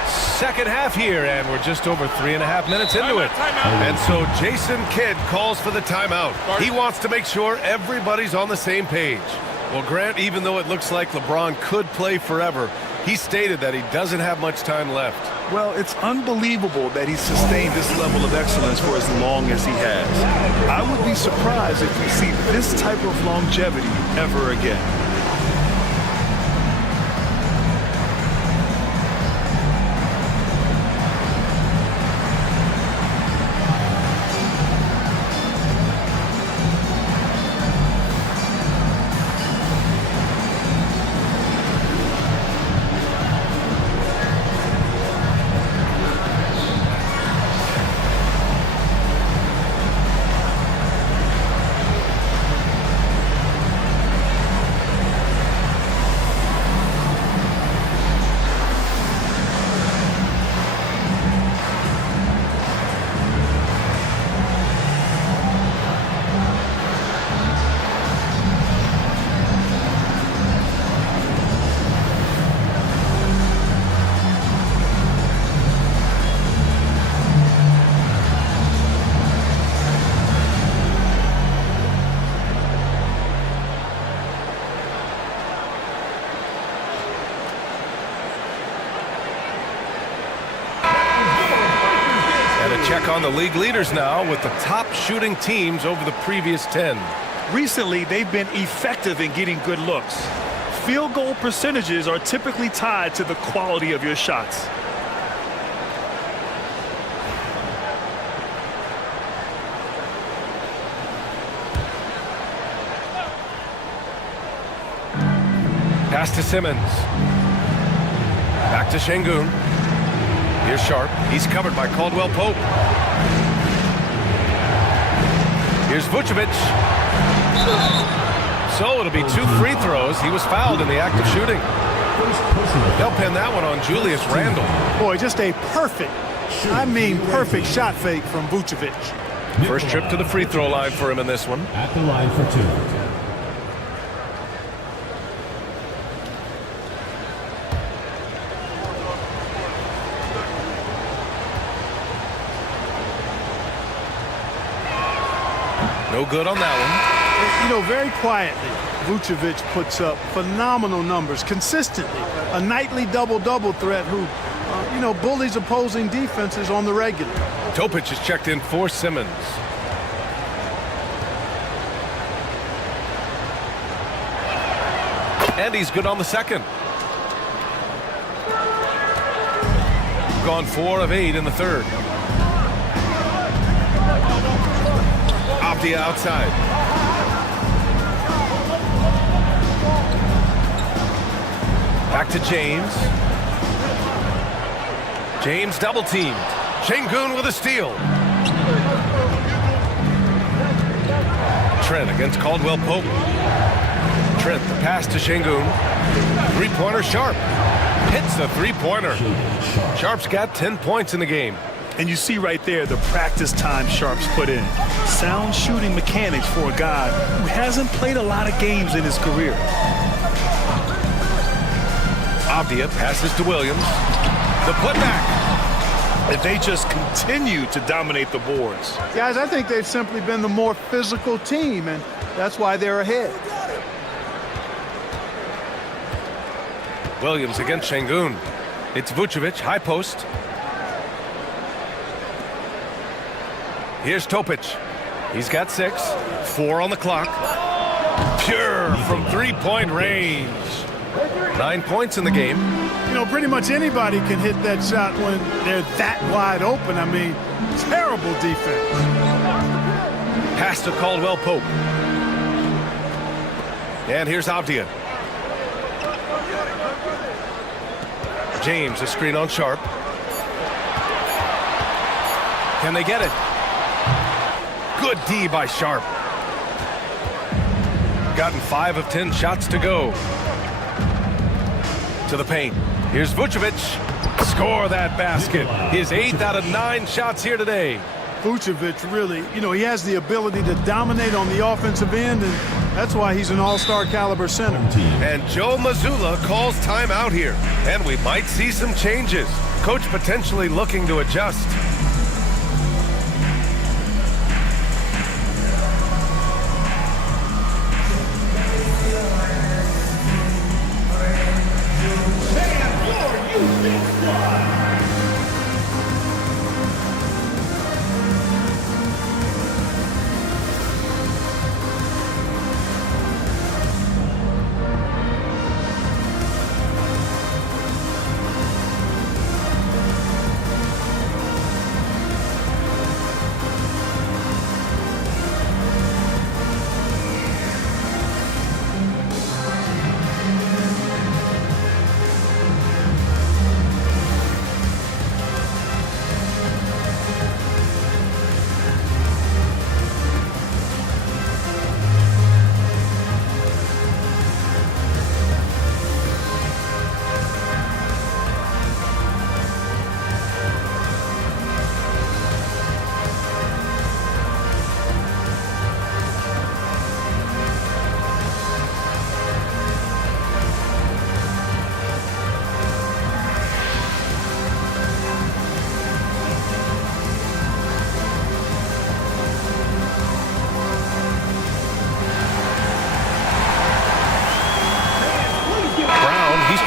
Second half here, and we're just over 3.5 minutes into it. And so Jason Kidd calls for the timeout. He wants to make sure everybody's on the same page. Well, Grant, even though it looks like LeBron could play forever, he stated that he doesn't have much time left. Well, it's unbelievable that he's sustained this level of excellence for as long as he has. I would be surprised if we see this type of longevity ever again. Check on the league leaders now with the top shooting teams over the previous 10. Recently, they've been effective in getting good looks. Field goal percentages are typically tied to the quality of your shots. Pass to Simmons. Back to Şengün. Here's Sharp. He's covered by Caldwell Pope. Here's Vucevic. So it'll be 2 free throws. He was fouled in the act of shooting. They'll pin that one on Julius Randle. Boy, just a perfect shot fake from Vucevic. First trip to the free throw line for him in this one. At the line for 2. No good on that one. You know, very quietly, Vucevic puts up phenomenal numbers consistently. A nightly double-double threat who, bullies opposing defenses on the regular. Topic is checked in for Simmons. And he's good on the second. Gone 4 of 8 in the third. Off the outside. Back to James. James double teamed. Şengün with a steal. Trent against Caldwell Pope. Trent, the pass to Şengün. Three-pointer Sharp. Hits the three-pointer. Sharp's got 10 points in the game. And you see right there the practice time Sharp's put in. Sound shooting mechanics for a guy who hasn't played a lot of games in his career. Avdia passes to Williams. The putback. And they just continue to dominate the boards. Guys, I think they've simply been the more physical team, and that's why they're ahead. Williams against Şengün. It's Vucevic, high post. Here's Topic. He's got 6. 4 on the clock. Pure from three-point range. 9 points in the game. You know, pretty much anybody can hit that shot when they're that wide open. I mean, terrible defense. Pass to Caldwell Pope. And here's Avdia. James, a screen on Sharp. Can they get it? Good D by Sharp. Gotten 5 of 10 shots to go. To the paint. Here's Vucevic. Score that basket. His 8th out of 9 shots here today. Vucevic really, you know, he has the ability to dominate on the offensive end, and that's why he's an all-star caliber center. And Joe Mazzulla calls timeout here. And we might see some changes. Coach potentially looking to adjust.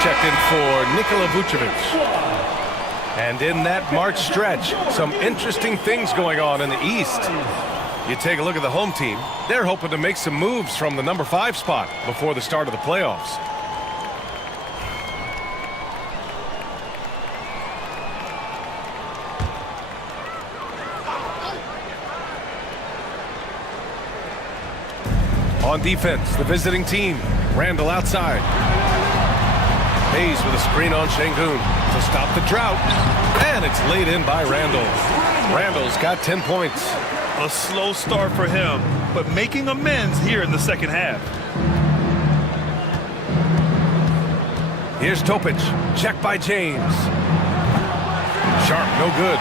Checked in for Nikola Vucevic. And in that March stretch, some interesting things going on in the East. You take a look at the home team. They're hoping to make some moves from the number 5 spot before the start of the playoffs. On defense, the visiting team. Randall outside. Hayes with a screen on Şengün to stop the drought. And it's laid in by Randall. Randall's got 10 points. A slow start for him, but making amends here in the second half. Here's Topic. Check by James. Sharp, no good.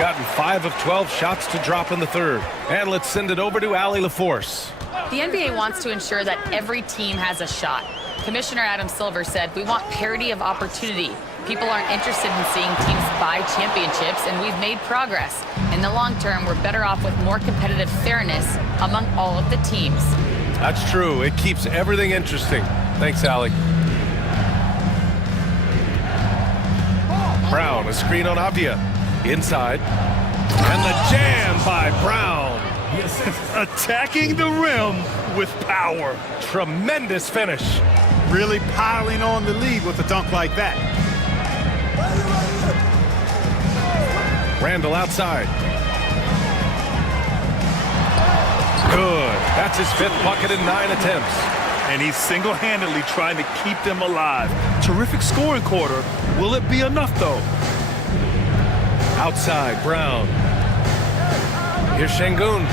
Gotten 5 of 12 shots to drop in the third. And let's send it over to Allie LaForce. The NBA wants to ensure that every team has a shot. Commissioner Adam Silver said, "We want parity of opportunity. People aren't interested in seeing teams buy championships, and we've made progress. In the long term, we're better off with more competitive fairness among all of the teams." That's true. It keeps everything interesting. Thanks, Allie. Brown, a screen on Avdia. Inside. And the jam by Brown. Attacking the rim with power. Tremendous finish. Really piling on the lead with a dunk like that. Randall outside. Good. That's his 5th bucket in 9 attempts. And he's single-handedly trying to keep them alive. Terrific scoring quarter. Will it be enough, though? Outside, Brown. Here's Şengün.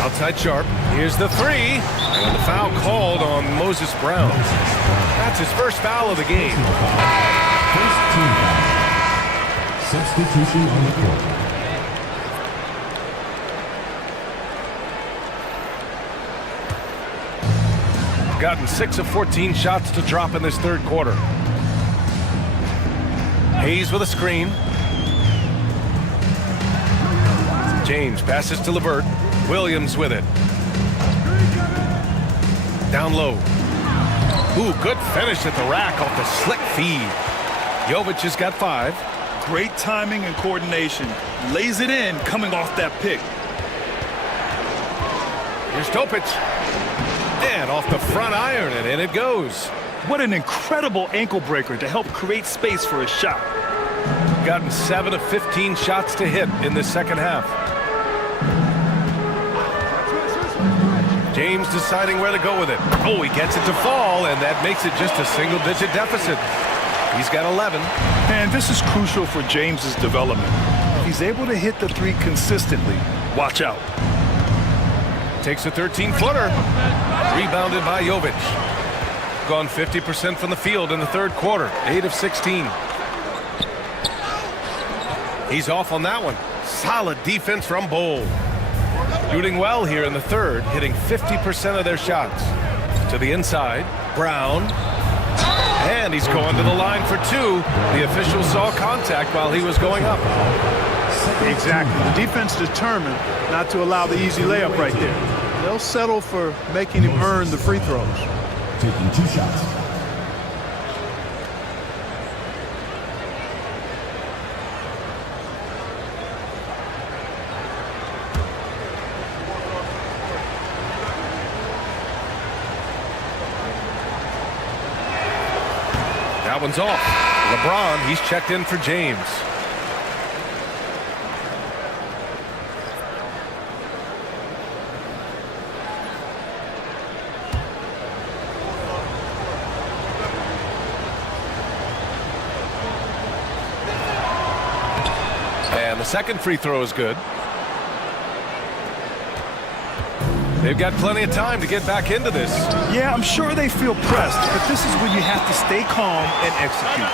Outside Sharp. Here's the 3. And the foul called on Moses Brown. That's his first foul of the game. First team foul. Substitution on the court. Gotten 6 of 14 shots to drop in this third quarter. Hayes with a screen. James passes to LeVert. Williams with it. Down low. Ooh, good finish at the rack off the slick feed. Jovic has got 5. Great timing and coordination. Lays it in coming off that pick. Here's Topic. And off the front iron, and in it goes. What an incredible ankle breaker to help create space for a shot. Gotten 7 of 15 shots to hit in the second half. James deciding where to go with it. Oh, he gets it to fall, and that makes it just a single-digit deficit. He's got 11. And this is crucial for James's development. If he's able to hit the three consistently, watch out. Takes a 13-footer. Rebounded by Jovic. Gone 50% from the field in the third quarter. 8 of 16. He's off on that one. Solid defense from Bol. Shooting well here in the third, hitting 50% of their shots. To the inside, Brown. And he's going to the line for two. The official saw contact while he was going up. Exactly. The defense determined not to allow the easy layup right there. They'll settle for making him earn the free throws. Taking 2 shots. That one's off. LeBron, he's checked in for James. And the second free throw is good. They've got plenty of time to get back into this. Yeah, I'm sure they feel pressed, but this is when you have to stay calm and execute.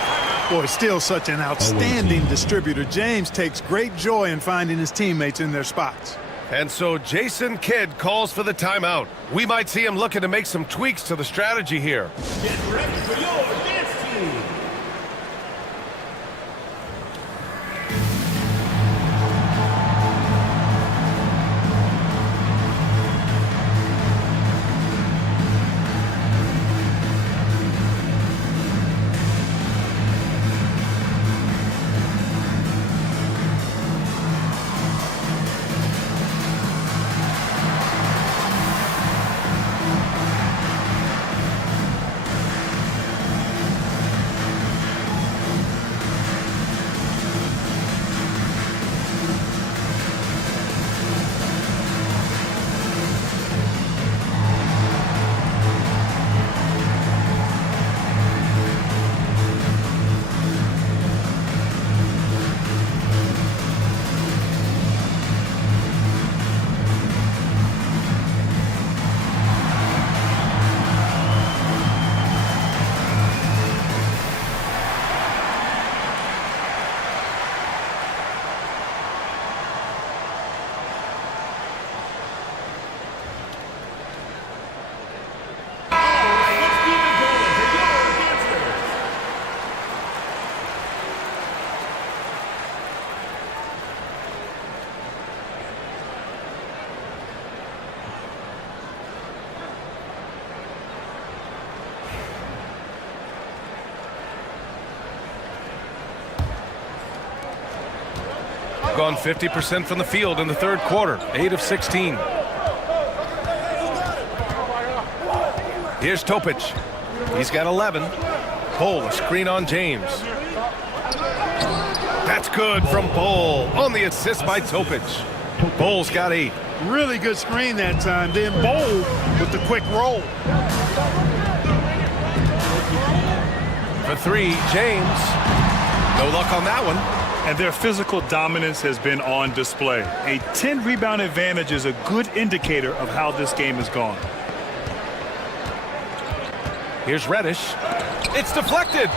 Boy, still such an outstanding distributor. James takes great joy in finding his teammates in their spots. And so Jason Kidd calls for the timeout. We might see him looking to make some tweaks to the strategy here. Get ready for your dance team. Gone 50% from the field in the third quarter. 8 of 16. Here's Topic. He's got 11. Bol, a screen on James. That's good from Bol on the assist by Topic. Bol's got 8. Really good screen that time. Then Bol with the quick roll. For 3, James. No luck on that one. And their physical dominance has been on display. A 10-rebound advantage is a good indicator of how this game has gone. Here's Reddish. It's deflected.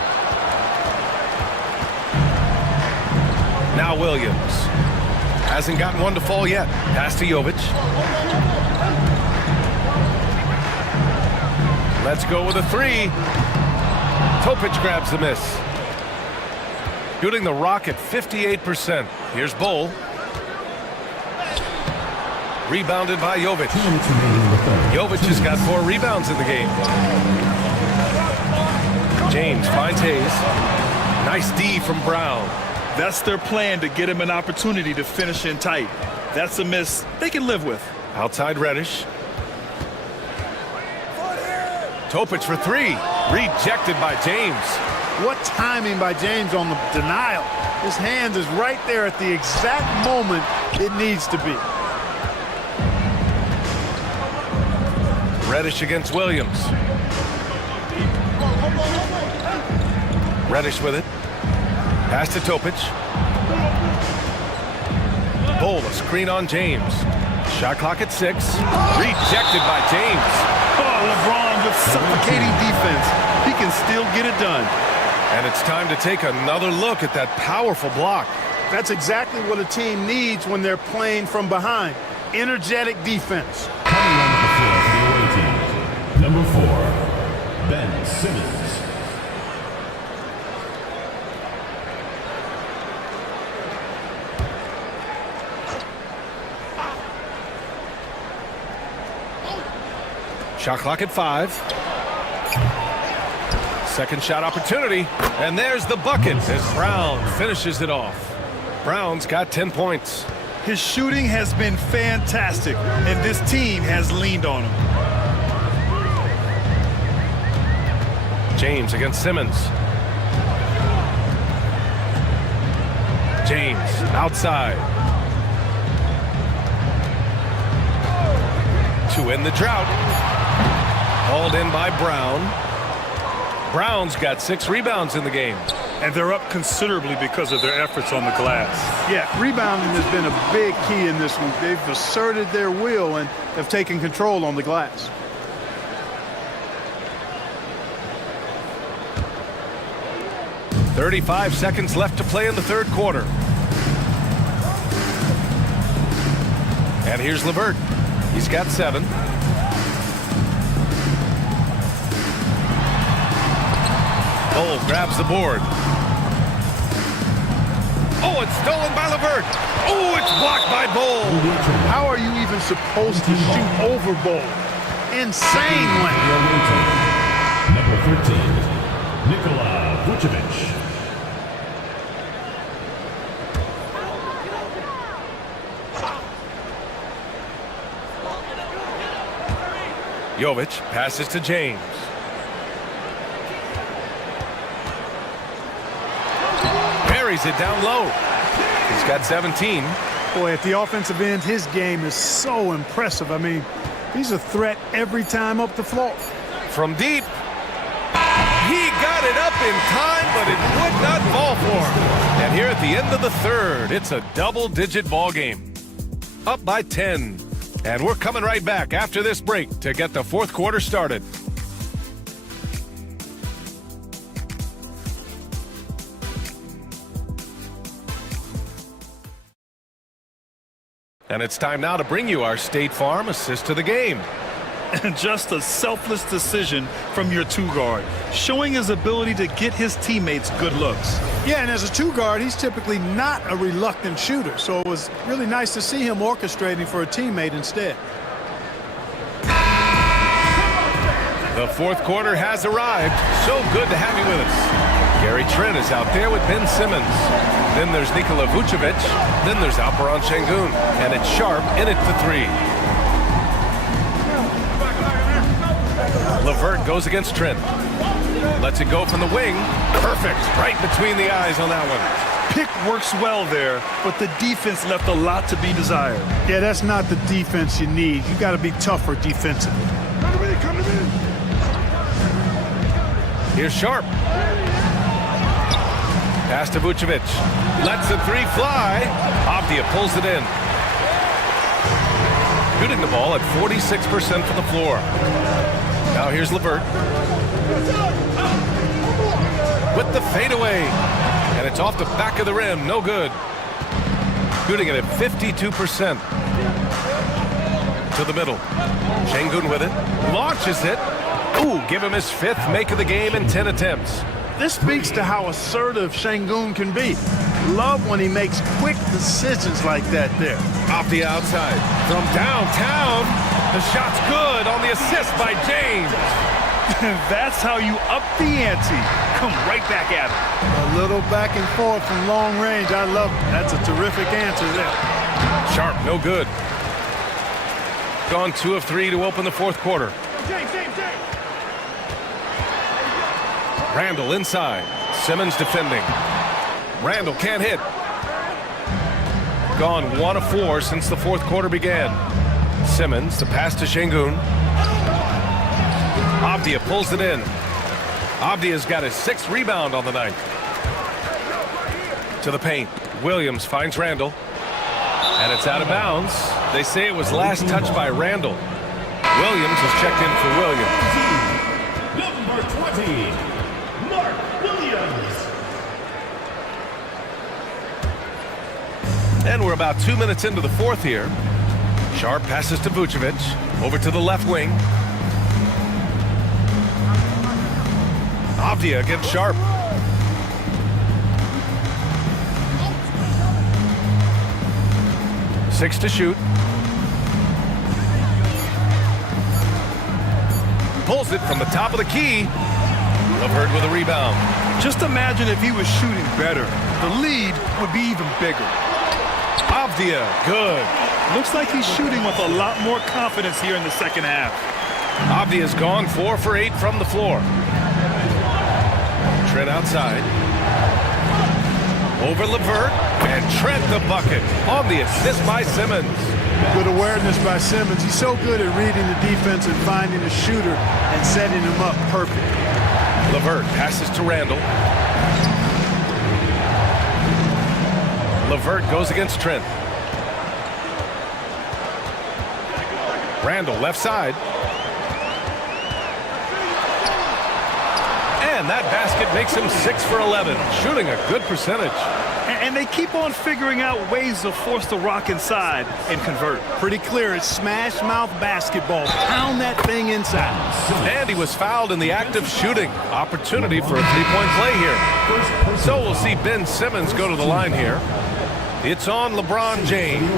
Now Williams. Hasn't gotten one to fall yet. Pass to Jovic. Let's go with a 3. Topic grabs the miss. Shooting the rock at 58%. Here's Bol. Rebounded by Jovic. Jovic has got 4 rebounds in the game. James finds Hayes. Nice D from Brown. That's their plan, to get him an opportunity to finish in tight. That's a miss they can live with. Outside Reddish. Topic for three. Rejected by James. What timing by James on the denial. His hand is right there at the exact moment it needs to be. Reddish against Williams. Reddish with it. Pass to Topic. Bull, a screen on James. Shot clock at 6. Rejected by James. Oh, LeBron with suffocating defense. He can still get it done. And it's time to take another look at that powerful block. That's exactly what a team needs when they're playing from behind. Energetic defense. Coming on the floor for the away team, number 4, Ben Simmons. Shot clock at 5. Second shot opportunity. And there's the bucket as Brown finishes it off. Brown's got 10 points. His shooting has been fantastic, and this team has leaned on him. James against Simmons. James outside. To end the drought. Hauled in by Brown. Brown's got 6 rebounds in the game. And they're up considerably because of their efforts on the glass. Yeah, rebounding has been a big key in this one. They've asserted their will and have taken control on the glass. .35 seconds left to play in the third quarter. And here's LeVert. He's got 7. Bull grabs the board. Oh, it's stolen by LeVert. Oh, it's blocked by Bull. How are you even supposed to shoot over Bull? Insane length. Number 13, Nikola Vucevic. Jovic passes to James. Buries it down low. He's got 17. Boy, at the offensive end, his game is so impressive. I mean, he's a threat every time up the floor. From deep. He got it up in time, but it would not fall for him. And here at the end of the third, it's a double-digit ball game. Up by 10. And we're coming right back after this break to get the fourth quarter started. And it's time now to bring you our State Farm assist to the game. And just a selfless decision from your 2-guard, showing his ability to get his teammates good looks. Yeah, and as a 2-guard, he's typically not a reluctant shooter, so it was really nice to see him orchestrating for a teammate instead. The fourth quarter has arrived. So good to have you with us. Gary Trent is out there with Ben Simmons. Then there's Nikola Vucevic. Then there's Alperen Şengün. And it's Sharp in it for 3. LeVert goes against Trent. Lets it go from the wing. Perfect. Right between the eyes on that one. Pick works well there, but the defense left a lot to be desired. Yeah, that's not the defense you need. You got to be tougher defensively. Here's Sharp. Pass to Vucevic. Lets the 3 fly. Avdia pulls it in. Shooting the ball at 46% from the floor. Now here's LeVert. With the fadeaway. And it's off the back of the rim. No good. Shooting it at 52%. To the middle. Şengün with it. Launches it. Ooh, give him his 5th make of the game in 10 attempts. This speaks to how assertive Şengün can be. Love when he makes quick decisions like that there. Off the outside. From downtown. The shot's good on the assist by James. That's how you up the ante. Come right back at him. A little back and forth from long range. I love it. That's a terrific answer there. Sharp, no good. Gone 2 of 3 to open the fourth quarter. Randall inside. Simmons defending. Randall can't hit. Gone 1 of 4 since the fourth quarter began. Simmons, the pass to Şengün. Avdia pulls it in. Avdia's got his 6th rebound on the night. To the paint. Williams finds Randall. And it's out of bounds. They say it was last touched by Randall. Williams has checked in for Williams. Number 20, Mark Williams. And we're about 2 minutes into the fourth here. Sharp passes to Vucevic. Over to the left wing. Avdia against Sharp. Six to shoot. Pulls it from the top of the key. LeVert with a rebound. Just imagine if he was shooting better. The lead would be even bigger. Avdia, good. Looks like he's shooting with a lot more confidence here in the second half. Avdia's gone 4 for 8 from the floor. Trent outside. Over LeVert. And Trent the bucket on the assist by Simmons. Good awareness by Simmons. He's so good at reading the defense and finding the shooter and setting him up perfect. LeVert passes to Randall. LeVert goes against Trent. Randall left side. And that basket makes him 6 for 11, shooting a good percentage. And they keep on figuring out ways to force the rock inside and convert. Pretty clear. It's smash mouth basketball. Pound that thing inside. And he was fouled in the act of shooting. Opportunity for a three-point play here. So we'll see Ben Simmons go to the line here. It's on LeBron James.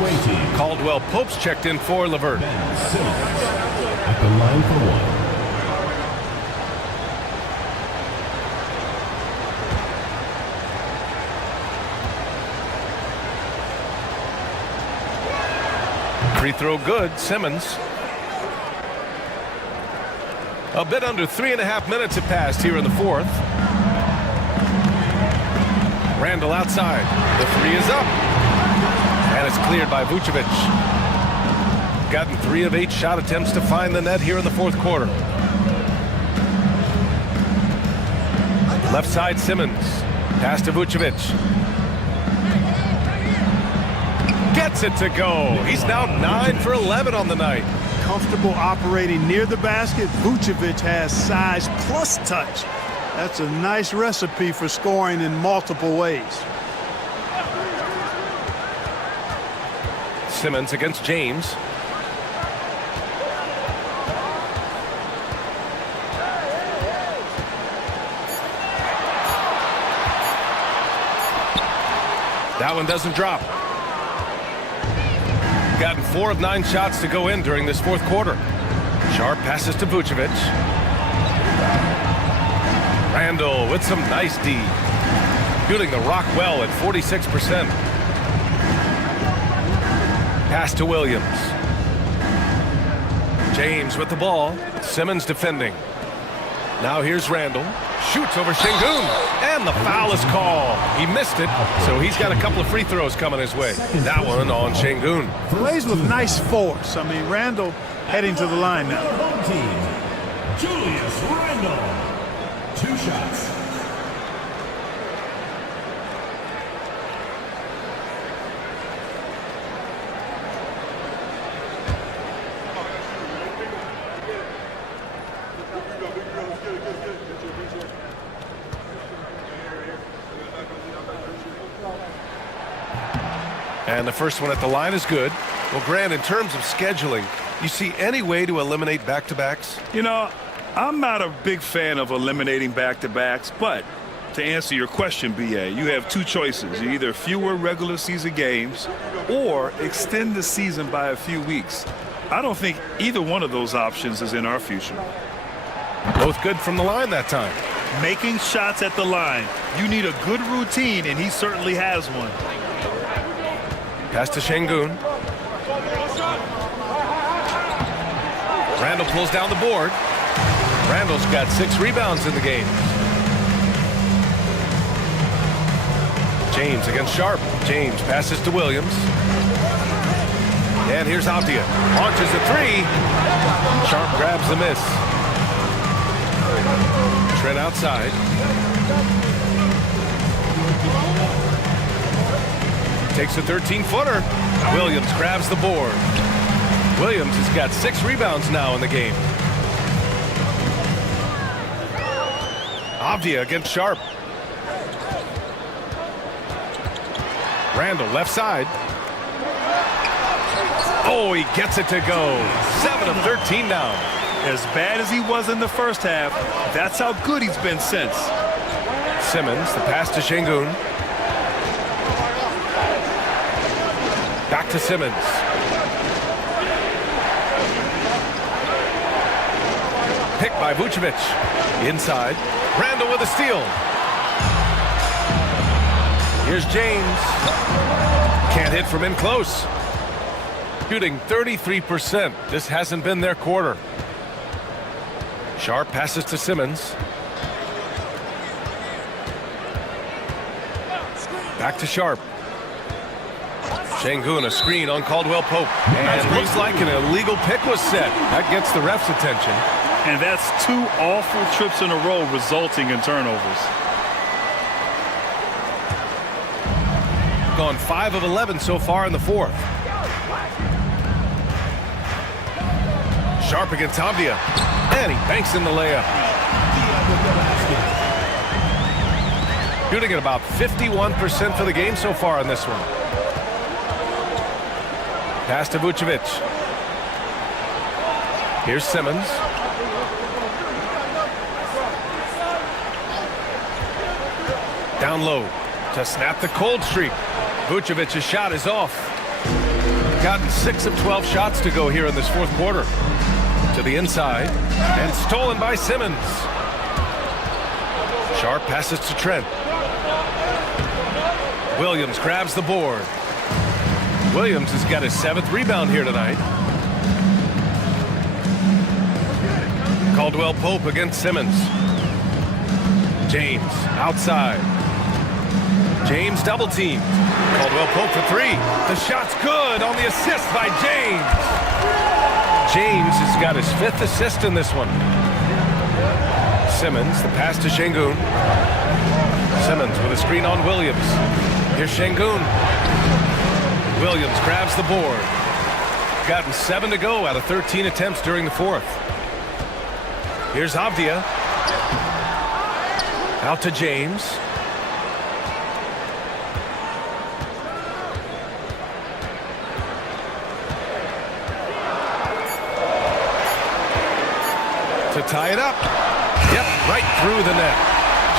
Caldwell Pope's checked in for LeVert. At the line for one. Free throw good, Simmons. A bit under 3.5 minutes have passed here in the fourth. Randall outside. The three is up. And it's cleared by Vucevic. Gotten 3 of 8 shot attempts to find the net here in the fourth quarter. Left side Simmons. Pass to Vucevic. Gets it to go. He's now 9 for 11 on the night. Comfortable operating near the basket. Vucevic has size plus touch. That's a nice recipe for scoring in multiple ways. Simmons against James. That one doesn't drop. Gotten 4 of 9 shots to go in during this fourth quarter. Sharp passes to Vucevic. Randall with some nice D. Shooting the rock well at 46%. Pass to Williams. James with the ball. Simmons defending. Now here's Randall. Shoots over Şengün. And the foul is called. He missed it, so he's got a couple of free throws coming his way. That one on Şengün. Plays with nice force. I mean, Randall heading to the line now. Home team, Julius Randle. 2 shots. And the first one at the line is good. Well, Grant, in terms of scheduling, you see any way to eliminate back-to-backs? You know, I'm not a big fan of eliminating back-to-backs, but to answer your question, BA, you have 2 choices. Either fewer regular season games or extend the season by a few weeks. I don't think either one of those options is in our future. Both good from the line that time. Making shots at the line. You need a good routine, and he certainly has one. Pass to Şengün. Randall pulls down the board. Randall's got 6 rebounds in the game. James against Sharp. James passes to Williams. And here's Avdia. Launches a three. Sharp grabs the miss. Trent outside. Takes a 13-footer. Williams grabs the board. Williams has got 6 rebounds now in the game. Avdia against Sharp. Randall left side. Oh, he gets it to go. 7 of 13 now. As bad as he was in the first half, that's how good he's been since. Simmons, the pass to Şengün. Back to Simmons. Picked by Vucevic. Inside. Randall with a steal. Here's James. Can't hit from in close. Shooting 33%. This hasn't been their quarter. Sharp passes to Simmons. Back to Sharp. Şengün, a screen on Caldwell Pope. And it looks like an illegal pick was set. That gets the ref's attention. And that's 2 awful trips in a row resulting in turnovers. Gone 5 of 11 so far in the fourth. Sharp against Avdia. And he banks in the layup. Shooting at about 51% for the game so far in this one. Pass to Vucevic. Here's Simmons. Down low to snap the cold streak. Vucevic's shot is off. Gotten 6 of 12 shots to go here in this fourth quarter. To the inside and stolen by Simmons. Sharp passes to Trent. Williams grabs the board. Williams has got his 7th rebound here tonight. Caldwell Pope against Simmons. James outside. James double teamed. Caldwell Pope for 3. The shot's good on the assist by James. James has got his 5th assist in this one. Simmons, the pass to Şengün. Simmons with a screen on Williams. Here's Şengün. Williams grabs the board. Gotten 7 to go out of 13 attempts during the fourth. Here's Avdia. Out to James. To tie it up. Yep, right through the net.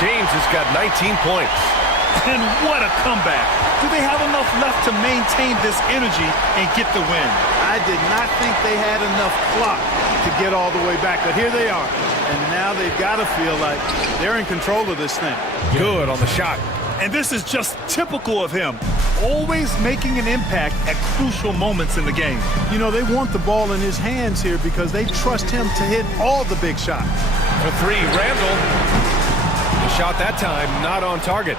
James has got 19 points. And what a comeback. Do they have enough left to maintain this energy and get the win? I did not think they had enough clock to get all the way back, but here they are. And now they've got to feel like they're in control of this thing. Good on the shot. And this is just typical of him. Always making an impact at crucial moments in the game. You know, they want the ball in his hands here because they trust him to hit all the big shots. For 3, Randall. The shot that time not on target.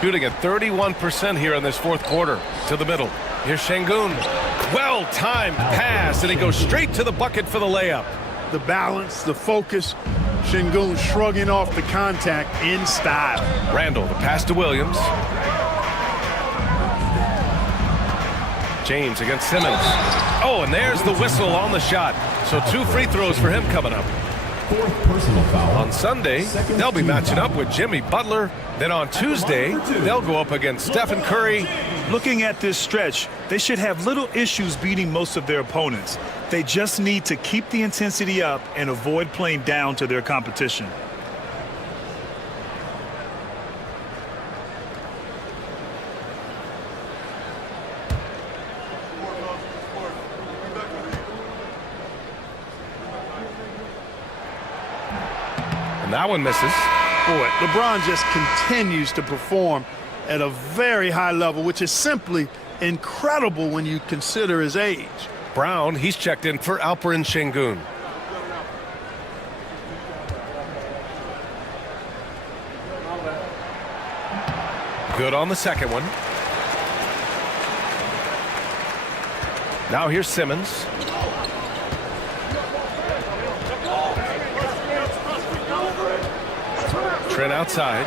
Shooting at 31% here in this fourth quarter. To the middle. Here's Şengün. Well-timed pass, and he goes straight to the bucket for the layup. The balance, the focus. Şengün shrugging off the contact in style. Randall, the pass to Williams. James against Simmons. Oh, and there's the whistle on the shot. So 2 free throws for him coming up. 4th personal foul. On Sunday, they'll be matching up with Jimmy Butler. Then on Tuesday, they'll go up against Stephen Curry. Looking at this stretch, they should have little issues beating most of their opponents. They just need to keep the intensity up and avoid playing down to their competition. And that one misses. Boy, LeBron just continues to perform at a very high level, which is simply incredible when you consider his age. Brown, he's checked in for Alperen Şengün. Good on the second one. Now here's Simmons. Trent outside.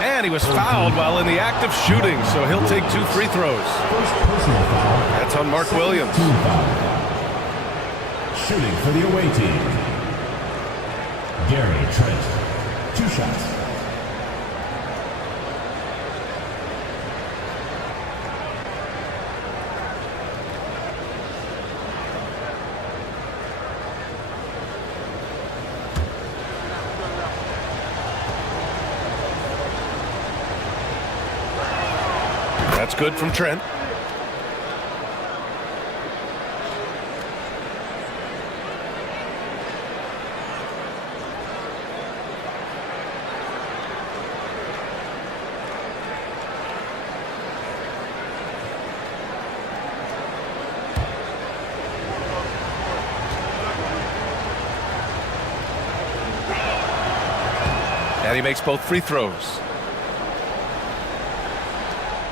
And he was fouled while in the act of shooting, so he'll take 2 free throws. That's on Mark Williams. Shooting for the away team, Gary Trent. 2 shots. That's good from Trent. And he makes both free throws.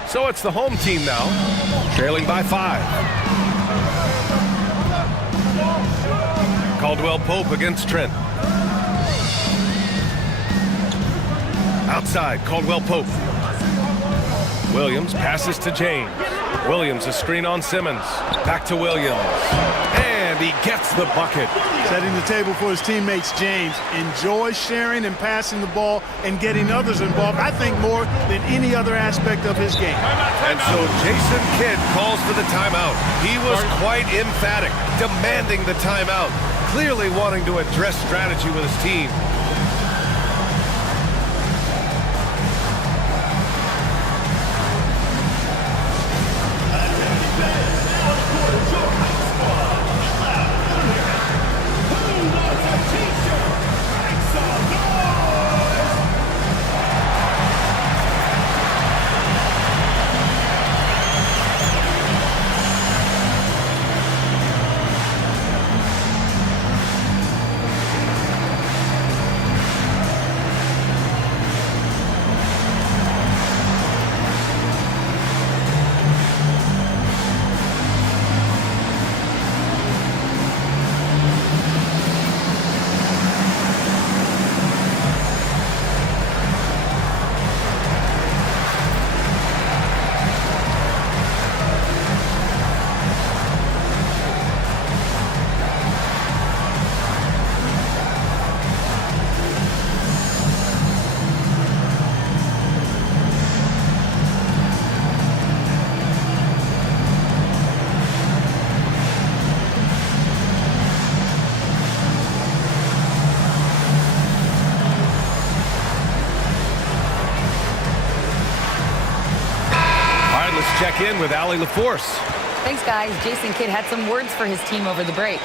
So it's the home team now, trailing by 5. Caldwell Pope against Trent. Outside, Caldwell Pope. Williams passes to James. Williams a screen on Simmons. Back to Williams. And he gets the bucket. Setting the table for his teammates, James. Enjoys sharing and passing the ball and getting others involved, I think, more than any other aspect of his game. And so Jason Kidd calls for the timeout. He was quite emphatic, demanding the timeout, clearly wanting to address strategy with his team. Check in with Allie LaForce. Thanks, guys. Jason Kidd had some words for his team over the break.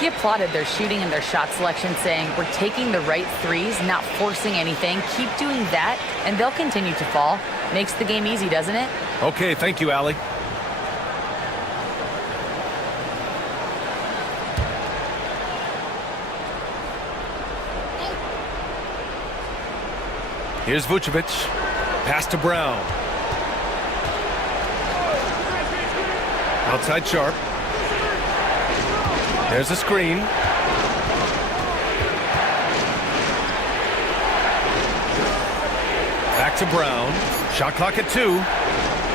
He applauded their shooting and their shot selection, saying, "We're taking the right threes, not forcing anything. Keep doing that, and they'll continue to fall." Makes the game easy, doesn't it? Okay, thank you, Allie. Here's Vucevic. Pass to Brown. Outside Sharp. There's a screen. Back to Brown. Shot clock at 2.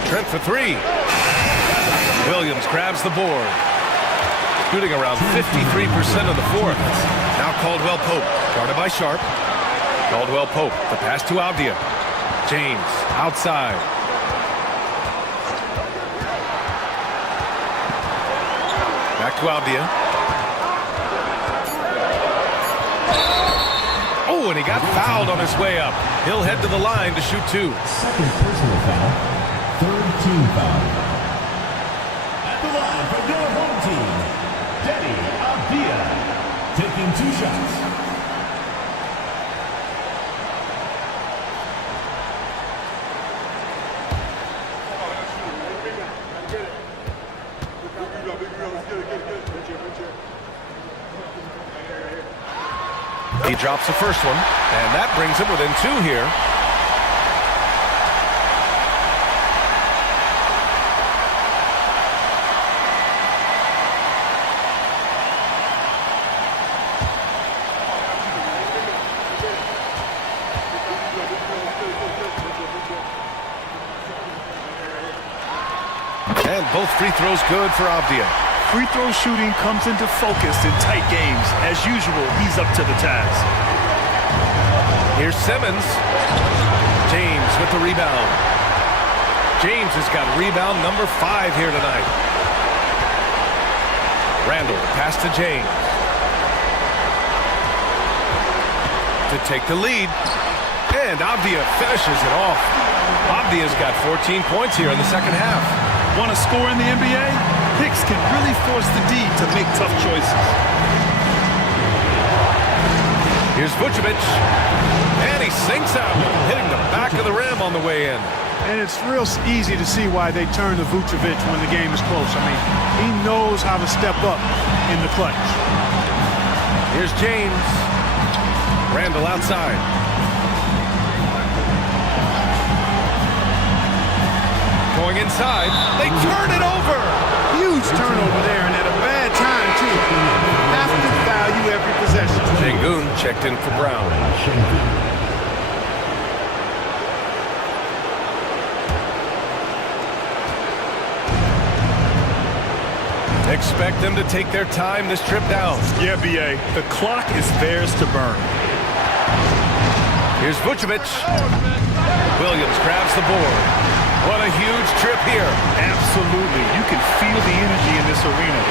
Trent for 3. Williams grabs the board. Shooting around 53% of the fourth. Now Caldwell Pope. Guarded by Sharp. Caldwell Pope. The pass to Avdia. James outside. Back to Avdia. Oh, and he got fouled on his way up. He'll head to the line to shoot 2. Second personal foul. Third team foul. At the line for your home team, Denny Avdia, taking 2 shots. He drops the first one, and that brings him within 2 here. Both free throws good for Avdia. Free throw shooting comes into focus in tight games. As usual, he's up to the task. Here's Simmons. James with the rebound. James has got rebound number 5 here tonight. Randall pass to James. To take the lead. And Avdia finishes it off. Avdia's got 14 points here in the second half. Want to score in the NBA? Hicks can really force the D to make tough choices. Here's Vucevic. And he sinks out, hitting the back of the rim on the way in. And it's real easy to see why they turn to Vucevic when the game is close. I mean, he knows how to step up in the clutch. Here's James. Randall outside. Going inside. They turn it over. Huge turnover there, and at a bad time, too. Have to value every possession. Şengün checked in for Brown. Expect them to take their time this trip down. Yeah, B.A. The clock is theirs to burn. Here's Vucevic. Williams grabs the board. What a huge trip here. Absolutely. You can feel the energy in this arena.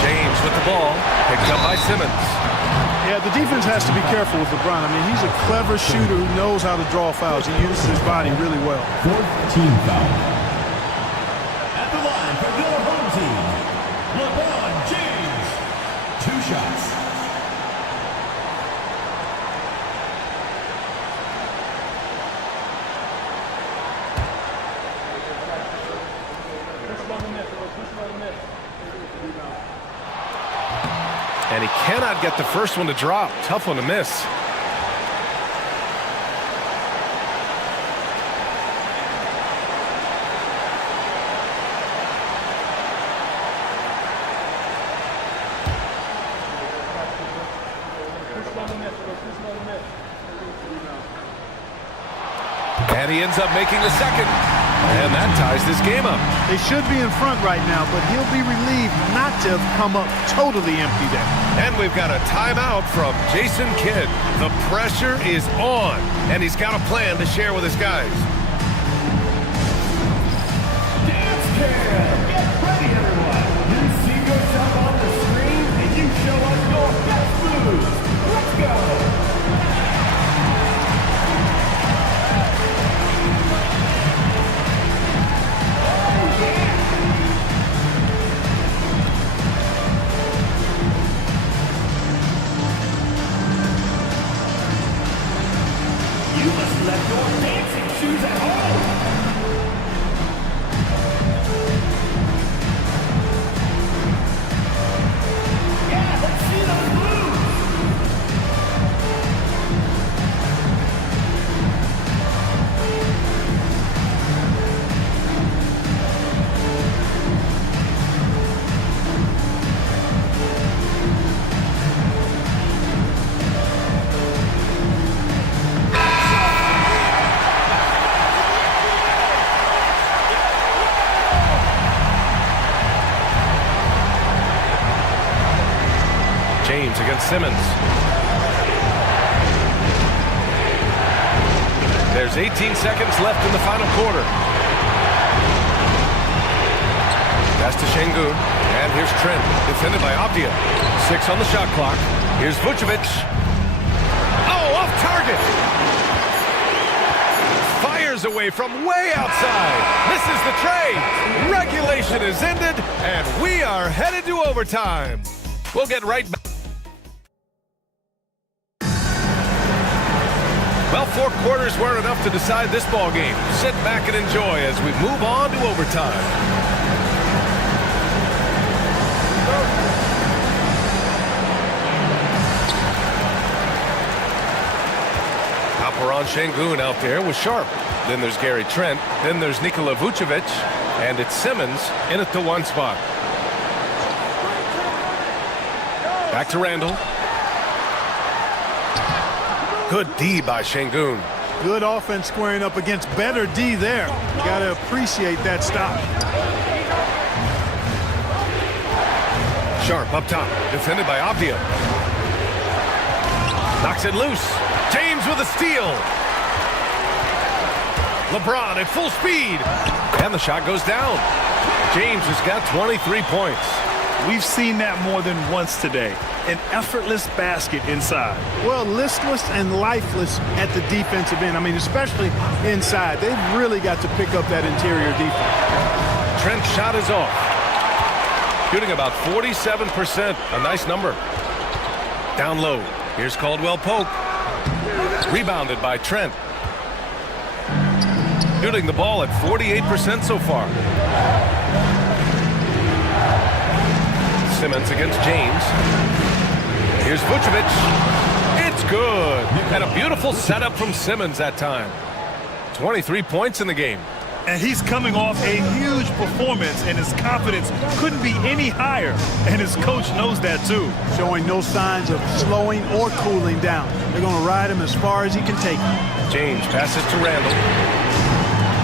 James with the ball. Picked up by Simmons. Yeah, the defense has to be careful with LeBron. I mean, he's a clever shooter who knows how to draw fouls. He uses his body really well. 4th team foul. At the line for your home team, LeBron James. 2 shots. And he cannot get the first one to drop. Tough one to miss. And he ends up making the second. And that ties this game up. They should be in front right now, but he'll be relieved not to have come up totally empty there. And we've got a timeout from Jason Kidd. The pressure is on, and he's got a plan to share with his guys. Dance cam! Get ready, everyone! You see yourself on the screen, and you show us your best moves. Let's go! You must let your dancing shoes at home. Yeah, let's see those moves. James against Simmons. There's 18 seconds left in the final quarter. Pass to Şengün. And here's Trent, defended by Avdia. 6 on the shot clock. Here's Vucevic. Oh, off target. Fires away from way outside. Misses the tray. Regulation is ended, and we are headed to overtime. We'll get right back. Well, 4 quarters weren't enough to decide this ball game. Sit back and enjoy as we move on to overtime. Alperen Şengün out there with Sharp. Then there's Gary Trent. Then there's Nikola Vucevic. And it's Simmons in at the 1 spot. Back to Randall. Good D by Şengün. Good offense squaring up against better D there. You got to appreciate that stop. Sharp up top, defended by Avdia. Knocks it loose. James with a steal. LeBron at full speed. And the shot goes down. James has got 23 points. We've seen that more than once today. An effortless basket inside. Well, listless and lifeless at the defensive end. I mean, especially inside. They've really got to pick up that interior defense. Trent's shot is off. Shooting about 47%. A nice number. Down low. Here's Caldwell Pope. Rebounded by Trent. Shooting the ball at 48% so far. Simmons against James. Here's Vucevic. It's good. And a beautiful setup from Simmons that time. 23 points in the game. And he's coming off a huge performance, and his confidence couldn't be any higher. And his coach knows that, too. Showing no signs of slowing or cooling down. They're going to ride him as far as he can take him. James passes to Randall.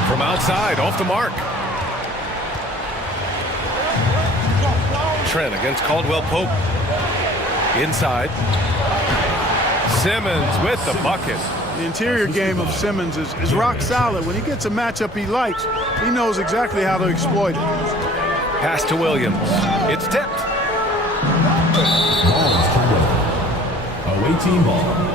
From outside, off the mark. Trent against Caldwell Pope. Inside. Simmons with the bucket. The interior game of Simmons is rock solid. When he gets a matchup he likes, he knows exactly how to exploit it. Pass to Williams. It's tipped. Ball is turned over. Away team ball.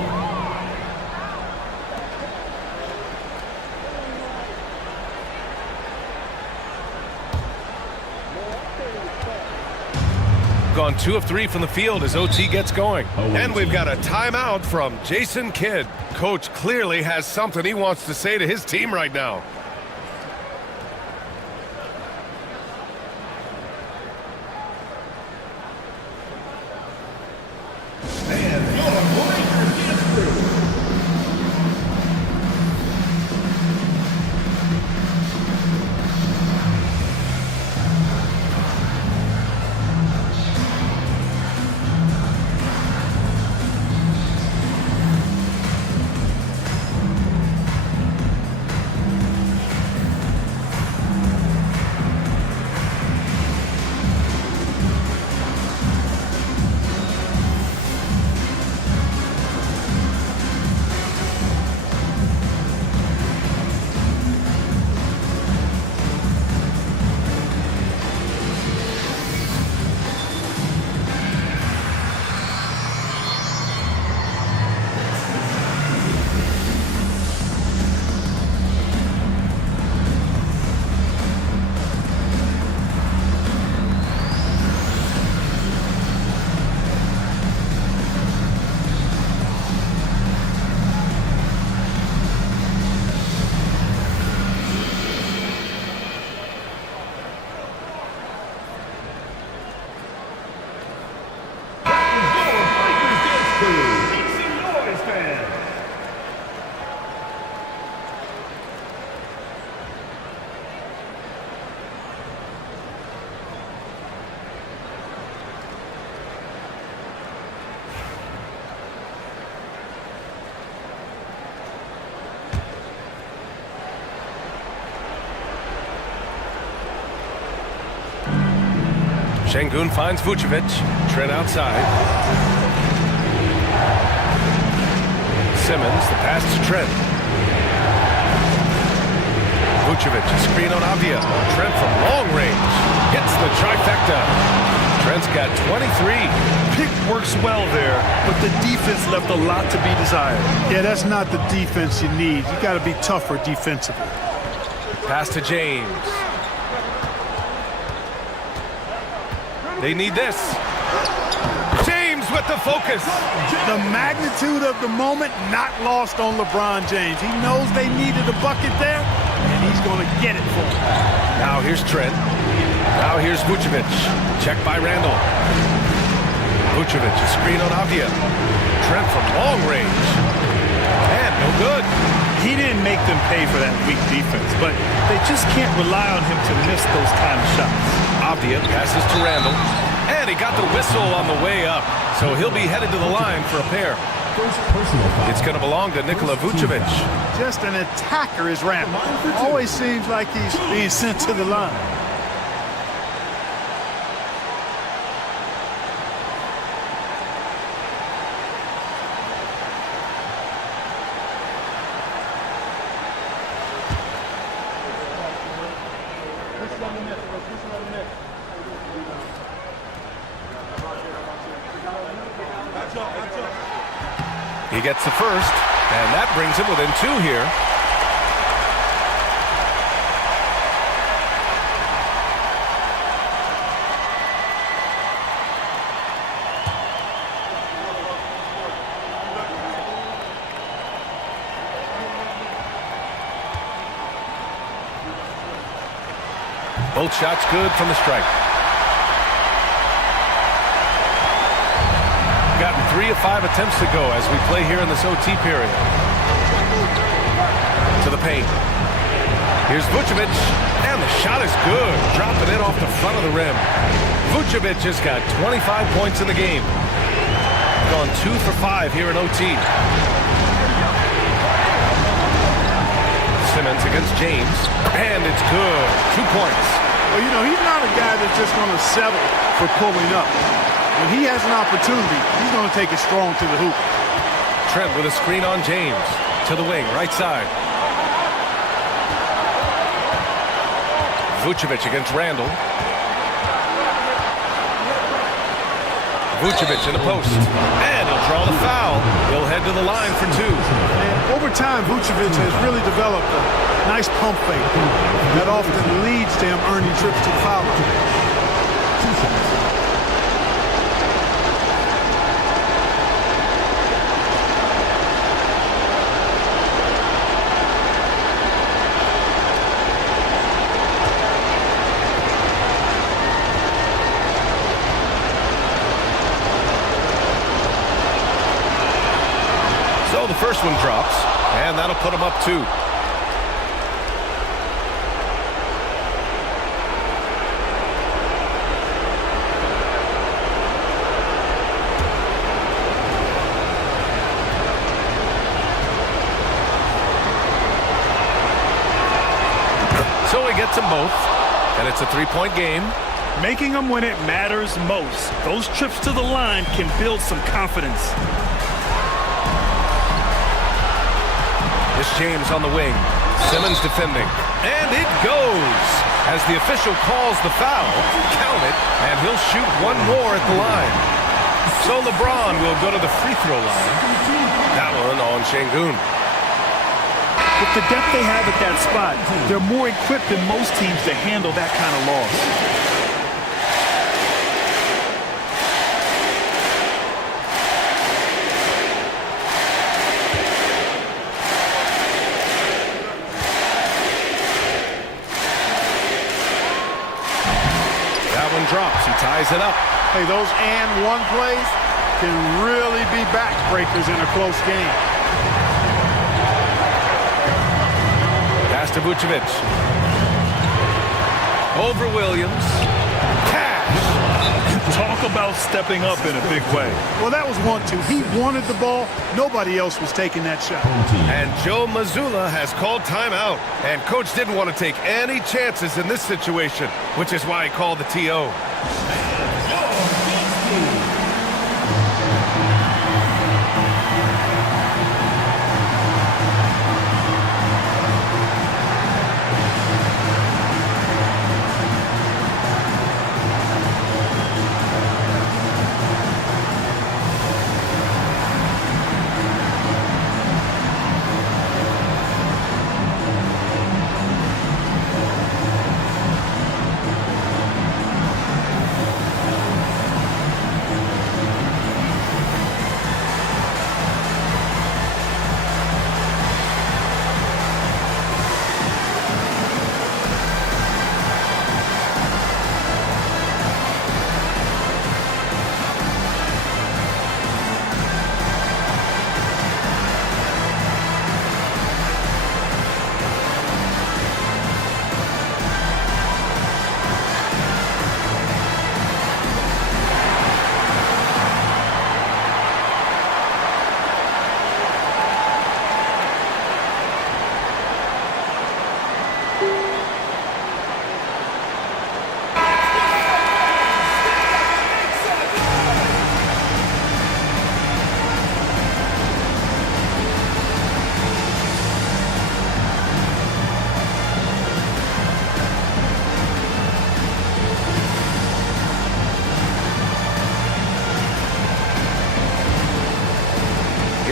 Gone 2 of 3 from the field as OT gets going. And we've got a timeout from Jason Kidd. Coach clearly has something he wants to say to his team right now. Şengün finds Vucevic. Trent outside. Simmons, the pass to Trent. Vucevic, a screen on Avdia. Trent from long range. Hits the trifecta. Trent's got 23. Pick works well there, but the defense left a lot to be desired. Yeah, that's not the defense you need. You got to be tougher defensively. Pass to James. They need this. James with the focus. The magnitude of the moment not lost on LeBron James. He knows they needed a bucket there, and he's going to get it for them. Now here's Trent. Now here's Vucevic. Check by Randall. Vucevic, a screen on Avdia. Trent from long range. And no good. He didn't make them pay for that weak defense, but they just can't rely on him to miss those kind of shots. Avdia passes to Randall. And he got the whistle on the way up. So he'll be headed to the line for a pair. It's going to belong to Nikola Vucevic. Just an attacker is Randall. Always seems like he's being sent to the line. He gets the first, and that brings him within 2 here. Both shots good from the stripe. Gotten 3 of 5 attempts to go as we play here in this OT period. To the paint. Here's Vucevic, and the shot is good. Dropping it off the front of the rim. Vucevic has got 25 points in the game. Gone 2 for 5 here in OT. Simmons against James, and it's good. 2 points. Well, you know, he's not a guy that's just going to settle for pulling up. When he has an opportunity, he's going to take it strong to the hoop. Trent with a screen on James. To the wing, right side. Vucevic against Randall. Vucevic in the post. And he'll draw the foul. He'll head to the line for 2. And over time, Vucevic has really developed a nice pump fake that often leads to him earning trips to the foul line. So the first one drops, and that'll put him up 2. So he gets them both, and it's a 3-point game. Making them when it matters most. Those trips to the line can build some confidence. It's James on the wing. Simmons defending. And it goes! As the official calls the foul, count it, and he'll shoot 1 more at the line. So LeBron will go to the free throw line. That one on Şengün. With the depth they have at that spot, they're more equipped than most teams to handle that kind of loss. Drops. He ties it up. Hey, those and one plays can really be backbreakers in a close game. Pass to Vucevic. Over Williams. Cash. Talk about stepping up in a big way. Well, that was 1-2. He wanted the ball. Nobody else was taking that shot. And Joe Mazzulla has called timeout. And coach didn't want to take any chances in this situation, which is why he called the TO.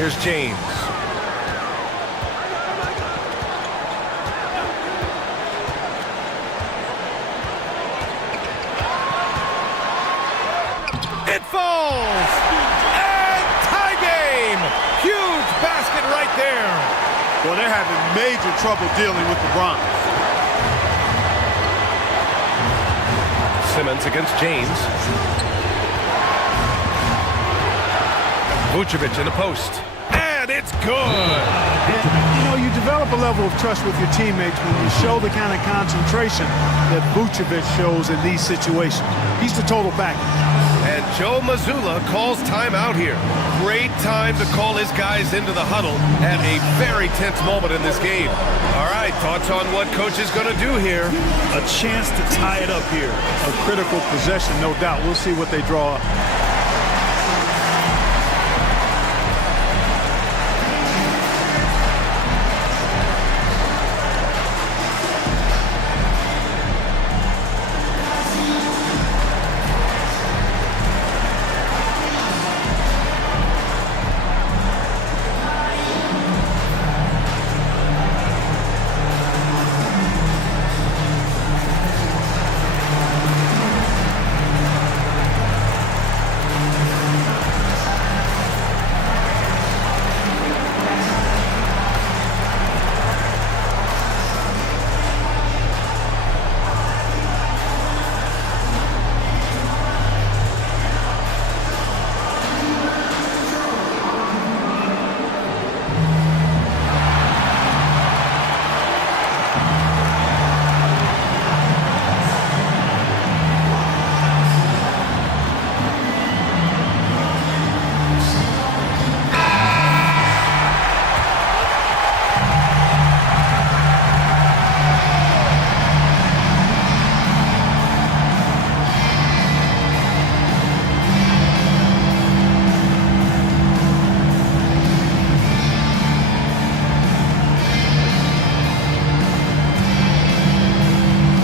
Here's James. It falls! And tie game! Huge basket right there. Well, they're having major trouble dealing with LeBron. Simmons against James. Vucevic in the post. And it's good! You know, you develop a level of trust with your teammates when you show the kind of concentration that Vucevic shows in these situations. He's the total package. And Joe Mazzulla calls timeout here. Great time to call his guys into the huddle at a very tense moment in this game. All right, thoughts on what coach is going to do here? A chance to tie it up here. A critical possession, no doubt. We'll see what they draw up.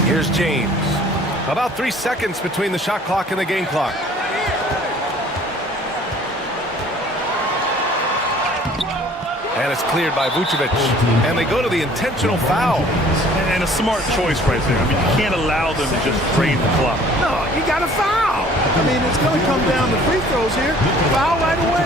Here's James. About 3 seconds between the shot clock and the game clock. And it's cleared by Vucevic. And they go to the intentional foul. And a smart choice right there. I mean, you can't allow them to just drain the clock. No, you got to foul. I mean, it's going to come down to free throws here. Foul right away.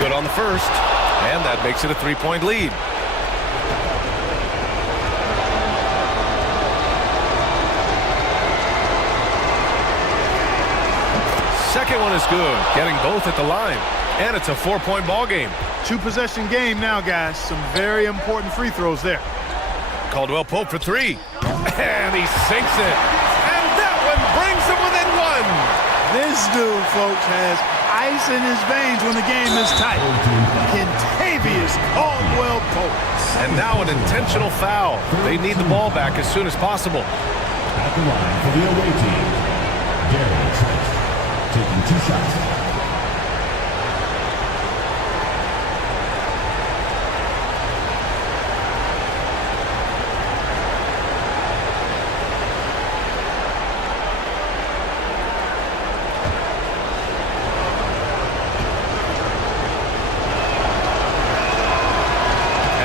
Good on the first, and that makes it a three-point lead. Second one is good, getting both at the line, and it's a four-point ball game. Two-possession game now, guys. Some very important free throws there. Caldwell Pope for three, and he sinks it, and that one brings them within one. This dude, folks, has ice in his veins when the game is tight. Contavious Caldwell Pope. And now an intentional foul. They need the ball back as soon as possible. At the line for the away team, Gary Trent, taking 2 shots.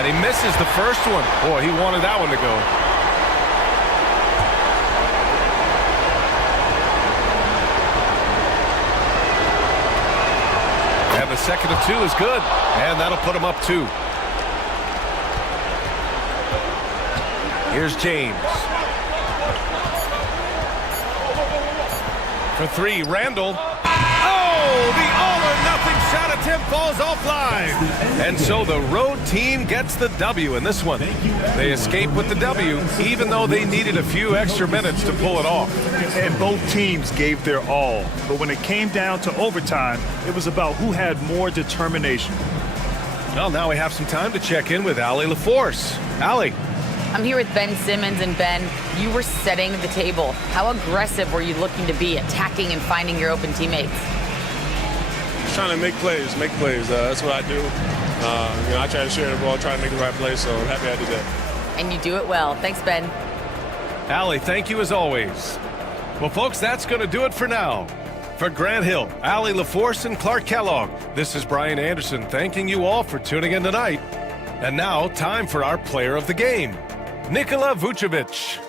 He misses the first one. Boy, he wanted that one to go. And the second of two is good. And that'll put him up 2. Here's James. For 3, Randall. Oh, the all-or-nothing shot attempt falls offline. And so the road team gets the W in this one. They escape with the W, even though they needed a few extra minutes to pull it off. And both teams gave their all. But when it came down to overtime, it was about who had more determination. Well, now we have some time to check in with Allie LaForce. Allie. I'm here with Ben Simmons, and Ben, you were setting the table. How aggressive were you looking to be, attacking and finding your open teammates? Trying to make plays. That's what I do. I try to share the ball, try to make the right play, so I'm happy I did that. And you do it well. Thanks, Ben. Allie, thank you as always. Well, folks, that's going to do it for now. For Grant Hill, Allie LaForce, and Clark Kellogg, this is Brian Anderson thanking you all for tuning in tonight. And now, time for our player of the game, Nikola Vucevic.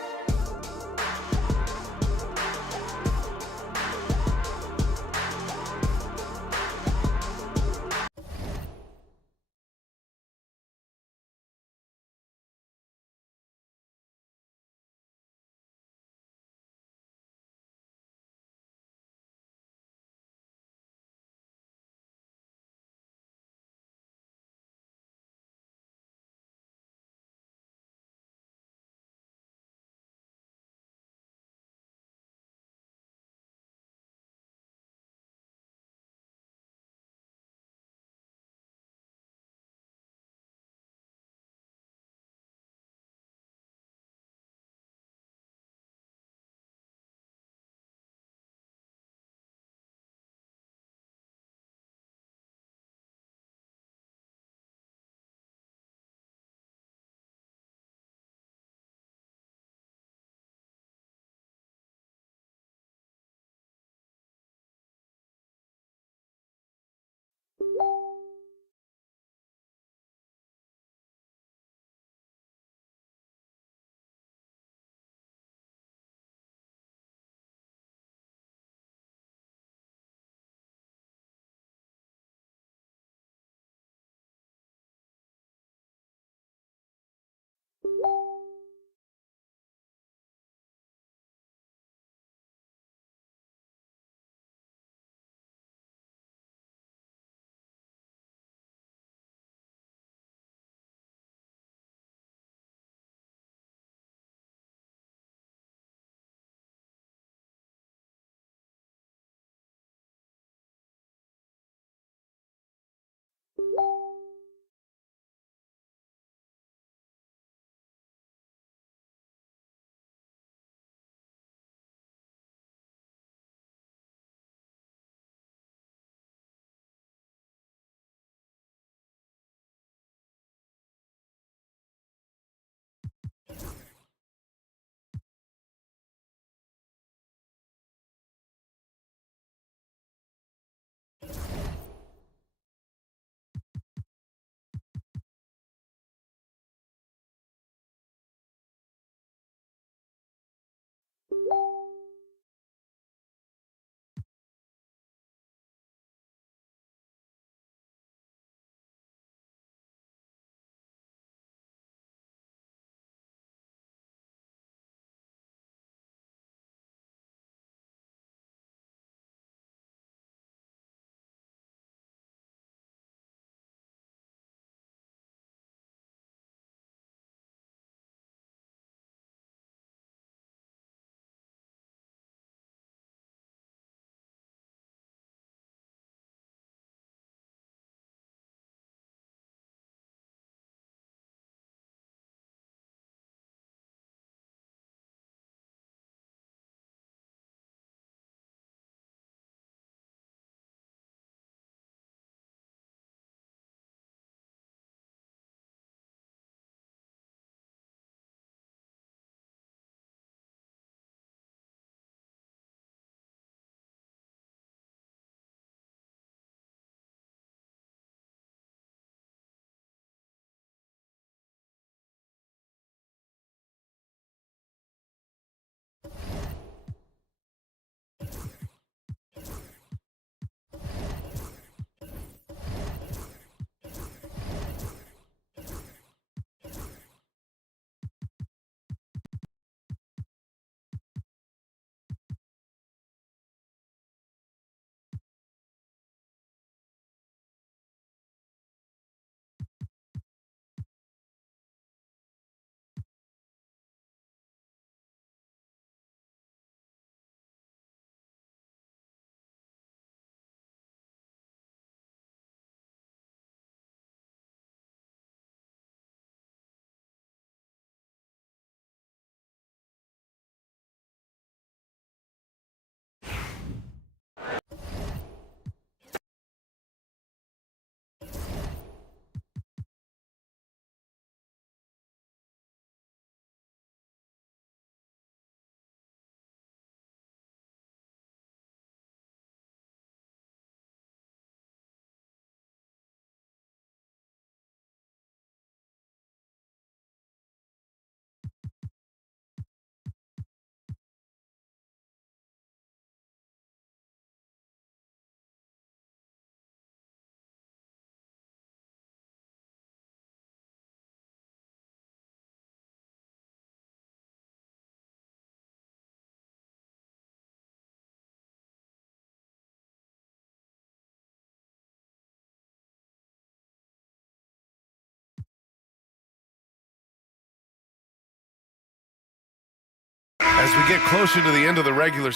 As we get closer to the end of the regular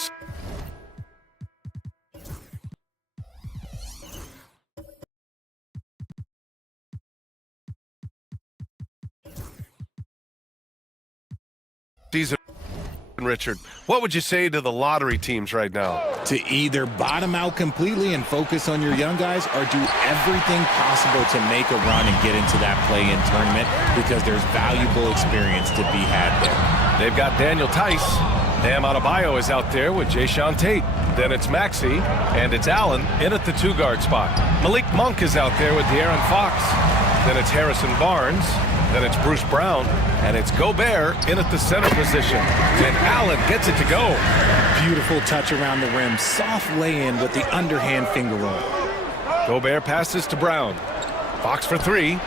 season, Richard, what would you say to the lottery teams right now? To either bottom out completely and focus on your young guys or do everything possible to make a run and get into that play-in tournament because there's valuable experience to be had there. They've got Daniel Tice. Bam Adebayo is out there with Jayshawn Tate. Then it's Maxey, and it's Allen in at the 2-guard spot. Malik Monk is out there with De'Aaron Fox. Then it's Harrison Barnes. Then it's Bruce Brown, and it's Gobert in at the center position. And Allen gets it to go. Beautiful touch around the rim. Soft lay-in with the underhand finger roll. Gobert passes to Brown. Fox for 3.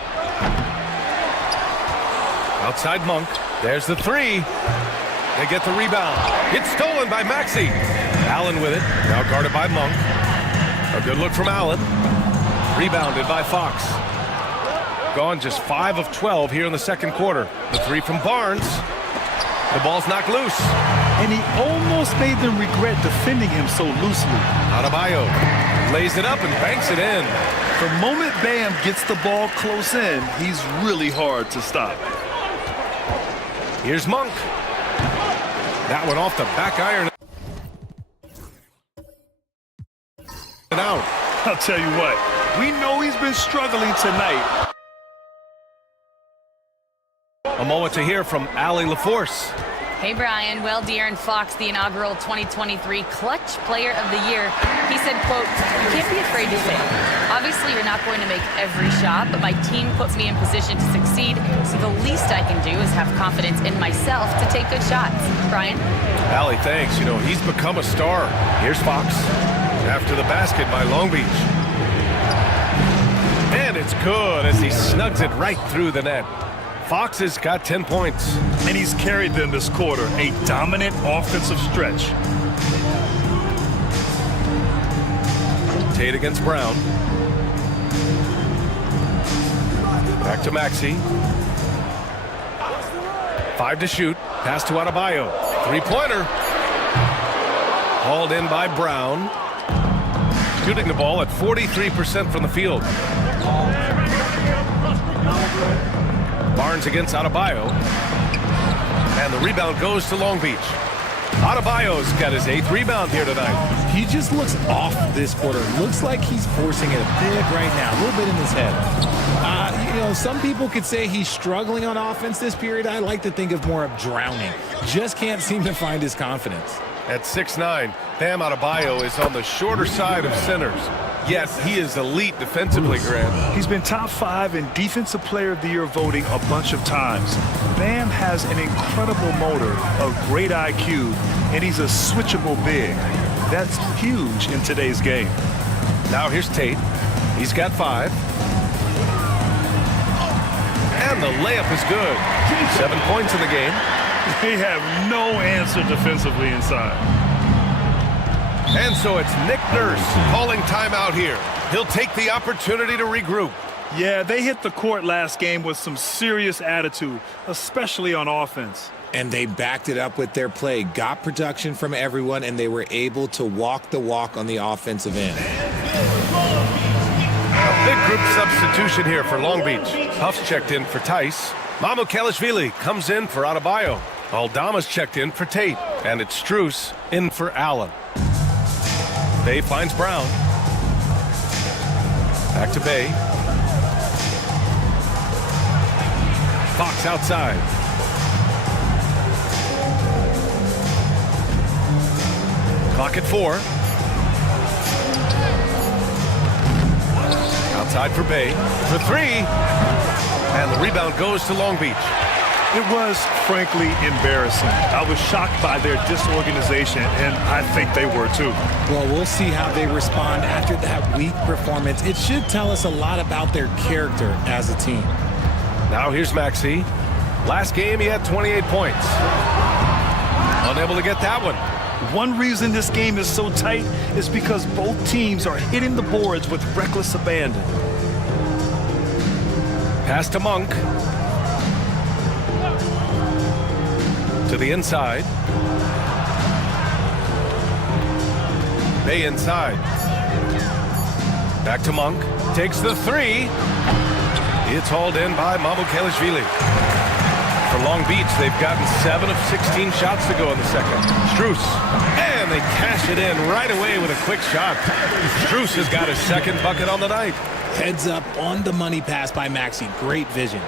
Outside Monk. There's the 3. They get the rebound. It's stolen by Maxey. Allen with it. Now guarded by Monk. A good look from Allen. Rebounded by Fox. Gone just 5 of 12 here in the second quarter. The 3 from Barnes. The ball's knocked loose. And he almost made them regret defending him so loosely. Adebayo lays it up and banks it in. The moment Bam gets the ball close in, he's really hard to stop. Here's Monk. That one off the back iron. And out. I'll tell you what, we know he's been struggling tonight. A moment to hear from Allie LaForce. Hey, Brian. Well, De'Aaron Fox, the inaugural 2023 Clutch Player of the Year, he said, quote, "You can't be afraid to fail. Obviously, you're not going to make every shot, but my team puts me in position to succeed, so the least I can do is have confidence in myself to take good shots." Brian? Allie, thanks. You know, he's become a star. Here's Fox after the basket by Long Beach. And it's good as he snugs it right through the net. Fox has got 10 points. And he's carried them this quarter, a dominant offensive stretch. Tate against Brown. Back to Maxey. 5 to shoot. Pass to Adebayo. 3-pointer. Hauled in by Brown. Shooting the ball at 43% from the field. Barnes against Adebayo. And the rebound goes to Long Beach. Adebayo's got his 8th rebound here tonight. He just looks off this quarter. Looks like he's forcing it a bit right now, a little bit in his head. You know, some people could say he's struggling on offense this period. I like to think of more of drowning. Just can't seem to find his confidence. At 6'9", Bam Adebayo is on the shorter side of centers. Yet he is elite defensively, Grant. He's been top 5 in Defensive Player of the Year voting a bunch of times. Bam has an incredible motor, a great IQ, and he's a switchable big. That's huge in today's game. Now here's Tate. He's got 5. And the layup is good. 7 points in the game. They have no answer defensively inside. And so it's Nick Nurse calling timeout here. He'll take the opportunity to regroup. Yeah, they hit the court last game with some serious attitude, especially on offense. And they backed it up with their play, got production from everyone, and they were able to walk the walk on the offensive end. A big group substitution here for Long Beach. Huff's checked in for Tice. Mamu Kelishvili comes in for Adebayo. Aldama's checked in for Tate. And it's Strus in for Allen. Bay finds Brown. Back to Bay. Fox outside. Clock at 4. Outside for Bay. For 3. And the rebound goes to Long Beach. It was, frankly, embarrassing. I was shocked by their disorganization, and I think they were too. Well, we'll see how they respond after that weak performance. It should tell us a lot about their character as a team. Now here's Maxey. Last game, he had 28 points. Unable to get that one. One reason this game is so tight is because both teams are hitting the boards with reckless abandon. Pass to Monk. To the inside. Bay inside. Back to Monk. Takes the three. It's hauled in by Mamukelashvili. For Long Beach, they've gotten 7 of 16 shots to go in the second. Strus. And they cash it in right away with a quick shot. Strus has got his second bucket on the night. Heads up on the money pass by Maxey. Great vision.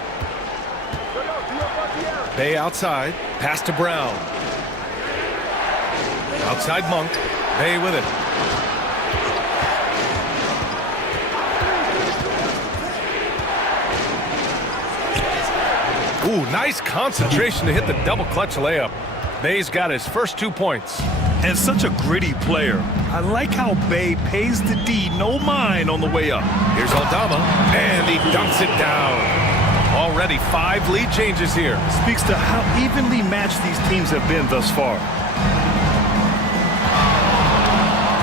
Bay outside. Pass to Brown. Outside Monk. Bay with it. Ooh, nice concentration to hit the double clutch layup. Bay's got his first 2 points. And such a gritty player. I like how Bay pays the D no mind on the way up. Here's Aldama, and he dunks it down. Already 5 lead changes here. Speaks to how evenly matched these teams have been thus far.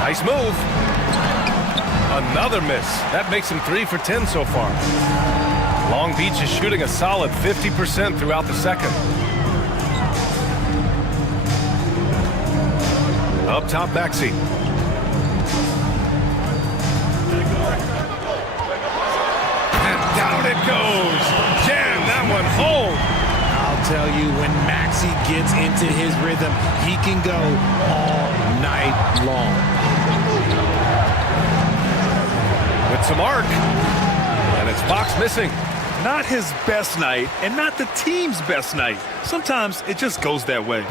Nice move. Another miss. That makes him 3 for 10 so far. Long Beach is shooting a solid 50% throughout the second. Up top, Maxey. And down it goes. Jam that one home. I'll tell you, when Maxey gets into his rhythm, he can go all night long. With some arc. And it's Fox missing. Not his best night, and not the team's best night. Sometimes it just goes that way.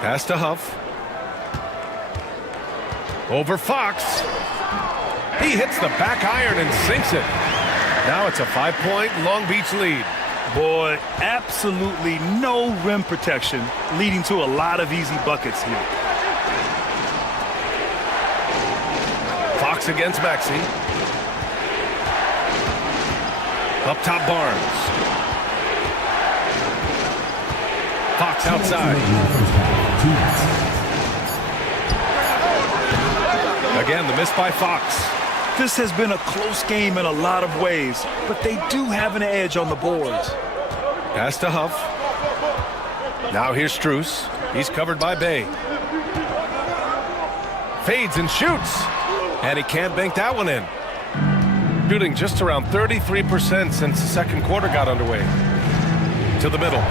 Pass to Huff. Over Fox. He hits the back iron and sinks it. Now it's a 5-point Long Beach lead. Boy, absolutely no rim protection, leading to a lot of easy buckets here. Fox against Maxey. Up top, Barnes. Fox outside. Again, the miss by Fox. This has been a close game in a lot of ways, but they do have an edge on the boards. Pass to Huff. Now here's Strus. He's covered by Bay. Fades and shoots. And he can't bank that one in. Shooting just around 33% since the second quarter got underway. To the middle.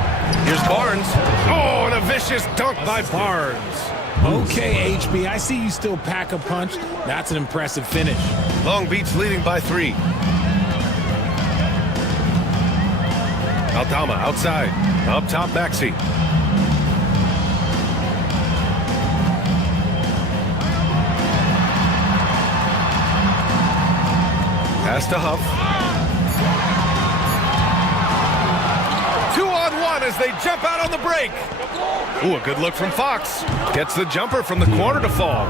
Here's Barnes. Oh, and a vicious dunk by Barnes. Okay, HB, I see you still pack a punch. That's an impressive finish. Long Beach leading by 3. Aldama outside. Up top, Maxey. Pass to Huff. 2-on-1 as they jump out on the break. Ooh, a good look from Fox. Gets the jumper from the corner to fall.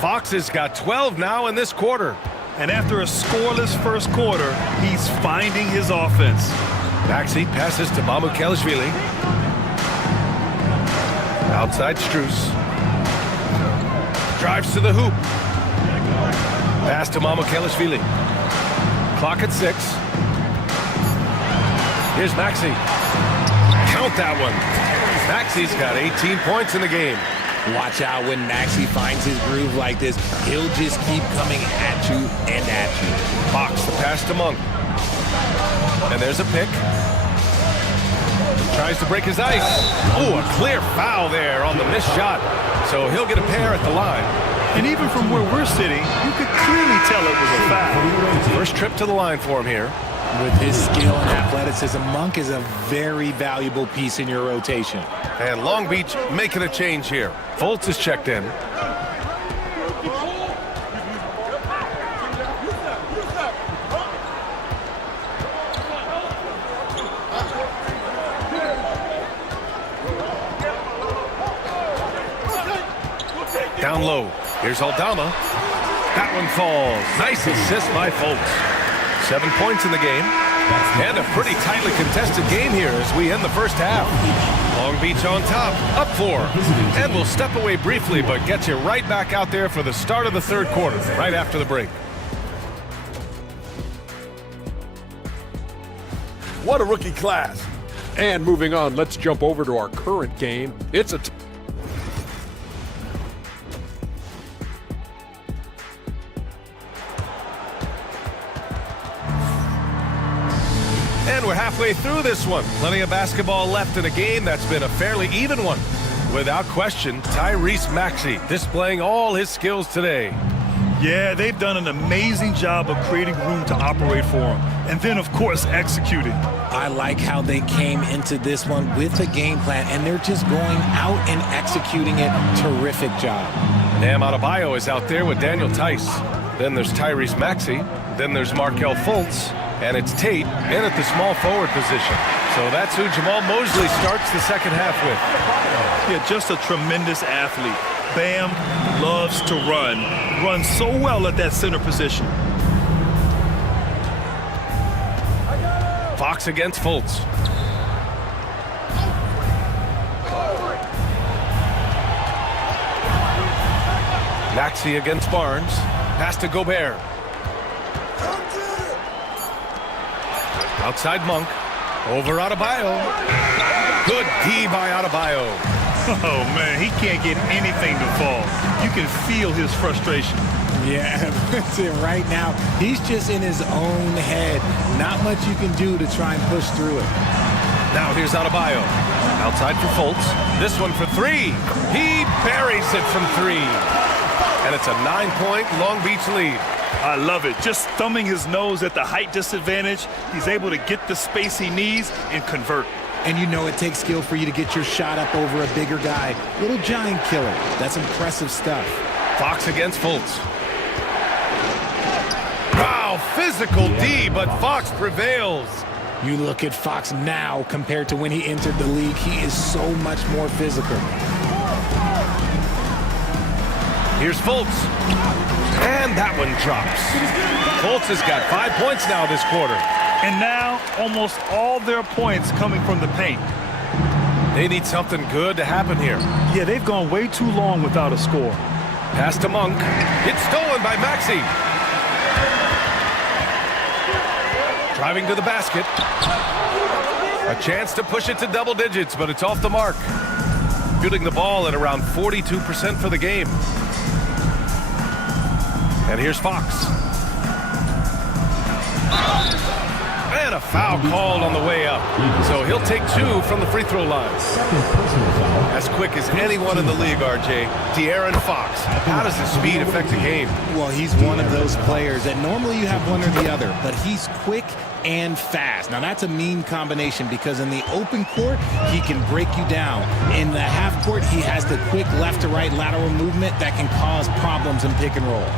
Fox has got 12 now in this quarter. And after a scoreless first quarter, he's finding his offense. Maxey passes to Mamukelashvili. Outside Strus. Drives to the hoop. Pass to Mamukelashvili. Clock at 6. Here's Maxey. Count that one. Maxey's got 18 points in the game. Watch out when Maxey finds his groove like this. He'll just keep coming at you and at you. Fox, the pass to Monk. And there's a pick. Tries to break his ice. Oh, a clear foul there on the missed shot. So he'll get a pair at the line. And even from where we're sitting, you could clearly tell it was a foul. First trip to the line for him here. With his skill and athleticism, Monk is a very valuable piece in your rotation. And Long Beach making a change here. Fultz is checked in. Down low. Here's Aldama. That one falls. Nice assist by Fultz. 7 points in the game. And a pretty tightly contested game here as we end the first half. Long Beach on top, up 4. And we'll step away briefly, but get you right back out there for the start of the third quarter, right after the break. What a rookie class. And moving on, let's jump over to our current game. It's a And we're halfway through this one. Plenty of basketball left in a game that's been a fairly even one. Without question, Tyrese Maxey displaying all his skills today. Yeah, they've done an amazing job of creating room to operate for him. And then, of course, executing. I like how they came into this one with a game plan, and they're just going out and executing it. Terrific job. Bam Adebayo is out there with Daniel Tice. Then there's Tyrese Maxey. Then there's Markelle Fultz. And it's Tate in at the small forward position. So that's who Jamal Mosley starts the second half with. Yeah, just a tremendous athlete. Bam loves to run. Runs so well at that center position. Fox against Fultz. Maxey against Barnes. Pass to Gobert. Outside Monk. Over Adebayo. Good D by Adebayo. Oh, man, he can't get anything to fall. You can feel his frustration. Yeah, right now, he's just in his own head. Not much you can do to try and push through it. Now here's Adebayo. Outside for Fultz. This one for three. He buries it from three. And it's a 9-point Long Beach lead. I love it. Just thumbing his nose at the height disadvantage, he's able to get the space he needs and convert. And you know it takes skill for you to get your shot up over a bigger guy. Little giant killer. That's impressive stuff. Fox against Fultz. Wow, physical D, but Fox prevails. You look at Fox now compared to when he entered the league. He is so much more physical. Here's Fultz. And that one drops. Fultz has got 5 points now this quarter. And now, almost all their points coming from the paint. They need something good to happen here. Yeah, they've gone way too long without a score. Pass to Monk. It's stolen by Maxey. Driving to the basket. A chance to push it to double digits, but it's off the mark. Shooting the ball at around 42% for the game. And here's Fox. And a foul called on the way up. So he'll take 2 from the free throw line. As quick as anyone in the league, RJ. De'Aaron Fox. How does his speed affect the game? Well, he's one of those players that normally you have one or the other, but he's quick and fast. Now, that's a mean combination because in the open court, he can break you down. In the half court, he has the quick left-to-right lateral movement that can cause problems in pick and roll.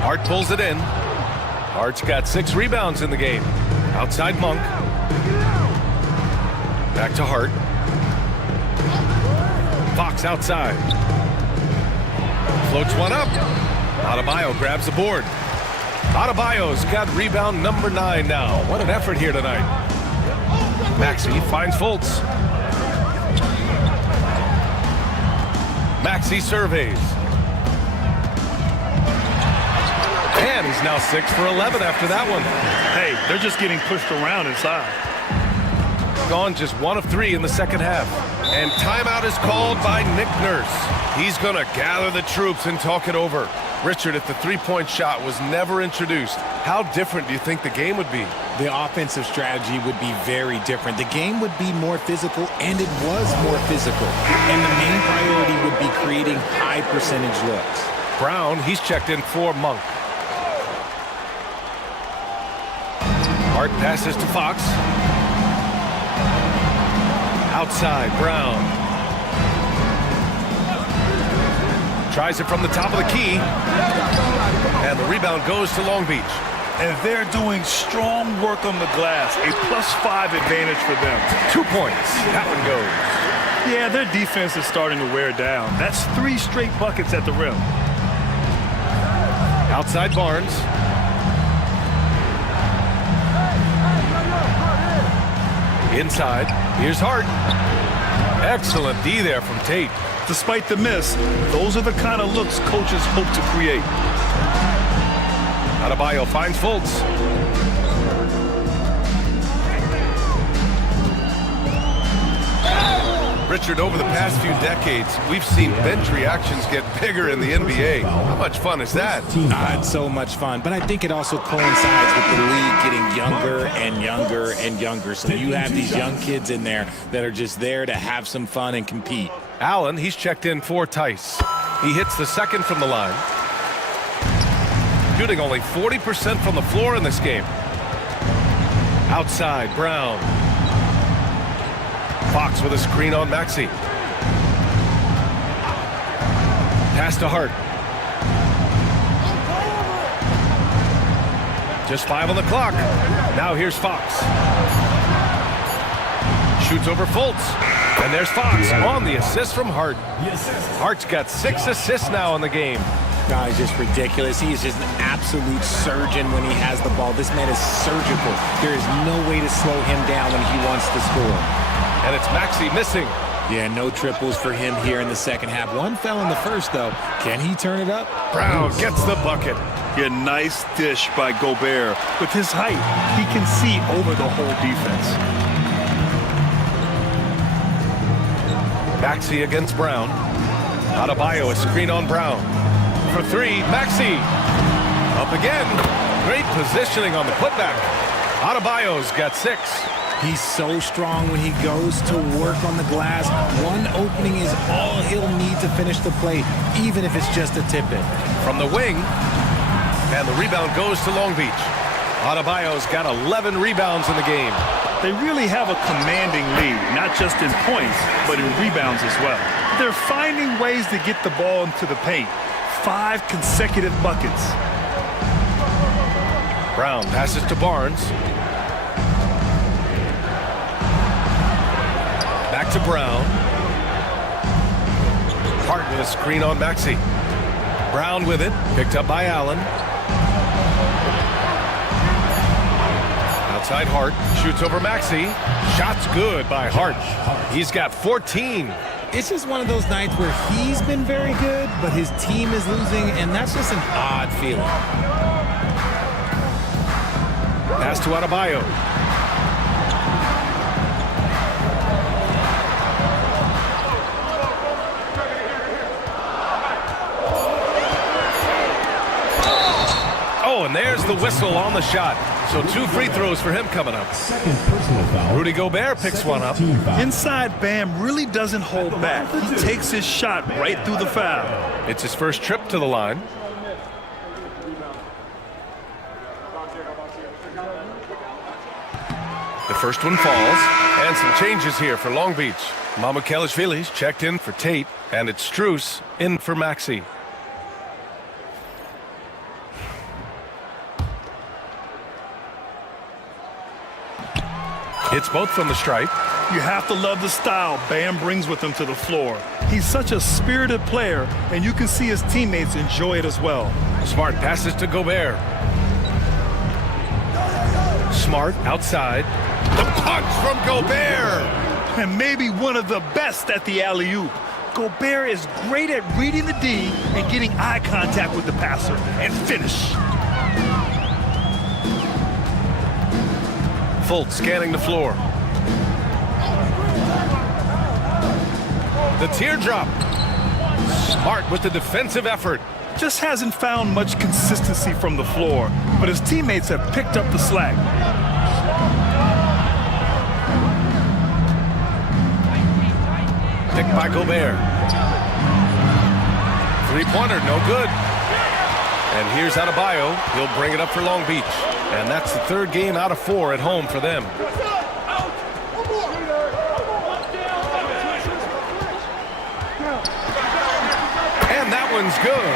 Hart pulls it in. Hart's got 6 rebounds in the game. Outside Monk. Back to Hart. Fox outside. Floats one up. Adebayo grabs the board. Adebayo's got rebound number 9 now. What an effort here tonight. Maxey finds Fultz. Maxey surveys. And he's now 6 for 11 after that one. Hey, they're just getting pushed around inside. Gone just 1 of 3 in the second half. And timeout is called by Nick Nurse. He's going to gather the troops and talk it over. Richard, if the three-point shot was never introduced, how different do you think the game would be? The offensive strategy would be very different. The game would be more physical, and it was more physical. And the main priority would be creating high percentage looks. Brown, he's checked in for Monk. Hart passes to Fox. Outside, Brown. Tries it from the top of the key. And the rebound goes to Long Beach. And they're doing strong work on the glass. A +5 advantage for them. 2 points. That one goes. Yeah, their defense is starting to wear down. That's 3 straight buckets at the rim. Outside Barnes. Inside. Here's Hart. Excellent D there from Tate. Despite the miss, those are the kind of looks coaches hope to create. Adebayo finds Fultz. Richard, over the past few decades, we've seen bench reactions get bigger in the NBA. How much fun is that? It's so much fun, but I think it also coincides with the league getting younger and younger and younger. So you have these young kids in there that are just there to have some fun and compete. Allen, he's checked in for Tice. He hits the second from the line. Shooting only 40% from the floor in this game. Outside, Brown. Fox with a screen on Maxey. Pass to Hart. Just 5 on the clock. Now here's Fox. Shoots over Fultz. And there's Fox on the assist from Hart. Hart's got 6 assists now in the game. No, he's just ridiculous. He is just an absolute surgeon when he has the ball. This man is surgical. There is no way to slow him down when he wants to score. And it's Maxey missing. Yeah, no triples for him here in the second half. One fell in the first, though. Can he turn it up? Brown gets the bucket. Yeah, nice dish by Gobert. With his height, he can see over the whole defense. Maxey against Brown. Adebayo, a screen on Brown. For 3, Maxey. Up again. Great positioning on the putback. Adebayo's got 6. He's so strong when he goes to work on the glass. One opening is all he'll need to finish the play, even if it's just a tip-in. From the wing, and the rebound goes to Long Beach. Adebayo's got 11 rebounds in the game. They really have a commanding lead, not just in points, but in rebounds as well. They're finding ways to get the ball into the paint. 5 consecutive buckets. Brown passes to Barnes. Back to Brown. Hart with a screen on Maxey. Brown with it, picked up by Allen. Outside Hart, shoots over Maxey. Shot's good by Hart. He's got 14. It's just one of those nights where he's been very good, but his team is losing, and that's just an odd feeling. Pass to Adebayo. Oh, and there's the whistle on the shot. So 2 free throws for him coming up. Second personal foul. Rudy Gobert picks one up. Inside, Bam really doesn't hold back. He takes his shot right through the foul. It's his first trip to the line. The first one falls. And some changes here for Long Beach. Mamukelashvili's checked in for Tate. And it's Strus in for Maxey. Hits both from the stripe. You have to love the style Bam brings with him to the floor. He's such a spirited player, and you can see his teammates enjoy it as well. Smart passes to Gobert. Smart outside. The punch from Gobert. And maybe one of the best at the alley-oop. Gobert is great at reading the D and getting eye contact with the passer and finish. Fultz scanning the floor. The teardrop. Smart with the defensive effort. Just hasn't found much consistency from the floor, but his teammates have picked up the slack. Picked by Gobert. Three-pointer, no good. And here's Adebayo. He'll bring it up for Long Beach. And that's the 3rd game out of 4 at home for them. And that one's good.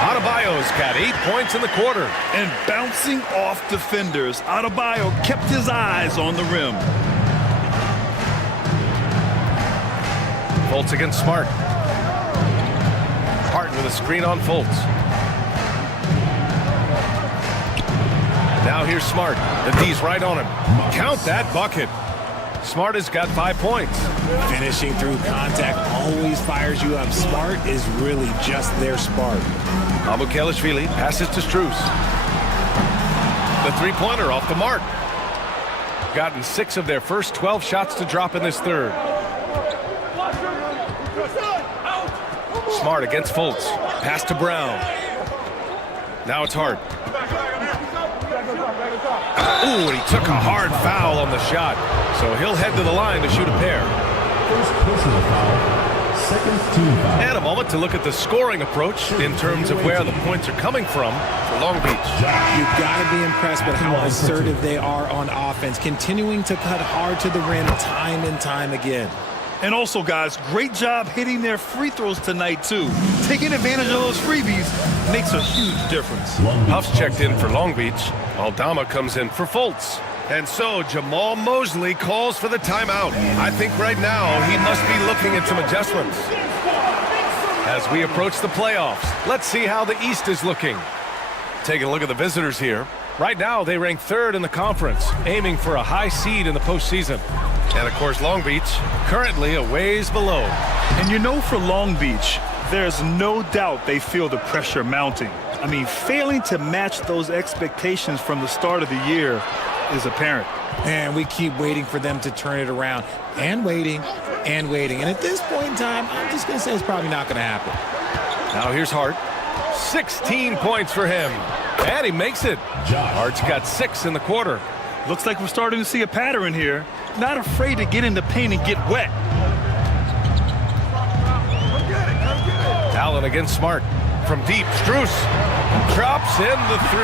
Adebayo's got 8 points in the quarter. And bouncing off defenders, Adebayo kept his eyes on the rim. Fultz against Smart. Hart with a screen on Fultz. Now here's Smart. The D's right on him. Count that bucket. Smart has got 5 points. Finishing through contact always fires you up. Smart is really just their spark. Mamukelashvili passes to Strus. The three-pointer off the mark. Gotten 6 of their first 12 shots to drop in this third. Smart against Fultz. Pass to Brown. Now it's Hart. Ooh, and he took a hard foul on the shot. So he'll head to the line to shoot a pair. First personal foul, second team foul. And a moment to look at the scoring approach in terms of where the points are coming from for Long Beach. You've got to be impressed with how assertive they are on offense, continuing to cut hard to the rim time and time again. And also, guys, great job hitting their free throws tonight, too. Taking advantage of those freebies makes a huge difference. Huff's checked in for Long Beach. Aldama comes in for Fultz. And so Jamal Mosley calls for the timeout. I think right now he must be looking at some adjustments. As we approach the playoffs, let's see how the East is looking. Taking a look at the visitors here. Right now, they rank third in the conference, aiming for a high seed in the postseason. And, of course, Long Beach, currently a ways below. And you know, for Long Beach, there's no doubt they feel the pressure mounting. I mean, failing to match those expectations from the start of the year is apparent. And we keep waiting for them to turn it around, and waiting, and waiting. And at this point in time, I'm just going to say it's probably not going to happen. Now here's Hart. 16 points for him. And he makes it. Hart's got 6 in the quarter. Looks like we're starting to see a pattern here. Not afraid to get in the paint and get wet. Allen against Smart. From deep, Strus drops in the 3.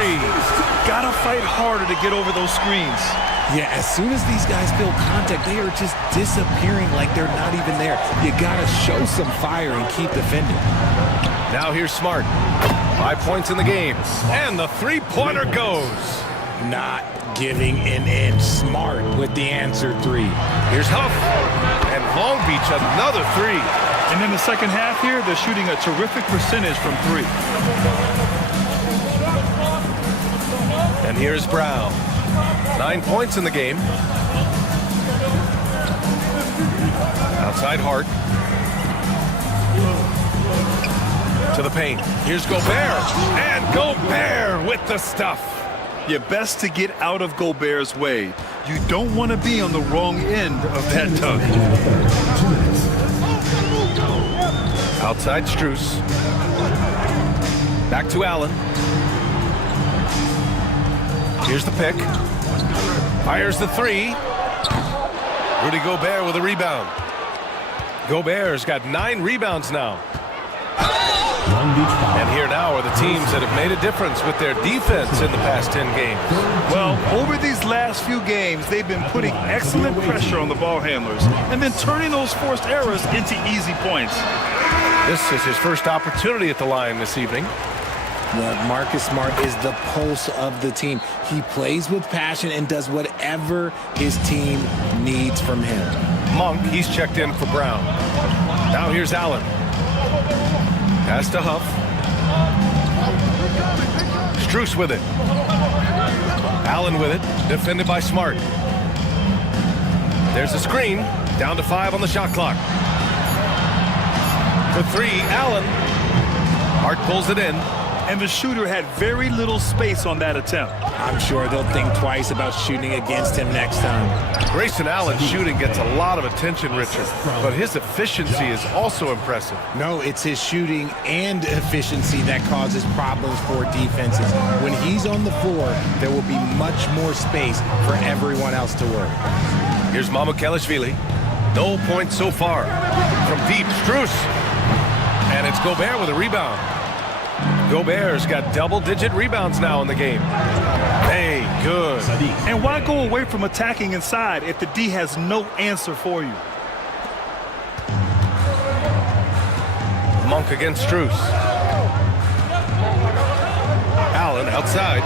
Gotta fight harder to get over those screens. Yeah, as soon as these guys feel contact, they are just disappearing like they're not even there. You gotta show some fire and keep defending. Now here's Smart. 5 points in the game. And the three-pointer goes. Not giving an inch. Smart with the answer 3. Here's Huff. And Long Beach another 3. And in the second half here, they're shooting a terrific percentage from 3. And here's Brown. 9 points in the game. Outside Hart. To the paint. Here's Gobert. And Gobert with the stuff. You're best to get out of Gobert's way. You don't want to be on the wrong end of that dunk. Outside Strus. Back to Allen. Here's the pick. Fires the 3. Rudy Gobert with a rebound. Gobert's got 9 rebounds now. And here now are the teams that have made a difference with their defense in the past 10 games. Well, over these last few games, they've been putting excellent pressure on the ball handlers and then turning those forced errors into easy points. This is his first opportunity at the line this evening. Well, Marcus Smart is the pulse of the team. He plays with passion and does whatever his team needs from him. Monk, he's checked in for Brown. Now here's Allen. Pass to Huff. Strus with it. Allen with it. Defended by Smart. There's a screen. Down to 5 on the shot clock. For 3, Allen. Hart pulls it in. And the shooter had very little space on that attempt. I'm sure they'll think twice about shooting against him next time. Grayson Allen's shooting gets a lot of attention, Richard, but his efficiency is also impressive. No, it's his shooting and efficiency that causes problems for defenses. When he's on the floor, there will be much more space for everyone else to work. Here's Mamukelashvili. No points so far. From deep, Strus. And it's Gobert with a rebound. Gobert's got double-digit rebounds now in the game. Hey, good. And why go away from attacking inside if the D has no answer for you? Monk against Strus. Allen outside.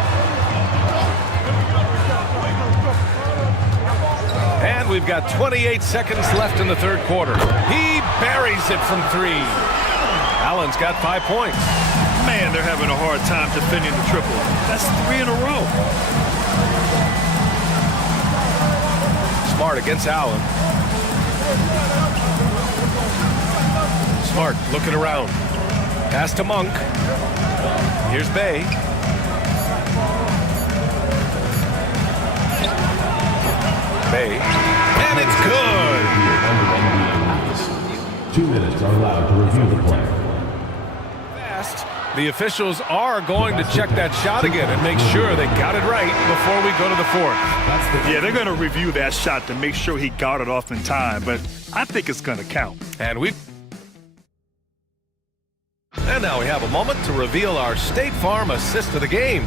And we've got 28 seconds left in the third quarter. He buries it from 3. Allen's got 5 points. Man, they're having a hard time defending the triple. That's 3 in a row. Smart against Allen. Smart looking around. Pass to Monk. Here's Bay. Bay. And it's good. 2 minutes are allowed to review the play. The officials are going to check that shot again and make sure they got it right before we go to the fourth. Yeah, they're going to review that shot to make sure he got it off in time, but I think it's going to count. And now we have a moment to reveal our State Farm assist of the game.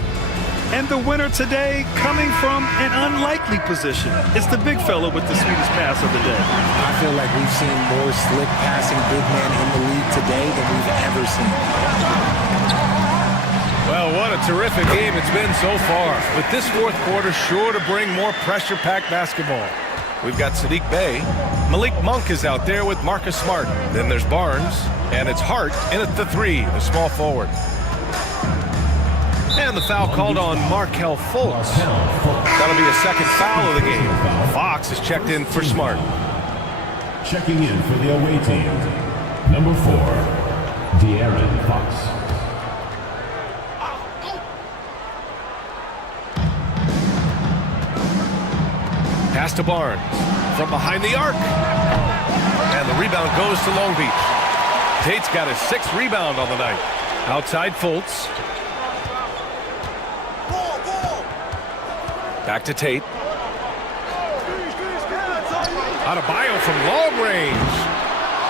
And the winner today coming from an unlikely position. It's the big fella with the sweetest pass of the day. I feel like we've seen more slick passing big men in the league today than we've ever seen. Well, what a terrific game it's been so far. With this fourth quarter sure to bring more pressure-packed basketball. We've got Sadiq Bey. Malik Monk is out there with Marcus Smart. Then there's Barnes. And it's Hart in at the three, the small forward. And the foul called on Markelle Fultz. That'll be a second foul of the game. Fox is checked in for Smart. Checking in for the away team, number 4, De'Aaron Fox. Pass to Barnes from behind the arc. And the rebound goes to Long Beach. Tate's got his 6th rebound on the night. Outside Fultz. Back to Tate. Adebayo from long range.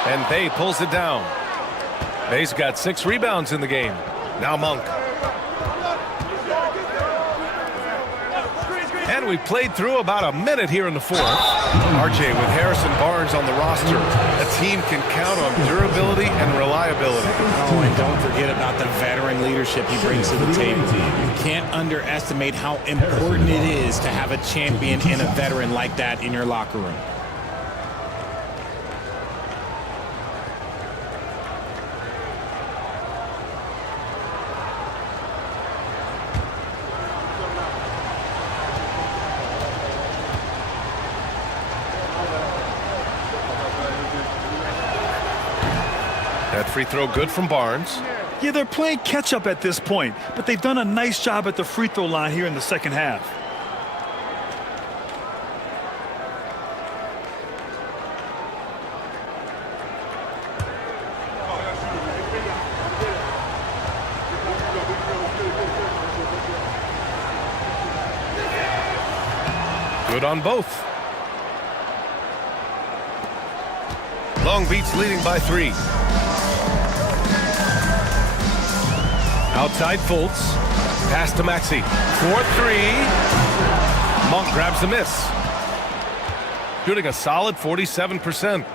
And Bey pulls it down. Bey's got 6 rebounds in the game. Now Monk. And we played through about a minute here in the fourth. RJ with Harrison Barnes on the roster. A team can count on durability and reliability. Oh, and don't forget about the veteran leadership he brings to the table. You can't underestimate how important it is to have a champion and a veteran like that in your locker room. That free throw good from Barnes. Yeah, they're playing catch-up at this point, but they've done a nice job at the free throw line here in the second half. Good on both. Long Beach leading by 3. Outside Fultz. Pass to Maxey. 4-3. Monk grabs the miss. Shooting a solid 47%.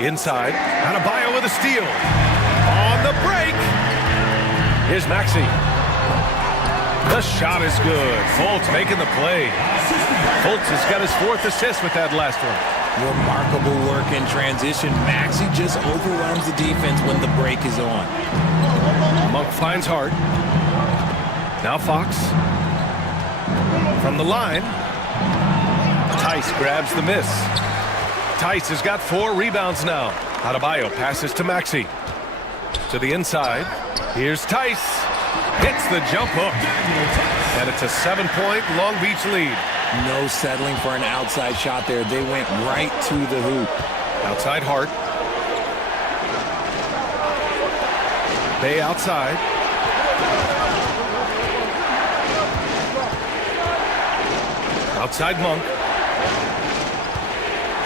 Inside. Adebayo with a steal. On the break. Here's Maxey. The shot is good. Fultz making the play. Fultz has got his 4th assist with that last one. Remarkable work in transition. Maxey just overwhelms the defense when the break is on. Monk finds Hart. Now Fox. From the line. Tice grabs the miss. Tice has got 4 rebounds now. Adebayo passes to Maxey. To the inside. Here's Tice. Hits the jump hook. And it's a 7-point Long Beach lead. No settling for an outside shot there. They went right to the hoop. Outside Hart. Bey outside. Outside Monk.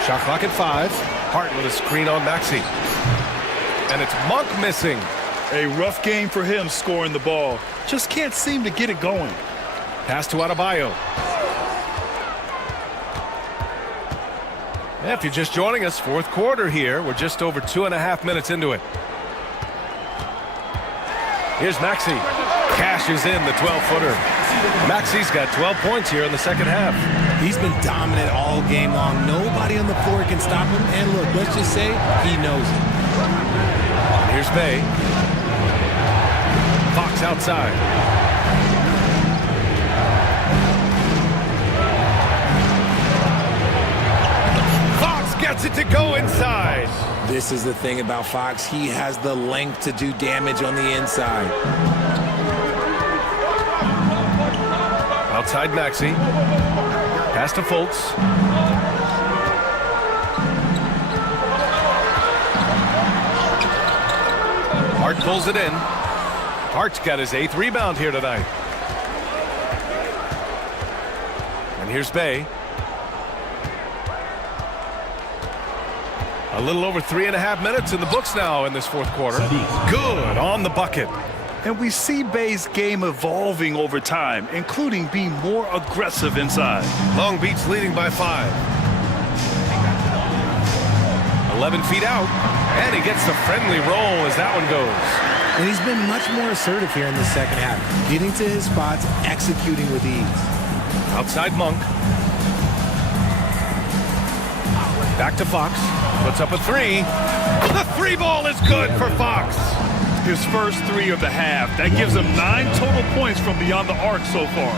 Shot clock at 5. Hart with a screen on Maxey. And it's Monk missing. A rough game for him scoring the ball. Just can't seem to get it going. Pass to Adebayo. If you're just joining us, fourth quarter here. We're just over 2.5 minutes into it. Here's Maxey. Cashes in the 12-footer. Maxey's got 12 points here in the second half. He's been dominant all game long. Nobody on the floor can stop him. And look, let's just say he knows it. Here's Bey. Fox outside. Fox gets it to go inside. This is the thing about Fox. He has the length to do damage on the inside. Outside Maxey. Pass to Fultz. Hart pulls it in. Hart's got his 8th rebound here tonight. And here's Bay. A little over 3.5 minutes in the books now in this fourth quarter. Good on the bucket. And we see Bay's game evolving over time, including being more aggressive inside. Long Beach leading by 5. 11 feet out, and he gets the friendly roll as that one goes. And he's been much more assertive here in the second half, getting to his spots, executing with ease. Outside Monk. Back to Fox. Puts up a 3. The 3 ball is good for Fox. His first 3 of the half. That gives him 9 total points from beyond the arc so far.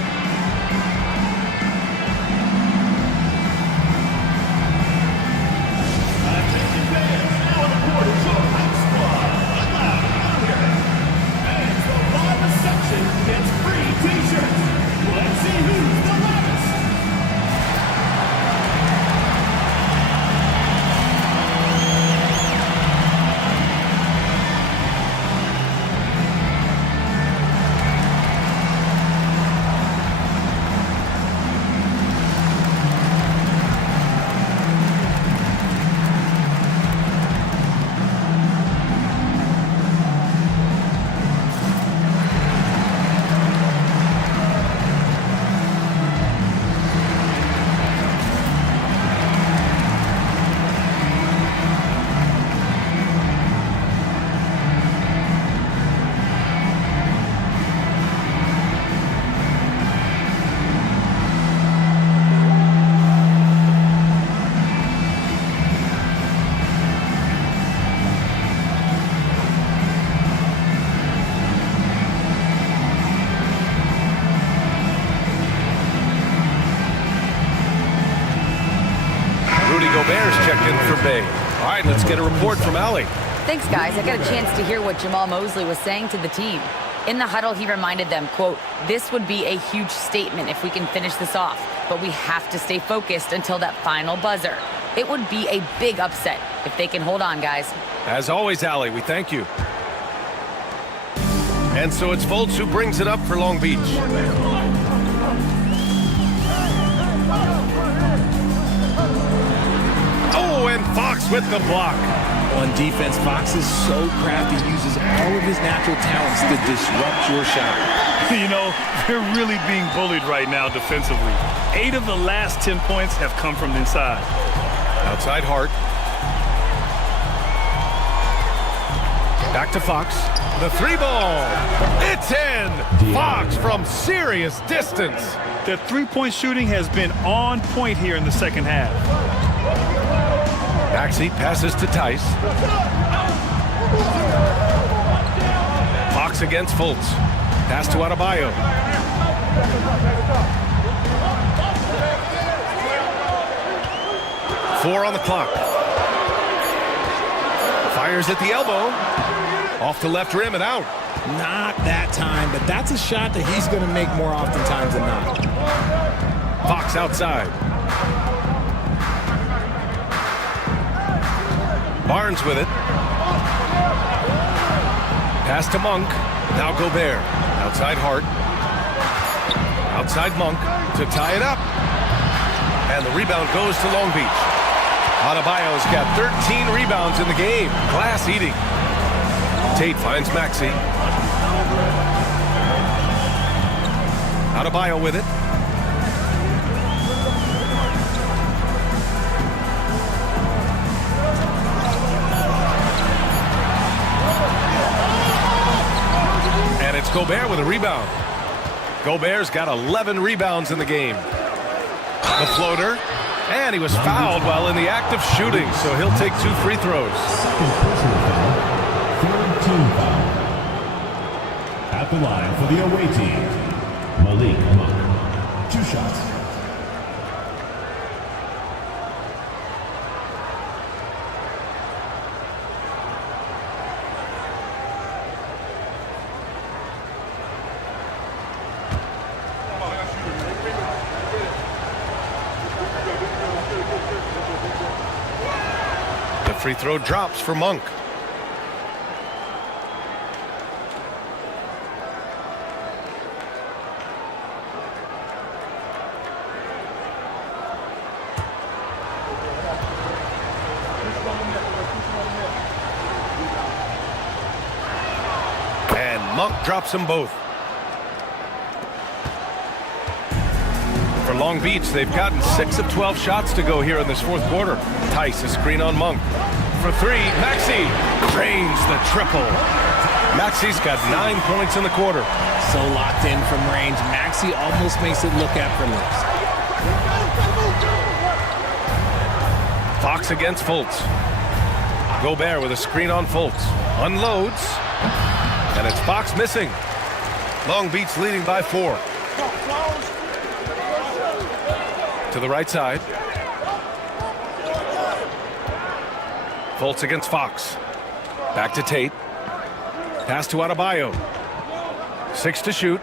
Gobert's checked in for Bay. All right, let's get a report from Allie. Thanks, guys. I got a chance to hear what Jamal Mosley was saying to the team. In the huddle, he reminded them, quote, "This would be a huge statement if we can finish this off, but we have to stay focused until that final buzzer. It would be a big upset if they can hold on, guys." As always, Allie, we thank you. And so it's Fultz who brings it up for Long Beach. Oh, and Fox with the block. On defense, Fox is so crafty, uses all of his natural talents to disrupt your shot. You know, they're really being bullied right now defensively. 8 of the last 10 points have come from inside. Outside Hart. Back to Fox. The 3 ball. It's in. Fox from serious distance. Their 3-point shooting has been on point here in the second half. Backseat passes to Tice. Fox against Fultz. Pass to Adebayo. Four on the clock. Fires at the elbow. Off the left rim and out. Not that time, but that's a shot that he's going to make more oftentimes than not. Fox outside. Barnes with it. Pass to Monk. Now Gobert. Outside Hart. Outside Monk to tie it up. And the rebound goes to Long Beach. Adebayo's got 13 rebounds in the game. Glass eating. Tate finds Maxey. Adebayo with it. And it's Gobert with a rebound. Gobert's got 11 rebounds in the game. The floater. And he was fouled while in the act of shooting, so he'll take 2 free throws. Second personal foul. Third team foul. At the line for the away team, Malik Monk. 2 shots. Free throw drops for Monk. Monk drops them both. For Long Beach, they've gotten 6 of 12 shots to go here in this fourth quarter. Tice, a screen on Monk. For 3, Maxey drains the triple. Maxey's got 9 points in the quarter. So locked in from range, Maxey almost makes it look effortless. Fox against Fultz. Gobert with a screen on Fultz. Unloads. And it's Fox missing. Long Beach leading by 4. To the right side. Fultz against Fox. Back to Tate. Pass to Adebayo. 6 to shoot.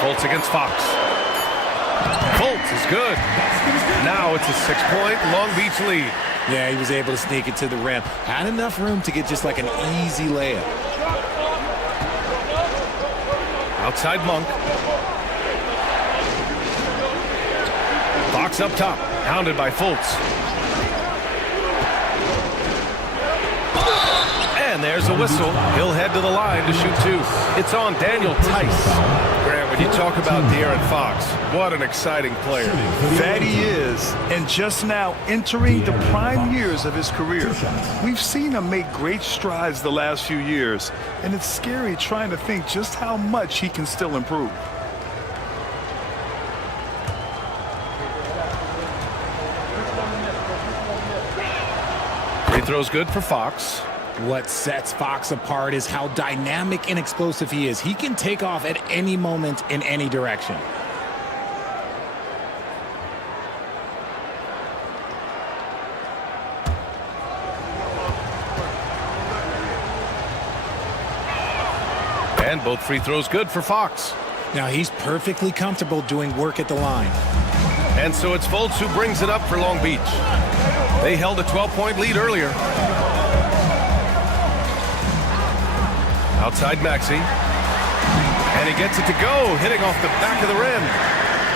Fultz against Fox. Fultz is good. Now it's a 6-point Long Beach lead. Yeah, he was able to sneak it to the rim. Had enough room to get just like an easy layup. Outside Monk. Fox up top, hounded by Fultz. And there's a whistle. He'll head to the line to shoot 2. It's on Daniel Tice. Grant, when you talk about De'Aaron Fox, what an exciting player. That he is, and just now entering the prime years of his career. We've seen him make great strides the last few years, and it's scary trying to think just how much he can still improve. Free throw's good for Fox. What sets Fox apart is how dynamic and explosive he is. He can take off at any moment in any direction. And both free throws good for Fox. Now he's perfectly comfortable doing work at the line. And so it's Fultz who brings it up for Long Beach. They held a 12-point lead earlier. Outside Maxey. And he gets it to go, hitting off the back of the rim.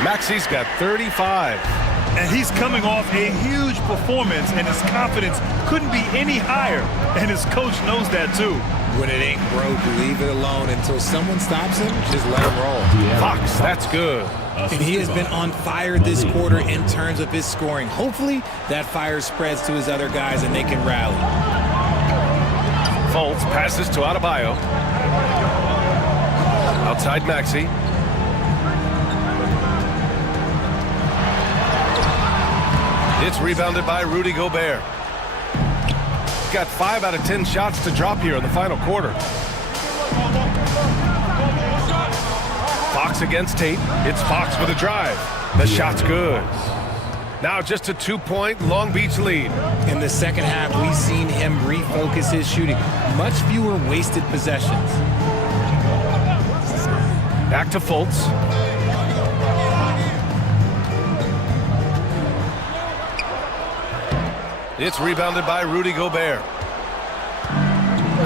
Maxey's got 35. And he's coming off a huge performance, and his confidence couldn't be any higher. And his coach knows that, too. When it ain't broke, leave it alone until someone stops him. Just let him roll. Fox, that's good. And he has been on fire this quarter in terms of his scoring. Hopefully, that fire spreads to his other guys and they can rally. Fultz passes to Adebayo. Outside Maxey. It's rebounded by Rudy Gobert. Got 5 out of 10 shots to drop here in the final quarter. Fox against Tate. It's Fox with a drive. The shot's good. Now just a 2-point Long Beach lead. In the second half, we've seen him refocus his shooting. Much fewer wasted possessions. Back to Fultz. It's rebounded by Rudy Gobert.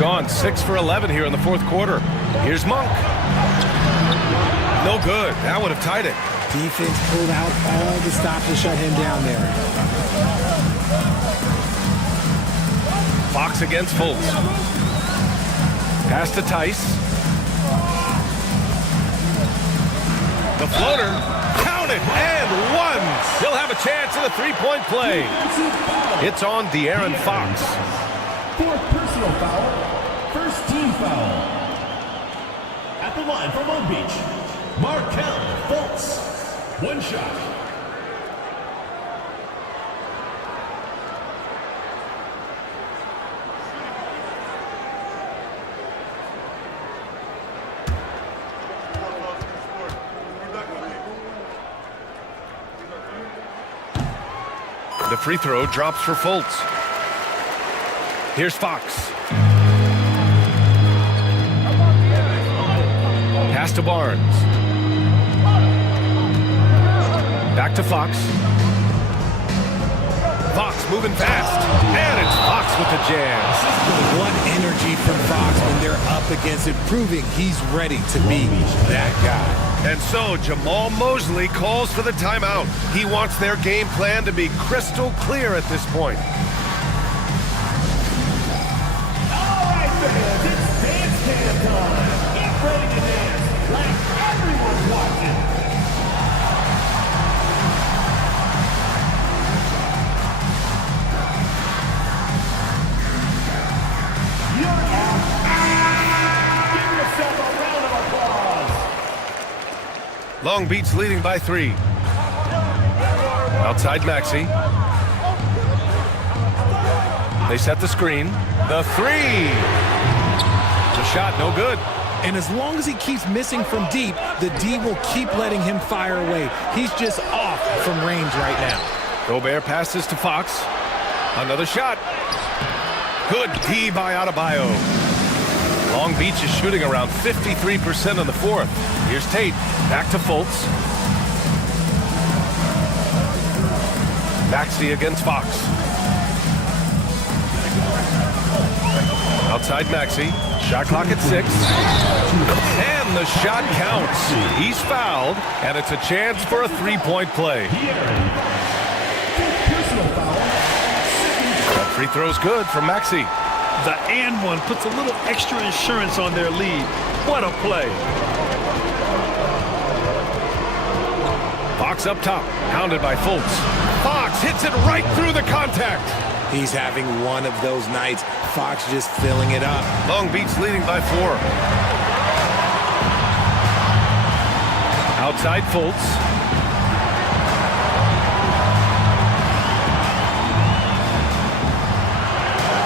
Gone 6 for 11 here in the fourth quarter. Here's Monk. No good. That would have tied it. Defense pulled out all the stop to shut him down there. Fox against Fultz. Pass to Tice. The floater. Counted and one. He'll have a chance at a 3-point play. It's on De'Aaron Fox. 4th personal foul. 1st team foul. At the line for Long Beach, Markelle Fultz. 1 shot. The free throw drops for Fultz. Here's Fox. Pass to Barnes. Back to Fox. Fox moving fast. And it's Fox with the jam. What energy from Fox when they're up against it, proving he's ready to be that guy. And so Jamal Mosley calls for the timeout. He wants their game plan to be crystal clear at this point. Long Beach leading by 3. Outside Maxey. They set the screen. The 3. The shot, no good. And as long as he keeps missing from deep, the D will keep letting him fire away. He's just off from range right now. Gobert passes to Fox. Another shot. Good D by Adebayo. Long Beach is shooting around 53% in the fourth. Here's Tate. Back to Fultz. Maxey against Fox. Outside Maxey. Shot clock at 6. And the shot counts. He's fouled, and it's a chance for a three-point play. That free throw's good from Maxey. The and one puts a little extra insurance on their lead. What a play. Fox up top, hounded by Fultz. Fox hits it right through the contact. He's having one of those nights. Fox just filling it up. Long Beach leading by 4. Outside Fultz.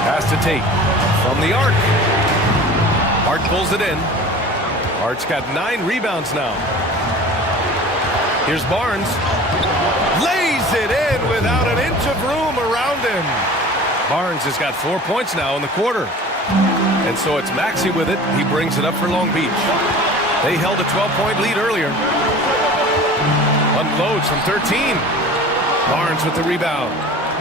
Pass to Tate. From the arc. Hart pulls it in. Hart's got 9 rebounds now. Here's Barnes. Lays it in without an inch of room around him. Barnes has got 4 points now in the quarter. And so it's Maxey with it. He brings it up for Long Beach. They held a 12-point lead earlier. Unloads from 13. Barnes with the rebound.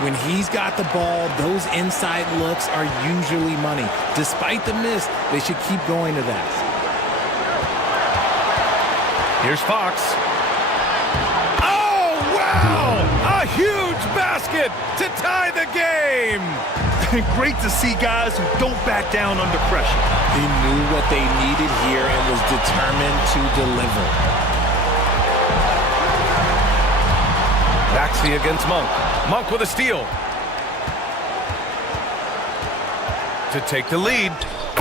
When he's got the ball, those inside looks are usually money. Despite the miss, they should keep going to that. Here's Fox. Oh, wow! A huge basket to tie the game! Great to see guys who don't back down under pressure. He knew what they needed here and was determined to deliver. Maxey against Monk. Monk with a steal. To take the lead.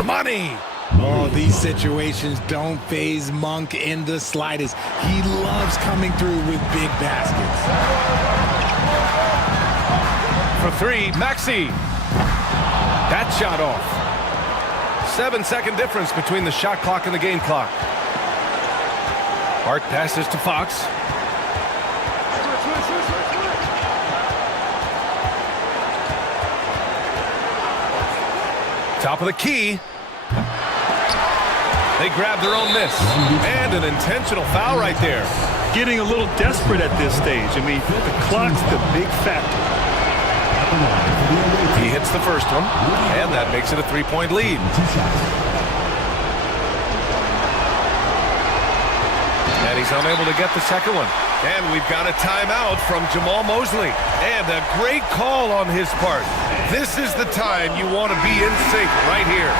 Money! Oh, these situations don't faze Monk in the slightest. He loves coming through with big baskets. For 3, Maxey. That shot off. 7-second difference between the shot clock and the game clock. Hart passes to Fox. Top of the key. They grab their own miss. And an intentional foul right there. Getting a little desperate at this stage. I mean, the clock's the big factor. He hits the first one, and that makes it a 3-point lead. And he's unable to get the second one. And we've got a timeout from Jamal Mosley. And a great call on his part. This is the time you want to be in sync right here.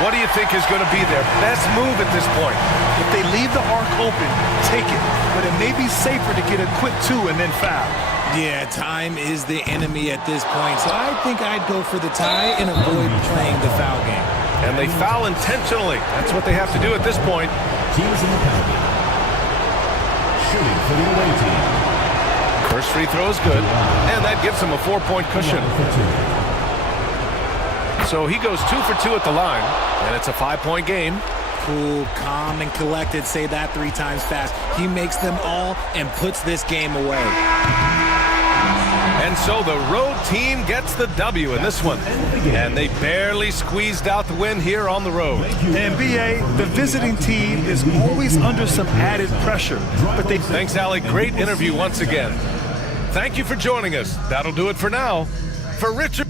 What do you think is going to be their best move at this point? If they leave the arc open, take it. But it may be safer to get a quick 2 and then foul. Yeah, time is the enemy at this point, so I think I'd go for the tie and avoid playing the foul game. And they foul intentionally. That's what they have to do at this point. Teams in the penalty. Shooting for the away team. First free throw is good, and that gives him a 4-point cushion. So he goes 2 for 2 at the line, and it's a 5-point game. Cool, calm, and collected. Say that 3 times fast. He makes them all and puts this game away. And so the road team gets the W in this one. And they barely squeezed out the win here on the road. And B.A., the visiting team is always under some added pressure. But they... Thanks, Alec. Great interview once again. Thank you for joining us. That'll do it for now. For Richard...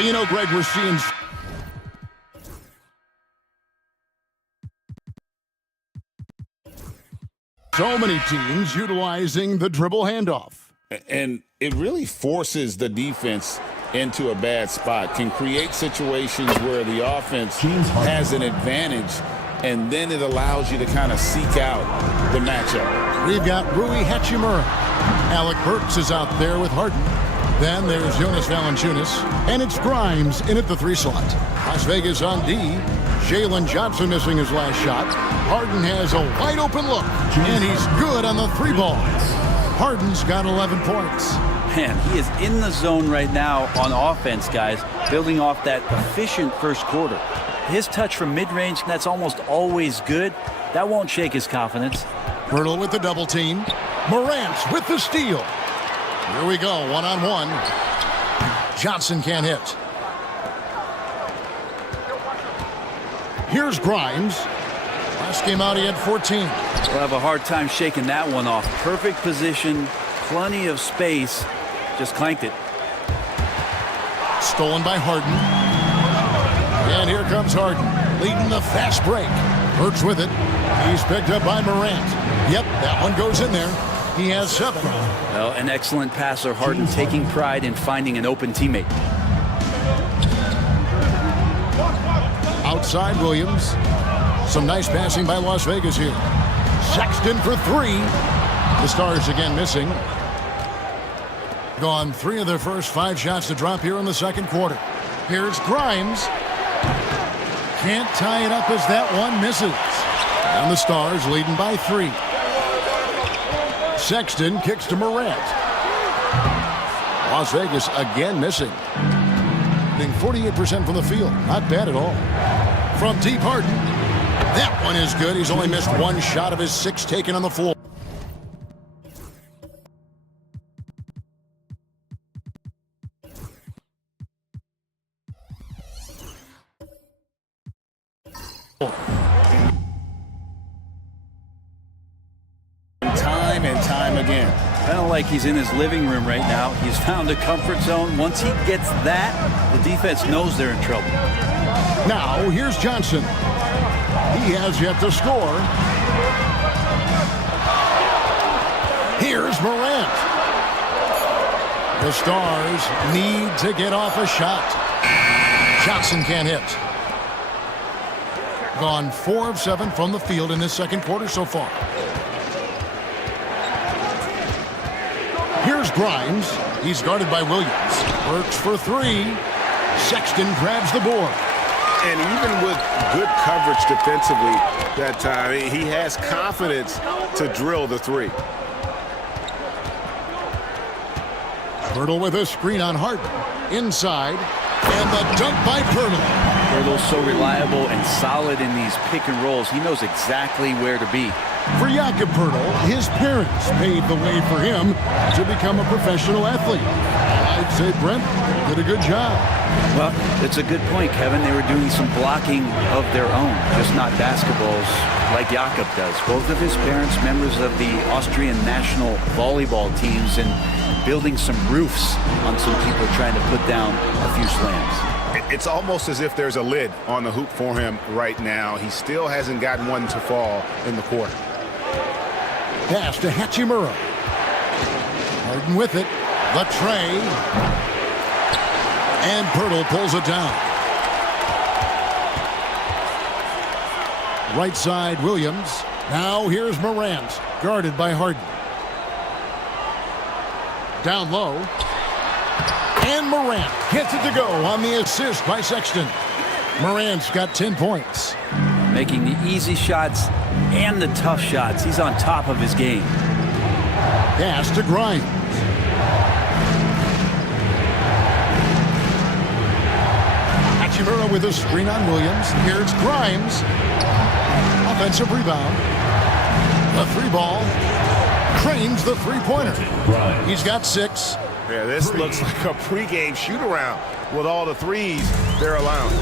Hey, you know, Greg, we're seeing so many teams utilizing the dribble handoff. And it really forces the defense into a bad spot, can create situations where the offense has an advantage, and then it allows you to kind of seek out the matchup. We've got Rui Hachimura. Alec Burks is out there with Harden. Then there's Jonas Valanciunas, and it's Grimes in at the 3 slot. Las Vegas on D. Jalen Johnson missing his last shot. Harden has a wide open look, and he's good on the 3 ball. Harden's got 11 points. Man, he is in the zone right now on offense, guys, building off that efficient first quarter. His touch from mid-range, that's almost always good. That won't shake his confidence. Pirtle with the double team. Morant with the steal. Here we go, one-on-one. Johnson can't hit. Here's Grimes. Last game out, he had 14. We'll have a hard time shaking that one off. Perfect position, plenty of space. Just clanked it. Stolen by Harden. And here comes Harden, leading the fast break. Burks with it. He's picked up by Morant. Yep, that one goes in there. He has 7. Well, an excellent passer. Harden taking pride in finding an open teammate. Outside Williams. Some nice passing by Las Vegas here. Sexton for 3. The Stars again missing. Gone 3 of their first 5 shots to drop here in the second quarter. Here's Grimes. Can't tie it up as that one misses. And the Stars leading by 3. Sexton kicks to Morant. Las Vegas again missing. Being 48% from the field. Not bad at all. From deep, Harden. That one is good. He's only missed 1 shot of his 6 taken on the floor. Time and time again. Kind of like he's in his living room right now. He's found a comfort zone. Once he gets that, the defense knows they're in trouble. Now, here's Johnson. He has yet to score. Here's Morant. The Stars need to get off a shot. Johnson can't hit. Gone 4 of 7 from the field in this second quarter so far. Here's Grimes. He's guarded by Williams. Works for 3. Sexton grabs the board. And even with good coverage defensively that time, he has confidence to drill the 3. Pirtle with a screen on Harden. Inside. And the dunk by Pirtle. Pirtle's so reliable and solid in these pick and rolls. He knows exactly where to be. For Jakob Pirtle, his parents paved the way for him to become a professional athlete. I'd say Brent did a good job. Well, it's a good point, Kevin. They were doing some blocking of their own, just not basketballs like Jakob does. Both of his parents, members of the Austrian national volleyball teams, and building some roofs on some people trying to put down a few slams. It's almost as if there's a lid on the hoop for him right now. He still hasn't gotten one to fall in the quarter. Pass to Hachimura. Harden with it. The tray. And Pirtle pulls it down. Right side, Williams. Now here's Morant, guarded by Harden. Down low. And Morant gets it to go on the assist by Sexton. Morant's got 10 points. Making the easy shots and the tough shots. He's on top of his game. Pass to Grimes. Hachimura with a screen on Williams. Here's Grimes. Offensive rebound. The 3 ball. Cranes the 3-pointer. He's got 6. Yeah, this looks like a pregame shoot-around with all the 3s they're allowing.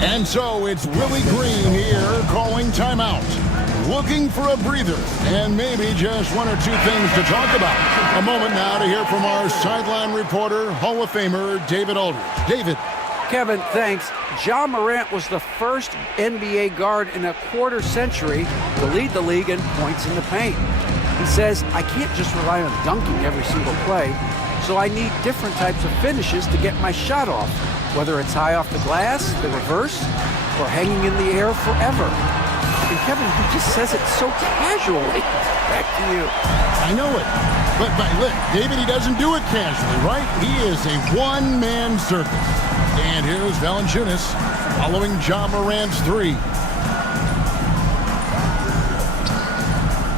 And so it's Willie Green here calling timeout. looking for a breather and maybe just one or two things to talk about. A moment now to hear from our sideline reporter, Hall of Famer David Aldridge. David. Kevin, thanks. Ja Morant was the first NBA guard in a quarter century to lead the league in points in the paint. He says, I can't just rely on dunking every single play, so I need different types of finishes to get my shot off, whether it's high off the glass, the reverse, or hanging in the air forever. And Kevin, he just says it so casually. Back to you. I know it. But look, David, he doesn't do it casually, right? He is a one-man circus. And here's Valanciunas following Ja Morant's three.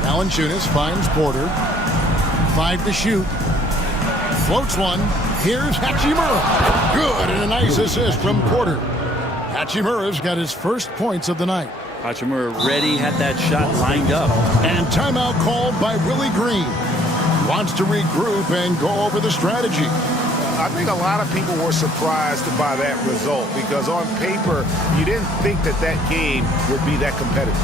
Valanciunas finds Porter. 5 to shoot. Floats one. Here's Hachimura. Good, and a nice assist from Porter. Hachimura's got his first points of the night. Hachimura ready, had that shot lined up. And timeout called by Willie Green. Wants to regroup and go over the strategy. I think a lot of people were surprised by that result because on paper, you didn't think that that game would be that competitive.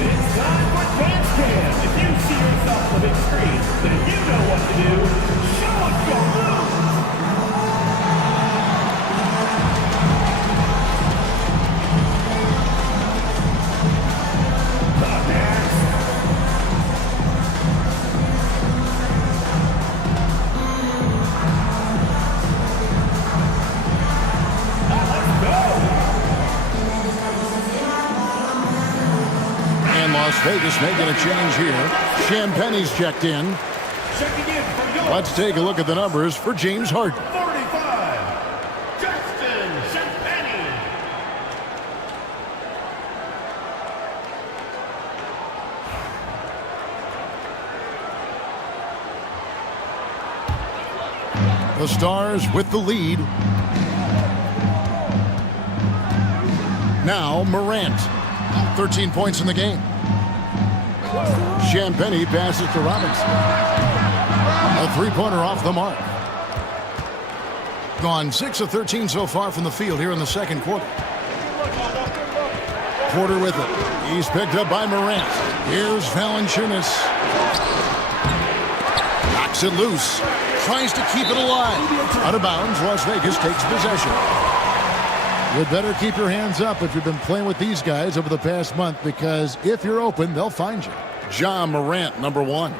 It's time for Dance Cam. If you see yourself on the big screen, then you know what to do. Show us your moves. Las Vegas making a change here. Champagne's checked in. Let's take a look at the numbers for James Harden. 45, Justin Champagnie. The Stars with the lead. Now Morant. 13 points in the game. Champagnie passes to Robinson. A three-pointer off the mark. Gone 6 of 13 so far from the field here in the second quarter. Porter with it. He's picked up by Morant. Here's Valanciunas. Knocks it loose. Tries to keep it alive. Out of bounds, Las Vegas takes possession. You'd better keep your hands up if you've been playing with these guys over the past month, because if you're open, they'll find you. Ja Morant, number one.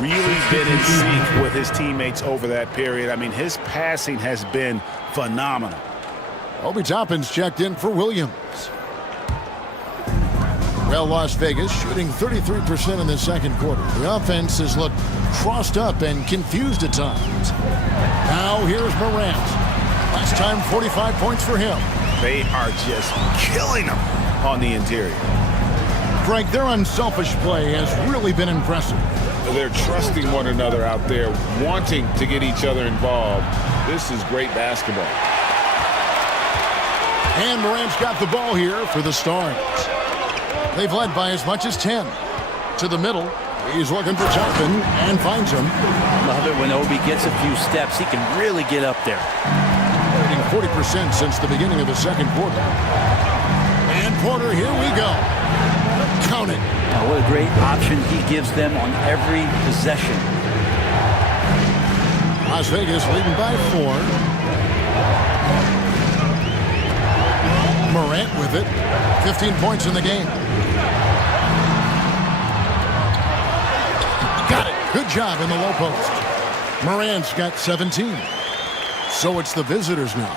Really been in sync with his teammates over that period. I mean, his passing has been phenomenal. Obi Toppin's checked in for Williams. Well, Las Vegas shooting 33% in the second quarter. The offense has looked crossed up and confused at times. Now here's Morant. Last time 45 points for him. They are just killing him on the interior. Greg, their unselfish play has really been impressive. They're trusting one another out there, wanting to get each other involved. This is great basketball. And Morant's got the ball here for the Stars. They've led by as much as 10. To the middle. He's looking for Toppin and finds him. Love it when Obi gets a few steps. He can really get up there. 40% since the beginning of the second quarter. And Porter, here we go. Count it. Now, what a great option he gives them on every possession. Las Vegas leading by 4. Morant with it. 15 points in the game. Got it. Good job in the low post. Morant's got 17. So it's the visitors now.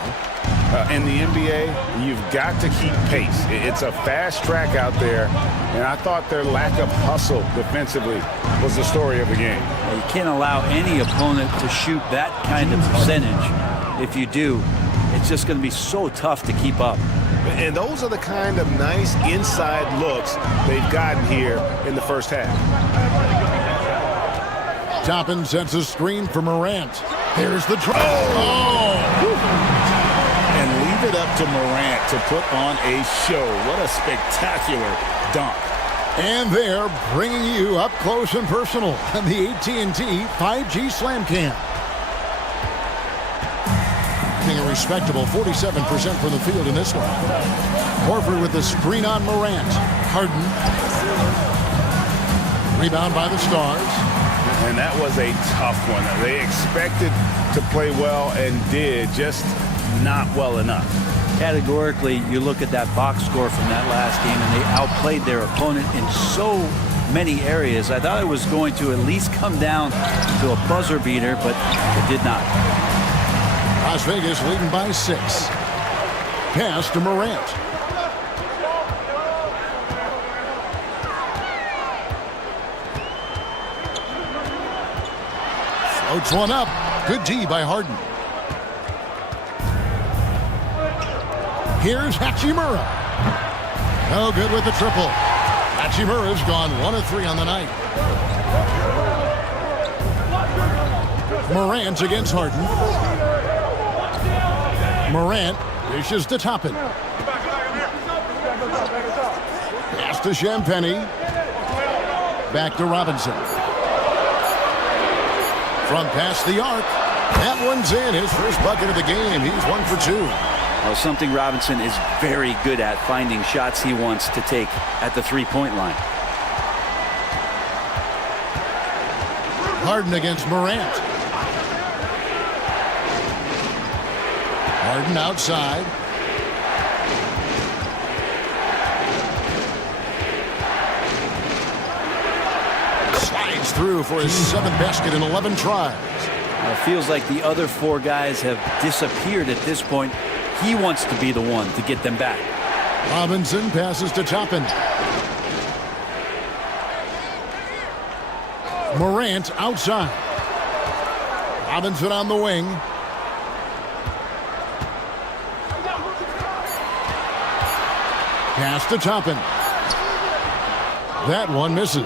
In the NBA, you've got to keep pace. It's a fast track out there, and I thought their lack of hustle defensively was the story of the game. You can't allow any opponent to shoot that kind of percentage. If you do, it's just going to be so tough to keep up. And those are the kind of nice inside looks they've gotten here in the first half. Toppin sets a screen for Morant. Here's the draw. Oh! And leave it up to Morant to put on a show. What a spectacular dunk. And they're bringing you up close and personal on the AT&T 5G Slam Cam. Being a respectable 47% from the field in this one. Horford with the screen on Morant. Harden. Rebound by the Stars. And that was a tough one. They expected to play well and did, just not well enough. Categorically, you look at that box score from that last game, and they outplayed their opponent in so many areas. I thought it was going to at least come down to a buzzer beater, but it did not. Las Vegas leading by 6. Pass to Morant. Floats one up. Good D by Harden. Here's Hachimura. No good with the triple. Hachimura's gone 1 of 3 on the night. Morant against Harden. Morant dishes to Toppin. Pass to Champagny. Back to Robinson. Front past the arc. That one's in. His first bucket of the game. He's 1 for 2. Well, something Robinson is very good at, finding shots he wants to take at the three-point line. Harden against Morant. Harden outside. Slides through for his 7th basket in 11 tries. It feels like the other 4 guys have disappeared at this point. He wants to be the one to get them back. Robinson passes to Toppin. Morant outside. Robinson on the wing. Pass to Toppin. That one misses.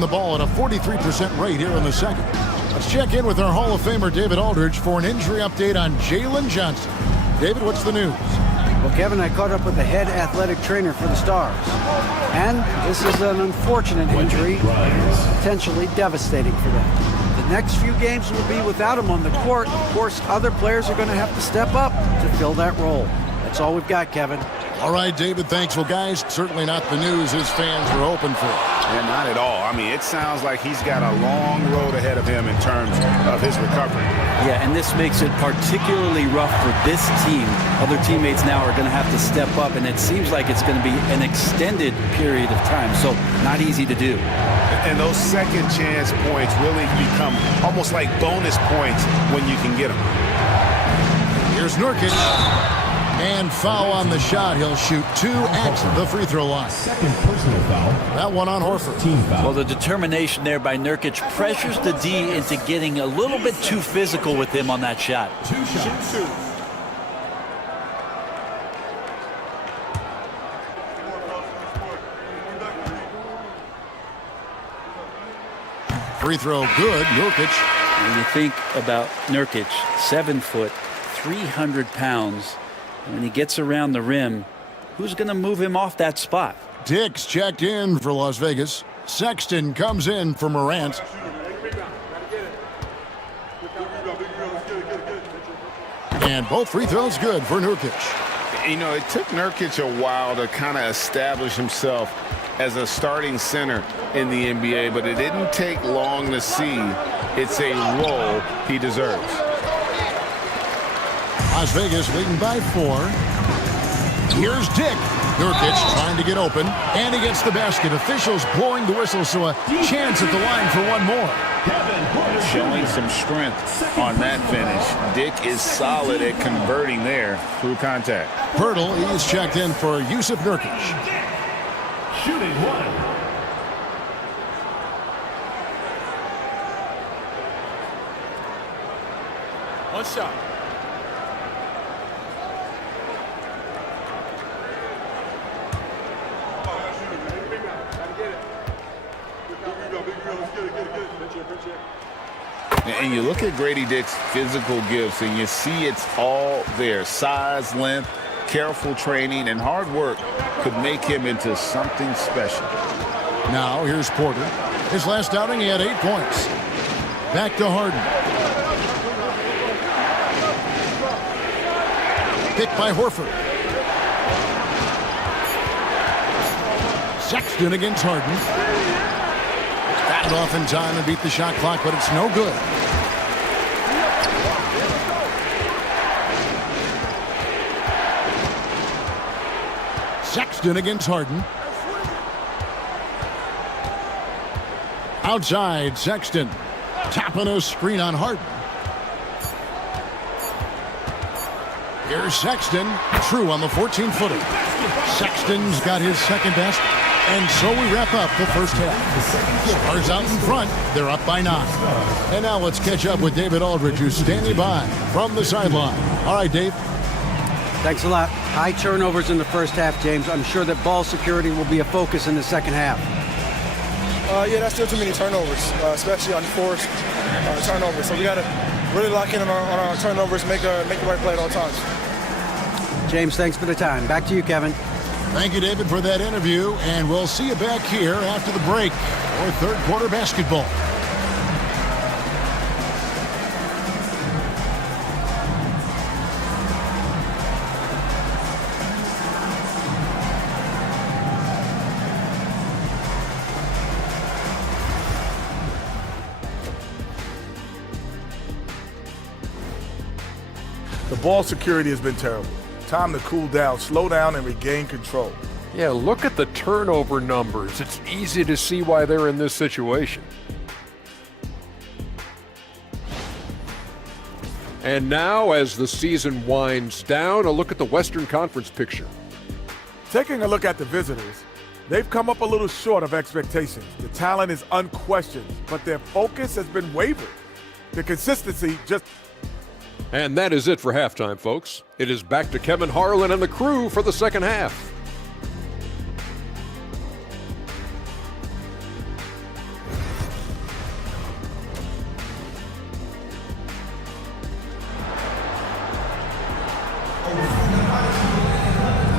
The ball at a 43% rate here in the second. Let's check in with our Hall of Famer David Aldridge for an injury update on Jalen Johnson. David, what's the news? Well, Kevin, I caught up with the head athletic trainer for the Stars. And this is an unfortunate injury, potentially devastating for them. The next few games will be without him on the court. Of course, other players are going to have to step up to fill that role. That's all we've got, Kevin. All right, David, thanks. Well, guys, certainly not the news his fans were hoping for. And not at all. I mean, it sounds like he's got a long road ahead of him in terms of his recovery. Yeah, and this makes it particularly rough for this team. Other teammates now are going to have to step up, and it seems like it's going to be an extended period of time, so not easy to do. And those second chance points really become almost like bonus points when you can get them. Here's Nurkic. And foul on the shot. He'll shoot 2 at the free throw line. Second personal foul. That one on Horford. Team foul. Well, the determination there by Nurkic pressures the D into getting a little bit too physical with him on that shot. 2 shots. Free throw good. Nurkic. When you think about Nurkic, 7 foot, 300 pounds. When he gets around the rim, who's going to move him off that spot? Dix checked in for Las Vegas. Sexton comes in for Morant. And both free throws good for Nurkic. You know, it took Nurkic a while to kind of establish himself as a starting center in the NBA, but it didn't take long to see it's a role he deserves. Las Vegas leading by 4. Here's Dick. Nurkic trying to get open, and he gets the basket. Officials blowing the whistle, so a chance at the line for one more. Showing some strength on that finish. Dick is solid at converting there through contact. Pirtle, he's checked in for Yusuf Nurkic. Shooting 1. One shot. And you look at Grady Dick's physical gifts, and you see it's all there. Size, length, careful training, and hard work could make him into something special. Now, here's Porter. His last outing, he had 8 points. Back to Harden. pick by Horford. Sexton against Harden. Got it off in time and beat the shot clock, but it's no good. Sexton against Harden. Outside, Sexton. Tapping a screen on Harden. Here's Sexton. True on the 14-footer. Sexton's got his second best. And so we wrap up the first half. Stars out in front. They're up by 9. And now let's catch up with David Aldridge, who's standing by from the sideline. All right, Dave. Thanks a lot. High turnovers in the first half, James. I'm sure that ball security will be a focus in the second half. Yeah, that's still too many turnovers, especially on forced turnovers. So we got to really lock in on our turnovers, make the right play at all times. James, thanks for the time. Back to you, Kevin. Thank you, David, for that interview, and we'll see you back here after the break for third quarter basketball. The ball security has been terrible. Time to cool down, slow down, and regain control. Yeah, look at the turnover numbers. It's easy to see why they're in this situation. And now, as the season winds down, a look at the Western Conference picture. Taking a look at the visitors, they've come up a little short of expectations. The talent is unquestioned, but their focus has been wavered. The consistency just... And that is it for halftime, folks. It is back to Kevin Harlan and the crew for the second half.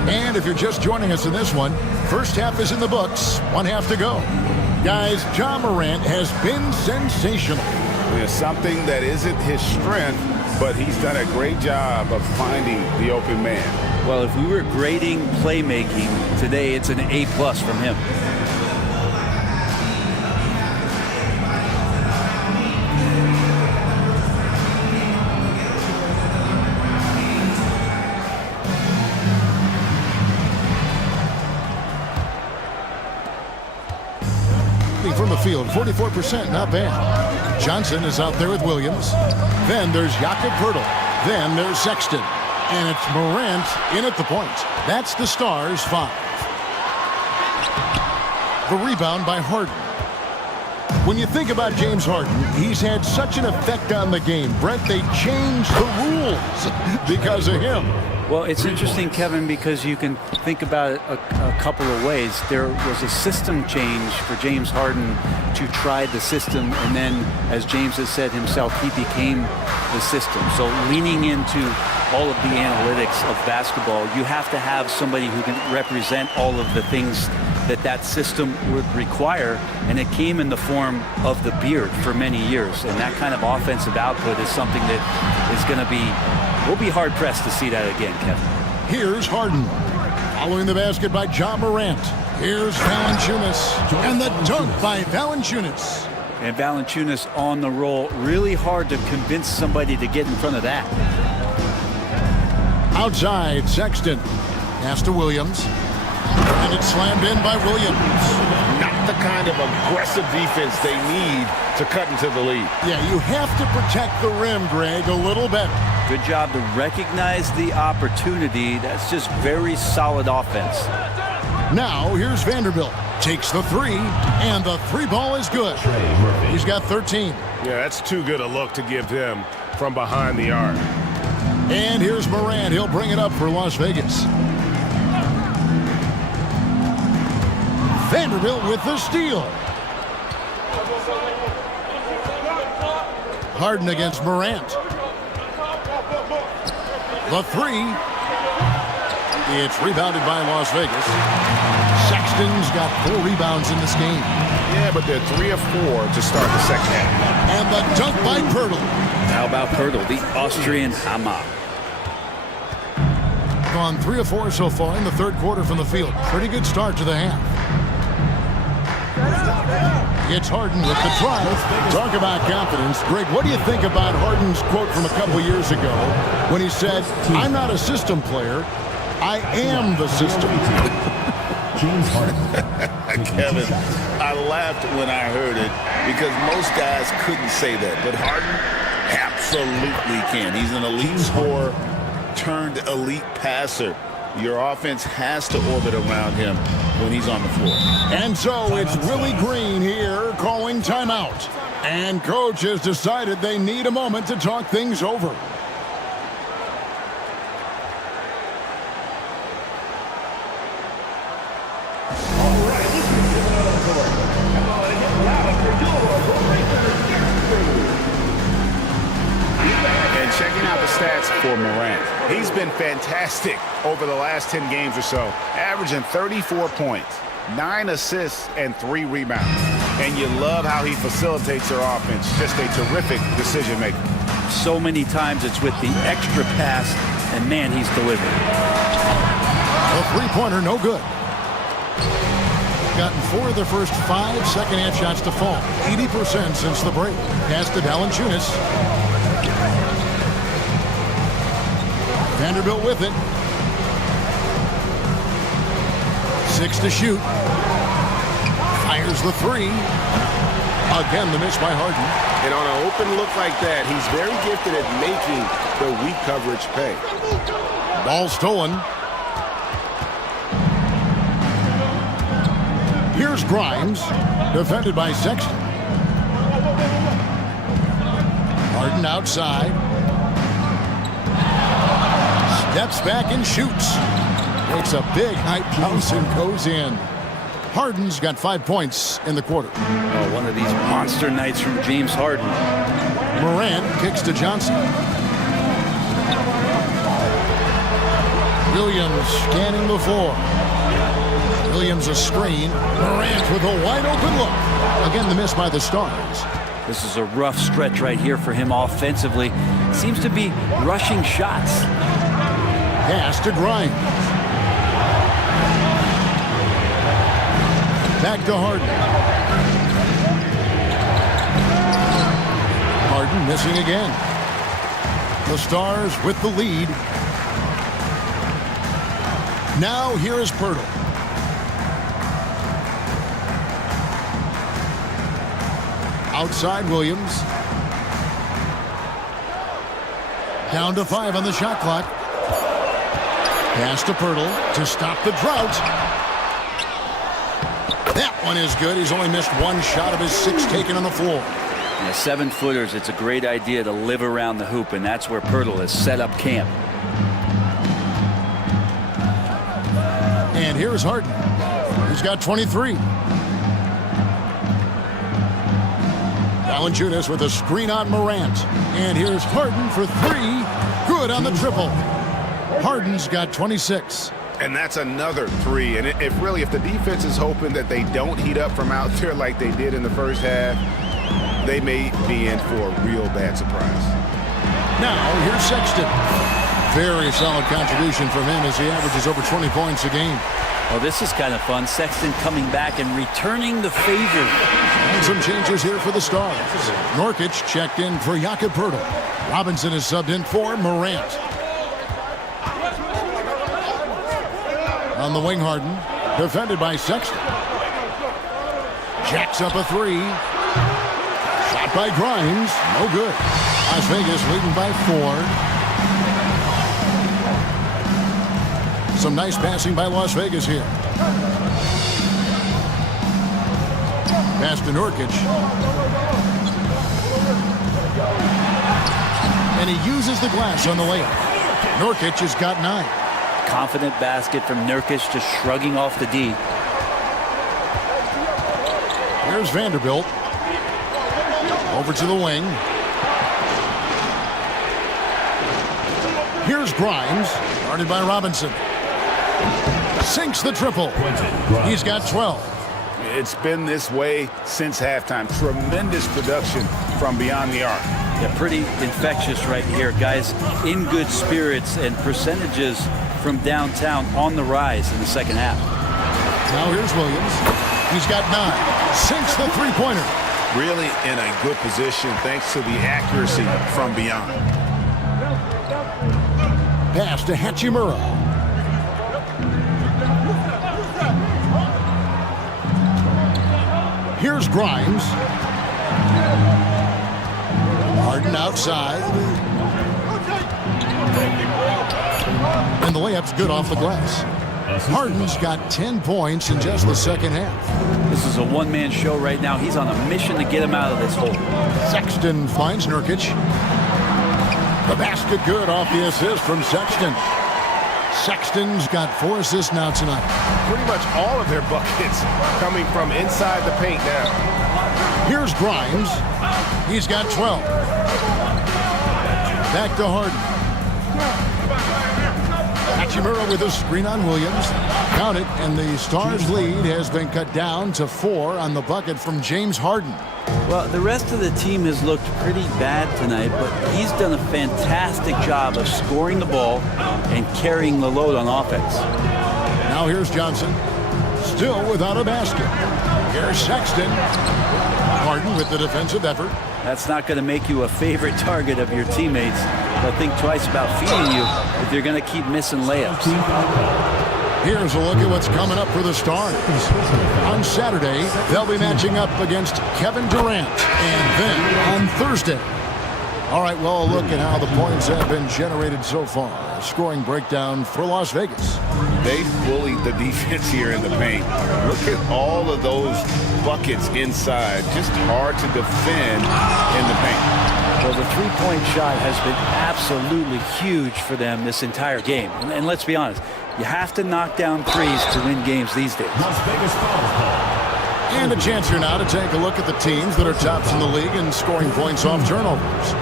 And if you're just joining us in this one, first half is in the books, 1 half to go. Guys, Ja Morant has been sensational. There's something that isn't his strength, but he's done a great job of finding the open man. Well, if we were grading playmaking today, it's an A+ from him. From the field, 44%, not bad. Johnson is out there with Williams. Then there's Jakob Poeltl. Then there's Sexton. And it's Morant in at the point. That's the Stars' 5. The rebound by Harden. When you think about James Harden, he's had such an effect on the game. Brent, they changed the rules because of him. Well, it's interesting, Kevin, because you can think about it a couple of ways. There was a system change for James Harden to try the system, and then, as James has said himself, he became the system. So leaning into all of the analytics of basketball, you have to have somebody who can represent all of the things that system would require, and it came in the form of the beard for many years. And that kind of offensive output is something that is going to be... We'll be hard-pressed to see that again, Kevin. Here's Harden. Following the basket by Ja Morant. Here's Valanciunas. And the dunk by Valanciunas. And Valanciunas on the roll. Really hard to convince somebody to get in front of that. Outside, Sexton. Pass to Williams. And it's slammed in by Williams. Not the kind of aggressive defense they need to cut into the lead. Yeah, you have to protect the rim, Greg, a little better. Good job to recognize the opportunity. That's just very solid offense. Now, here's Vanderbilt. Takes the three, and the three ball is good. He's got 13. Yeah, that's too good a look to give him from behind the arc. And here's Morant. He'll bring it up for Las Vegas. Vanderbilt with the steal. Harden against Morant. The three. It's rebounded by Las Vegas. Sexton's got 4 rebounds in this game. Yeah, but they're 3 of 4 to start the second half. And the dunk by Poeltl. How about Poeltl, the Austrian Hammer? gone 3 of 4 so far in the third quarter from the field. Pretty good start to the half. It's Harden with the drive. Talk about confidence. Greg, what do you think about Harden's quote from a couple years ago when he said, "I'm not a system player, I am the system"? Kevin, I laughed when I heard it because most guys couldn't say that, but Harden absolutely can. He's an elite scorer turned elite passer. Your offense has to orbit around him when he's on the floor. And so it's Willie Green here calling timeout. And coach has decided they need a moment to talk things over. And checking out the stats for Morant. He's been fantastic over the last 10 games or so, averaging 34 points, 9 assists, and 3 rebounds. And you love how he facilitates their offense. Just a terrific decision maker. So many times it's with the extra pass, and man, he's delivered. A three-pointer, no good. Gotten 4 of their first 5 second-half shots to fall. 80% since the break. Pass to Valanciunas. Vanderbilt with it. 6 to shoot. Fires the 3. Again, the miss by Harden. And on an open look like that, he's very gifted at making the weak coverage pay. Ball stolen. Here's Grimes, defended by Sexton. Harden outside. Steps back and shoots. Makes a big high bounce and goes in. Harden's got 5 points in the quarter. Oh, one of these monster nights from James Harden. Morant kicks to Johnson. Williams scanning the floor. Williams a screen. Morant with a wide open look. Again, the miss by the Stars. This is a rough stretch right here for him offensively. Seems to be rushing shots. Pass to Grimes. Back to Harden. Harden missing again. The Stars with the lead. Now here is Pirtle. Outside Williams. Down to 5 on the shot clock. Pass to Pirtle to stop the drought. That one is good. He's only missed 1 shot of his 6 taken on the floor. Yeah, 7-footers, it's a great idea to live around the hoop, and that's where Pirtle has set up camp. And here's Harden. He's got 23. Valanciunas with a screen on Morant. And here's Harden for 3. Good on the triple. Harden's got 26. And that's another 3. And if the defense is hoping that they don't heat up from out there like they did in the first half, they may be in for a real bad surprise. Now, here's Sexton. Very solid contribution from him as he averages over 20 points a game. Well, this is kind of fun. Sexton coming back and returning the favor. And some changes here for the Stars. Nurkic checked in for Jakob Pirtle. Robinson is subbed in for Morant. On the wing, Harden, defended by Sexton. Jacks up a 3. Shot by Grimes, no good. Las Vegas leading by 4. Some nice passing by Las Vegas here. Pass to Nurkic. And he uses the glass on the layup. Nurkic has got 9. Confident basket from Nurkic, just shrugging off the D. Here's Vanderbilt. Over to the wing. Here's Grimes, guarded by Robinson. Sinks the triple. He's got 12. It's been this way since halftime. Tremendous production from beyond the arc. Yeah, pretty infectious right here. Guys in good spirits, and percentages from downtown on the rise in the second half. Now here's Williams. He's got 9. Sinks the three-pointer. Really in a good position thanks to the accuracy from beyond. Pass to Hachimura. Here's Grimes. Harden outside. And the layup's good off the glass. Harden's got 10 points in just the second half. This is a one-man show right now. He's on a mission to get him out of this hole. Sexton finds Nurkic. The basket good off the assist from Sexton. Sexton's got 4 assists now tonight. Pretty much all of their buckets coming from inside the paint now. Here's Grimes. He's got 12. Back to Harden. Hachimura with a screen on Williams. Count it, and the Stars' lead has been cut down to 4 on the bucket from James Harden. Well, the rest of the team has looked pretty bad tonight, but he's done a fantastic job of scoring the ball and carrying the load on offense. Now here's Johnson. Still without a basket. Here's Sexton. Harden with the defensive effort. That's not going to make you a favorite target of your teammates. They'll think twice about feeding you if you're going to keep missing layups. Here's a look at what's coming up for the Stars. On Saturday, they'll be matching up against Kevin Durant. And then on Thursday. All right, well, a look at how the points have been generated so far. A scoring breakdown for Las Vegas. They bullied the defense here in the paint. Look at all of those buckets inside. Just hard to defend in the paint. Well, the three-point shot has been absolutely huge for them this entire game. And let's be honest, you have to knock down threes to win games these days. And a chance here now to take a look at the teams that are tops in the league in scoring points off turnovers.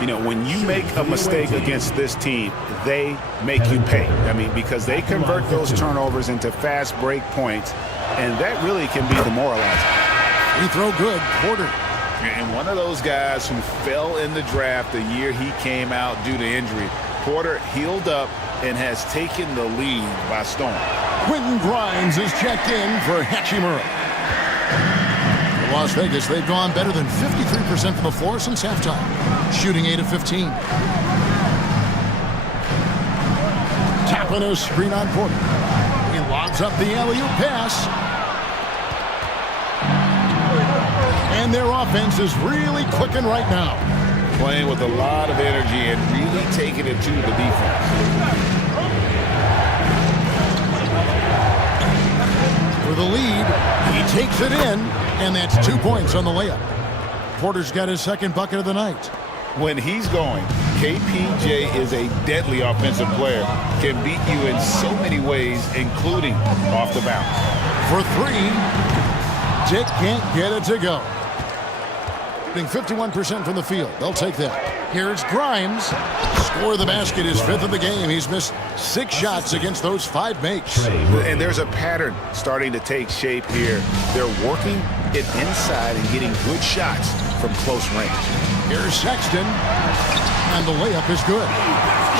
You know, when you make a mistake against this team, they make you pay. I mean, because they convert those turnovers into fast break points, and that really can be demoralizing. Free throw good, Porter. And one of those guys who fell in the draft the year he came out due to injury. Porter healed up and has taken the lead by storm. Quentin Grimes is checked in for Hachimura. For Las Vegas, they've gone better than 53% from the floor since halftime, shooting 8 of 15. Tapping a screen on Porter. He lobs up the alley-oop pass. And their offense is really clicking right now. Playing with a lot of energy and really taking it to the defense. For the lead, he takes it in, and that's 2 points on the layup. Porter's got his second bucket of the night. When he's going, KPJ is a deadly offensive player. Can beat you in so many ways, including off the bounce. For 3, Dick can't get it to go. 51% from the field. They'll take that. Here's Grimes. Score the basket, his 5th of the game. He's missed 6 shots against those 5 makes. And there's a pattern starting to take shape here. They're working it inside and getting good shots from close range. Here's Sexton. And the layup is good.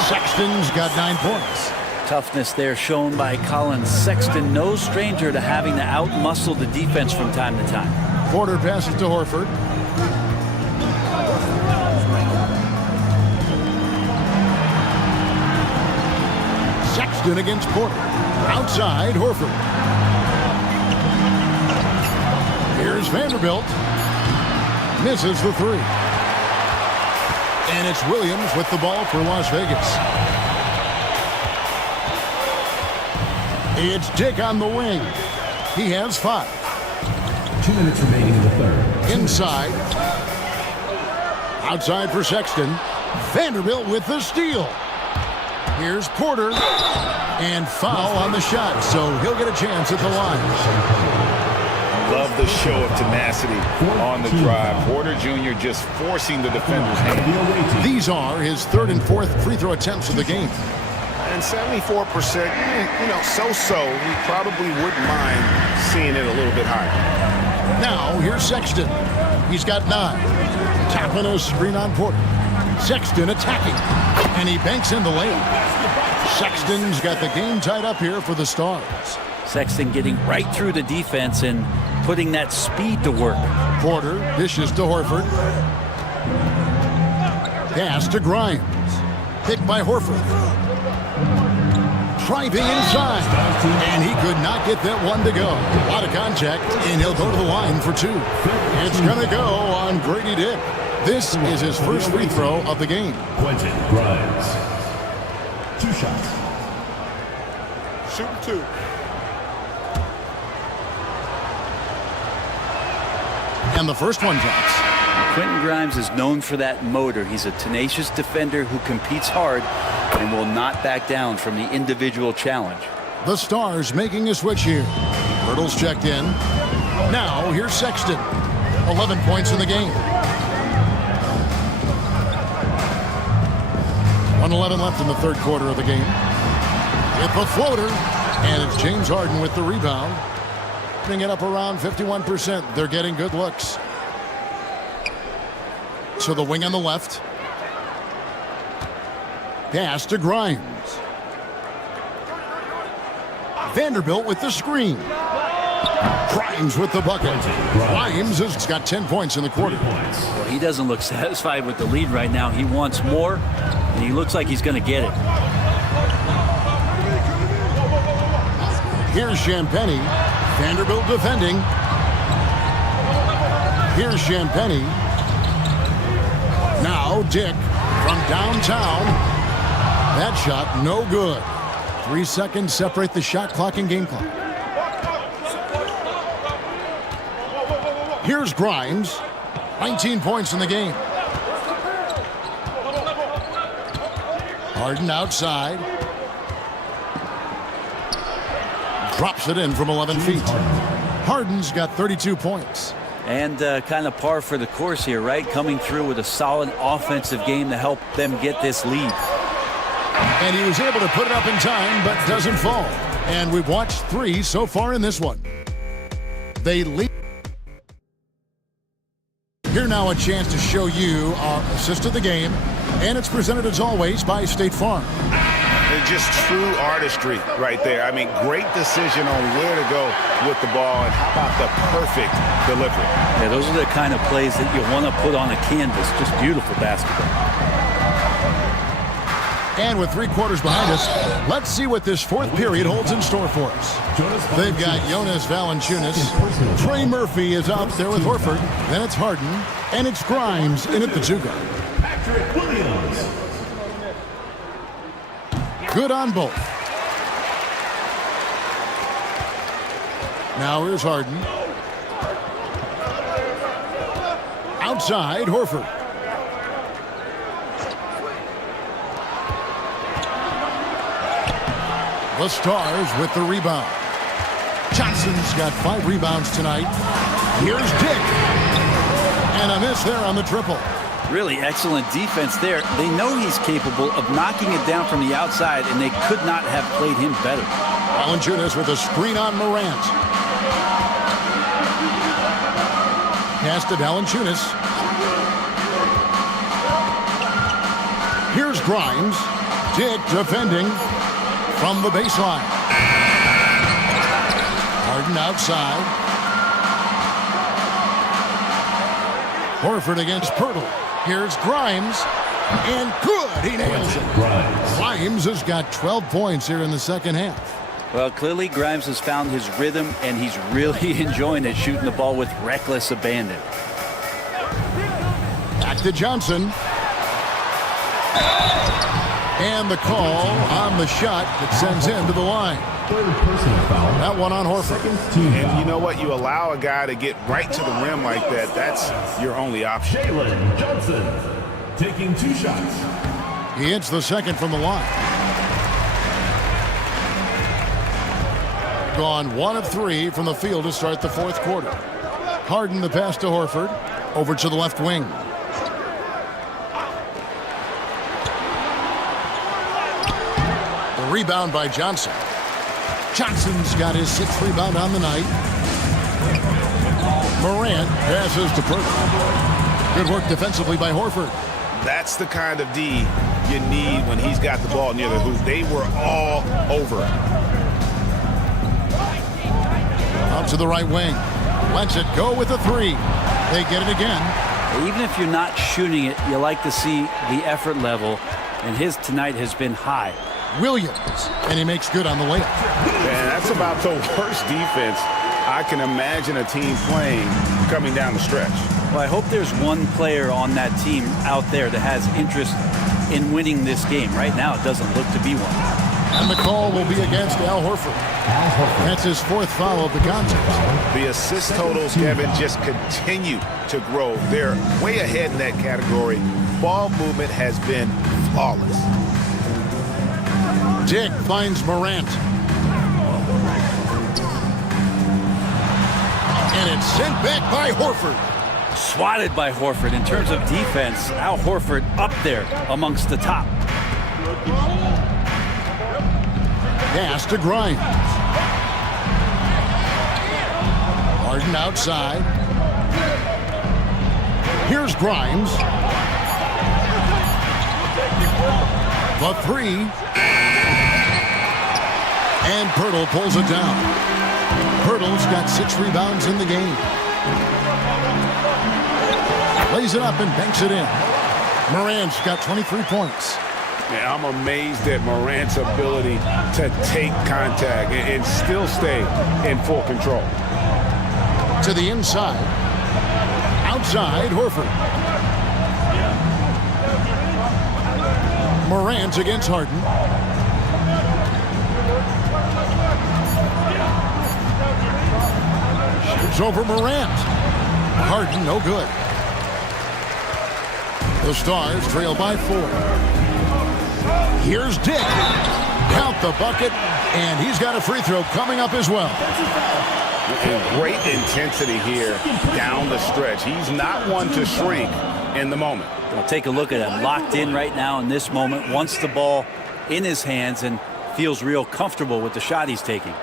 Sexton's got 9 points. Toughness there shown by Colin Sexton. No stranger to having to outmuscle the defense from time to time. Porter passes to Horford. Sexton against Porter. Outside, Horford. Here's Vanderbilt. Misses the 3. And it's Williams with the ball for Las Vegas. It's Dick on the wing. He has 5. 2 minutes remaining in the third. Inside. Outside for Sexton. Vanderbilt with the steal. Here's Porter. And foul on the shot, so he'll get a chance at the line. Love the show of tenacity on the drive. Porter Jr. just forcing the defender's hand. These are his 3rd and 4th free throw attempts of the game. And 74%, so-so. We probably wouldn't mind seeing it a little bit higher. Now, here's Sexton. He's got 9. Tapping a screen on Porter. Sexton attacking. And he banks in the layup. Sexton's got the game tied up here for the Stars. Sexton getting right through the defense and putting that speed to work. Porter dishes to Horford. Pass to Grimes. Picked by Horford. Driving inside. And he could not get that one to go. A lot of contact, and he'll go to the line for two. It's going to go on Grady Dick. This is his first free throw of the game. Quentin Grimes. 2 shots. Shooting 2. And the first one drops. Quentin Grimes is known for that motor. He's a tenacious defender who competes hard and will not back down from the individual challenge. The Stars making a switch here. Hurdle's checked in. Now here's Sexton. 11 points in the game. 1:11 left in the third quarter of the game. With the floater. And it's James Harden with the rebound. Putting it up around 51%. They're getting good looks. So the wing on the left. Pass to Grimes. Vanderbilt with the screen. Grimes with the bucket. Grimes has got 10 points in the quarter. Well, he doesn't look satisfied with the lead right now. He wants more, and he looks like he's going to get it. Here's Champagny. Vanderbilt defending. Here's Champagny. Now Dick from downtown. That shot no good. 3 seconds separate the shot clock and game clock. Here's Grimes. 19 points in the game. Harden outside. Drops it in from 11 feet. Harden's got 32 points. And kind of par for the course here, right? Coming through with a solid offensive game to help them get this lead. And he was able to put it up in time, but doesn't fall. And we've watched 3 so far in this one. They lead. Here now a chance to show you our assist of the game. And it's presented as always by State Farm. Just true artistry right there. I mean, great decision on where to go with the ball, and how about the perfect delivery? Yeah, those are the kind of plays that you want to put on a canvas. Just beautiful basketball. And with 3 quarters behind us, let's see what this fourth period holds in store for us. They've got Jonas Valanciunas. Trey Murphy is out there with Horford. Then it's Harden. And it's Grimes in at the 2-guard. Patrick Williams. Good on both. Now here's Harden. Outside, Horford. The Stars with the rebound. Johnson's got 5 rebounds tonight. Here's Dick. And a miss there on the triple. Really excellent defense there. They know he's capable of knocking it down from the outside, and they could not have played him better. Valanciunas with a screen on Morant. Pass to Valanciunas. Here's Grimes. Dick defending from the baseline. Harden outside. Horford against Pirtle. Here's Grimes. And good. He nails it. Grimes has got 12 points here in the second half. Well, clearly Grimes has found his rhythm, and he's really enjoying it, shooting the ball with reckless abandon. Back to Johnson. And the call on the shot that sends him to the line. That one on Horford. And you know what? You allow a guy to get right to the rim like that. That's your only option. Jalen Johnson taking 2 shots. He hits the second from the line. Gone 1 of 3 from the field to start the fourth quarter. Harden the pass to Horford. Over to the left wing. The rebound by Johnson. Johnson's got his 6th rebound on the night. Morant passes to Pirtle. Good work defensively by Horford. That's the kind of D you need when he's got the ball near the hoop. They were all over it. Out to the right wing. Lets it go with a three. They get it again. Even if you're not shooting it, you like to see the effort level, and his tonight has been high. Williams, and he makes good on the layup. Man, that's about the worst defense I can imagine a team playing coming down the stretch. Well, I hope there's one player on that team out there that has interest in winning this game. Right now, it doesn't look to be one. And the call will be against Al Horford. That's his fourth foul of the contest. The assist totals, Kevin, just continue to grow. They're way ahead in that category. Ball movement has been flawless. Dick finds Morant. And it's sent back by Horford. Swatted by Horford. In terms of defense, Al Horford up there amongst the top. Pass to Grimes. Harden outside. Here's Grimes. The three. And Pirtle pulls it down. Pirtle's got 6 rebounds in the game. Lays it up and banks it in. Morant's got 23 points. Yeah, I'm amazed at Morant's ability to take contact and still stay in full control. To the inside. Outside, Horford. Morant against Harden. Shoots over Morant. Harden, no good. The Stars trail by 4. Here's Dick. Count the bucket, and he's got a free throw coming up as well. And great intensity here down the stretch. He's not one to shrink in the moment. Well, take a look at him. Locked in right now in this moment. Wants the ball in his hands and feels real comfortable with the shot he's taking.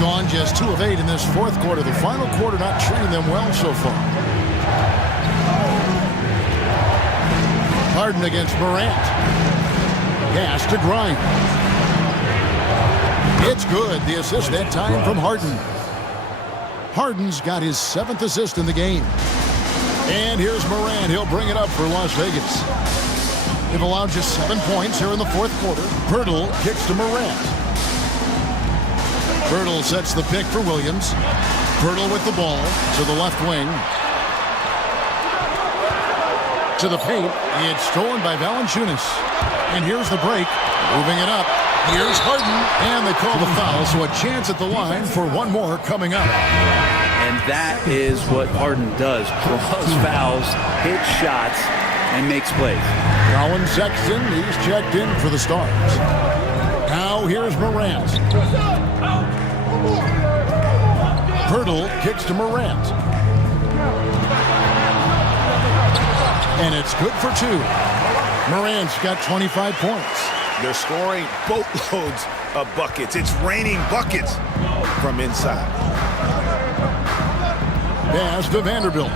Gone just 2 of 8 in this fourth quarter. The final quarter not treating them well so far. Harden against Morant. Pass to Grimes. It's good. The assist that time from Harden. Harden's got his 7th assist in the game. And here's Morant. He'll bring it up for Las Vegas. They've allowed just 7 points here in the fourth quarter. Pirtle kicks to Morant. Pirtle sets the pick for Williams. Pirtle with the ball to the left wing. To the paint. It's stolen by Valanciunas. And here's the break. Moving it up. Here's Harden. And they call the foul. So a chance at the line for one more coming up. And that is what Harden does. Draws fouls, hits shots, and makes plays. Colin Sexton, he's checked in for the Stars. Now here's Morant. Pirtle kicks to Morant. And it's good for 2. Morant's got 25 points. They're scoring boatloads of buckets. It's raining buckets from inside. Pass to Vanderbilt.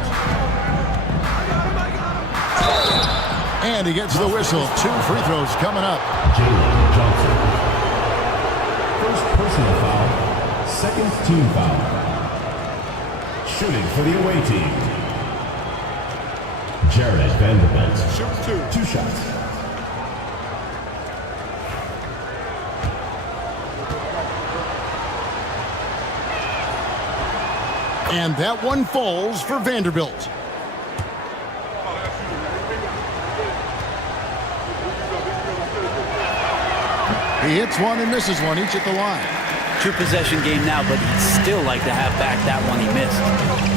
And he gets the whistle. 2 free throws coming up. Jalen Johnson. First personal foul. Second team foul. Shooting for the away team. Jared Vanderbilt. Shoot 2 shots. And that one falls for Vanderbilt. He hits one and misses one, each at the line. 2 possession game now, but he'd still like to have back that one he missed.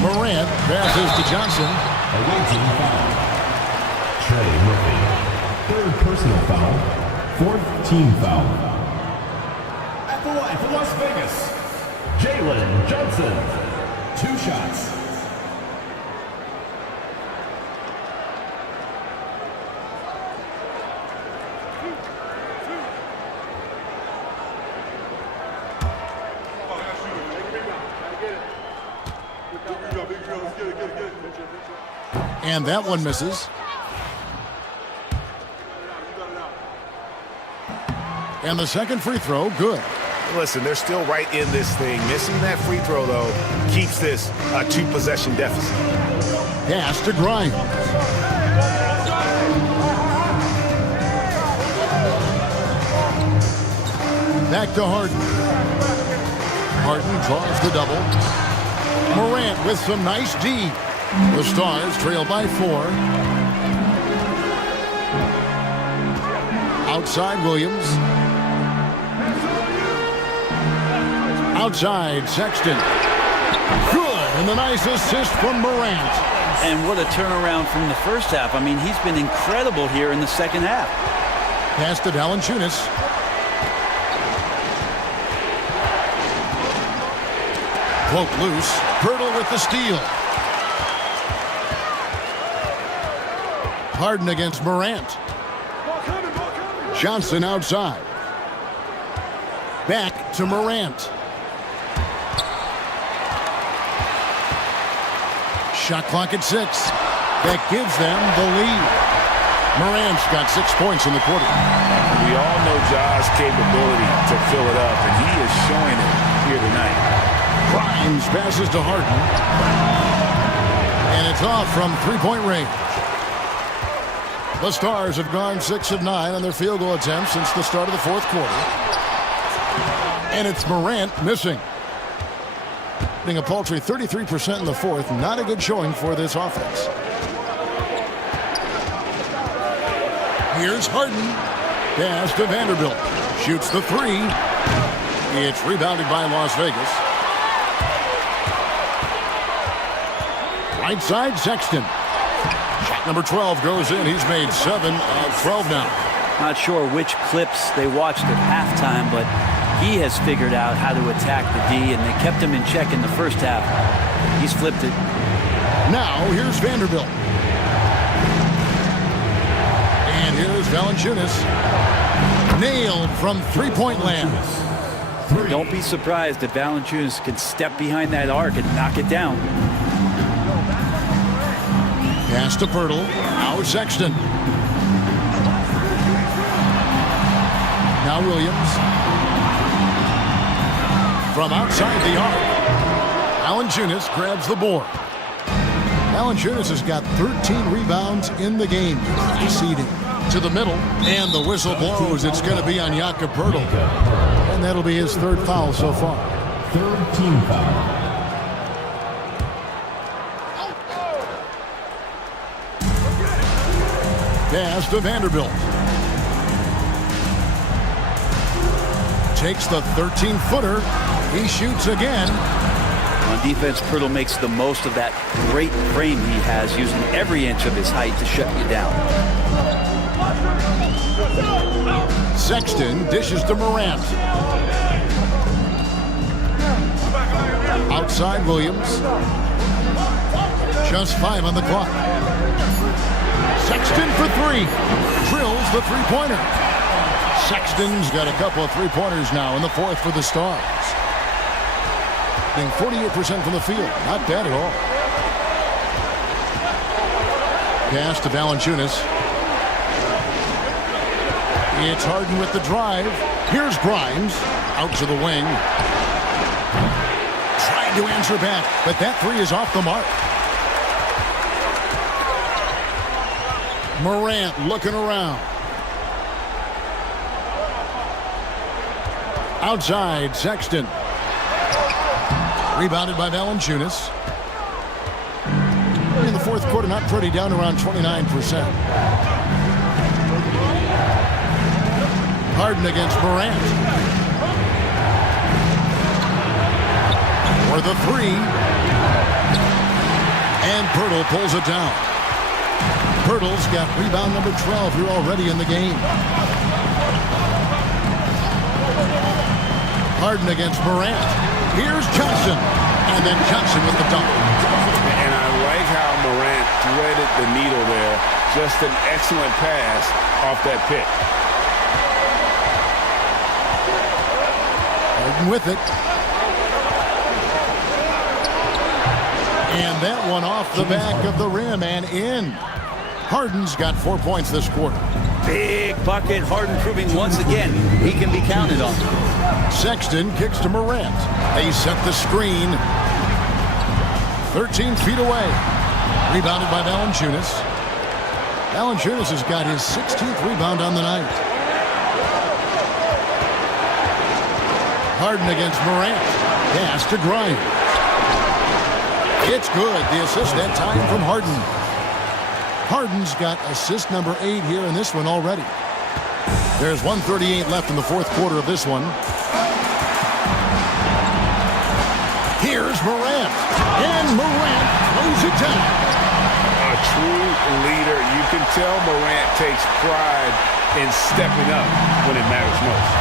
Morant passes to Johnson. Away team foul. Trey Murphy. 3rd personal foul. 4th team foul. At the line for Las Vegas, Jalen Johnson. 2 shots. And that one misses. And the second free throw, good. Listen, they're still right in this thing. Missing that free throw, though, keeps this a 2-possession deficit. Pass to Grimes. Back to Harden. Harden draws the double. Morant with some nice D. The Stars trail by 4. Outside Williams. Outside Sexton. Good, and the nice assist from Morant. And what a turnaround from the first half. I mean, he's been incredible here in the second half. Pass to Valanciunas. Cloak loose. Pirtle with the steal. Harden against Morant. Johnson outside. Back to Morant. Shot clock at 6. That gives them the lead. Morant's got 6 points in the quarter. We all know Ja's capability to fill it up, and he is showing it here tonight. Grimes passes to Harden. And it's off from three-point range. The Stars have gone 6 of 9 on their field goal attempts since the start of the fourth quarter. And it's Morant missing. Being a paltry 33% in the fourth. Not a good showing for this offense. Here's Harden. Pass to Vanderbilt. Shoots the 3. It's rebounded by Las Vegas. Right side, Sexton. Shot number 12 goes in. He's made 7 of 12 now. Not sure which clips they watched at halftime, but he has figured out how to attack the D, and they kept him in check in the first half. He's flipped it. Now, here's Vanderbilt. And here's Valanciunas. Nailed from three-point land. Don't be surprised if Valanciunas can step behind that arc and knock it down. Pass to Pirtle. Now Sexton. Now Williams. From outside the arc. Valanciunas grabs the board. Valanciunas has got 13 rebounds in the game. Conceding to the middle. And the whistle blows. It's going to be on Jakob Pirtle. And that'll be his 3rd foul so far. 3rd team foul. Pass to Vanderbilt. Takes the 13-footer. He shoots again. On defense, Pirtle makes the most of that great frame he has, using every inch of his height to shut you down. Sexton dishes to Morant. Outside Williams. Just 5 on the clock. Sexton for 3. Drills the three-pointer. Sexton's got a couple of three-pointers now in the fourth for the Stars. Being 48% from the field. Not bad at all. Pass to Valanciunas. It's Harden with the drive. Here's Grimes. Out to the wing. Trying to answer back, but that 3 is off the mark. Morant looking around. Outside, Sexton. Rebounded by Valanciunas. In the fourth quarter, not pretty, down around 29%. Harden against Morant. For the 3. And Pirtle pulls it down. Pirtle's got rebound number 12 here already in the game. Harden against Morant. Here's Johnson. And then Johnson with the dunk. And I like how Morant threaded the needle there. Just an excellent pass off that pick. Harden with it. And that one off the back of the rim and in. Harden's got 4 points this quarter. Big bucket. Harden proving once again he can be counted on. Sexton kicks to Morant. They set the screen. 13 feet away. Rebounded by Valanciunas. Valanciunas has got his 16th rebound on the night. Harden against Morant. Pass to Grimes. It's good. The assist that time from Harden. Harden's got assist number 8 here in this one already. There's 1:38 left in the fourth quarter of this one. Here's Morant. And Morant throws it down. A true leader. You can tell Morant takes pride in stepping up when it matters most.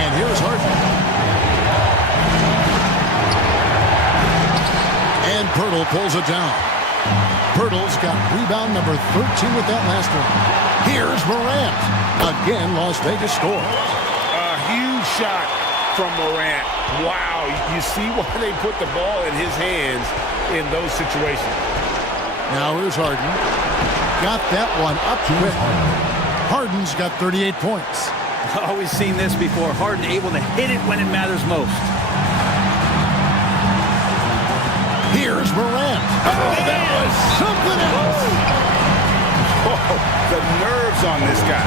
And here's Harden. And Pirtle pulls it down. Pirtle's got rebound number 13 with that last one. Here's Morant. Again, Las Vegas scores. A huge shot from Morant. Wow, you see why they put the ball in his hands in those situations. Now here's Harden. Got that one up quick. Harden's got 38 points. Always seen this before. Harden able to hit it when it matters most. Here's Morant. Oh, that was something else. Oh, the nerves on this guy.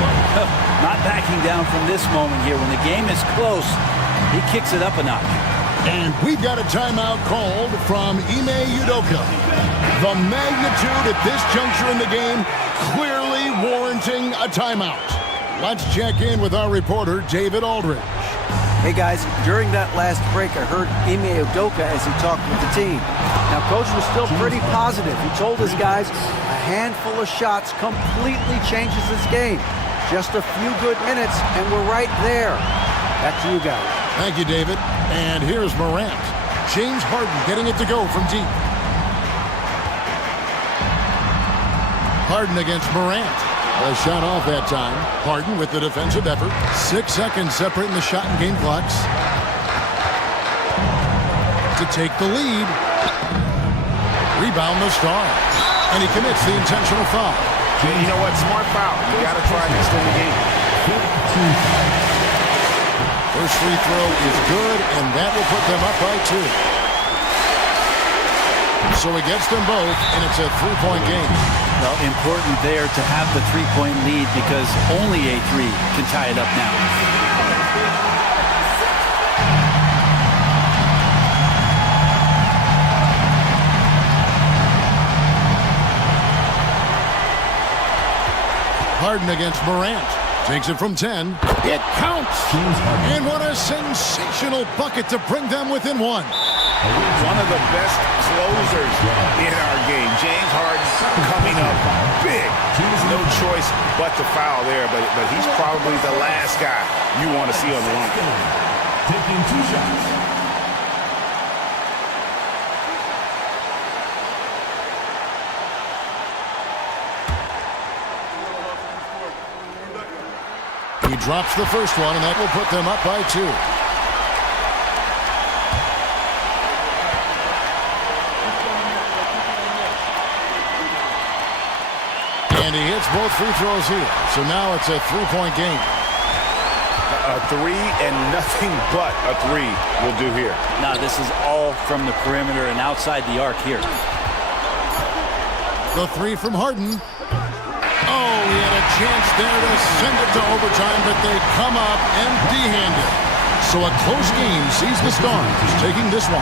Not backing down from this moment here. When the game is close, he kicks it up a notch. And we've got a timeout called from Ime Udoka. The magnitude at this juncture in the game clearly warranting a timeout. Let's check in with our reporter, David Aldridge. Hey guys, during that last break, I heard Ime Udoka as he talked with the team. Now, coach was still pretty positive. He told his guys a handful of shots completely changes this game. Just a few good minutes, and we're right there. Back to you guys. Thank you, David. And here's Morant. James Harden getting it to go from deep. Harden against Morant. A shot off that time. Harden with the defensive effort. 6 seconds separating the shot and game clocks. To take the lead. Rebound the star. And he commits the intentional foul. You know what? Smart foul. You got to try and extend the game. First free throw is good, and that will put them up by 2. So he gets them both, and it's a 3-point game. Well, important there to have the 3-point lead because only a 3 can tie it up now. Harden against Morant. Takes it from 10. It counts! And what a sensational bucket to bring them within 1. One of the best closers in our game. James Harden coming up big. No choice but to foul there, but he's probably the last guy you want to see on the line. Taking 2 shots. He drops the first one, and that will put them up by 2. And he hits both free throws here. So now it's a 3-point game. A 3 and nothing but a 3 will do here. Now this is all from the perimeter and outside the arc here. The 3 from Harden. Oh, he had a chance there to send it to overtime, but they come up empty-handed. So a close game sees the Stars taking this one.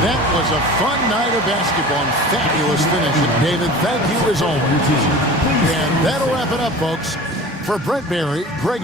That was a fun night of basketball and fabulous finish. And David, thank you as always. And that'll wrap it up, folks. For Brent Barry, Greg